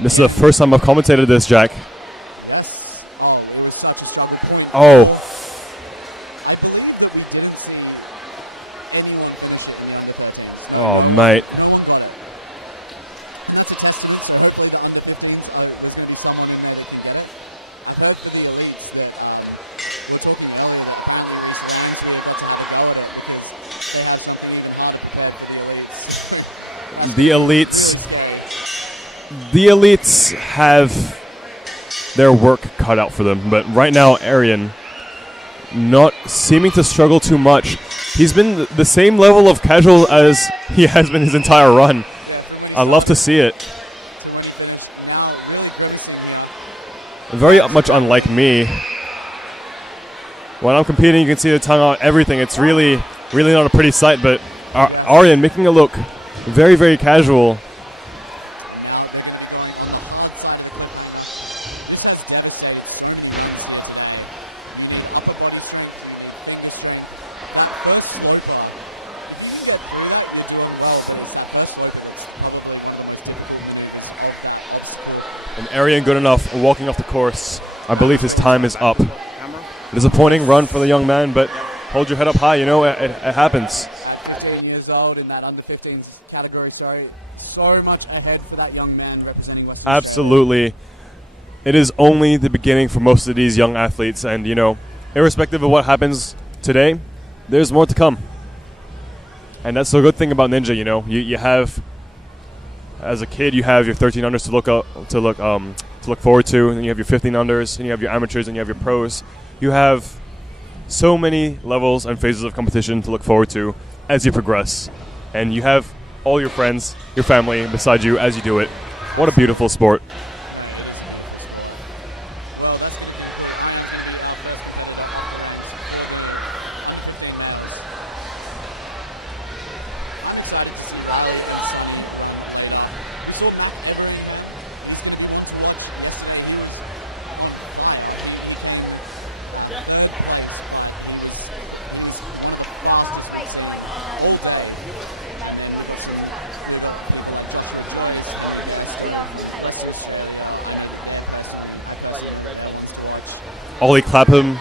This is the first time I've commentated this, Jack. Oh. Oh, mate. The elites have their work cut out for them, but right now Aryan not seeming to struggle too much. He's been the same level of casual as he has been his entire run. I love to see it. Very much unlike me. When I'm competing, you can see the tongue out, everything. It's really not a pretty sight, but Aryan making it look very, very casual. And Aryan good enough walking off the course. I believe his time is up. Disappointing run for the young man, but hold your head up high, it happens. 13 years old in that under 15 category, so much ahead for that young man representing Western Absolutely. It is only the beginning for most of these young athletes, and irrespective of what happens today, there's more to come. And that's the good thing about Ninja, you have, as a kid, you have your 13 unders to look forward to, and you have your 15 unders, and you have your amateurs, and you have your pros. You have so many levels and phases of competition to look forward to as you progress. And you have all your friends, your family beside you as you do it. What a beautiful sport. excited to see Riley against someone like that. We saw Matt Everett to watch Ollie Clapham,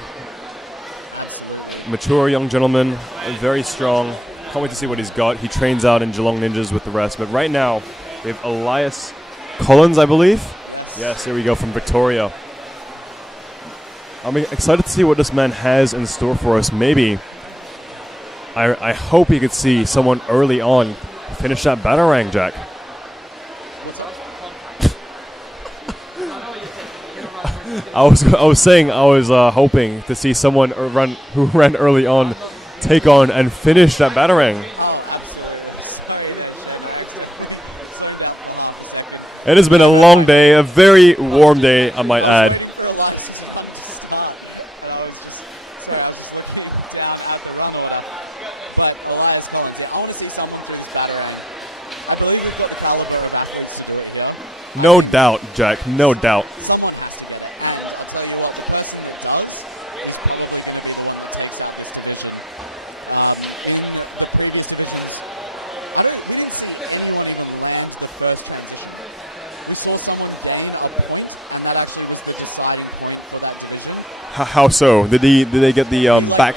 mature young gentleman, very strong. Can't wait to see what he's got. He trains out in Geelong Ninjas with the rest. But right now, we have Elias Collins, I believe. Yes, here we go from Victoria. I'm excited to see what this man has in store for us. Maybe, I hope he could see someone early on finish that batarang, Jack. I was saying I was hoping to see someone who ran early on take on and finish that batarang. It has been a long day, a very warm day, I might add. No doubt, Jack, no doubt. How so? Did they get the back?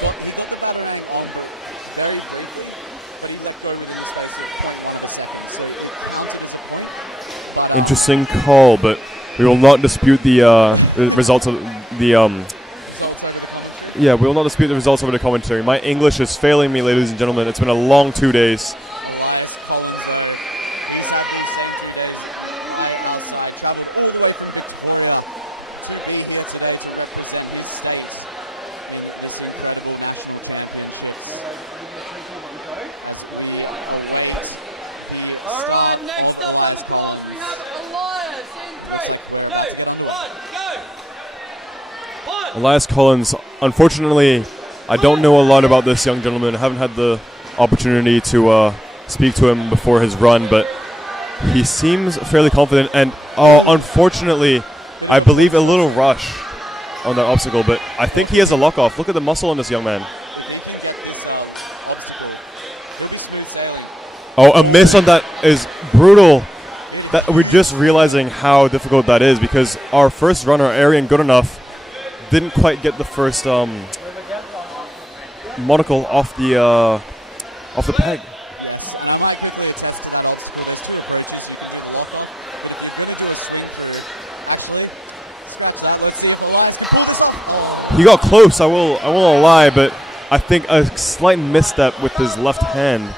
Interesting call, but we will not dispute the results of the yeah, we will not dispute the results over the commentary. My English is failing me, ladies and gentlemen. It's been a long 2 days. Elias Collins, unfortunately, I don't know a lot about this young gentleman. I haven't had the opportunity to speak to him before his run, but he seems fairly confident. And unfortunately, I believe a little rush on that obstacle, but I think he has a lock off. Look at the muscle on this young man. Oh, a miss on that is brutal. That we're just realizing how difficult that is because our first runner, Arian Goodenough, didn't quite get the first monocle off the peg. He got close. I won't lie, but I think a slight misstep with his left hand.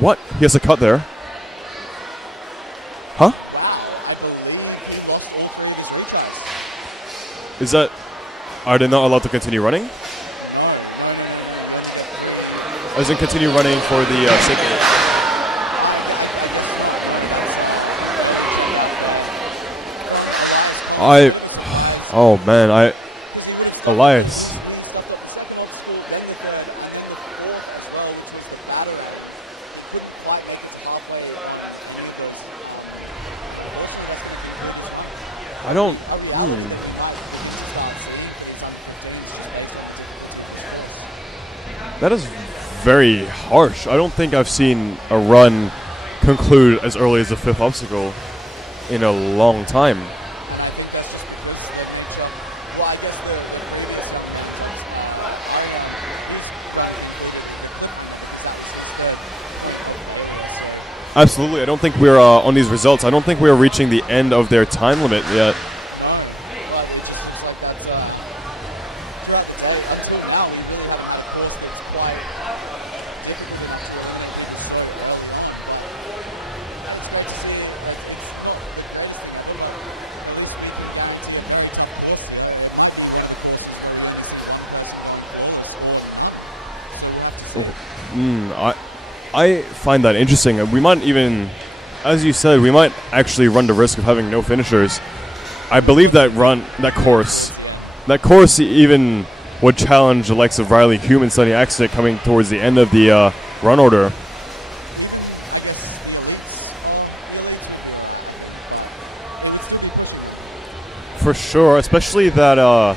What? He has a cut there. Huh? Is that... Are they not allowed to continue running? As in continue running for the safety. Oh man, Elias. I don't... That is very harsh. I don't think I've seen a run conclude as early as the fifth obstacle in a long time. Absolutely. I don't think we're on these results. I don't think we're reaching the end of their time limit yet. I find that interesting. We might even, as you said, we might actually run the risk of having no finishers. I believe that course even would challenge the likes of Riley Hume and Sonny Axnick coming towards the end of the run order. For sure, especially that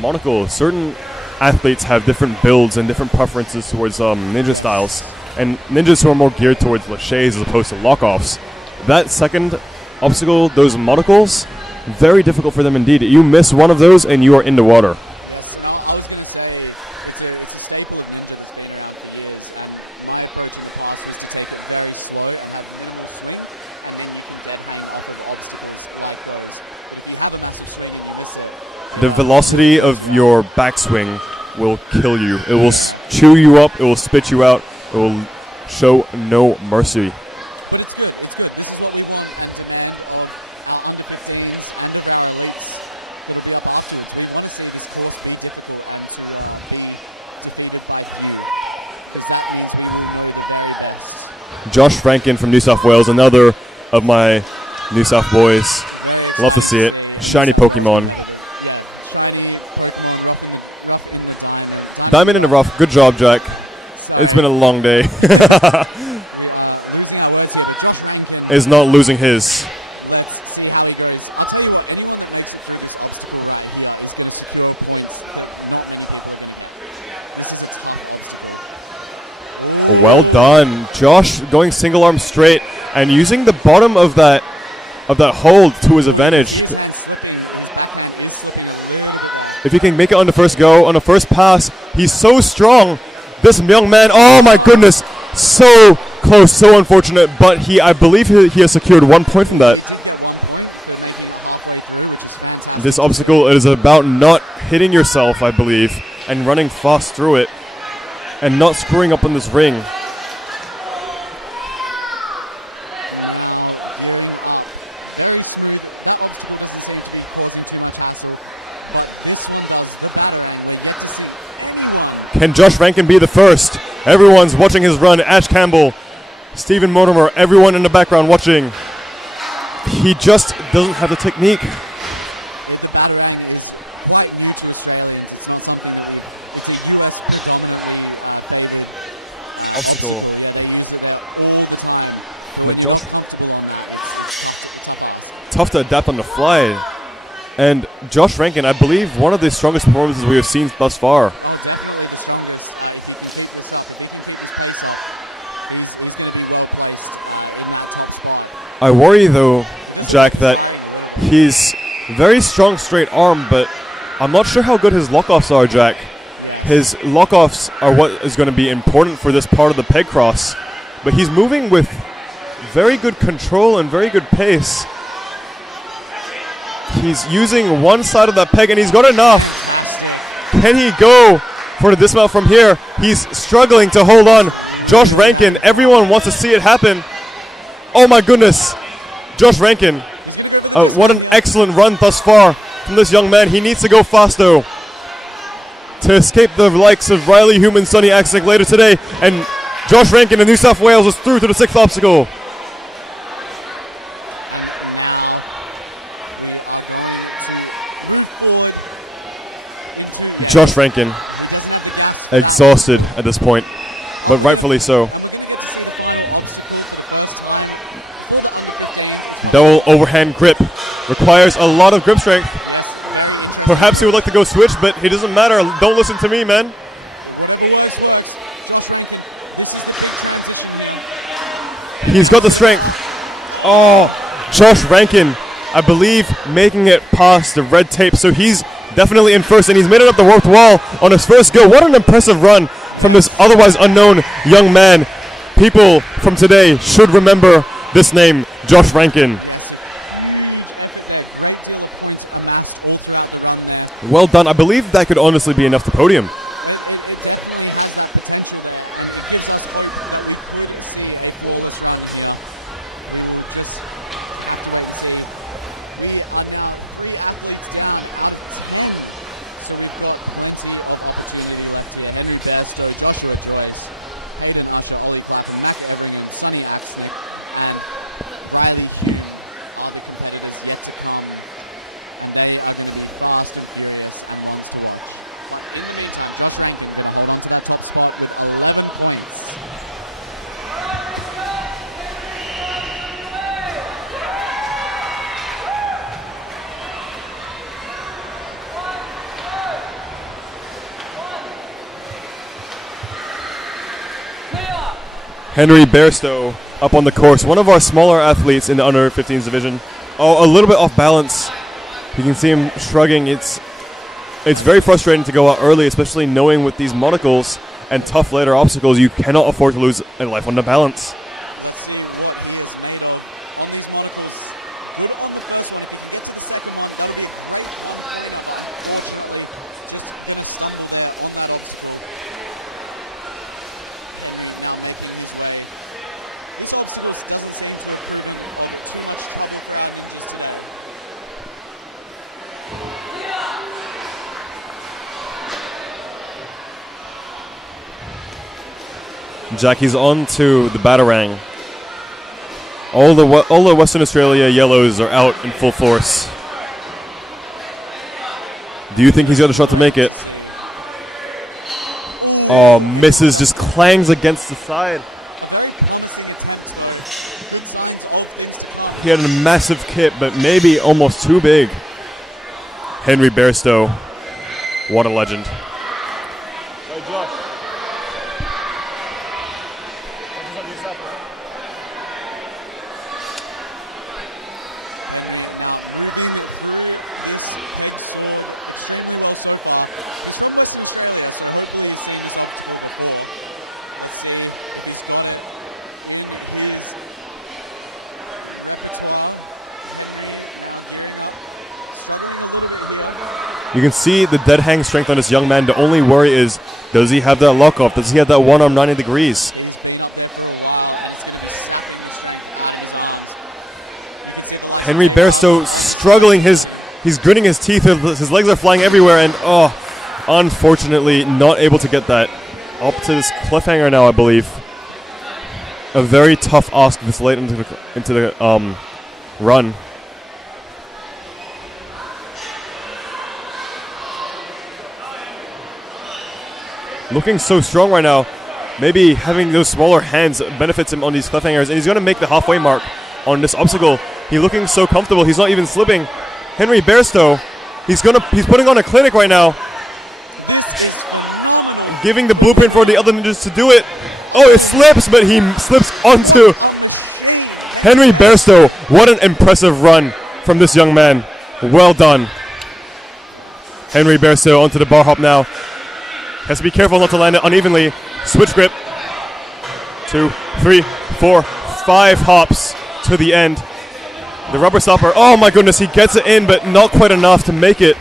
monocle. Certain athletes have different builds and different preferences towards ninja styles, and ninjas who are more geared towards laches as opposed to lock-offs. That second obstacle, those monocles, very difficult for them indeed. You miss one of those and you are in the water. The velocity of your backswing will kill you. It will chew you up. It will spit you out. It will show no mercy. Josh Franken from New South Wales, another of my New South boys. Love to see it. Shiny Pokemon. Diamond in the rough. Good job, Jack. It's been a long day. Is not losing his. Well done. Josh going single arm straight and using the bottom of that hold to his advantage. If he can make it on the first go, on the first pass, he's so strong. This young man, oh my goodness, so close, so unfortunate, but I believe he has secured 1 point from that. This obstacle is about not hitting yourself, I believe, and running fast through it, and not screwing up on this ring. Can Josh Rankin be the first? Everyone's watching his run. Ash Campbell, Stephen Mortimer, everyone in the background watching. He just doesn't have the technique. Obstacle. But Josh, tough to adapt on the fly. And Josh Rankin, I believe, one of the strongest performances we have seen thus far. I worry, though, Jack, that he's very strong straight arm, but I'm not sure how good his lockoffs are, Jack. His lockoffs are what is going to be important for this part of the peg cross, but he's moving with very good control and very good pace. He's using one side of that peg, and he's got enough. Can he go for the dismount from here? He's struggling to hold on. Josh Rankin, everyone wants to see it happen. Oh my goodness, Josh Rankin, what an excellent run thus far from this young man. He needs to go fast though to escape the likes of Riley Hume and Sonny Axnick later today. And Josh Rankin of New South Wales is through to the sixth obstacle. Josh Rankin, exhausted at this point, but rightfully so. Double overhand grip requires a lot of grip strength. Perhaps he would like to go switch, but he doesn't matter. Don't listen to me, man. He's got the strength. Oh, Josh Rankin, I believe, making it past the red tape. So he's definitely in first, and he's made it up the warped wall on his first go. What an impressive run from this otherwise unknown young man. People from today should remember this name, Josh Rankin. Well done. I believe that could honestly be enough to podium. Henry Bairstow up on the course. One of our smaller athletes in the under 15s division. Oh, a little bit off balance. You can see him shrugging. It's very frustrating to go out early, especially knowing with these monocles and tough later obstacles, you cannot afford to lose a life on the balance. Jackie's on to the Batarang. All the Western Australia yellows are out in full force. Do you think he's got a shot to make it? Oh, misses, just clangs against the side. He had a massive kit, but maybe almost too big. Henry Bairstow, what a legend. You can see the dead hang strength on this young man. The only worry is, does he have that lock off? Does he have that one arm 90 degrees? Henry Bairstow struggling. He's gritting his teeth. His legs are flying everywhere, and unfortunately not able to get that up to this cliffhanger now, I believe. A very tough ask this late into the run. Looking so strong right now. Maybe having those smaller hands benefits him on these cliffhangers, and he's going to make the halfway mark on this obstacle. He's looking so comfortable. He's not even slipping. Henry Bairstow, he's putting on a clinic right now, giving the blueprint for the other ninjas to do it. Oh, it slips, but he slips onto Henry Bairstow. What an impressive run from this young man. Well done. Henry Bairstow onto the bar hop now. Has to be careful not to land it unevenly. Switch grip. 2, 3, 4, 5 hops to the end. The rubber stopper. Oh my goodness, he gets it in, but not quite enough to make it.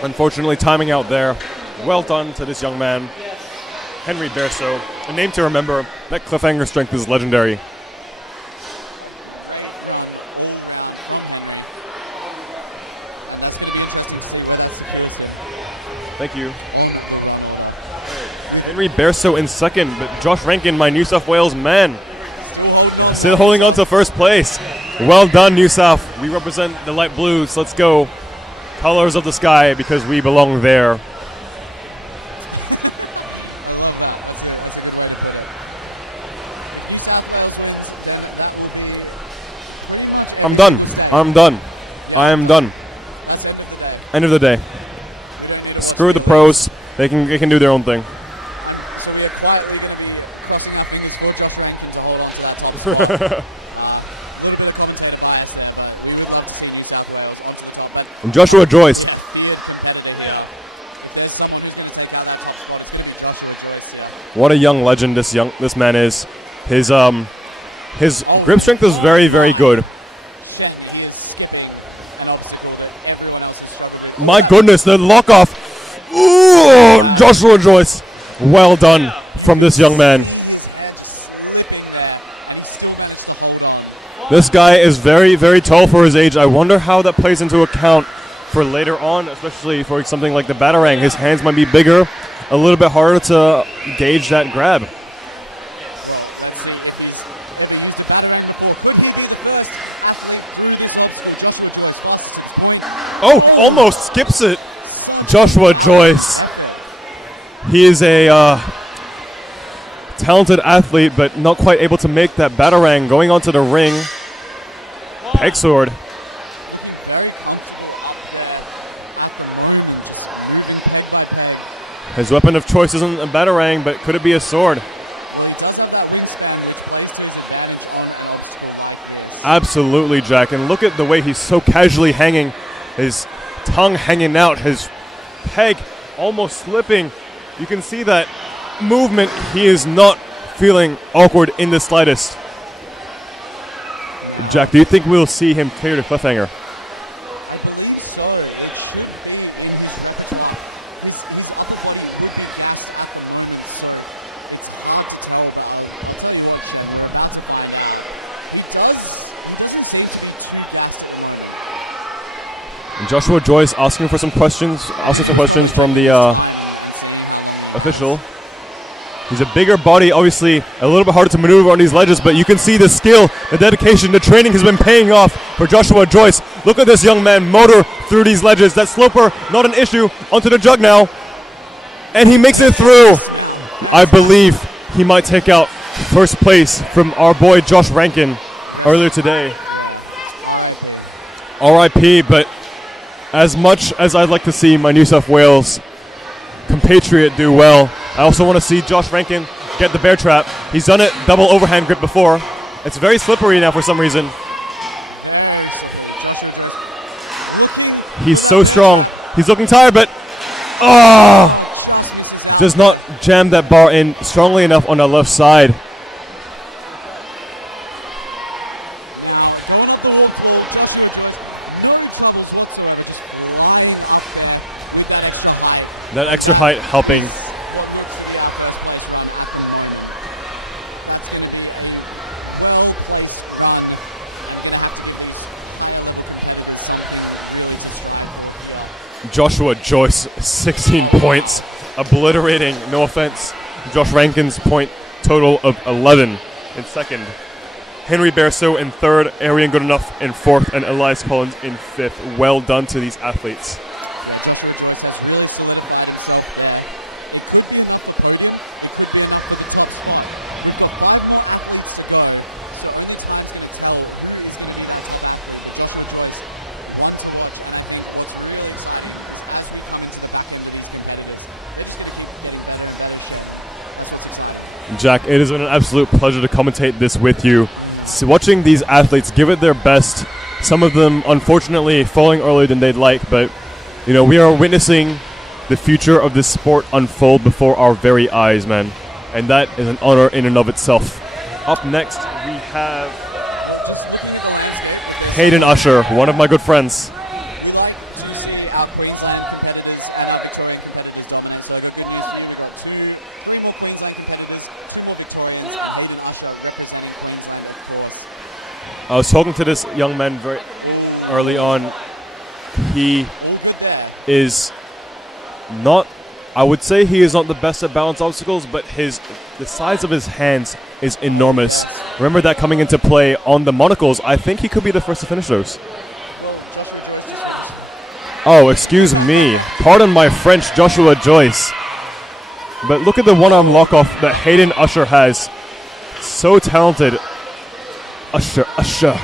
Unfortunately, timing out there. Well done to this young man, Henry Bairstow. A name to remember. That cliffhanger strength is legendary. Thank you. Henry Bairstow in second, but Josh Rankin, my New South Wales man, still holding on to first place. Well done, New South. We represent the light blues. Let's go. Colors of the sky, because we belong there. I'm done. I am done. End of the day. Screw the pros. They can do their own thing. So we are quietly going to be crossing up in for Josh Rankin to hold on to that top spot. A little bit of commentator bias there, but we want to see New South Wales onto the top. And Joshua Joyce. There's someone who's going to take out that top spot. Joshua Joyce. What a young legend this man is. His grip strength is very, very good. My goodness, the lock off. Ooh, Joshua Joyce. Well done from this young man. This guy is very, very tall for his age. I wonder how that plays into account for later on, especially for something like the Batarang. His hands might be bigger, a little bit harder to gauge that grab. Oh, almost skips it. Joshua Joyce. He is a talented athlete, but not quite able to make that batarang. Going onto the ring. Peg sword. His weapon of choice isn't a batarang, but could it be a sword? Absolutely, Jack. And look at the way he's so casually hanging. His tongue hanging out. His peg almost slipping. You can see that movement. He is not feeling awkward in the slightest. Jack, do you think we'll see him clear the cliffhanger? Joshua Joyce asking some questions from the official. He's a bigger body, obviously a little bit harder to maneuver on these ledges, but you can see the skill, the dedication, the training has been paying off for Joshua Joyce. Look at this young man motor through these ledges. That sloper, not an issue, onto the jug now. And he makes it through. I believe he might take out first place from our boy Josh Rankin earlier today. RIP, but as much as I'd like to see my New South Wales compatriot do well, I also want to see Josh Rankin get the bear trap. He's done it double overhand grip before. It's very slippery now for some reason. He's so strong. He's looking tired, but does not jam that bar in strongly enough on the left side. That extra height helping. Joshua Joyce, 16 points, obliterating, no offense, Josh Rankin's point total of 11 in second. Henry Berceau in third, Arian Goodenough in fourth, and Elias Collins in fifth. Well done to these athletes. Jack, it has been an absolute pleasure to commentate this with you. Watching these athletes give it their best, some of them unfortunately falling earlier than they'd like, but you know, we are witnessing the future of this sport unfold before our very eyes, man. And that is an honor in and of itself. Up next, we have Hayden Usher, one of my good friends. I was talking to this young man very early on. He is not, I would say he is not the best at balance obstacles, but the size of his hands is enormous. Remember that coming into play on the monocles. I think he could be the first to finish those. Oh, excuse me. Pardon my French, Joshua Joyce. But look at the one-arm lock-off that Hayden Usher has. So talented. Usher.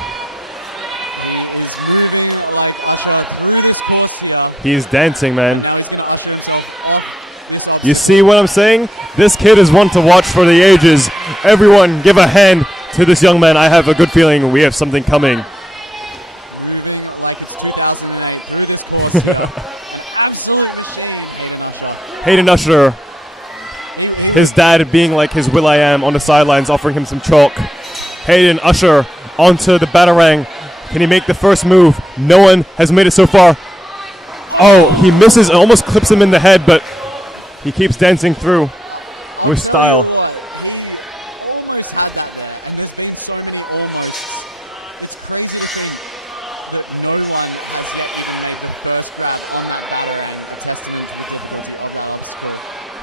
He's dancing, man. You see what I'm saying? This kid is one to watch for the ages. Everyone give a hand to this young man. I have a good feeling we have something coming. Hayden Usher. His dad being like his Will.i.am on the sidelines, offering him some chalk. Hayden Usher onto the batarang. Can he make the first move? No one has made it so far. Oh, he misses and almost clips him in the head, but he keeps dancing through with style.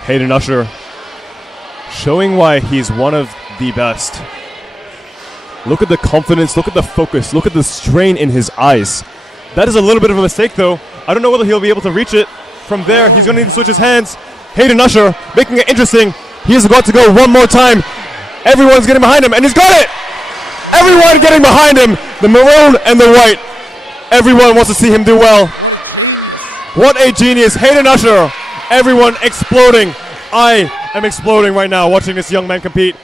Hayden Usher showing why he's one of the best. Look at the confidence, look at the focus, look at the strain in his eyes. That is a little bit of a mistake, though. I don't know whether he'll be able to reach it from there. He's going to need to switch his hands. Hayden Usher making it interesting. He's got to go one more time. Everyone's getting behind him, and he's got it! Everyone getting behind him. The maroon and the white. Everyone wants to see him do well. What a genius. Hayden Usher. Everyone exploding. I am exploding right now watching this young man compete.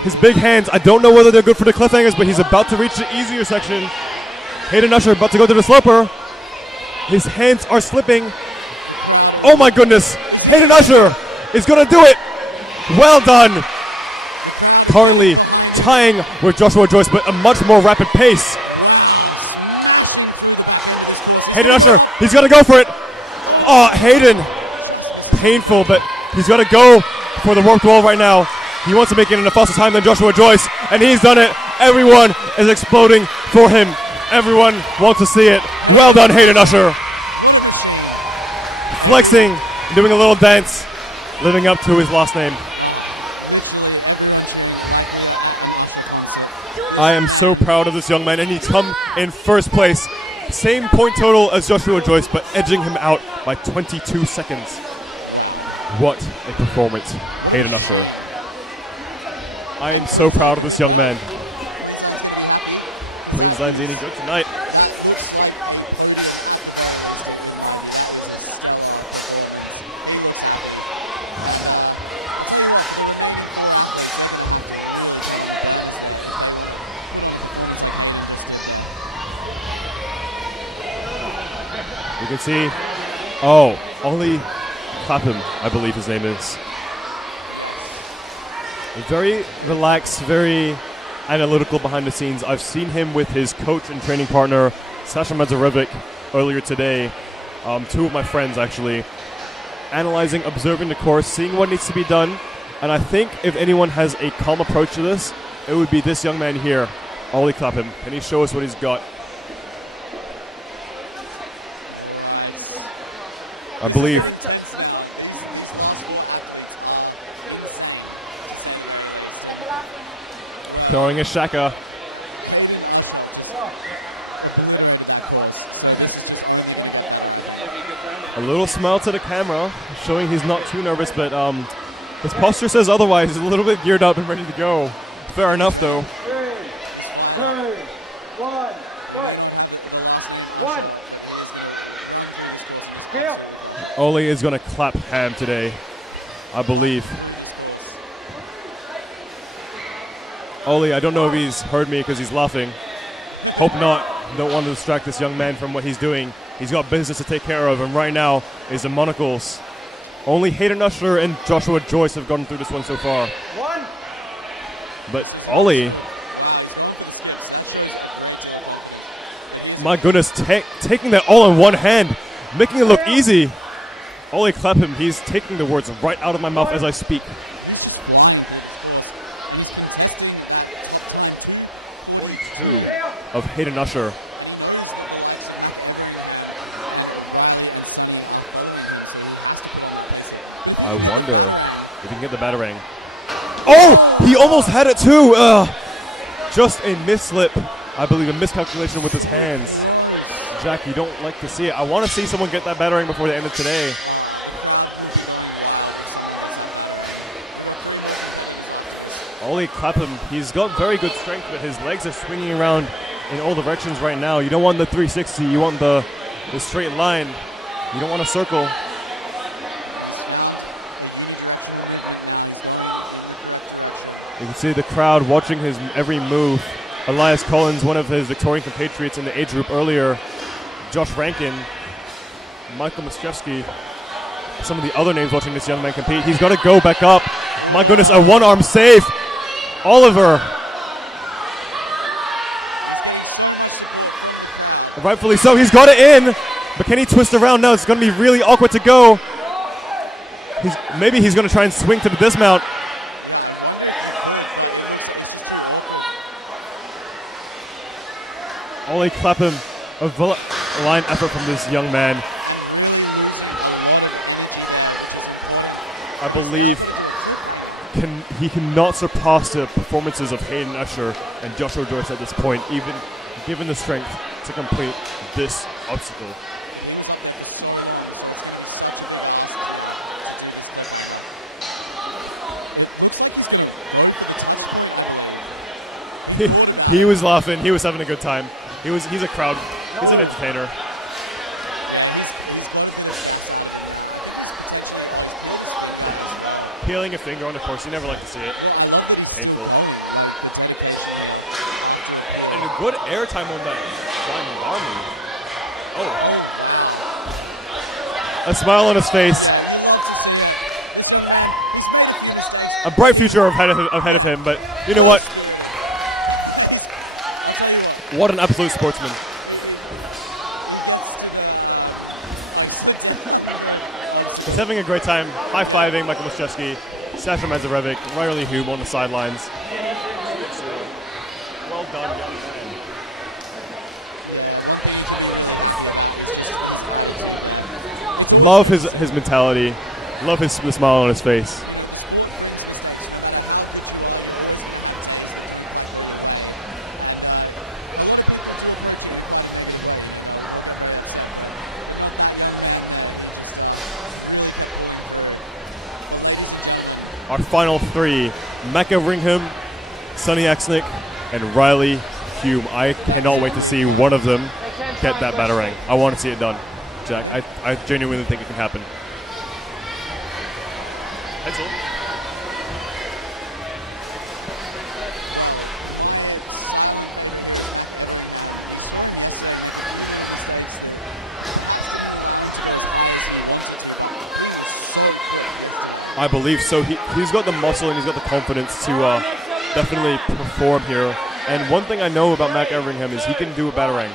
His big hands, I don't know whether they're good for the cliffhangers, but he's about to reach the easier section. Hayden Usher about to go to the sloper. His hands are slipping. Oh my goodness. Hayden Usher is going to do it. Well done. Currently tying with Joshua Joyce, but a much more rapid pace. Hayden Usher, he's got to go for it. Oh, Hayden. Painful, but he's got to go for the warped wall right now. He wants to make it in a faster time than Joshua Joyce, and he's done it. Everyone is exploding for him. Everyone wants to see it. Well done, Hayden Usher. Flexing, doing a little dance, living up to his last name. I am so proud of this young man, and he's come in first place. Same point total as Joshua Joyce, but edging him out by 22 seconds. What a performance, Hayden Usher. I am so proud of this young man. Queensland's eating good tonight. You can see, Ollie Clapham, I believe his name is. Very relaxed, very analytical behind the scenes. I've seen him with his coach and training partner, Sasha Mazarevic, earlier today. Two of my friends, actually. Analyzing, observing the course, seeing what needs to be done. And I think if anyone has a calm approach to this, it would be this young man here, Ollie Clapham. Can he show us what he's got? I believe. Throwing a shaka. A little smile to the camera, showing he's not too nervous, but his posture says otherwise. He's a little bit geared up and ready to go. Fair enough, though. 3, 2, 1, good. 1. Feel. Ollie is going to clap ham today, I believe. Ollie, I don't know if he's heard me because he's laughing. Hope not. Don't want to distract this young man from what he's doing. He's got business to take care of, and right now is the monocles. Only Hayden Usher and Joshua Joyce have gotten through this one so far. 1. But Ollie, my goodness, taking that all in one hand, making it look easy. Ollie Clapham, he's taking the words right out of my mouth as I speak. Of Hayden Usher. I wonder if he can get the batarang. Oh! He almost had it too! Just a mislip. I believe a miscalculation with his hands. Jack, you don't like to see it. I want to see someone get that batarang before the end of today. Ollie Clapham, he's got very good strength, but his legs are swinging around in all directions right now. You don't want the 360, you want the straight line. You don't want to circle. You can see the crowd watching his every move. Elias Collins, one of his Victorian compatriots in the age group earlier. Josh Rankin, Michael Miszewski, some of the other names watching this young man compete. He's got to go back up. My goodness, a one-arm save. Oliver. Rightfully so. He's got it in. But can he twist around now? It's going to be really awkward to go. Maybe he's going to try and swing to the dismount. Ollie Clapham, a line effort from this young man. I believe he cannot surpass the performances of Hayden Usher and Joshua Joyce at this point, even given the strength to complete this obstacle. He was laughing. He was having a good time. He's a crowd. He's an entertainer. Peeling a finger on the course. You never like to see it. It's painful. And a good airtime on that flying bar move. Oh. A smile on his face. A bright future ahead of him, but you know what? What an absolute sportsman. He's having a great time, high-fiving Michael Moszewski, Sasha Manzarevic, Riley Hume on the sidelines. Well done, young man. Love his mentality. Love the smile on his face. Our final three, Mecca Ringham, Sonny Axnick, and Riley Hume. I cannot wait to see one of them get that batarang. I want to see it done, Jack. I genuinely think it can happen. Pencil. I believe so. He's got the muscle and he's got the confidence to definitely perform here. And one thing I know about Mac Everingham is he can do a batarang.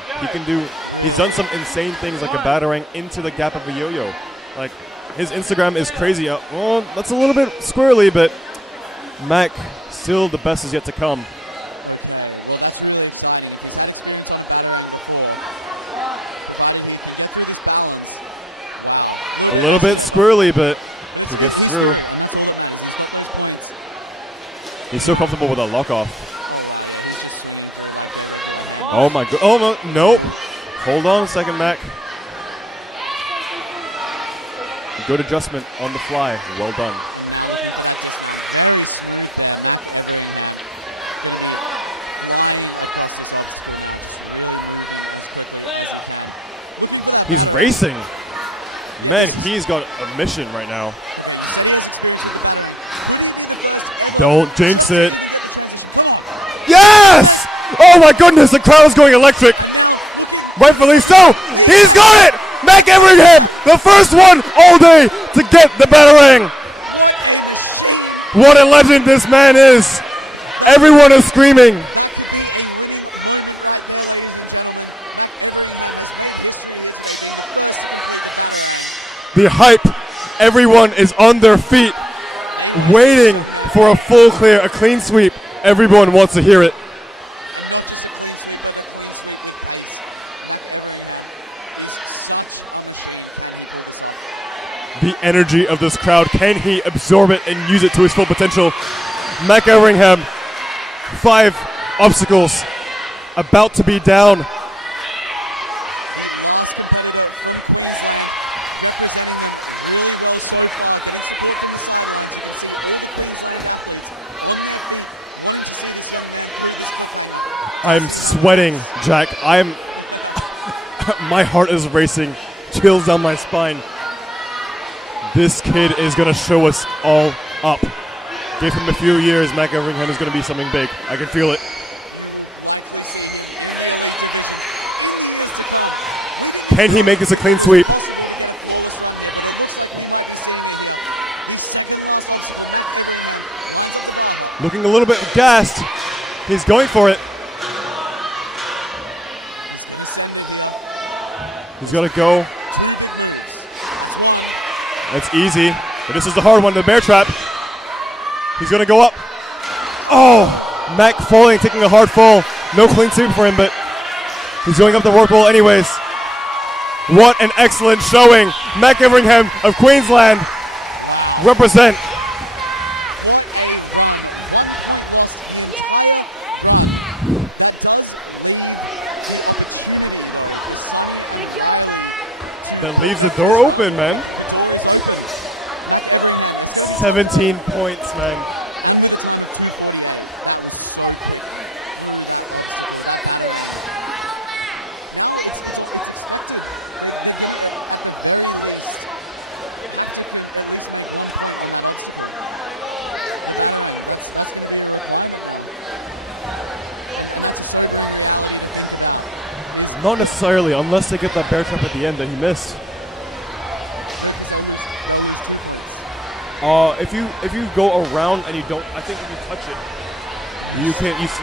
He's done some insane things like a batarang into the gap of a yo-yo. Like, his Instagram is crazy. Well, that's a little bit squirrely, but Mac, still the best is yet to come. A little bit squirrely, but he gets through. He's so comfortable with a lock off. Oh my god. Oh no, nope. Hold on a second, Mac. Good adjustment on the fly. Well done. He's racing. Man, he's got a mission right now. Don't jinx it. Yes! Oh my goodness, the crowd is going electric. Rightfully so. He's got it! Mac Everingham, the first one all day to get the batarang. What a legend this man is. Everyone is screaming. The hype, everyone is on their feet, waiting for a full clear, a clean sweep. Everyone wants to hear it. The energy of this crowd, can he absorb it and use it to his full potential? Mac Everingham, 5 obstacles, about to be down. I'm sweating, Jack. My heart is racing. Chills down my spine. This kid is going to show us all up. Give him a few years, Mac Everingham is going to be something big. I can feel it. Can he make this a clean sweep? Looking a little bit gassed. He's going for it. He's got to go. That's easy. But this is the hard one, the bear trap. He's going to go up. Oh! Mac falling, taking a hard fall. No clean sweep for him, but he's going up the work wall anyways. What an excellent showing. Mac Everingham of Queensland represent. Then leaves the door open, man. 17 points, man. Not necessarily, unless they get that bear trap at the end that he missed. If you go around and you don't, I think if you touch it,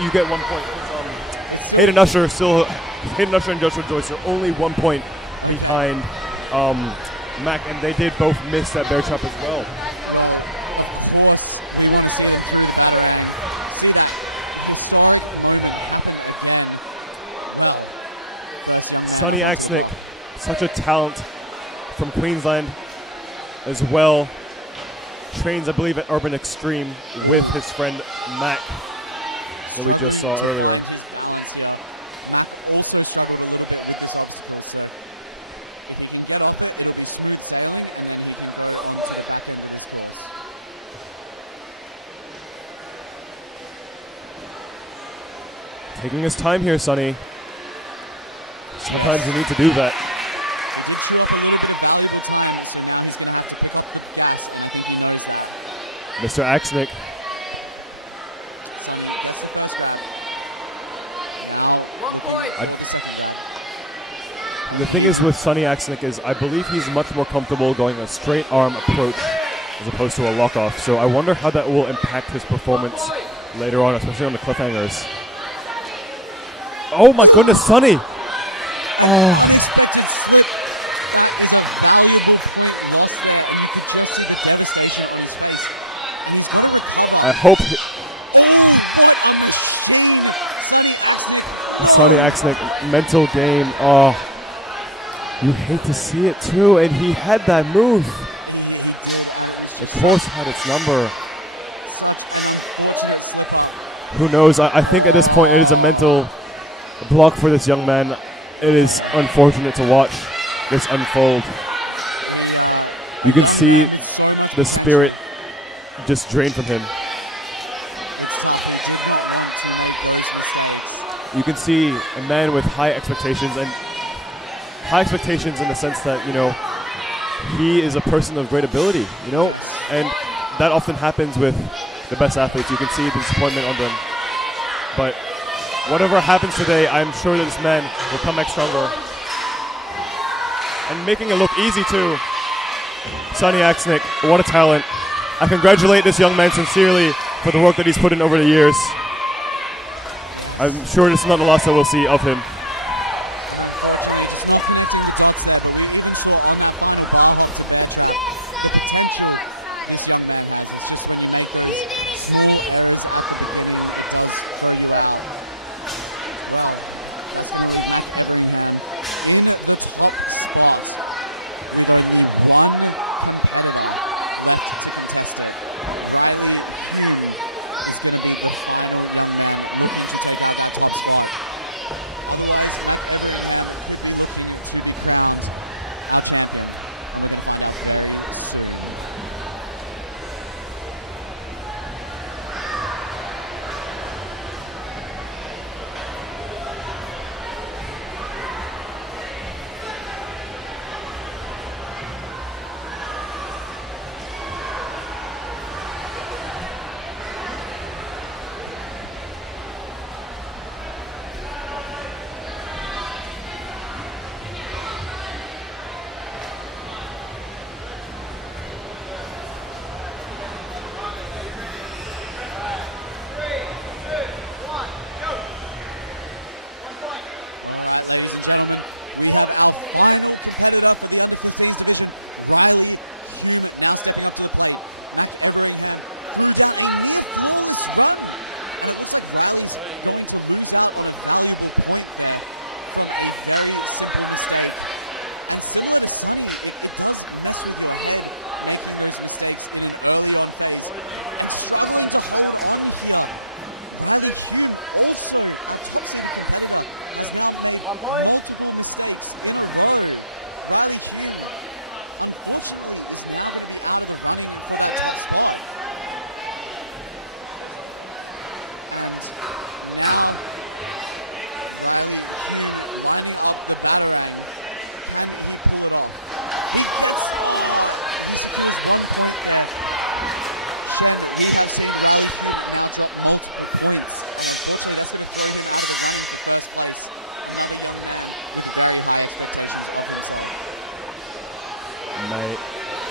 you get 1 point. Hayden Usher and Joshua Joyce are only 1 point behind Mac, and they did both miss that bear trap as well. Sonny Axnick, such a talent from Queensland as well. Trains, I believe, at Urban Extreme with his friend Mac that we just saw earlier. Taking his time here, Sonny. Sometimes you need to do that. Mr. Axnick. The thing is with Sonny Axnick is I believe he's much more comfortable going a straight arm approach as opposed to a lock off. So I wonder how that will impact his performance later on, especially on the cliffhangers. Oh my goodness, Sonny! Oh. I hope Sonny Axnick mental game. Oh, you hate to see it too, and he had that move. The course had its number. Who knows? I think at this point it is a mental block for this young man. It is unfortunate to watch this unfold. You can see the spirit just drain from him. You can see a man with high expectations, and high expectations in the sense that, you know, he is a person of great ability, you know, and that often happens with the best athletes. You can see the disappointment on them. But whatever happens today, I'm sure that this man will come back stronger. And making it look easy too. Sonny Axnick, what a talent. I congratulate this young man sincerely for the work that he's put in over the years. I'm sure this is not the last that we'll see of him. Yes, Sonny! You did it, Sonny! You got there.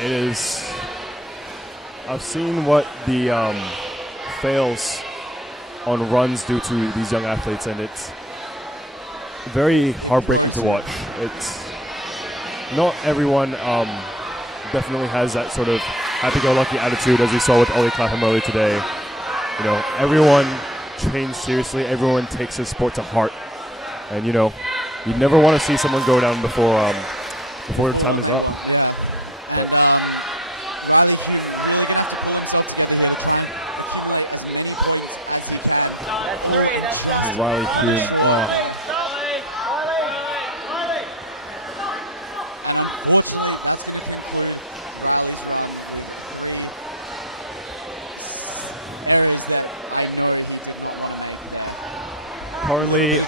it is. I've seen what the fails on runs do to these young athletes, and it's very heartbreaking to watch. It's not everyone definitely has that sort of happy-go-lucky attitude as we saw with Ollie Clapham earlier today. You know, everyone trains seriously. Everyone takes his sport to heart, and you never want to see someone go down before their time is up. But That's 3, that's done. Riley Hume. Oh. Currently,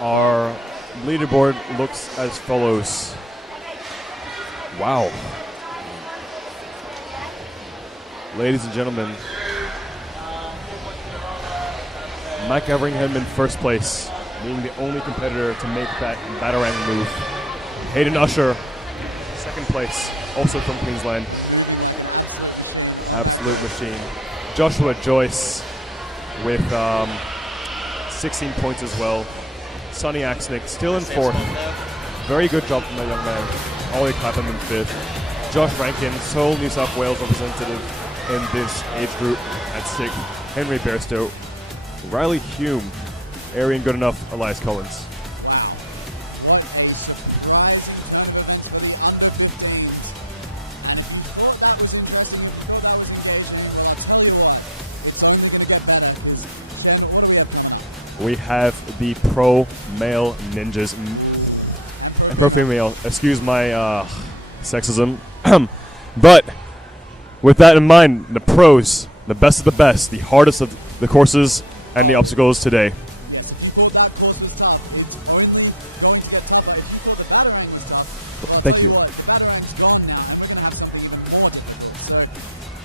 our leaderboard looks as follows. Wow. Ladies and gentlemen, Mike Everingham in first place, being the only competitor to make that Batarang move. Hayden Usher, second place, also from Queensland. Absolute machine. Joshua Joyce with 16 points as well. Sonny Axnick still in fourth. Very good job from that young man. Ollie Clapham in fifth. Josh Rankin, sole New South Wales representative in this age group at sixth. Henry Bairstow. Riley Hume. Arian Goodenough, Elias Collins. We have the pro male ninjas, pro female, excuse my sexism. But with that in mind, the pros, the best of the best, the hardest of the courses and the obstacles today. Thank you.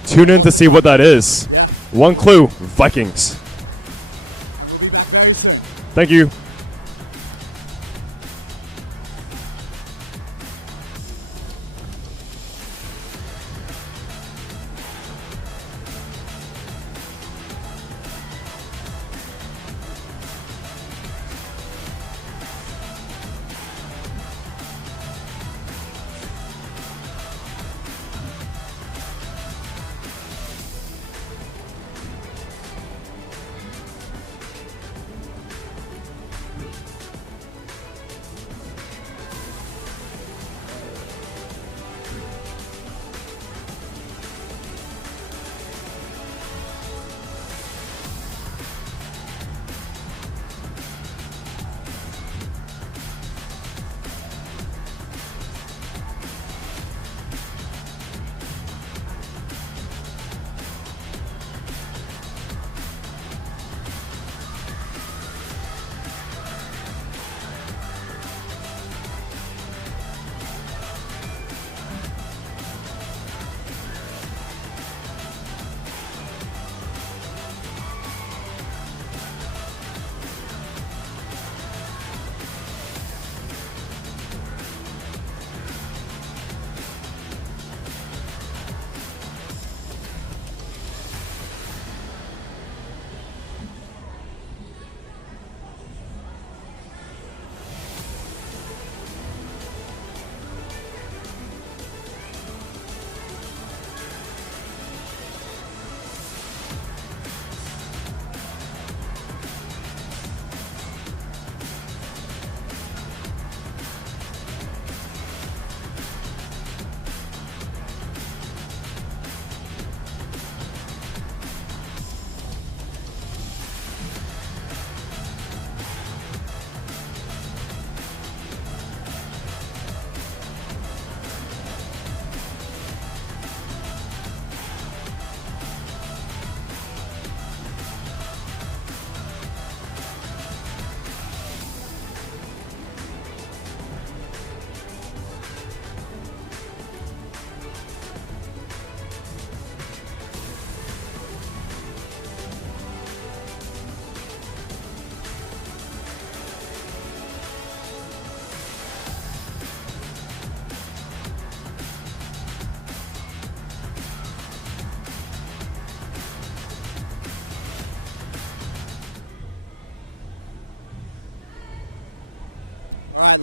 Tune in to see what that is. One clue, Vikings. Thank you.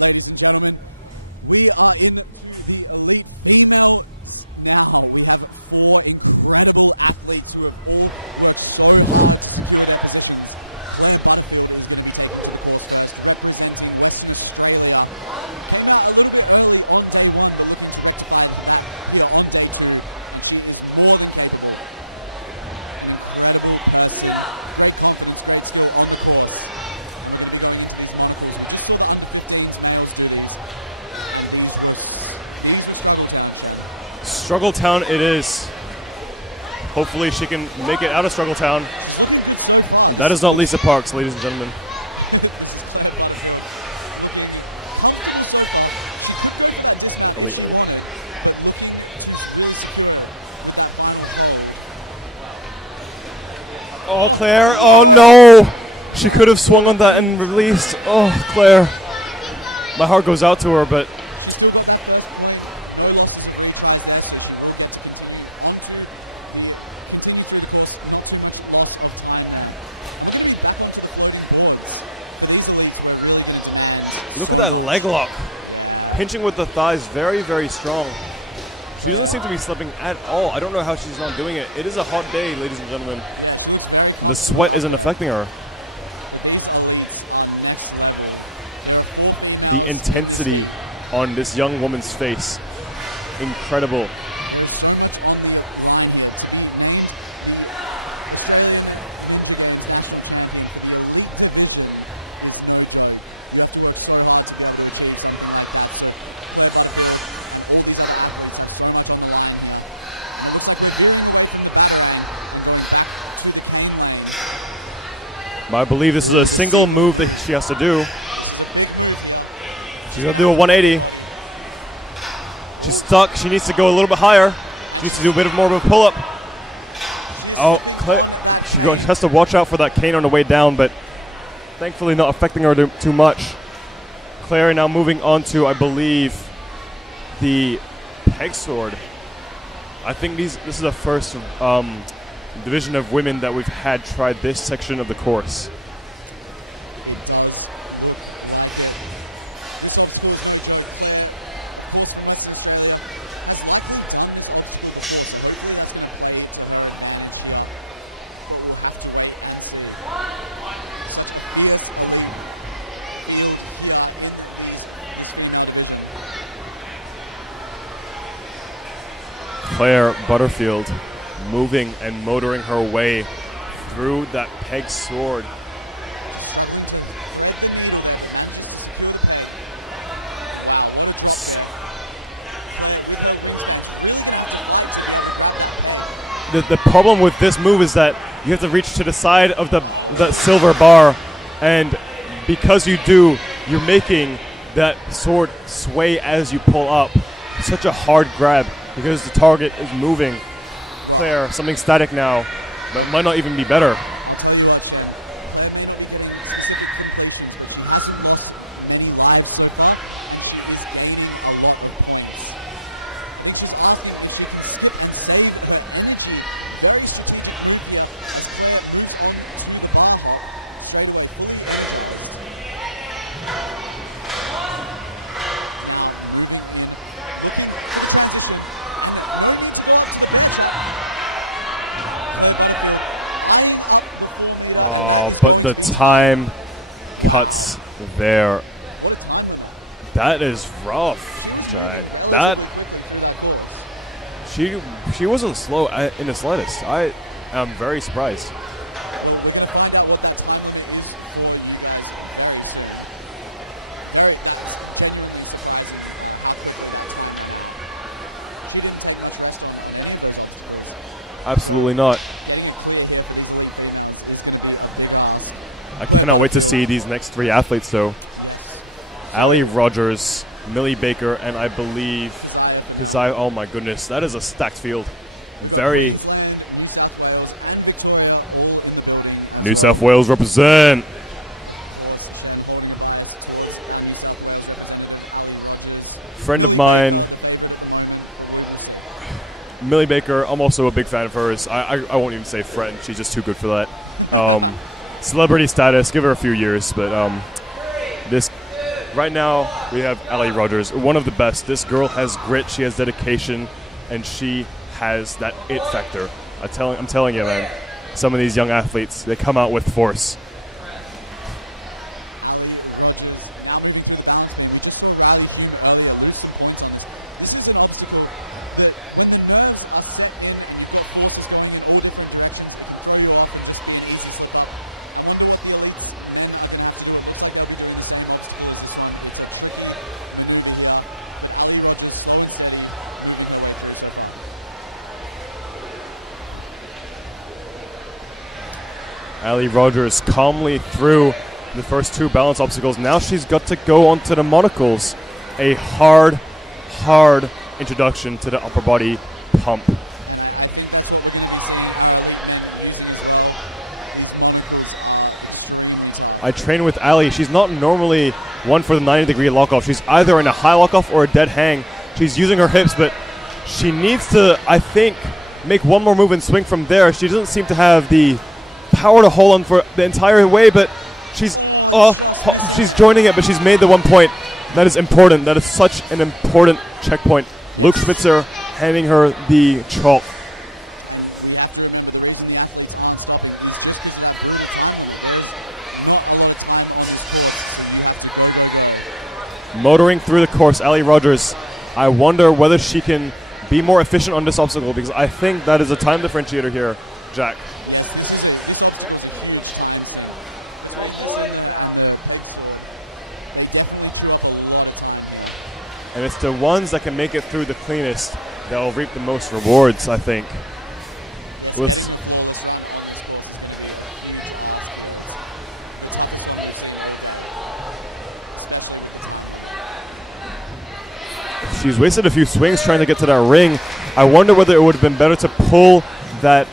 ladies and gentlemen. We are in the elite female now. We have 4 incredible athletes who have all worked so hard to get their position. Very bodybuilders going to take their courses. Representing Western Australia. A little bit early on day 1, but next time, on day 2, she was more than capable. Great confidence, great skill on the course. Struggle Town it is. Hopefully she can make it out of Struggle Town. And that is not Lisa Parks, ladies and gentlemen. Elite. Oh, Claire. Oh, no. She could have swung on that and released. Oh, Claire. My heart goes out to her, but... Look at that leg lock. Pinching with the thighs, very, very strong. She doesn't seem to be slipping at all. I don't know how she's not doing it. It is a hot day, ladies and gentlemen. The sweat isn't affecting her. The intensity on this young woman's face, incredible. I believe this is a single move that she has to do. She's going to do a 180. She's stuck. She needs to go a little bit higher. She needs to do a bit more of a pull-up. Oh, Claire. She has to watch out for that cane on the way down, but thankfully not affecting her too much. Claire now moving on to, I believe, the peg sword. I think this is the first division of women that we've had tried this section of the course. Claire Butterfield moving and motoring her way through that peg sword. The problem with this move is that you have to reach to the side of the silver bar, and because you do, you're making that sword sway as you pull up. It's such a hard grab because the target is moving. Claire, something static now, but might not even be better. But the time cuts there. That is rough, Giant. That she wasn't slow in the slightest. I am very surprised. Absolutely not. I cannot wait to see these next three athletes, though. Ali Rogers, Millie Baker, and I believe oh my goodness, that is a stacked field. Very. New South Wales represent. Friend of mine, Millie Baker, I'm also a big fan of hers. I won't even say friend, she's just too good for that. Celebrity status, give her a few years, but this Right now, we have Ali Rogers, one of the best. This girl has grit, she has dedication, and she has that it factor. I'm telling you, man, some of these young athletes, they come out with force. Ali Rogers calmly through the first 2 balance obstacles. Now she's got to go onto the monocles. A hard introduction to the upper body pump. I train with Ali. She's not normally one for the 90-degree lock-off. She's either in a high lock-off or a dead hang. She's using her hips, but she needs to, I think, make one more move and swing from there. She doesn't seem to have the power to hold on for the entire way, but she's joining it, but she's made the 1 point. That is important. That is such an important checkpoint. Luke Schmitzer handing her the chalk. Motoring through the course, Ali Rogers. I wonder whether she can be more efficient on this obstacle, because I think that is a time differentiator here, Jack. And it's the ones that can make it through the cleanest that will reap the most rewards, I think. She's wasted a few swings trying to get to that ring. I wonder whether it would have been better to pull that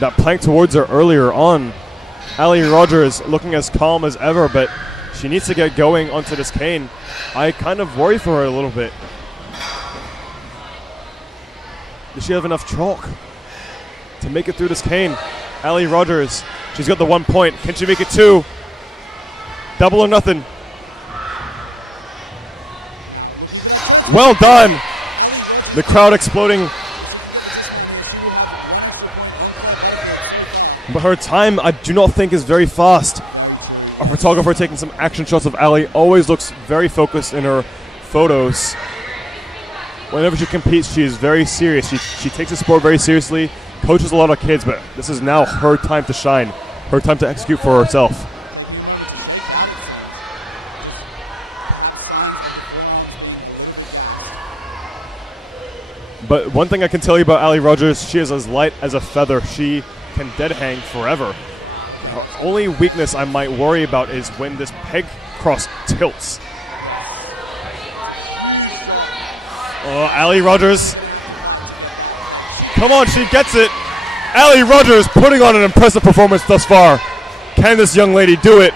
that plank towards her earlier on. Ali Rogers looking as calm as ever, but she needs to get going onto this cane. I kind of worry for her a little bit. Does she have enough chalk to make it through this cane? Ali Rogers, she's got the 1 point. Can she make it 2? Double or nothing. Well done. The crowd exploding. But her time, I do not think, is very fast. Our photographer taking some action shots of Ali always looks very focused in her photos. Whenever she competes, she is very serious. She takes the sport very seriously, coaches a lot of kids, but this is now her time to shine, her time to execute for herself. But one thing I can tell you about Ali Rogers, she is as light as a feather. She can dead hang forever. Her only weakness I might worry about is when this peg cross tilts. Oh, Ali Rogers. Come on, she gets it. Ali Rogers putting on an impressive performance thus far. Can this young lady do it?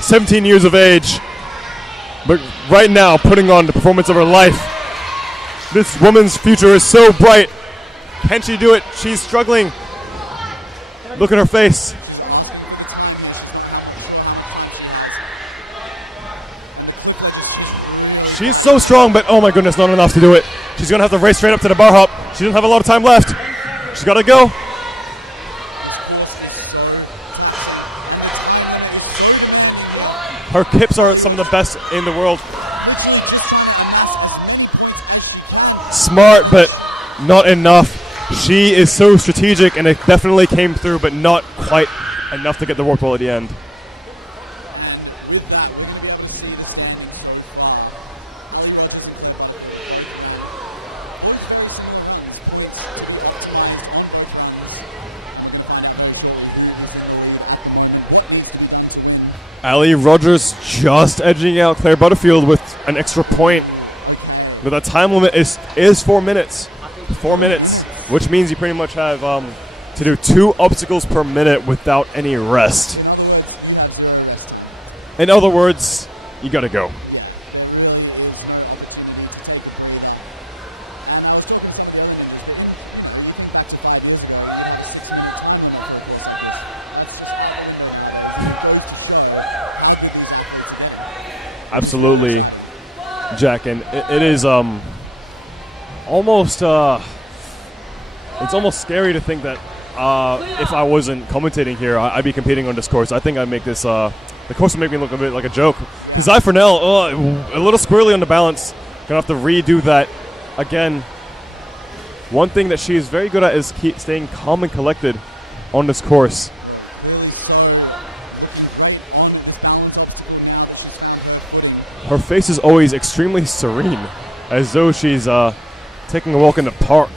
17 years of age. But right now, putting on the performance of her life. This woman's future is so bright. Can she do it? She's struggling. Look at her face. She's so strong, but oh my goodness, not enough to do it. She's going to have to race straight up to the bar hop. She doesn't have a lot of time left. She's got to go. Her kips are some of the best in the world. Smart, but not enough. She is so strategic, and it definitely came through, but not quite enough to get the warp wall at the end. Ali Rogers just edging out Claire Butterfield with an extra point. But the time limit is 4 minutes. 4 minutes, which means you pretty much have to do 2 obstacles per minute without any rest. In other words, you gotta go. Absolutely, Jack, and it is almost it's almost scary to think that if I wasn't commentating here, I'd be competing on this course. I think I'd make this the course would make me look a bit like a joke. Kazai Furnell, a little squirrely on the balance. Gonna have to redo that again. One thing that she is very good at is staying calm and collected on this course. Her face is always extremely serene, as though she's taking a walk in the park.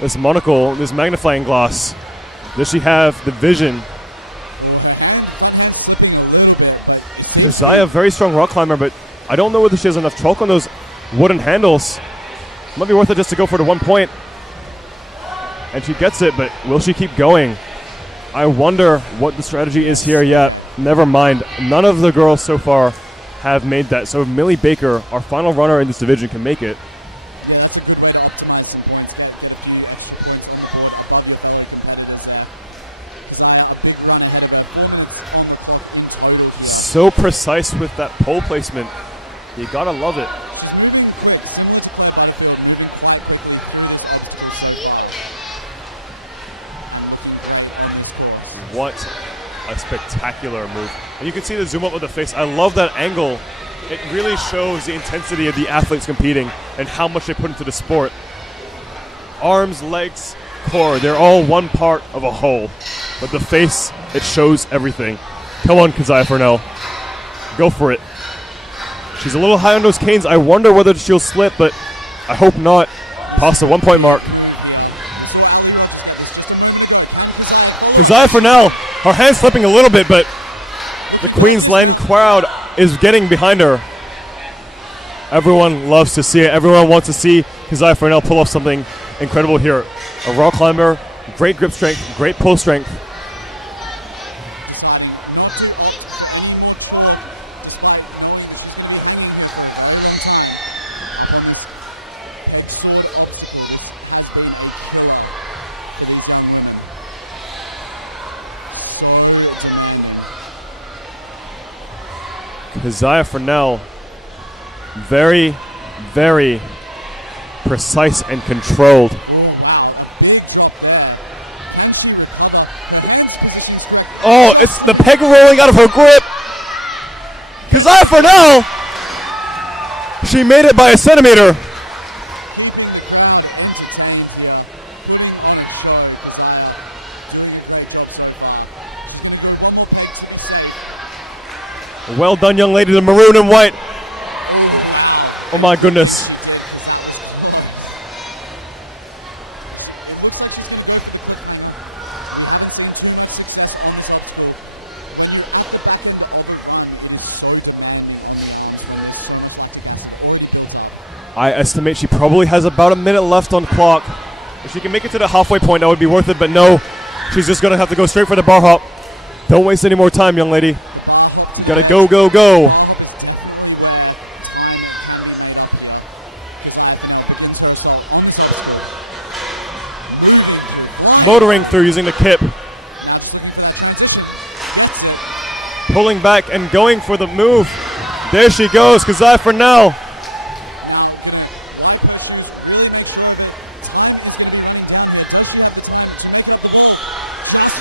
This monocle, this magnifying glass, does she have the vision? Kazaya, very strong rock climber, but I don't know whether she has enough chalk on those wooden handles. Might be worth it just to go for the 1 point. And she gets it, but will she keep going? I wonder what the strategy is here yet. Never mind. None of the girls so far have made that. So Millie Baker, our final runner in this division, can make it. So precise with that pole placement. You gotta love it. What a spectacular move. And you can see the zoom up of the face. I love that angle. It really shows the intensity of the athletes competing and how much they put into the sport. Arms, legs, core, they're all one part of a whole. But the face, it shows everything. Come on, Kazaya Furnell. Go for it. She's a little high on those canes. I wonder whether she'll slip, but I hope not. Past the 1 point mark. Kazaya Furnell, her hand's slipping a little bit, but the Queensland crowd is getting behind her. Everyone loves to see it. Everyone wants to see Kazaya Furnell pull off something incredible here. A rock climber, great grip strength, great pull strength. Kazaya Furnell, very, very precise and controlled. Oh, it's the peg rolling out of her grip. Kazaya Furnell, she made it by a centimeter. Well done, young lady, the maroon and white. Oh my goodness. I estimate she probably has about a minute left on the clock. If she can make it to the halfway point, that would be worth it, but no. She's just going to have to go straight for the bar hop. Don't waste any more time, young lady. You gotta go, go, go. Motoring through using the kip. Pulling back and going for the move. There she goes, Kazaya Furnell.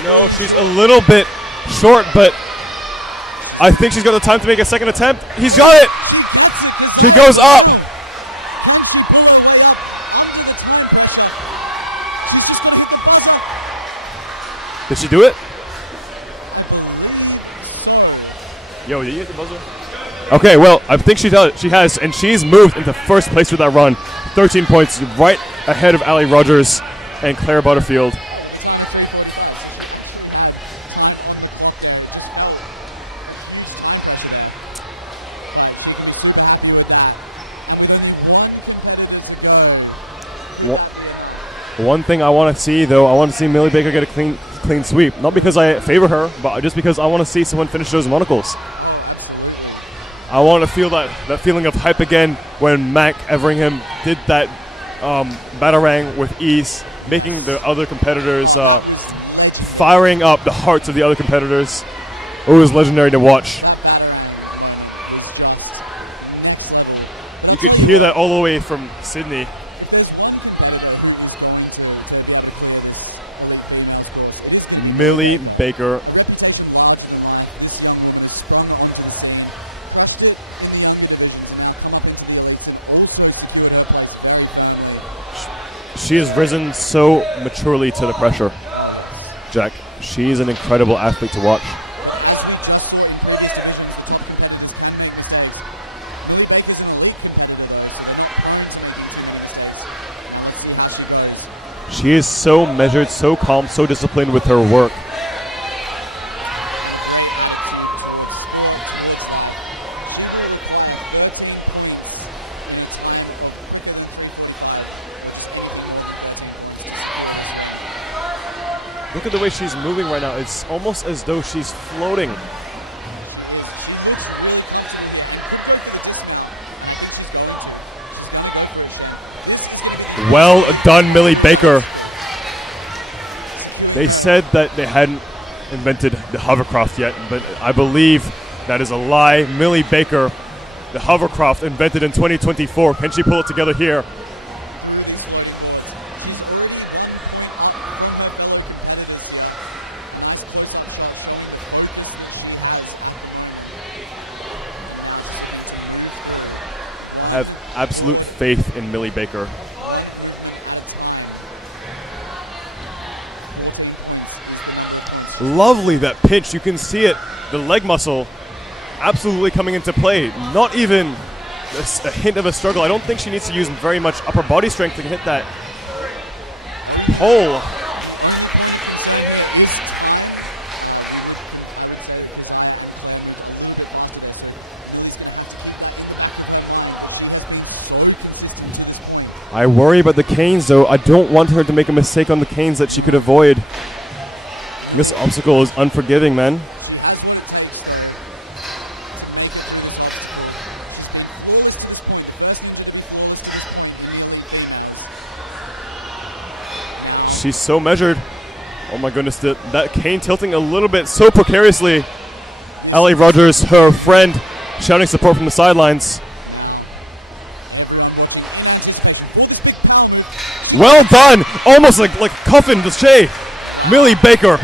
No, she's a little bit short, but I think she's got the time to make a second attempt. He's got it. She goes up. Did she do it? Yo, did you hit the buzzer? Okay, well, I think she does. She has, and she's moved into first place with that run. 13 points, right ahead of Allie Rogers and Claire Butterfield. One thing I want to see, though, I want to see Millie Baker get a clean sweep. Not because I favor her, but just because I want to see someone finish those monocles. I want to feel that feeling of hype again when Mac Everingham did that batarang with ease, making the other competitors, firing up the hearts of the other competitors. It was legendary to watch. You could hear that all the way from Sydney. Millie Baker. She has risen so maturely to the pressure, Jack. She's an incredible athlete to watch. She is so measured, so calm, so disciplined with her work. Look at the way she's moving right now. It's almost as though she's floating. Well done, Millie Baker. They said that they hadn't invented the hovercraft yet, but I believe that is a lie. Millie Baker, the hovercraft invented in 2024. Can she pull it together here? I have absolute faith in Millie Baker. Lovely, that pitch. You can see it. The leg muscle absolutely coming into play. Not even a hint of a struggle. I don't think she needs to use very much upper body strength to hit that pole. I worry about the canes, though. I don't want her to make a mistake on the canes that she could avoid. This obstacle is unforgiving, man. She's so measured. Oh my goodness, that cane tilting a little bit so precariously. Allie Rogers, her friend, shouting support from the sidelines. Well done! Almost like Coffin to Shea. Millie Baker.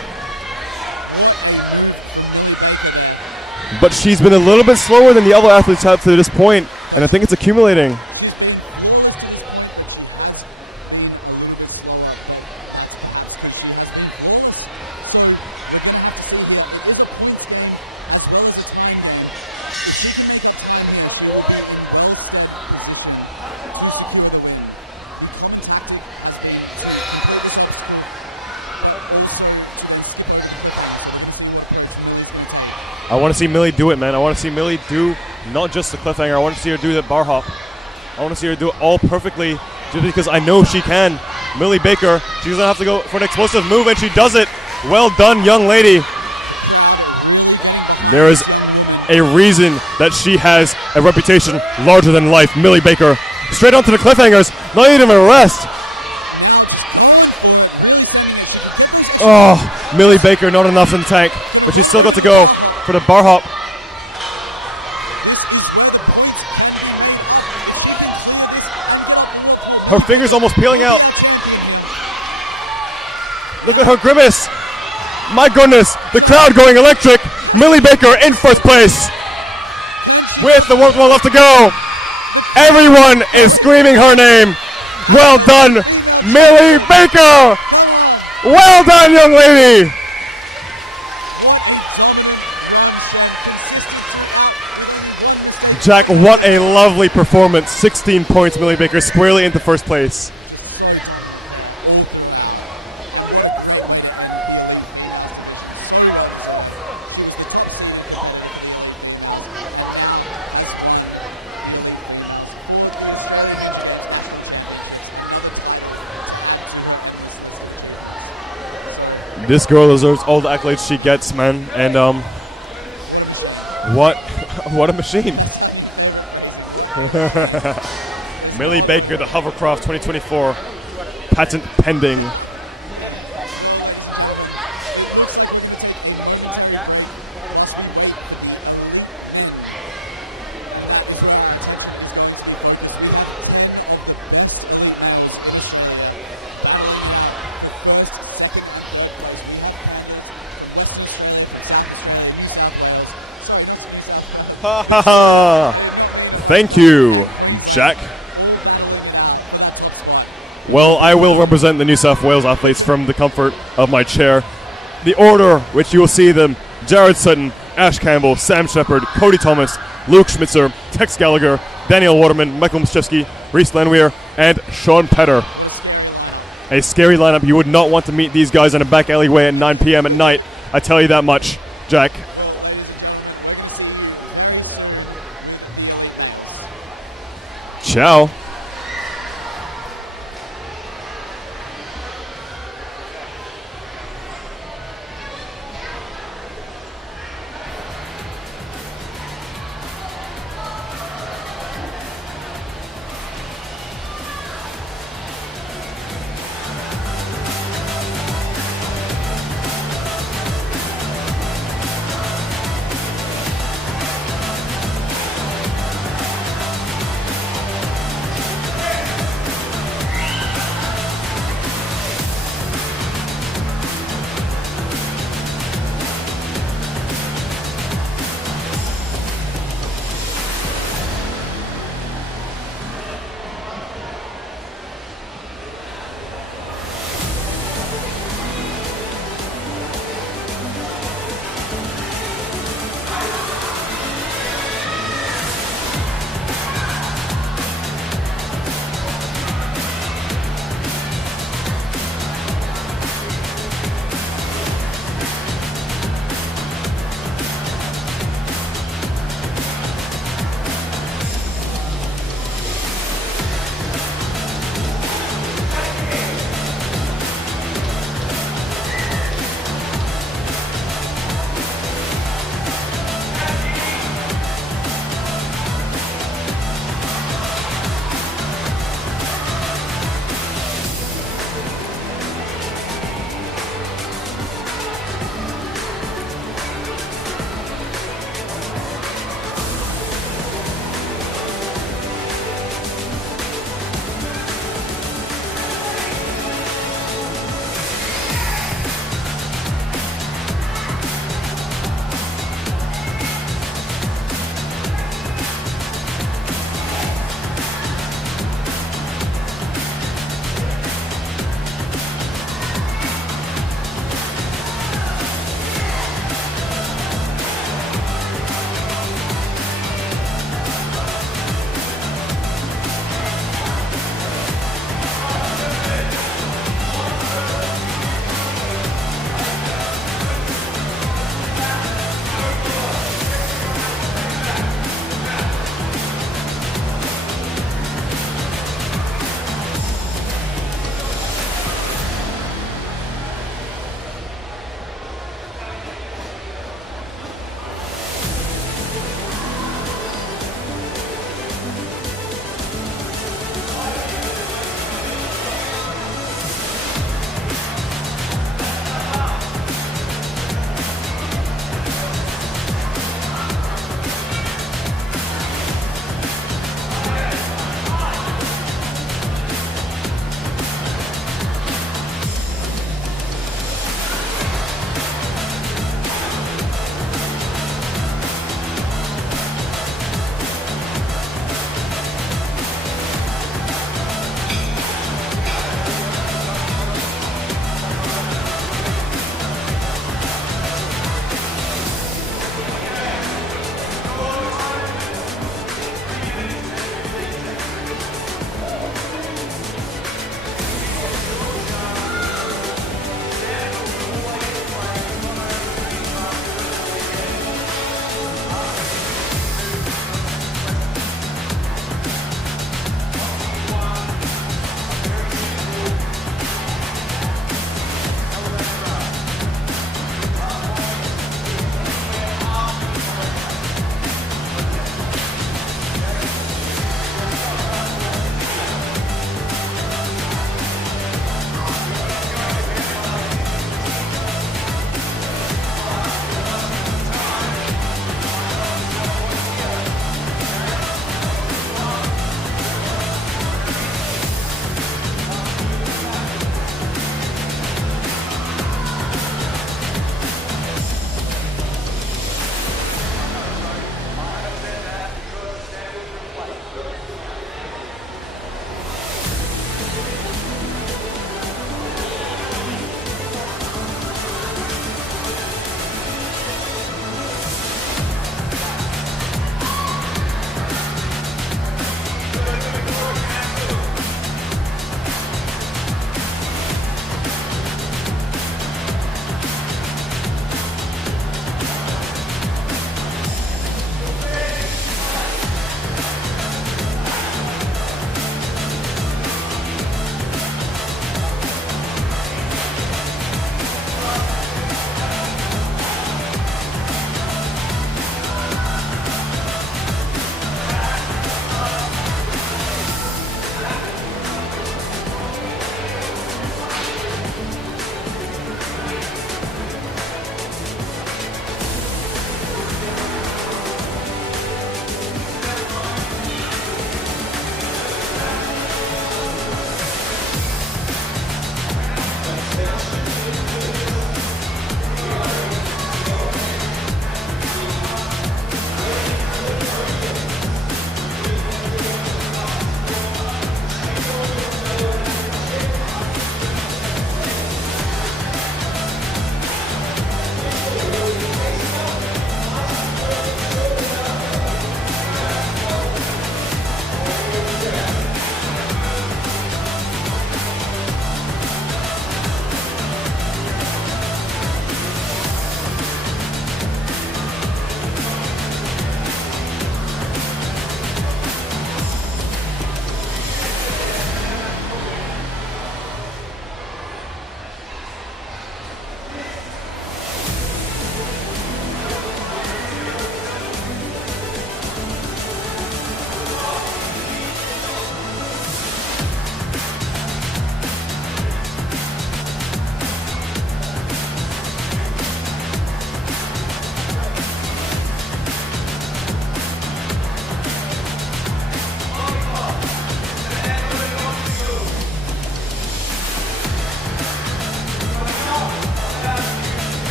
But she's been a little bit slower than the other athletes have to this point, and I think it's accumulating. I want to see Millie do it, man. I want to see Millie do not just the cliffhanger. I want to see her do the bar hop. I want to see her do it all perfectly just because I know she can. Millie Baker, she's going to have to go for an explosive move, and she does it. Well done, young lady. There is a reason that she has a reputation larger than life. Millie Baker, straight onto the cliffhangers. Not even a rest. Oh, Millie Baker, not enough in the tank, but she's still got to go for the bar hop. Her fingers almost peeling out. Look at her grimace. My goodness, the crowd going electric. Millie Baker in first place with the 1 left to go. Everyone is screaming her name. Well done, Millie Baker. Well done, young lady. Jack, what a lovely performance. 16 points, Millie Baker squarely into first place. This girl deserves all the accolades she gets, man. And what a machine. Millie Baker, the Hovercraft 2024, patent pending. Ha ha ha! Thank you, Jack. Well, I will represent the New South Wales athletes from the comfort of my chair. The order which you will see them: Jared Sutton, Ash Campbell, Sam Shepard, Cody Thomas, Luke Schmitzer, Tex Gallagher, Daniel Waterman, Michael Maszewski, Reese Lenweir, and Sean Petter. A scary lineup. You would not want to meet these guys in a back alleyway at 9 p.m. at night. I tell you that much, Jack. Ciao.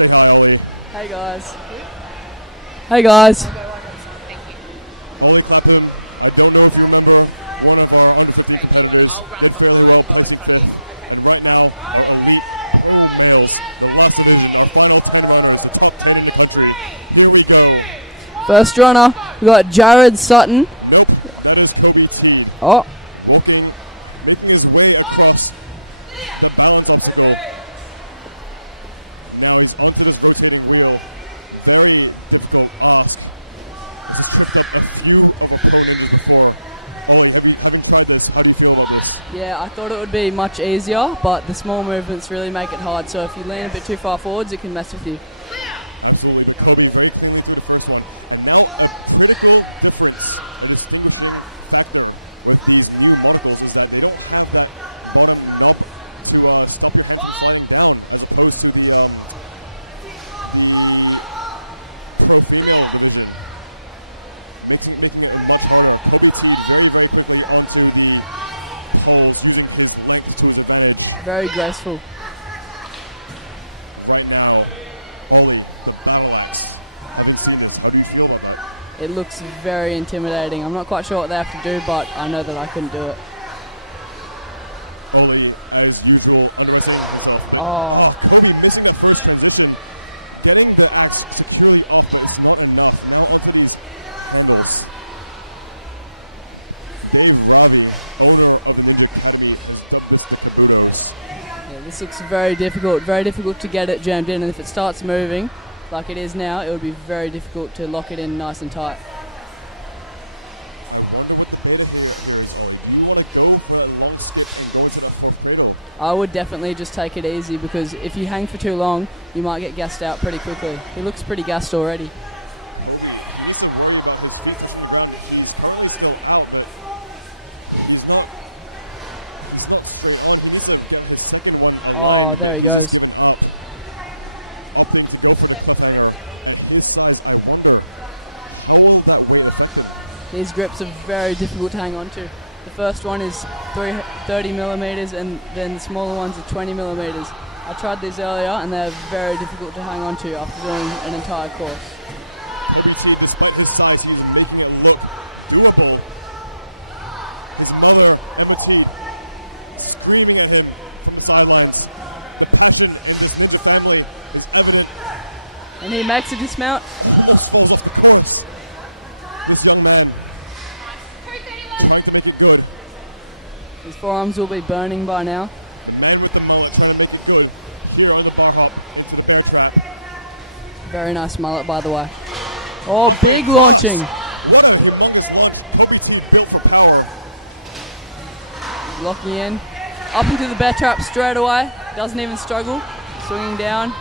say hi, Ollie. Hey guys. Hey guys. Ollie Clapham, I don't know if you remember one of our under-15 competitors. I'll run It's behind really well Paul in placed front of you. And right now, elite whole males, the rest of them are final 20 members, the top 10 in the country. Here we go. First runner, we got Jared Sutton. Nope, that is Toby T. Oh, Making his way across the islands obstacle. Now he's onto this rotating wheel. Very difficult task. He's tripped up a few of the buildings before. Ollie, having tried this, how do you feel about this? yeah, I thought it would be much easier, but the small movements really make it hard. So if you lean a bit too far forwards, it can mess with you. Absolutely. Toby very clearly through the first one. And now a critical difference and distinguishing factor with these new markers is that they don't have that bottom up to stop the engine sliding down as opposed to the pro-female division. Making it a much harder. Toby T very, very quickly onto the pose using his leg to his advantage. Very graceful. Right now, Ollie, the balance. Having seen this, how do you feel about that? It looks very intimidating. I'm not quite sure what they have to do, but I know that I couldn't do it. Ollie, as usual, Oh, Cody missing that first transition, getting the axe securely off, but it's not enough. Now look at these handles. Dave Robbie, owner of the Ninja Academy, has got this with the Bulldogs. yeah, this looks very difficult to get it jammed in, and if it starts moving like it is now, it would be very difficult to lock it in nice and tight. I would definitely just take it easy, because if you hang for too long, you might get gassed out pretty quickly. He looks pretty gassed already. Oh, there he goes. These grips are very difficult to hang on to. The first one is 30 millimeters, and then the smaller ones are 20 millimeters. I tried these earlier, and they're very difficult to hang on to after doing an entire course. His mother, Emma T, screaming at him from the sidelines. The passion in this Ninja family is evident. And he makes a dismount. He just falls off the post. This young man, he's going to make it good. His forearms will be burning by now. Everything now is trying to make it good. Here on the bar hop into the bear track. Very nice mullet, by the way. Oh, big launching. Locking in. Up into the bear trap straight away. Doesn't even struggle. Swinging down.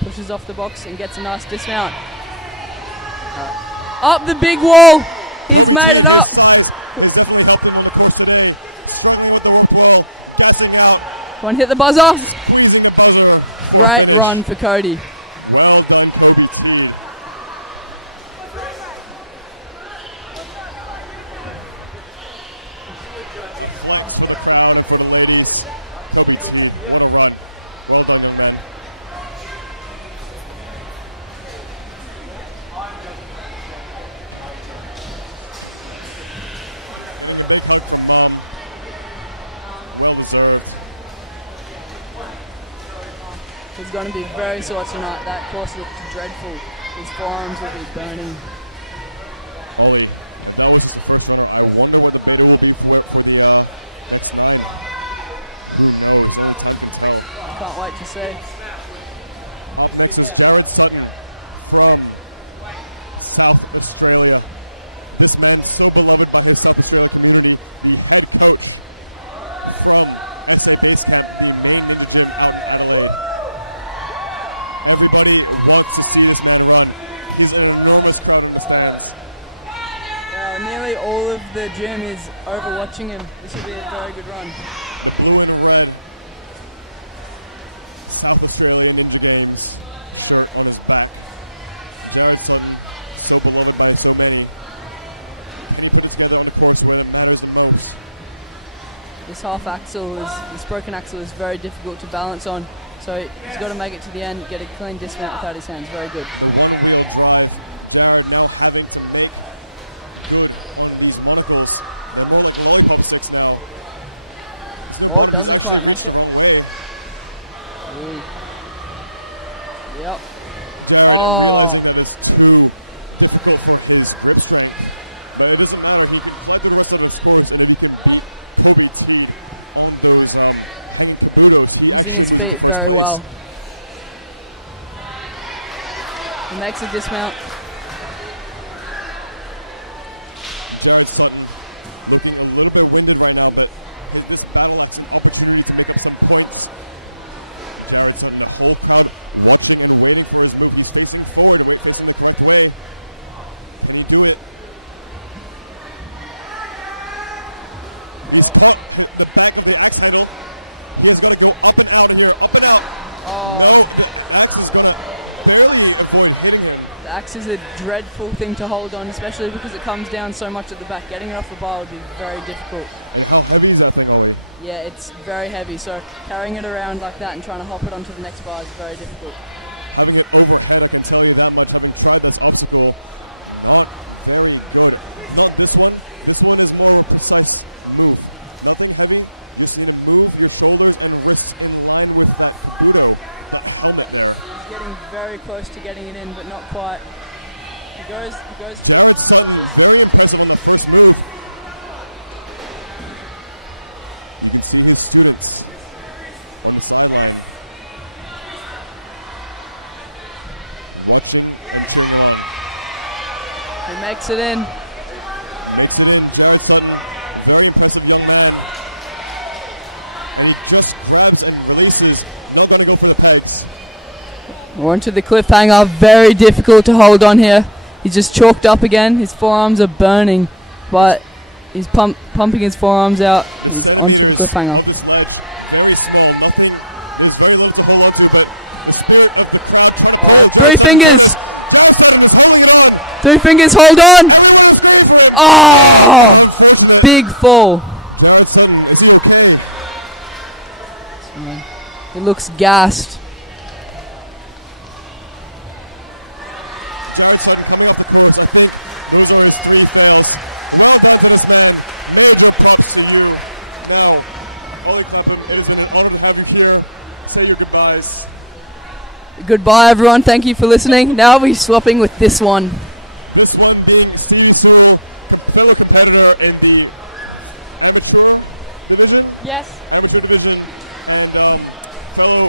Pushes off the box and gets a nice dismount. Up the big wall. He's made it up. One hit the buzzer. Great run for Cody. He's going to be very sore tonight. That course looked dreadful. His forearms will be burning. Ollie, that was the first one. I wonder what the better will be for the next time. I can't wait to see. Up next is Jared Sutton from South Australia. This man is so beloved by the South Australian community. The head coach from SA Base Camp, who named in the gym. Everybody wants to see this man run. He's an enormous crowd in the stands. Nearly all of the gym is over watching him. This will be a very good run. The blue and the red. South Australian Ninja Games shirt on his back. Jared Sutton, so beloved by so many. Put together on the course where it matters the most. This half axle, this broken axle is very difficult to balance on. So he's got to make it to the end, get a clean dismount without his hands. Very good. Oh, doesn't quite make it. Ooh. Yep. Oh. Using his feet very well. He makes a dismount. Winded right now, but this battle has an opportunity to make up some points. He's on the whole cut, watching and waiting for his move. He's facing forward, but facing the correct way. Can he do it? He's cut the back of the X handle. He's going to go up and out of here, up and out. The axe is a dreadful thing to hold on, especially because it comes down so much at the back. Getting it off the bar would be very difficult. How heavy is that thing already? Yeah, it's very heavy, so carrying it around like that and trying to hop it onto the next bar is very difficult. Having it overhead, I can tell you that much. Having tried this obstacle, very good. Yeah, this one is more of a precise move. Nothing heavy. Just move your shoulders and wrists in line with judo. He's getting very close to getting it in, but not quite. He goes to the very impressive on the first move. You can see his students on the sideline. Watching. He makes it in. Very impressive young man. And he just grabs and releases. Not going to go for the pegs. We're onto the cliffhanger. Very difficult to hold on here. He's just chalked up again. His forearms are burning, but he's pumping his forearms out. He's onto the cliffhanger. Oh, 3 fingers. 3 fingers, hold on. Oh, big fall. He looks gassed. Say your goodbyes. Goodbye, everyone. Thank you for listening. Now we're swapping with this one. This one did Steve Sawyer, fellow competitor in the amateur division. Yes. Amateur division, and fellow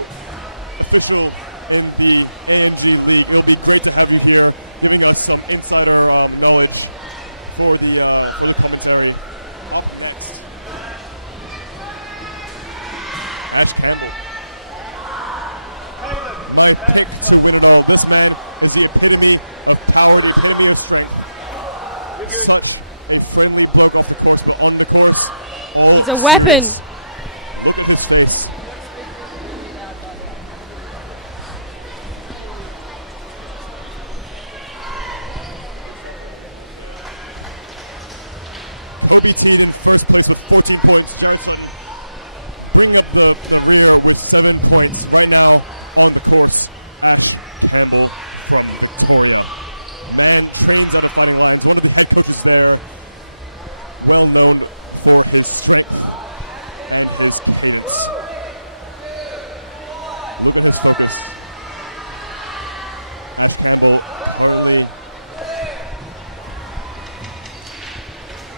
official in the AMG League. It'll be great to have you here, giving us some insider knowledge for the commentary. Up next, Ash Campbell. I picked to win it all. This man is the epitome of power, the epitome of strength. Such a friendly broke off the place, but on the course. He's a weapon. Look at his face. OBT in first place with 14 points. Johnson bring up the rear with 7 points right now on the course. Ash Campbell from Victoria. Man trains on the fighting lines. One of the head coaches there, well known for his strength and his competence. Look at his focus. Ash Campbell only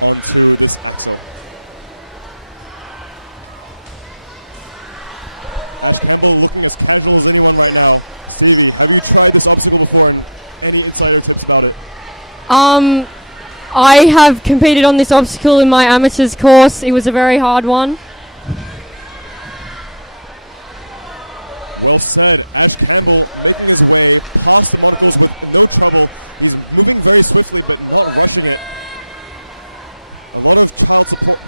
onto this axle. Looking as casual as anyone right now. Susie, have you tried this obstacle before? Any insight tips about it? I have competed on this obstacle in my amateurs course. It was a very hard one. Well said. Ash Campbell making his way across the corners with no cover. He's moving very swiftly, but not wrenching it. A lot of child support,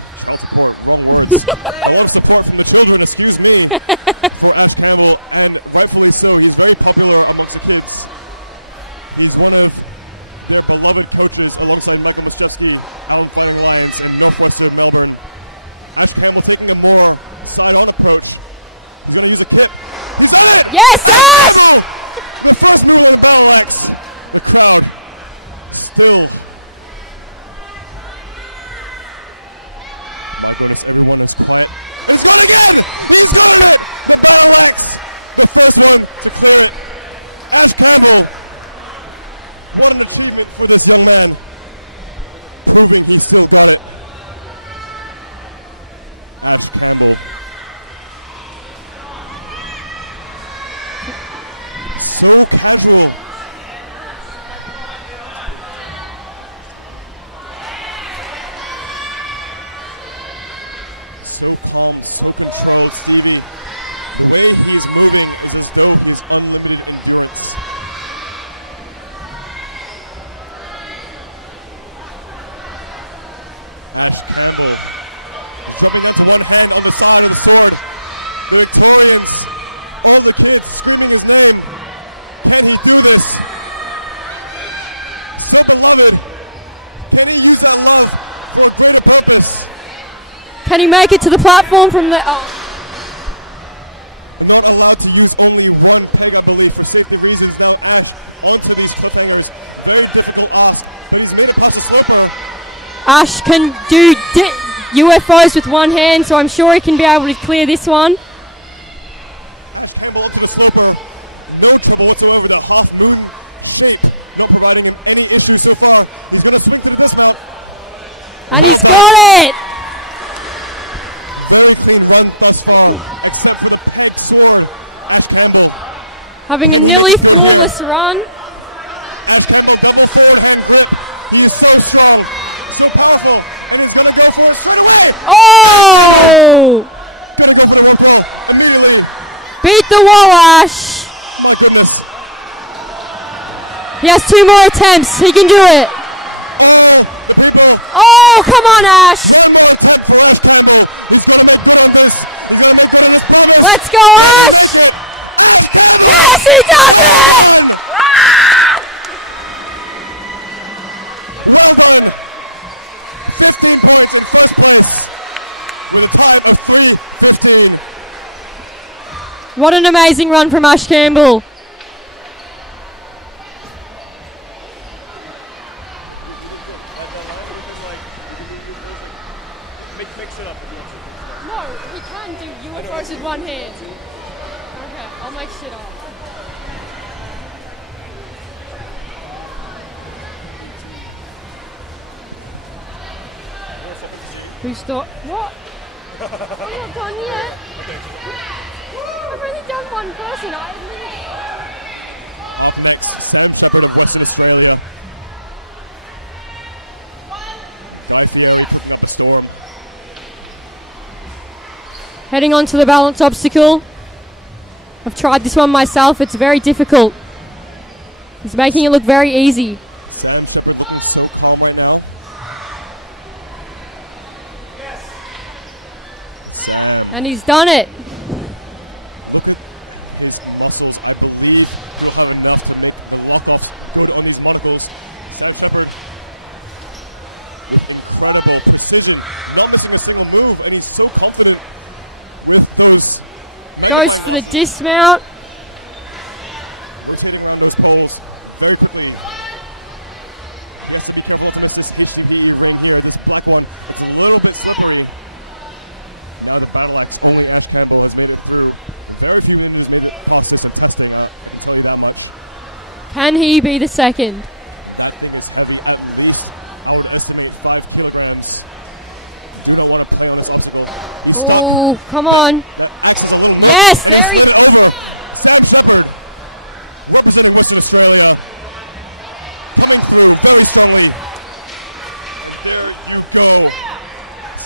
probably is. A lot of support from the children, excuse me, for Ash Campbell, and rightfully so. He's very popular amongst the troops. He's one of the beloved coaches alongside Michael Mastevsky out in Fighting Alliance in northwestern Melbourne. Ash Campbell taking a more side-on approach. He's gonna use a pit. He's got it! Yes, Ash! The first move of the battle axe. The crowd stilled. My goodness, everyone is quiet. He's gonna get it! He's gonna get it! The battle axe. The first one secured. Ash Campbell. What an achievement for this young man. Proving he still got it. Ash Campbell. So casual. So calm, so controlled, Stevie. The way he's moving is as though he's unlimited endurance. Ash Campbell. Flipping it to one hand on the side and forward. The Victorians on the pitch screaming his name. Can he do this? Second woman. Can he use that love for a greater purpose? Can he make it to the platform from the... Oh. You're not allowed to use only one point of belief for safety reasons. Now Ash going for these competitors. Very difficult ask. But he's made it past the slipper. Ash can do UFOs with one hand, so I'm sure he can be able to clear this one. Campbell onto the slipper. No trouble whatsoever with a half moon shape. Not providing him any issues so far. He's going to swing to this one. And he's got it! One thus far, except for the peg swirl. Ash Campbell. Having a nearly flawless run. Ash Campbell double fair, one grip. He is so slow. He's so powerful. And he's going to go for it straight away. Oh! Gotta go for the record immediately. Beat the wall, Ash. My goodness. He has 2 more attempts. He can do it. Oh, come on, Ash. Let's go, Ash. Yes, he does it. Ah! What an amazing run from Ash Campbell. Mix it up if you want to. No, he can do UFOs with one hand. Okay, I'll make shit up. Who's thought? What? I'm not done yet. I've only done one person. Sam Shepard of Western Australia. Picking up the storm. Heading on to the balance obstacle. I've tried this one myself. It's very difficult. He's making it look very easy. Sam Shepard looking so calm right now. And he's done it. Incredible precision, not missing a single move, and he's so confident with those. Goes for the dismount. Rotating one of those poles very quickly. He has to be careful of this HCD right here, this black one. It's a little bit slippery. Now the battle axe, only Ash Campbell has made it through. Very few enemies make it across this untested, I'll tell you that much. Can he be the second? I think it's probably at least, I would estimate 5 kilograms. You do not want to play on this obstacle. Oh, come on. Yes, there he... Sam Shepard, representing Western Australia. Coming through very slowly. There you go.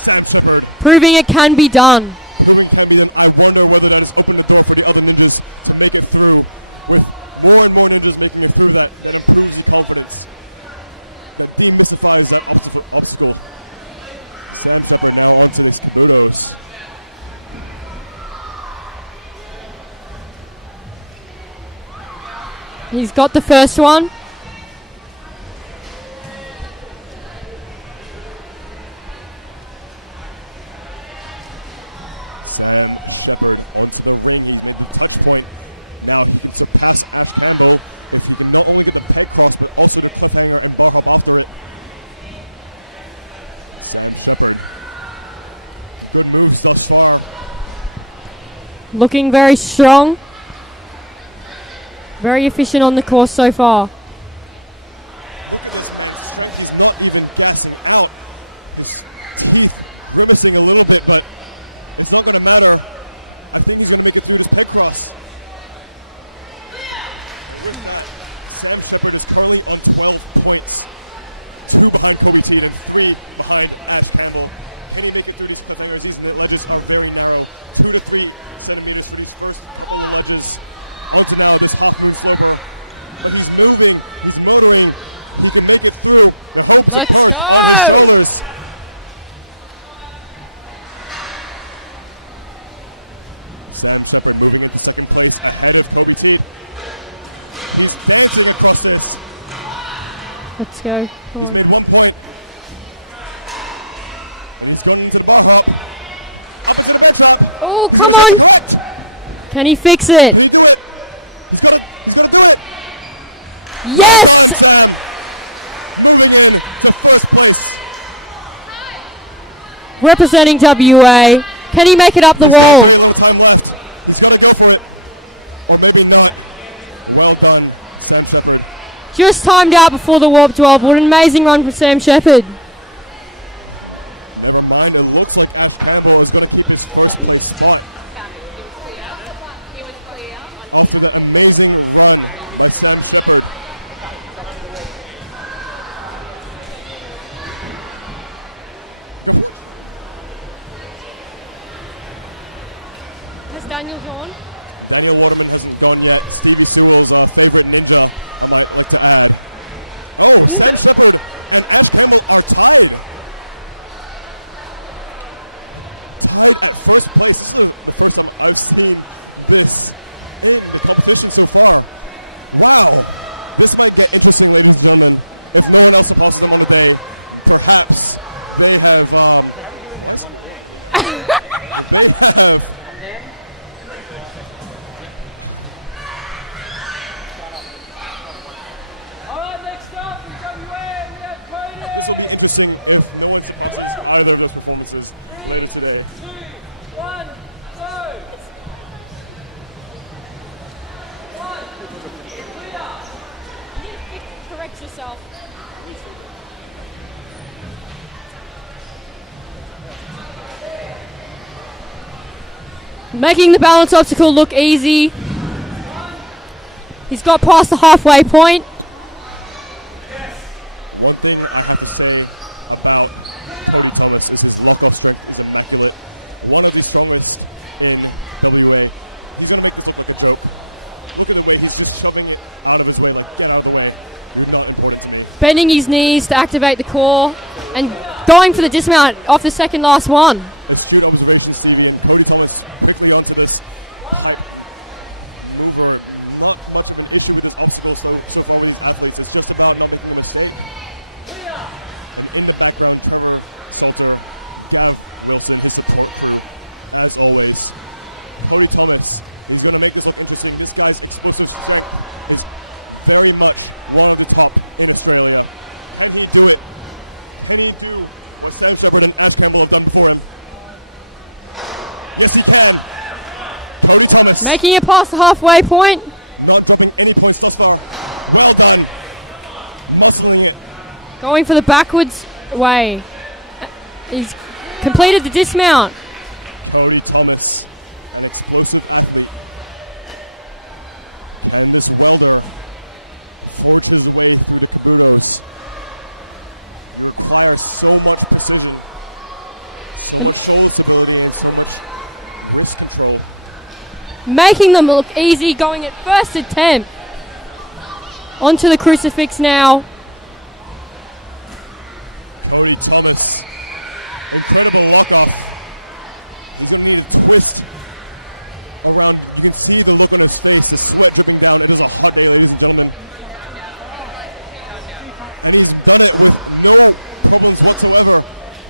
Sam Shepard. Proving it can be done. Proving can be done. I wonder whether that has opened the door for the other ninjas to make it through. With more and more ninjas making it through that improves the confidence. That demystifies that obstacle. Sam Shepard now onto his kudos. He's got the first one. Sam Shepard onto the ring and the touch point. Now it's a pass Ash Bambo, which you can not only get the head cross, but also the cliffhanger and Baja after it. Good move thus far. Looking very strong. Very efficient on the course so far. Witnessing a little bit, but it's not going to matter. I think he's going to make it through this pit cross. Sam Shepard is currently on 12 points. 2 behind Kobe T and 3 behind Ash Campbell. Can he make it through these cliffhangers? These ledges are very narrow. 2 to 3 centimeters through these first couple of ledges. Right to now, this hop through silver. But he's moving, he's moving. He can make it through. Let's go! Sam Shepard moving into second place ahead of Kobe T. He's dancing across this. Let's go. Come on. He's made 1 point. He's running to Baja. Oh, come on! Can he fix it? Can he do it? He's gonna do it. Yes! Moving in to first place. Representing WA. Can he make it up the wall? Time left. He's gonna go for it. Or maybe not. Well done, Sam Shepard. Just timed out before the warp 12. What an amazing run from Sam Shepard. A reminder, looks like Ash Bambo is going to keep his horse in the start. Also got an amazing run by Sam Shepard. Has Daniel gone? Daniel Waterman hasn't gone yet. Stevie Searle's favorite ninja, I might like to add. Oh, Sam Shepard and Ash Bambo are tied. First place official I've seen this competition so far. Wow, this might get interesting, ladies and gentlemen. If no one else wants to win the day, perhaps they have Alright, next up in WA, we have Cody! This will be interesting if no one can see either of those performances later today. 2, 1, go! 1, clear! Correct yourself. Making the balance obstacle look easy. He's got past the halfway point. One thing I have to say about Cody Thomas is his record strength is immaculate. One of the strongest in WA. He's going to make this look like a joke. Look at the way he's just shoving it out of his way, get out of the way. Bending his knees to activate the core and going for the dismount off the second last one. It's good observation, Stevie. Cody Thomas quickly onto this maneuver. Not much of an issue with this obstacle, so for all these athletes, it's just about number 3 mistake. And in the background, Colonel Center, Doug Wilson, his support crew, as always. Cody Thomas, who's going to make this look interesting. This guy's explosive strength is very much well on the top in Australia. Can he do it? Can he do what Sam Shepard and Ash Campbell have done for him? Yes, he can. Cody Thomas. Making it past the halfway point. Not dropping any points thus far. Not again. Muscling it. Going for the backwards way. He's completed the dismount. Cody Thomas, an explosive athlete. And this Belga forges the way through the corridors. Requires so much precision, so much stability, and so much wrist control. Making them look easy, going at first attempt. Onto the crucifix now. Cody Thomas, incredible walk-off. He's going to need a twist around. You can see the look on his face, the sweat dripping down. It is a hot day, ladies and gentlemen. And he's done it with no problems whatsoever.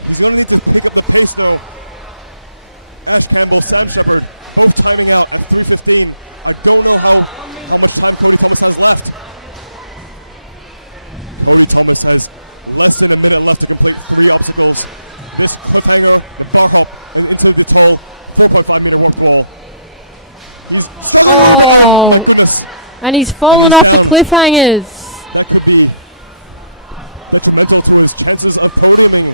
He's going to need to pick up the pace though. Ash Campbell, Sam Shepard, Both timing out. 2:15. I don't know how much time Cody Thomas has left. Cody Thomas has less than a minute left to complete 3 obstacles. This cliffhanger, Baka, is going to take the toll. 3.5 meter one floor. Oh, and he's fallen off the cliffhangers. That could be detrimental to his chances of podium.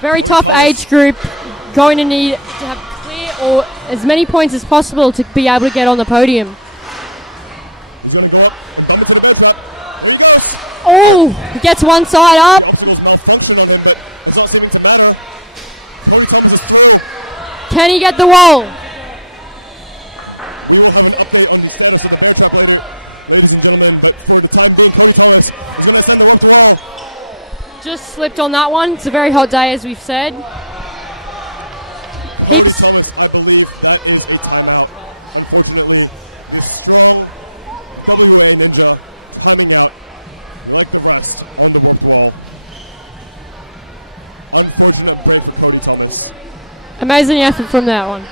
Very tough age group. Going to need to have clear or as many points as possible to be able to get on the podium. Oh, he gets one side up. Can he get the wall? Just slipped on that one. It's a very hot day, as we've said. Heaps. Amazing effort from that one.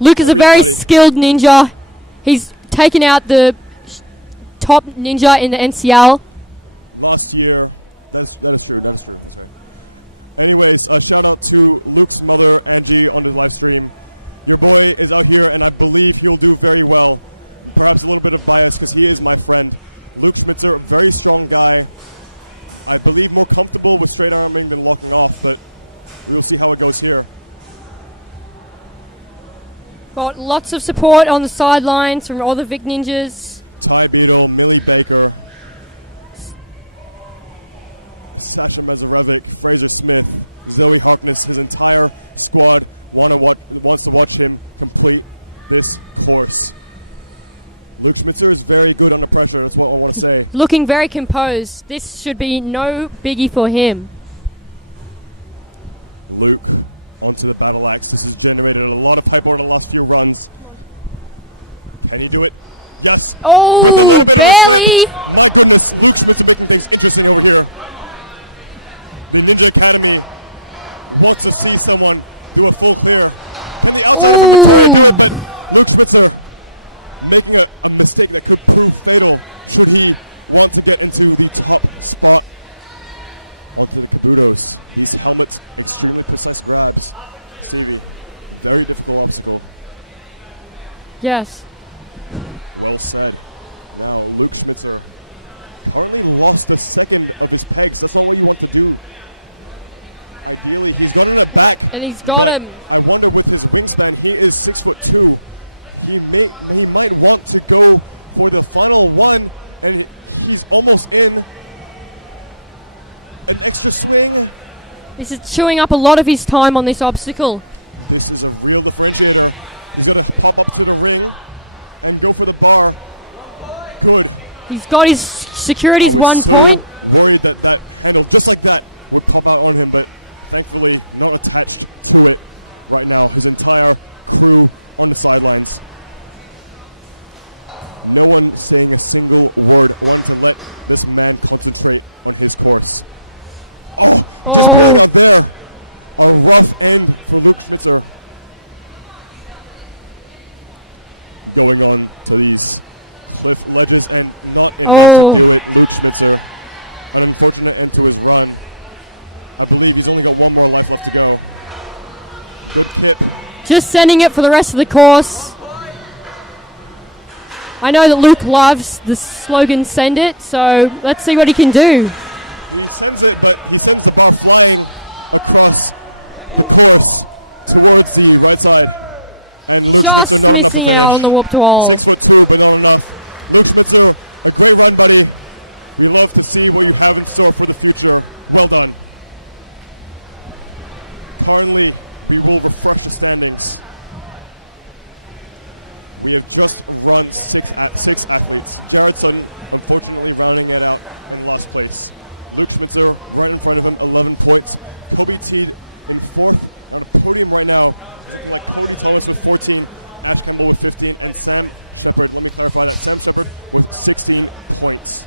Luke is a very skilled ninja. He's taken out the top ninja in the NCL. Last year, that's true. Anyways, a shout out to Luke's mother, Angie, on the live stream. Your boy is out here, and I believe he'll do very well. Perhaps a little bit of bias, because he is my friend. Luke Schmitzer, a very strong guy. I believe more comfortable with straight arming than walking off, but we'll see how it goes here. Got lots of support on the sidelines from all the Vic Ninjas. Ty Beetle, Millie Baker, Sasha Mazarevic, Fraser Smith, Zoe Harkness, his entire squad wants to watch him complete this course. Luke Schmitzer is very good under pressure, that's what I want to say. Looking very composed. This should be no biggie for him. Luke onto the battle axe. This has generated a lot of hype over the last few runs. Can he do it? Yes. Oh, barely. The Ninja Academy wants to see someone do a full clear. Oh. Luke Schmitzer making a mistake that could prove fatal should he want to get into the top spot. Hopefully he can do those. These helmets, extremely precise grabs. Stevie, very difficult obstacle. Yes. Well said. Wow, Luke Schmitzer only lost a second of his pegs. That's not what you want to do. Like really, he's getting it back. And he's got him. I wonder with his wingspan, he is 6'2". He might want to go for the final one, and he's almost in. An extra swing. This is chewing up a lot of his time on this obstacle. This is a real differentiator. He's going to pop up to the ring and go for the bar. Good. He's got his securities 1 point. Worried that just like that would come out on him, but thankfully no attached to it right now. His entire crew on the sidelines. No one saying a single word. We want to let this man concentrate on his course. Oh. A rough end for Luke Schmitzer. Going on to these cliff ledges and not Luke Schmitzer. An unfortunate end to his run. I believe he's only got one more lap left to go. Good clip. Just sending it for the rest of the course. I know that Luke loves the slogan "Send It," so let's see what he can do. He sends it, but he sends the ball flying across the course towards the right side. And Just missing out on the whooped wall. Luke Schmitzer, a good run, buddy. We love to see what you have in store for the future. Well done. Finally, we will the first standings. We have just run six athletes. Johnson, unfortunately, running right out in last place. Luke Schmitzer, right in front of him, 11 points. Kobe T in fourth. Podium right now. Thomas with 14. Ashton with 15. And Sam Shepard, let me clarify that. Sam Shepard with 16 points.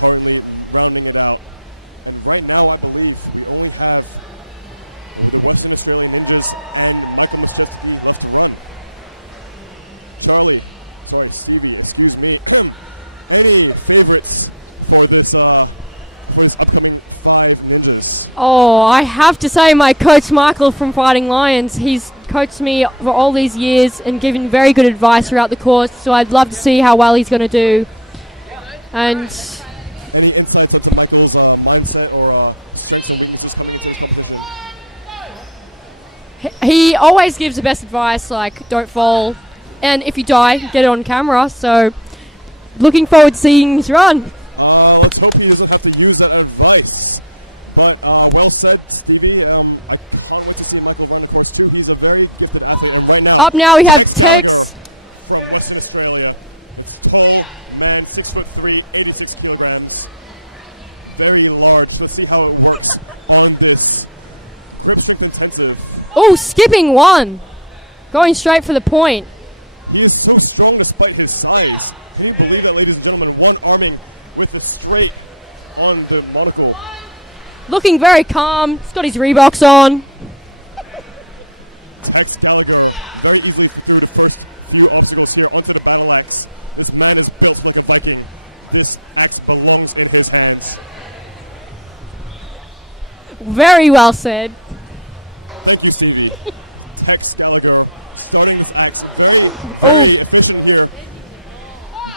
Pardon me, rounding it out. And right now, I believe we only have the Western Australian Ninjas and Michael Mastevsky left to win. Stevie, excuse me. Any favorites for this upcoming 5 ninjas? Oh, I have to say my coach Michael from Fighting Lions, he's coached me for all these years and given very good advice throughout the course, so I'd love to see how well he's going to do. And any insights into Michael's mindset or strengths and weaknesses coming into the competition? he always gives the best advice, like don't fall, and if you die, get it on camera. So looking forward to seeing his run. Let's hope he doesn't have to use that advice. But well said, Stevie. I can't see Michael run the course too. He's a very gifted athlete. And right now, Up now we have Tex. From West Australia. Tall man, 6'3", 86 kilograms. Very large. Let's see how it works on this grip stick intensive. Oh, skipping one. Going straight for the point. He is so strong despite his size. Can you believe that, ladies and gentlemen? One arming with a straight on the monocle. Looking very calm. He's got his Reeboks on. Excalibur. Very easy through the first few obstacles here onto the battle axe. This man is built like a Viking. This axe belongs in his hands. Very well said. Thank you, Stevie. Excalibur. Starting with axe. Oh. Here.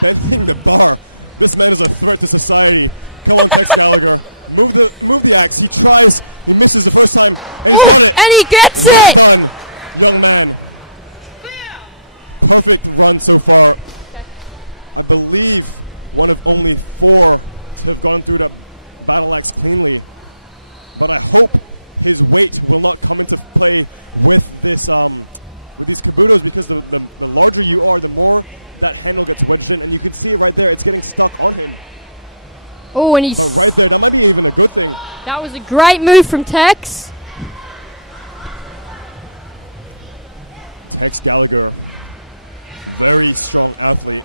Bending the bar. This man is a threat to society. Come on, Excalibur. Move the axe. He tries. He misses the first time. Oh, and he gets it! Young man. Perfect run so far. I believe one of only 4 have gone through the battle axe cleanly. But I hope his weight will not come into play with this with these kabutas, because the larger you are, the more that handle gets wedged in. And you can see it right there, it's getting stuck on him. Oh, and he's... So right there, that might be even a good thing. That was a great move from Tex. Tex Gallagher, very strong athlete.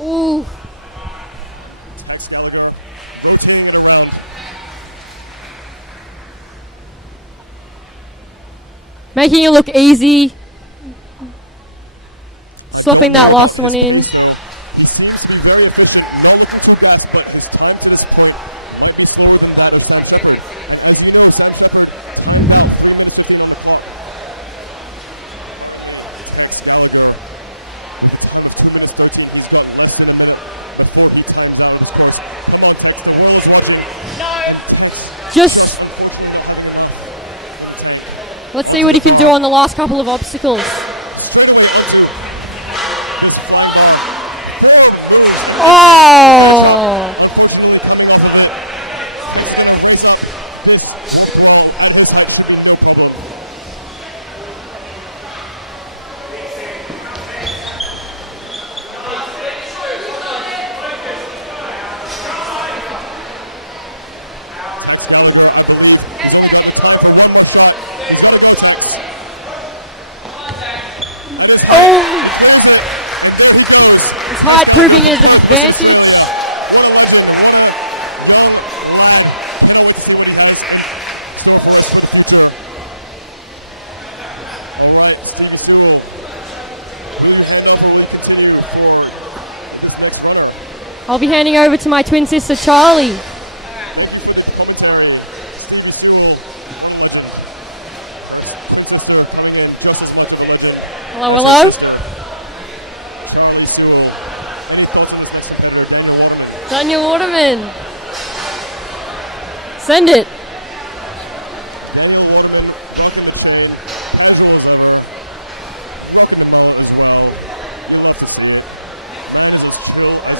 Ooh. Tex Gallagher rotating around. Making it look easy. Swapping that last one in. He seems to be very efficient, very fast, but his time to this point can be slower than that of Sam Shepard. As you know, Sam Shepard Just... Let's see what he can do on the last couple of obstacles. Oh! Height proving as an advantage. I'll be handing over to my twin sister Charlie. Hello, hello. Daniel Waterman. Send it.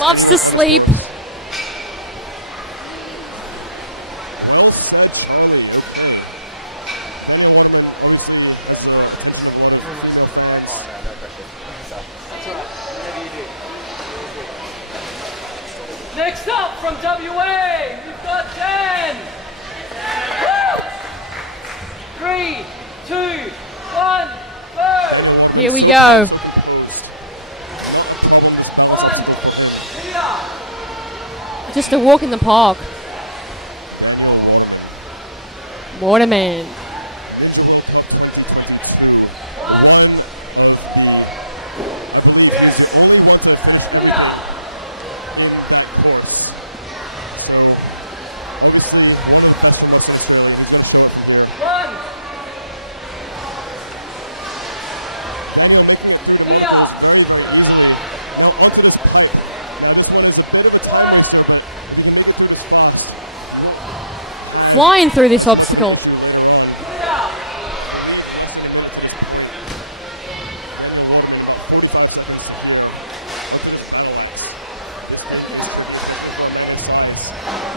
Loves to sleep. Next up from WA, we've got Dan. Woo! 3, 2, 1, go! Here we go. 1, Just a walk in the park. Waterman. 1. Yes. Clear. One. Clear. Flying through this obstacle.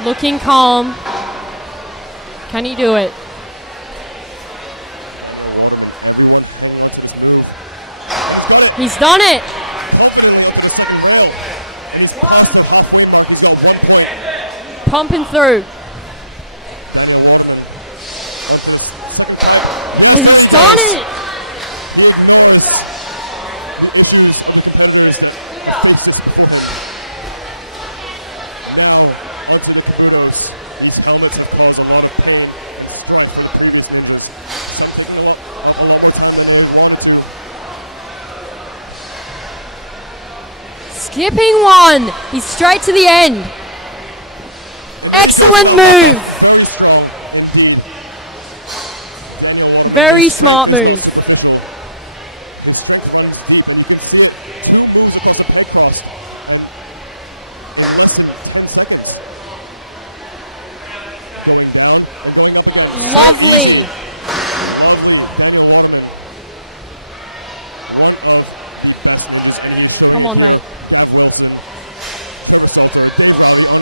Looking calm. Can he do it? He's done it. Pumping through. He's done it. helmets and players are ready forward. Strike from the previous losers. And that's how they want to. Skipping one. He's straight to the end. Excellent move. Very smart move. Lovely. Come on, mate.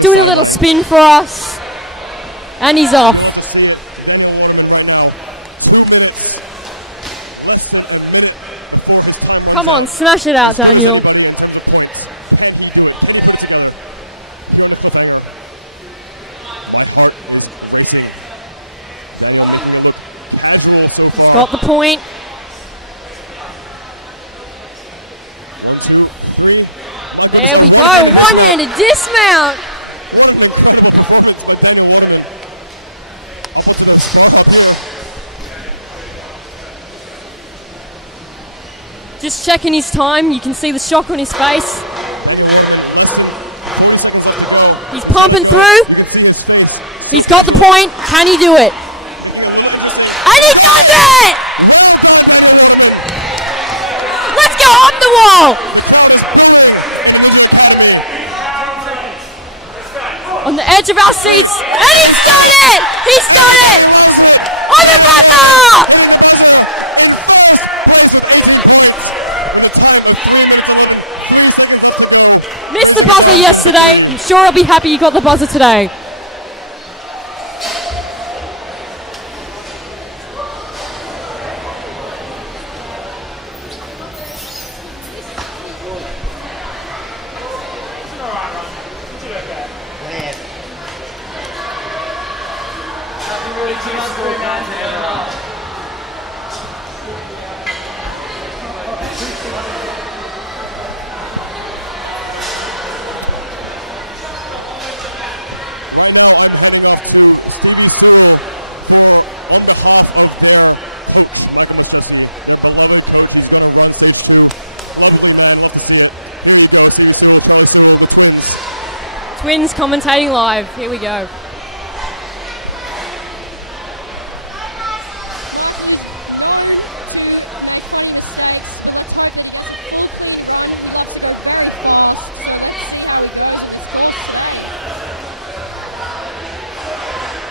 Doing a little spin for us. And he's off. Come on, smash it out, Daniel. He's got the point. There we go, one-handed dismount. Just checking his time, you can see the shock on his face. He's pumping through. He's got the point, can he do it? And he does it! Let's go on the wall! On the edge of our seats, and he's done it! He's done it! On the buzzer! Missed the buzzer yesterday. I'm sure I'll be happy you got the buzzer today. Twins commentating live. Here we go.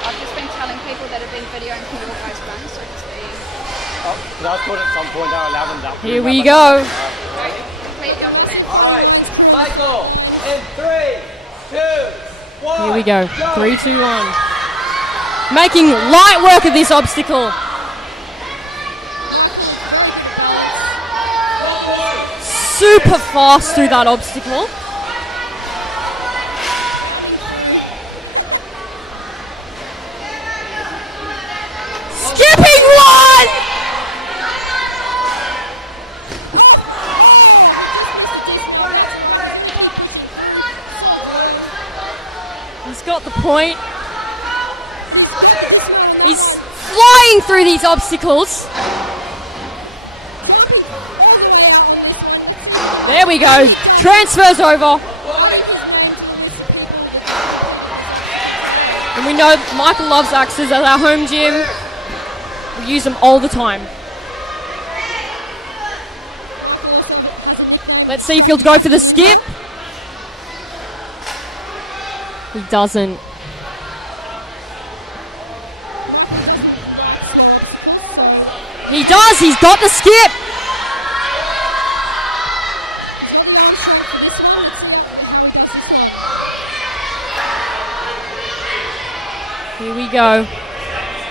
I've just been telling people that have been videoing people guys run, so it's Because I thought at some point they were allowing that. Here we go. complete your comments. All right, Michael, in 3, 2, 1. Here we go. 3, 2, 1. Making light work of this obstacle. Super fast through that obstacle. Skipping one! He's got the point. He's flying through these obstacles. There we go. Transfers over. And we know Michael loves axes at our home gym. We use them all the time. Let's see if he'll go for the skip. He doesn't. He does. He's got the skip. Here we go.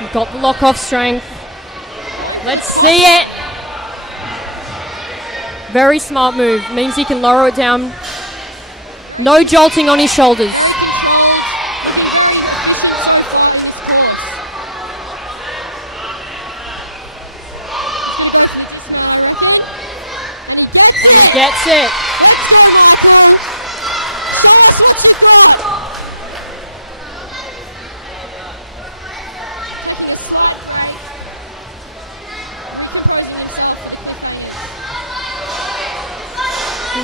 We've got the lock-off strength. Let's see it. Very smart move. Means he can lower it down. No jolting on his shoulders. And he gets it.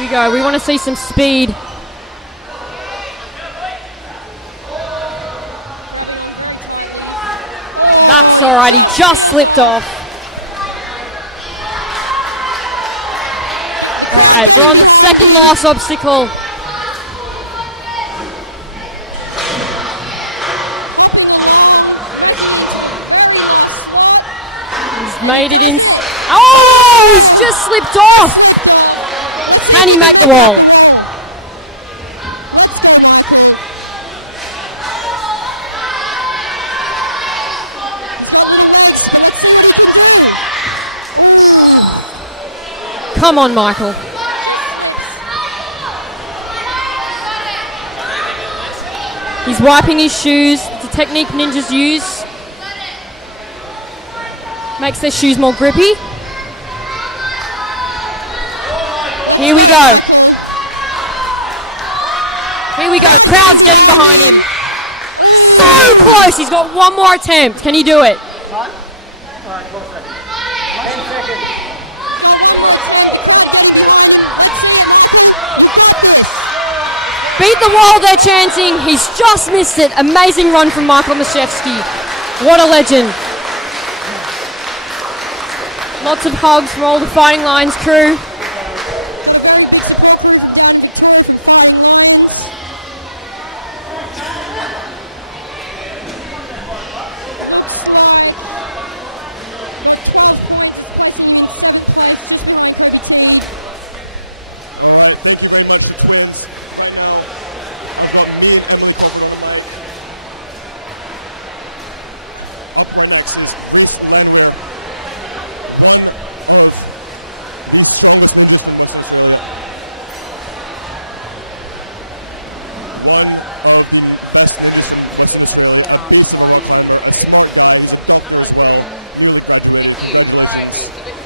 we go. We want to see some speed. That's alright, he just slipped off. Alright, we're on the second last obstacle. He's made it in. Oh, he's just slipped off. Can he make the wall? Come on, Michael. He's wiping his shoes. It's a technique ninjas use. Makes their shoes more grippy. Here we go. Here we go. Crowd's getting behind him. So close. He's got one more attempt. Can he do it? Beat the wall, they're chanting. He's just missed it. Amazing run from Michael Mashevsky. What a legend. Lots of hugs from all the Fighting Lions crew.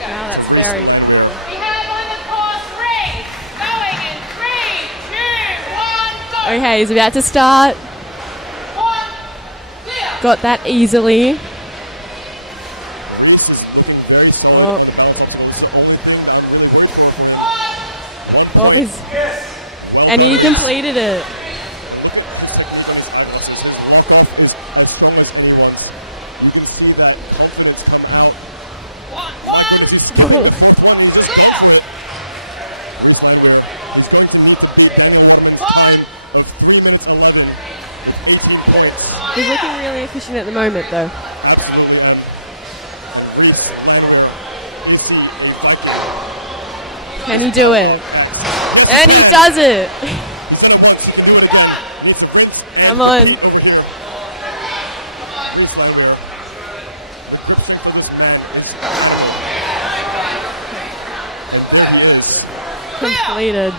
Wow, that's very cool. We have on the course 3, going in 3, 2, 1, go. Okay, he's about to start. 1, clear. Got that easily. Oh. Oh, and he completed it. He's looking really efficient at the moment, though. Can he do it? And he does it! Come on. Completed.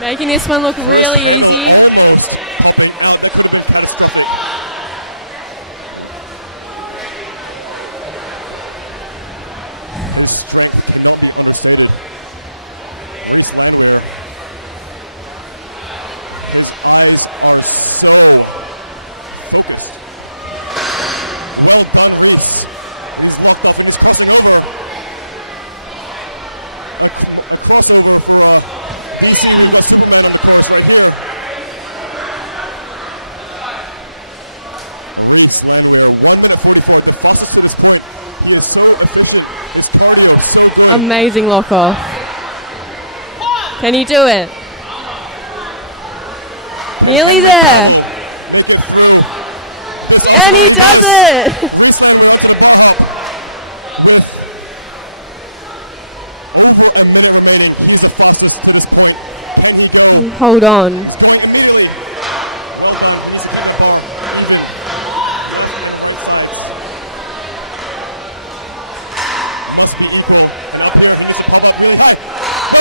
Making this one look really easy. Amazing lock off. Can he do it? Nearly there. And he does it! Hold on.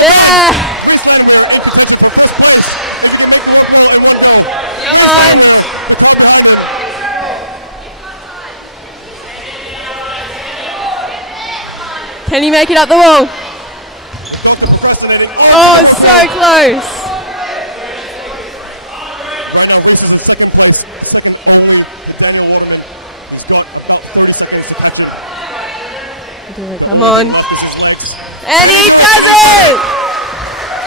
Yeah! Come on! Can he make it up the wall? Oh, so close. Come on. And he does it!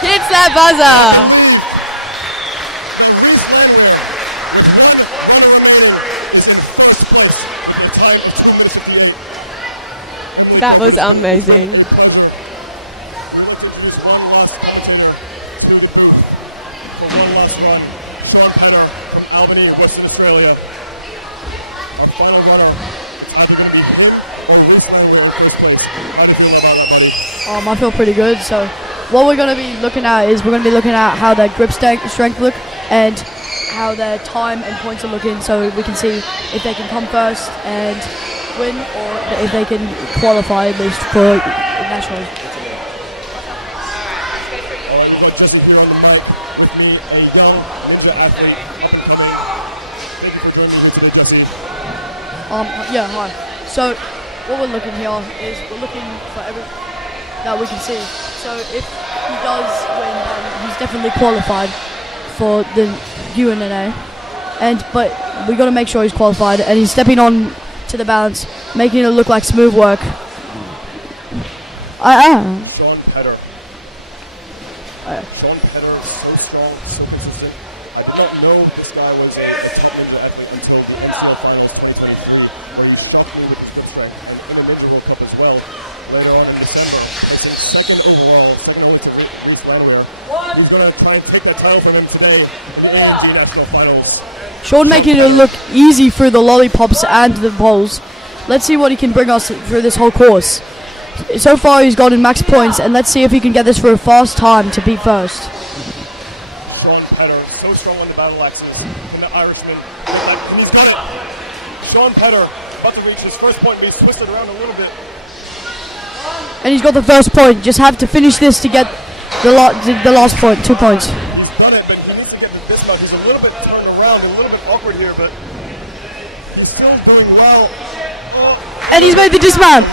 Hits that buzzer. That was amazing. One last one. Sean Penner from Albany, Western Australia. Our final runner. How do you beat him? One of his runner in first place. How do you feel about that, buddy? I feel pretty good. So what we're going to be looking at is we're going to be looking at how their grip strength look and how their time and points are looking, so we can see if they can come first and win, or if they can qualify at least for nationals. Just here on the mic with me, a young ninja athlete, up and coming. Thank you for joining me today, Jesse. Yeah, hi. So what we're looking here is we're looking for every that we can see. So if he does win, he's definitely qualified for the UNNA. But we got to make sure he's qualified, and he's stepping on to the balance, making it look like smooth work. Sean Petter. Sean Petter is so strong, so consistent. I did not know this guy was a top ninja athlete until the NCL Finals 2023, but he shocked me with his grip strength, and in the Ninja World Cup as well. Later on in December, placing second overall to Reese Landwehr. He's going to try and take that title from him today in the AMG National Finals. Sean making it look easy through the lollipops and the poles. Let's see what he can bring us through this whole course. So far he's gotten max points, and let's see if he can get this for a fast time to beat first. Sean Petter, so strong on the battle axes from the Irishman. And he's got it. Sean Petter about to reach his first point, but he's twisted around a little bit. And he's got the first point. Just have to finish this to get the last point, 2 points. He's got it, but he needs to get the dismount. He's a little bit turned around, a little bit awkward here, but he's still doing well. And he's made the dismount.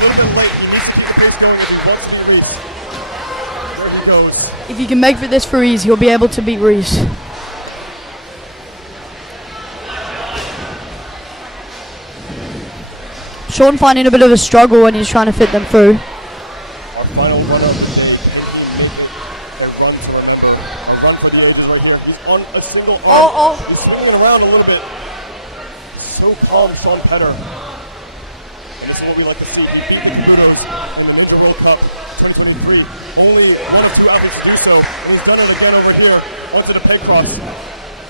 If he can make this for ease, he'll be able to beat Reese. Sean finding a bit of a struggle when he's trying to fit them through. Our final runner is a run to remember. A run for the ages right here. He's on a single arm. He's swinging around a little bit. So calm, Sean Petter. And this is what we like to see. He beat the Kudos in the Ninja World Cup 2023. Only 1 or 2 athletes to do so. He's done it again over here. Onto the peg cross.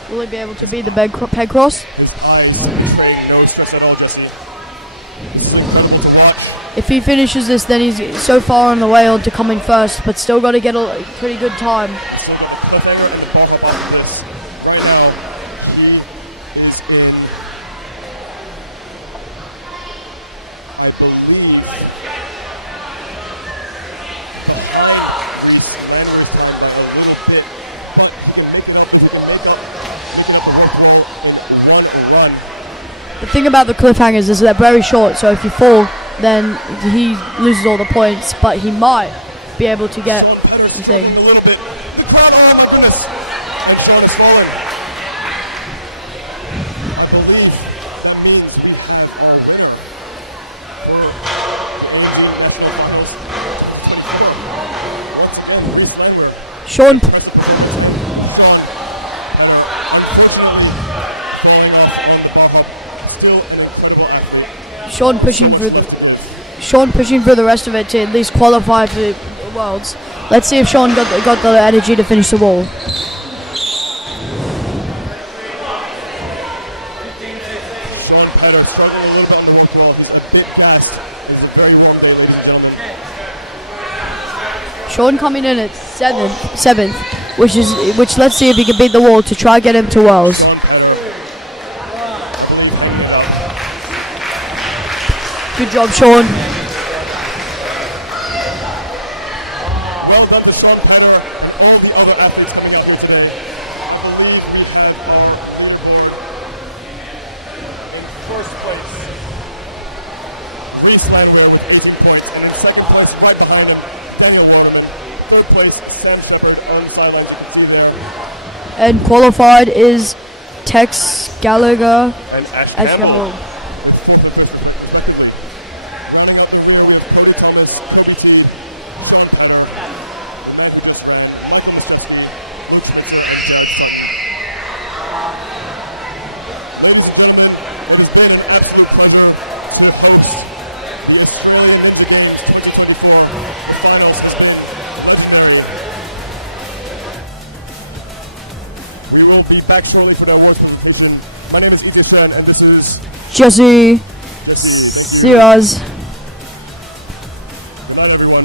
Will he be able to beat the peg cross? His eyes straight, no stress at all, Jesse. It's incredible to watch. If he finishes this, then he's so far on the way on to coming first, but still got to get a pretty good time. Still got a cliffhanger in the bottom of this. Right now, he is in, I believe, these Landwehr's time that are a little bit, but he can make it up, he can make up a red roll, he can run and run. The thing about the cliffhangers is they're very short, so if you fall, then he loses all the points, but he might be able to get the thing. A little bit. The crowd, oh my goodness. And Sean is falling. I believe that means we have our winner. Sean pushing through the rest of it to at least qualify for the Worlds. Let's see if Sean got the energy to finish the wall. Sean Petter struggling a little bit on the rope throw. He's a bit fast. It's a very long day, ladies and gentlemen. Sean coming in at seventh, which let's see if he can beat the wall to try get him to Worlds. Good job, Sean. Well done to Sean Penner and all the other athletes coming out here today. In first place, Reese Landwehr with 18 points, and in second place, right behind him, Daniel Waterman third place, Sam Shepard, on the sidelines, you can see there. And qualified is Tex Gallagher And Ash as Campbell. Campbell. We will be back shortly for the awards presentation. My name is Ike Stran, and this is Jesse Siraz. Good night, everyone.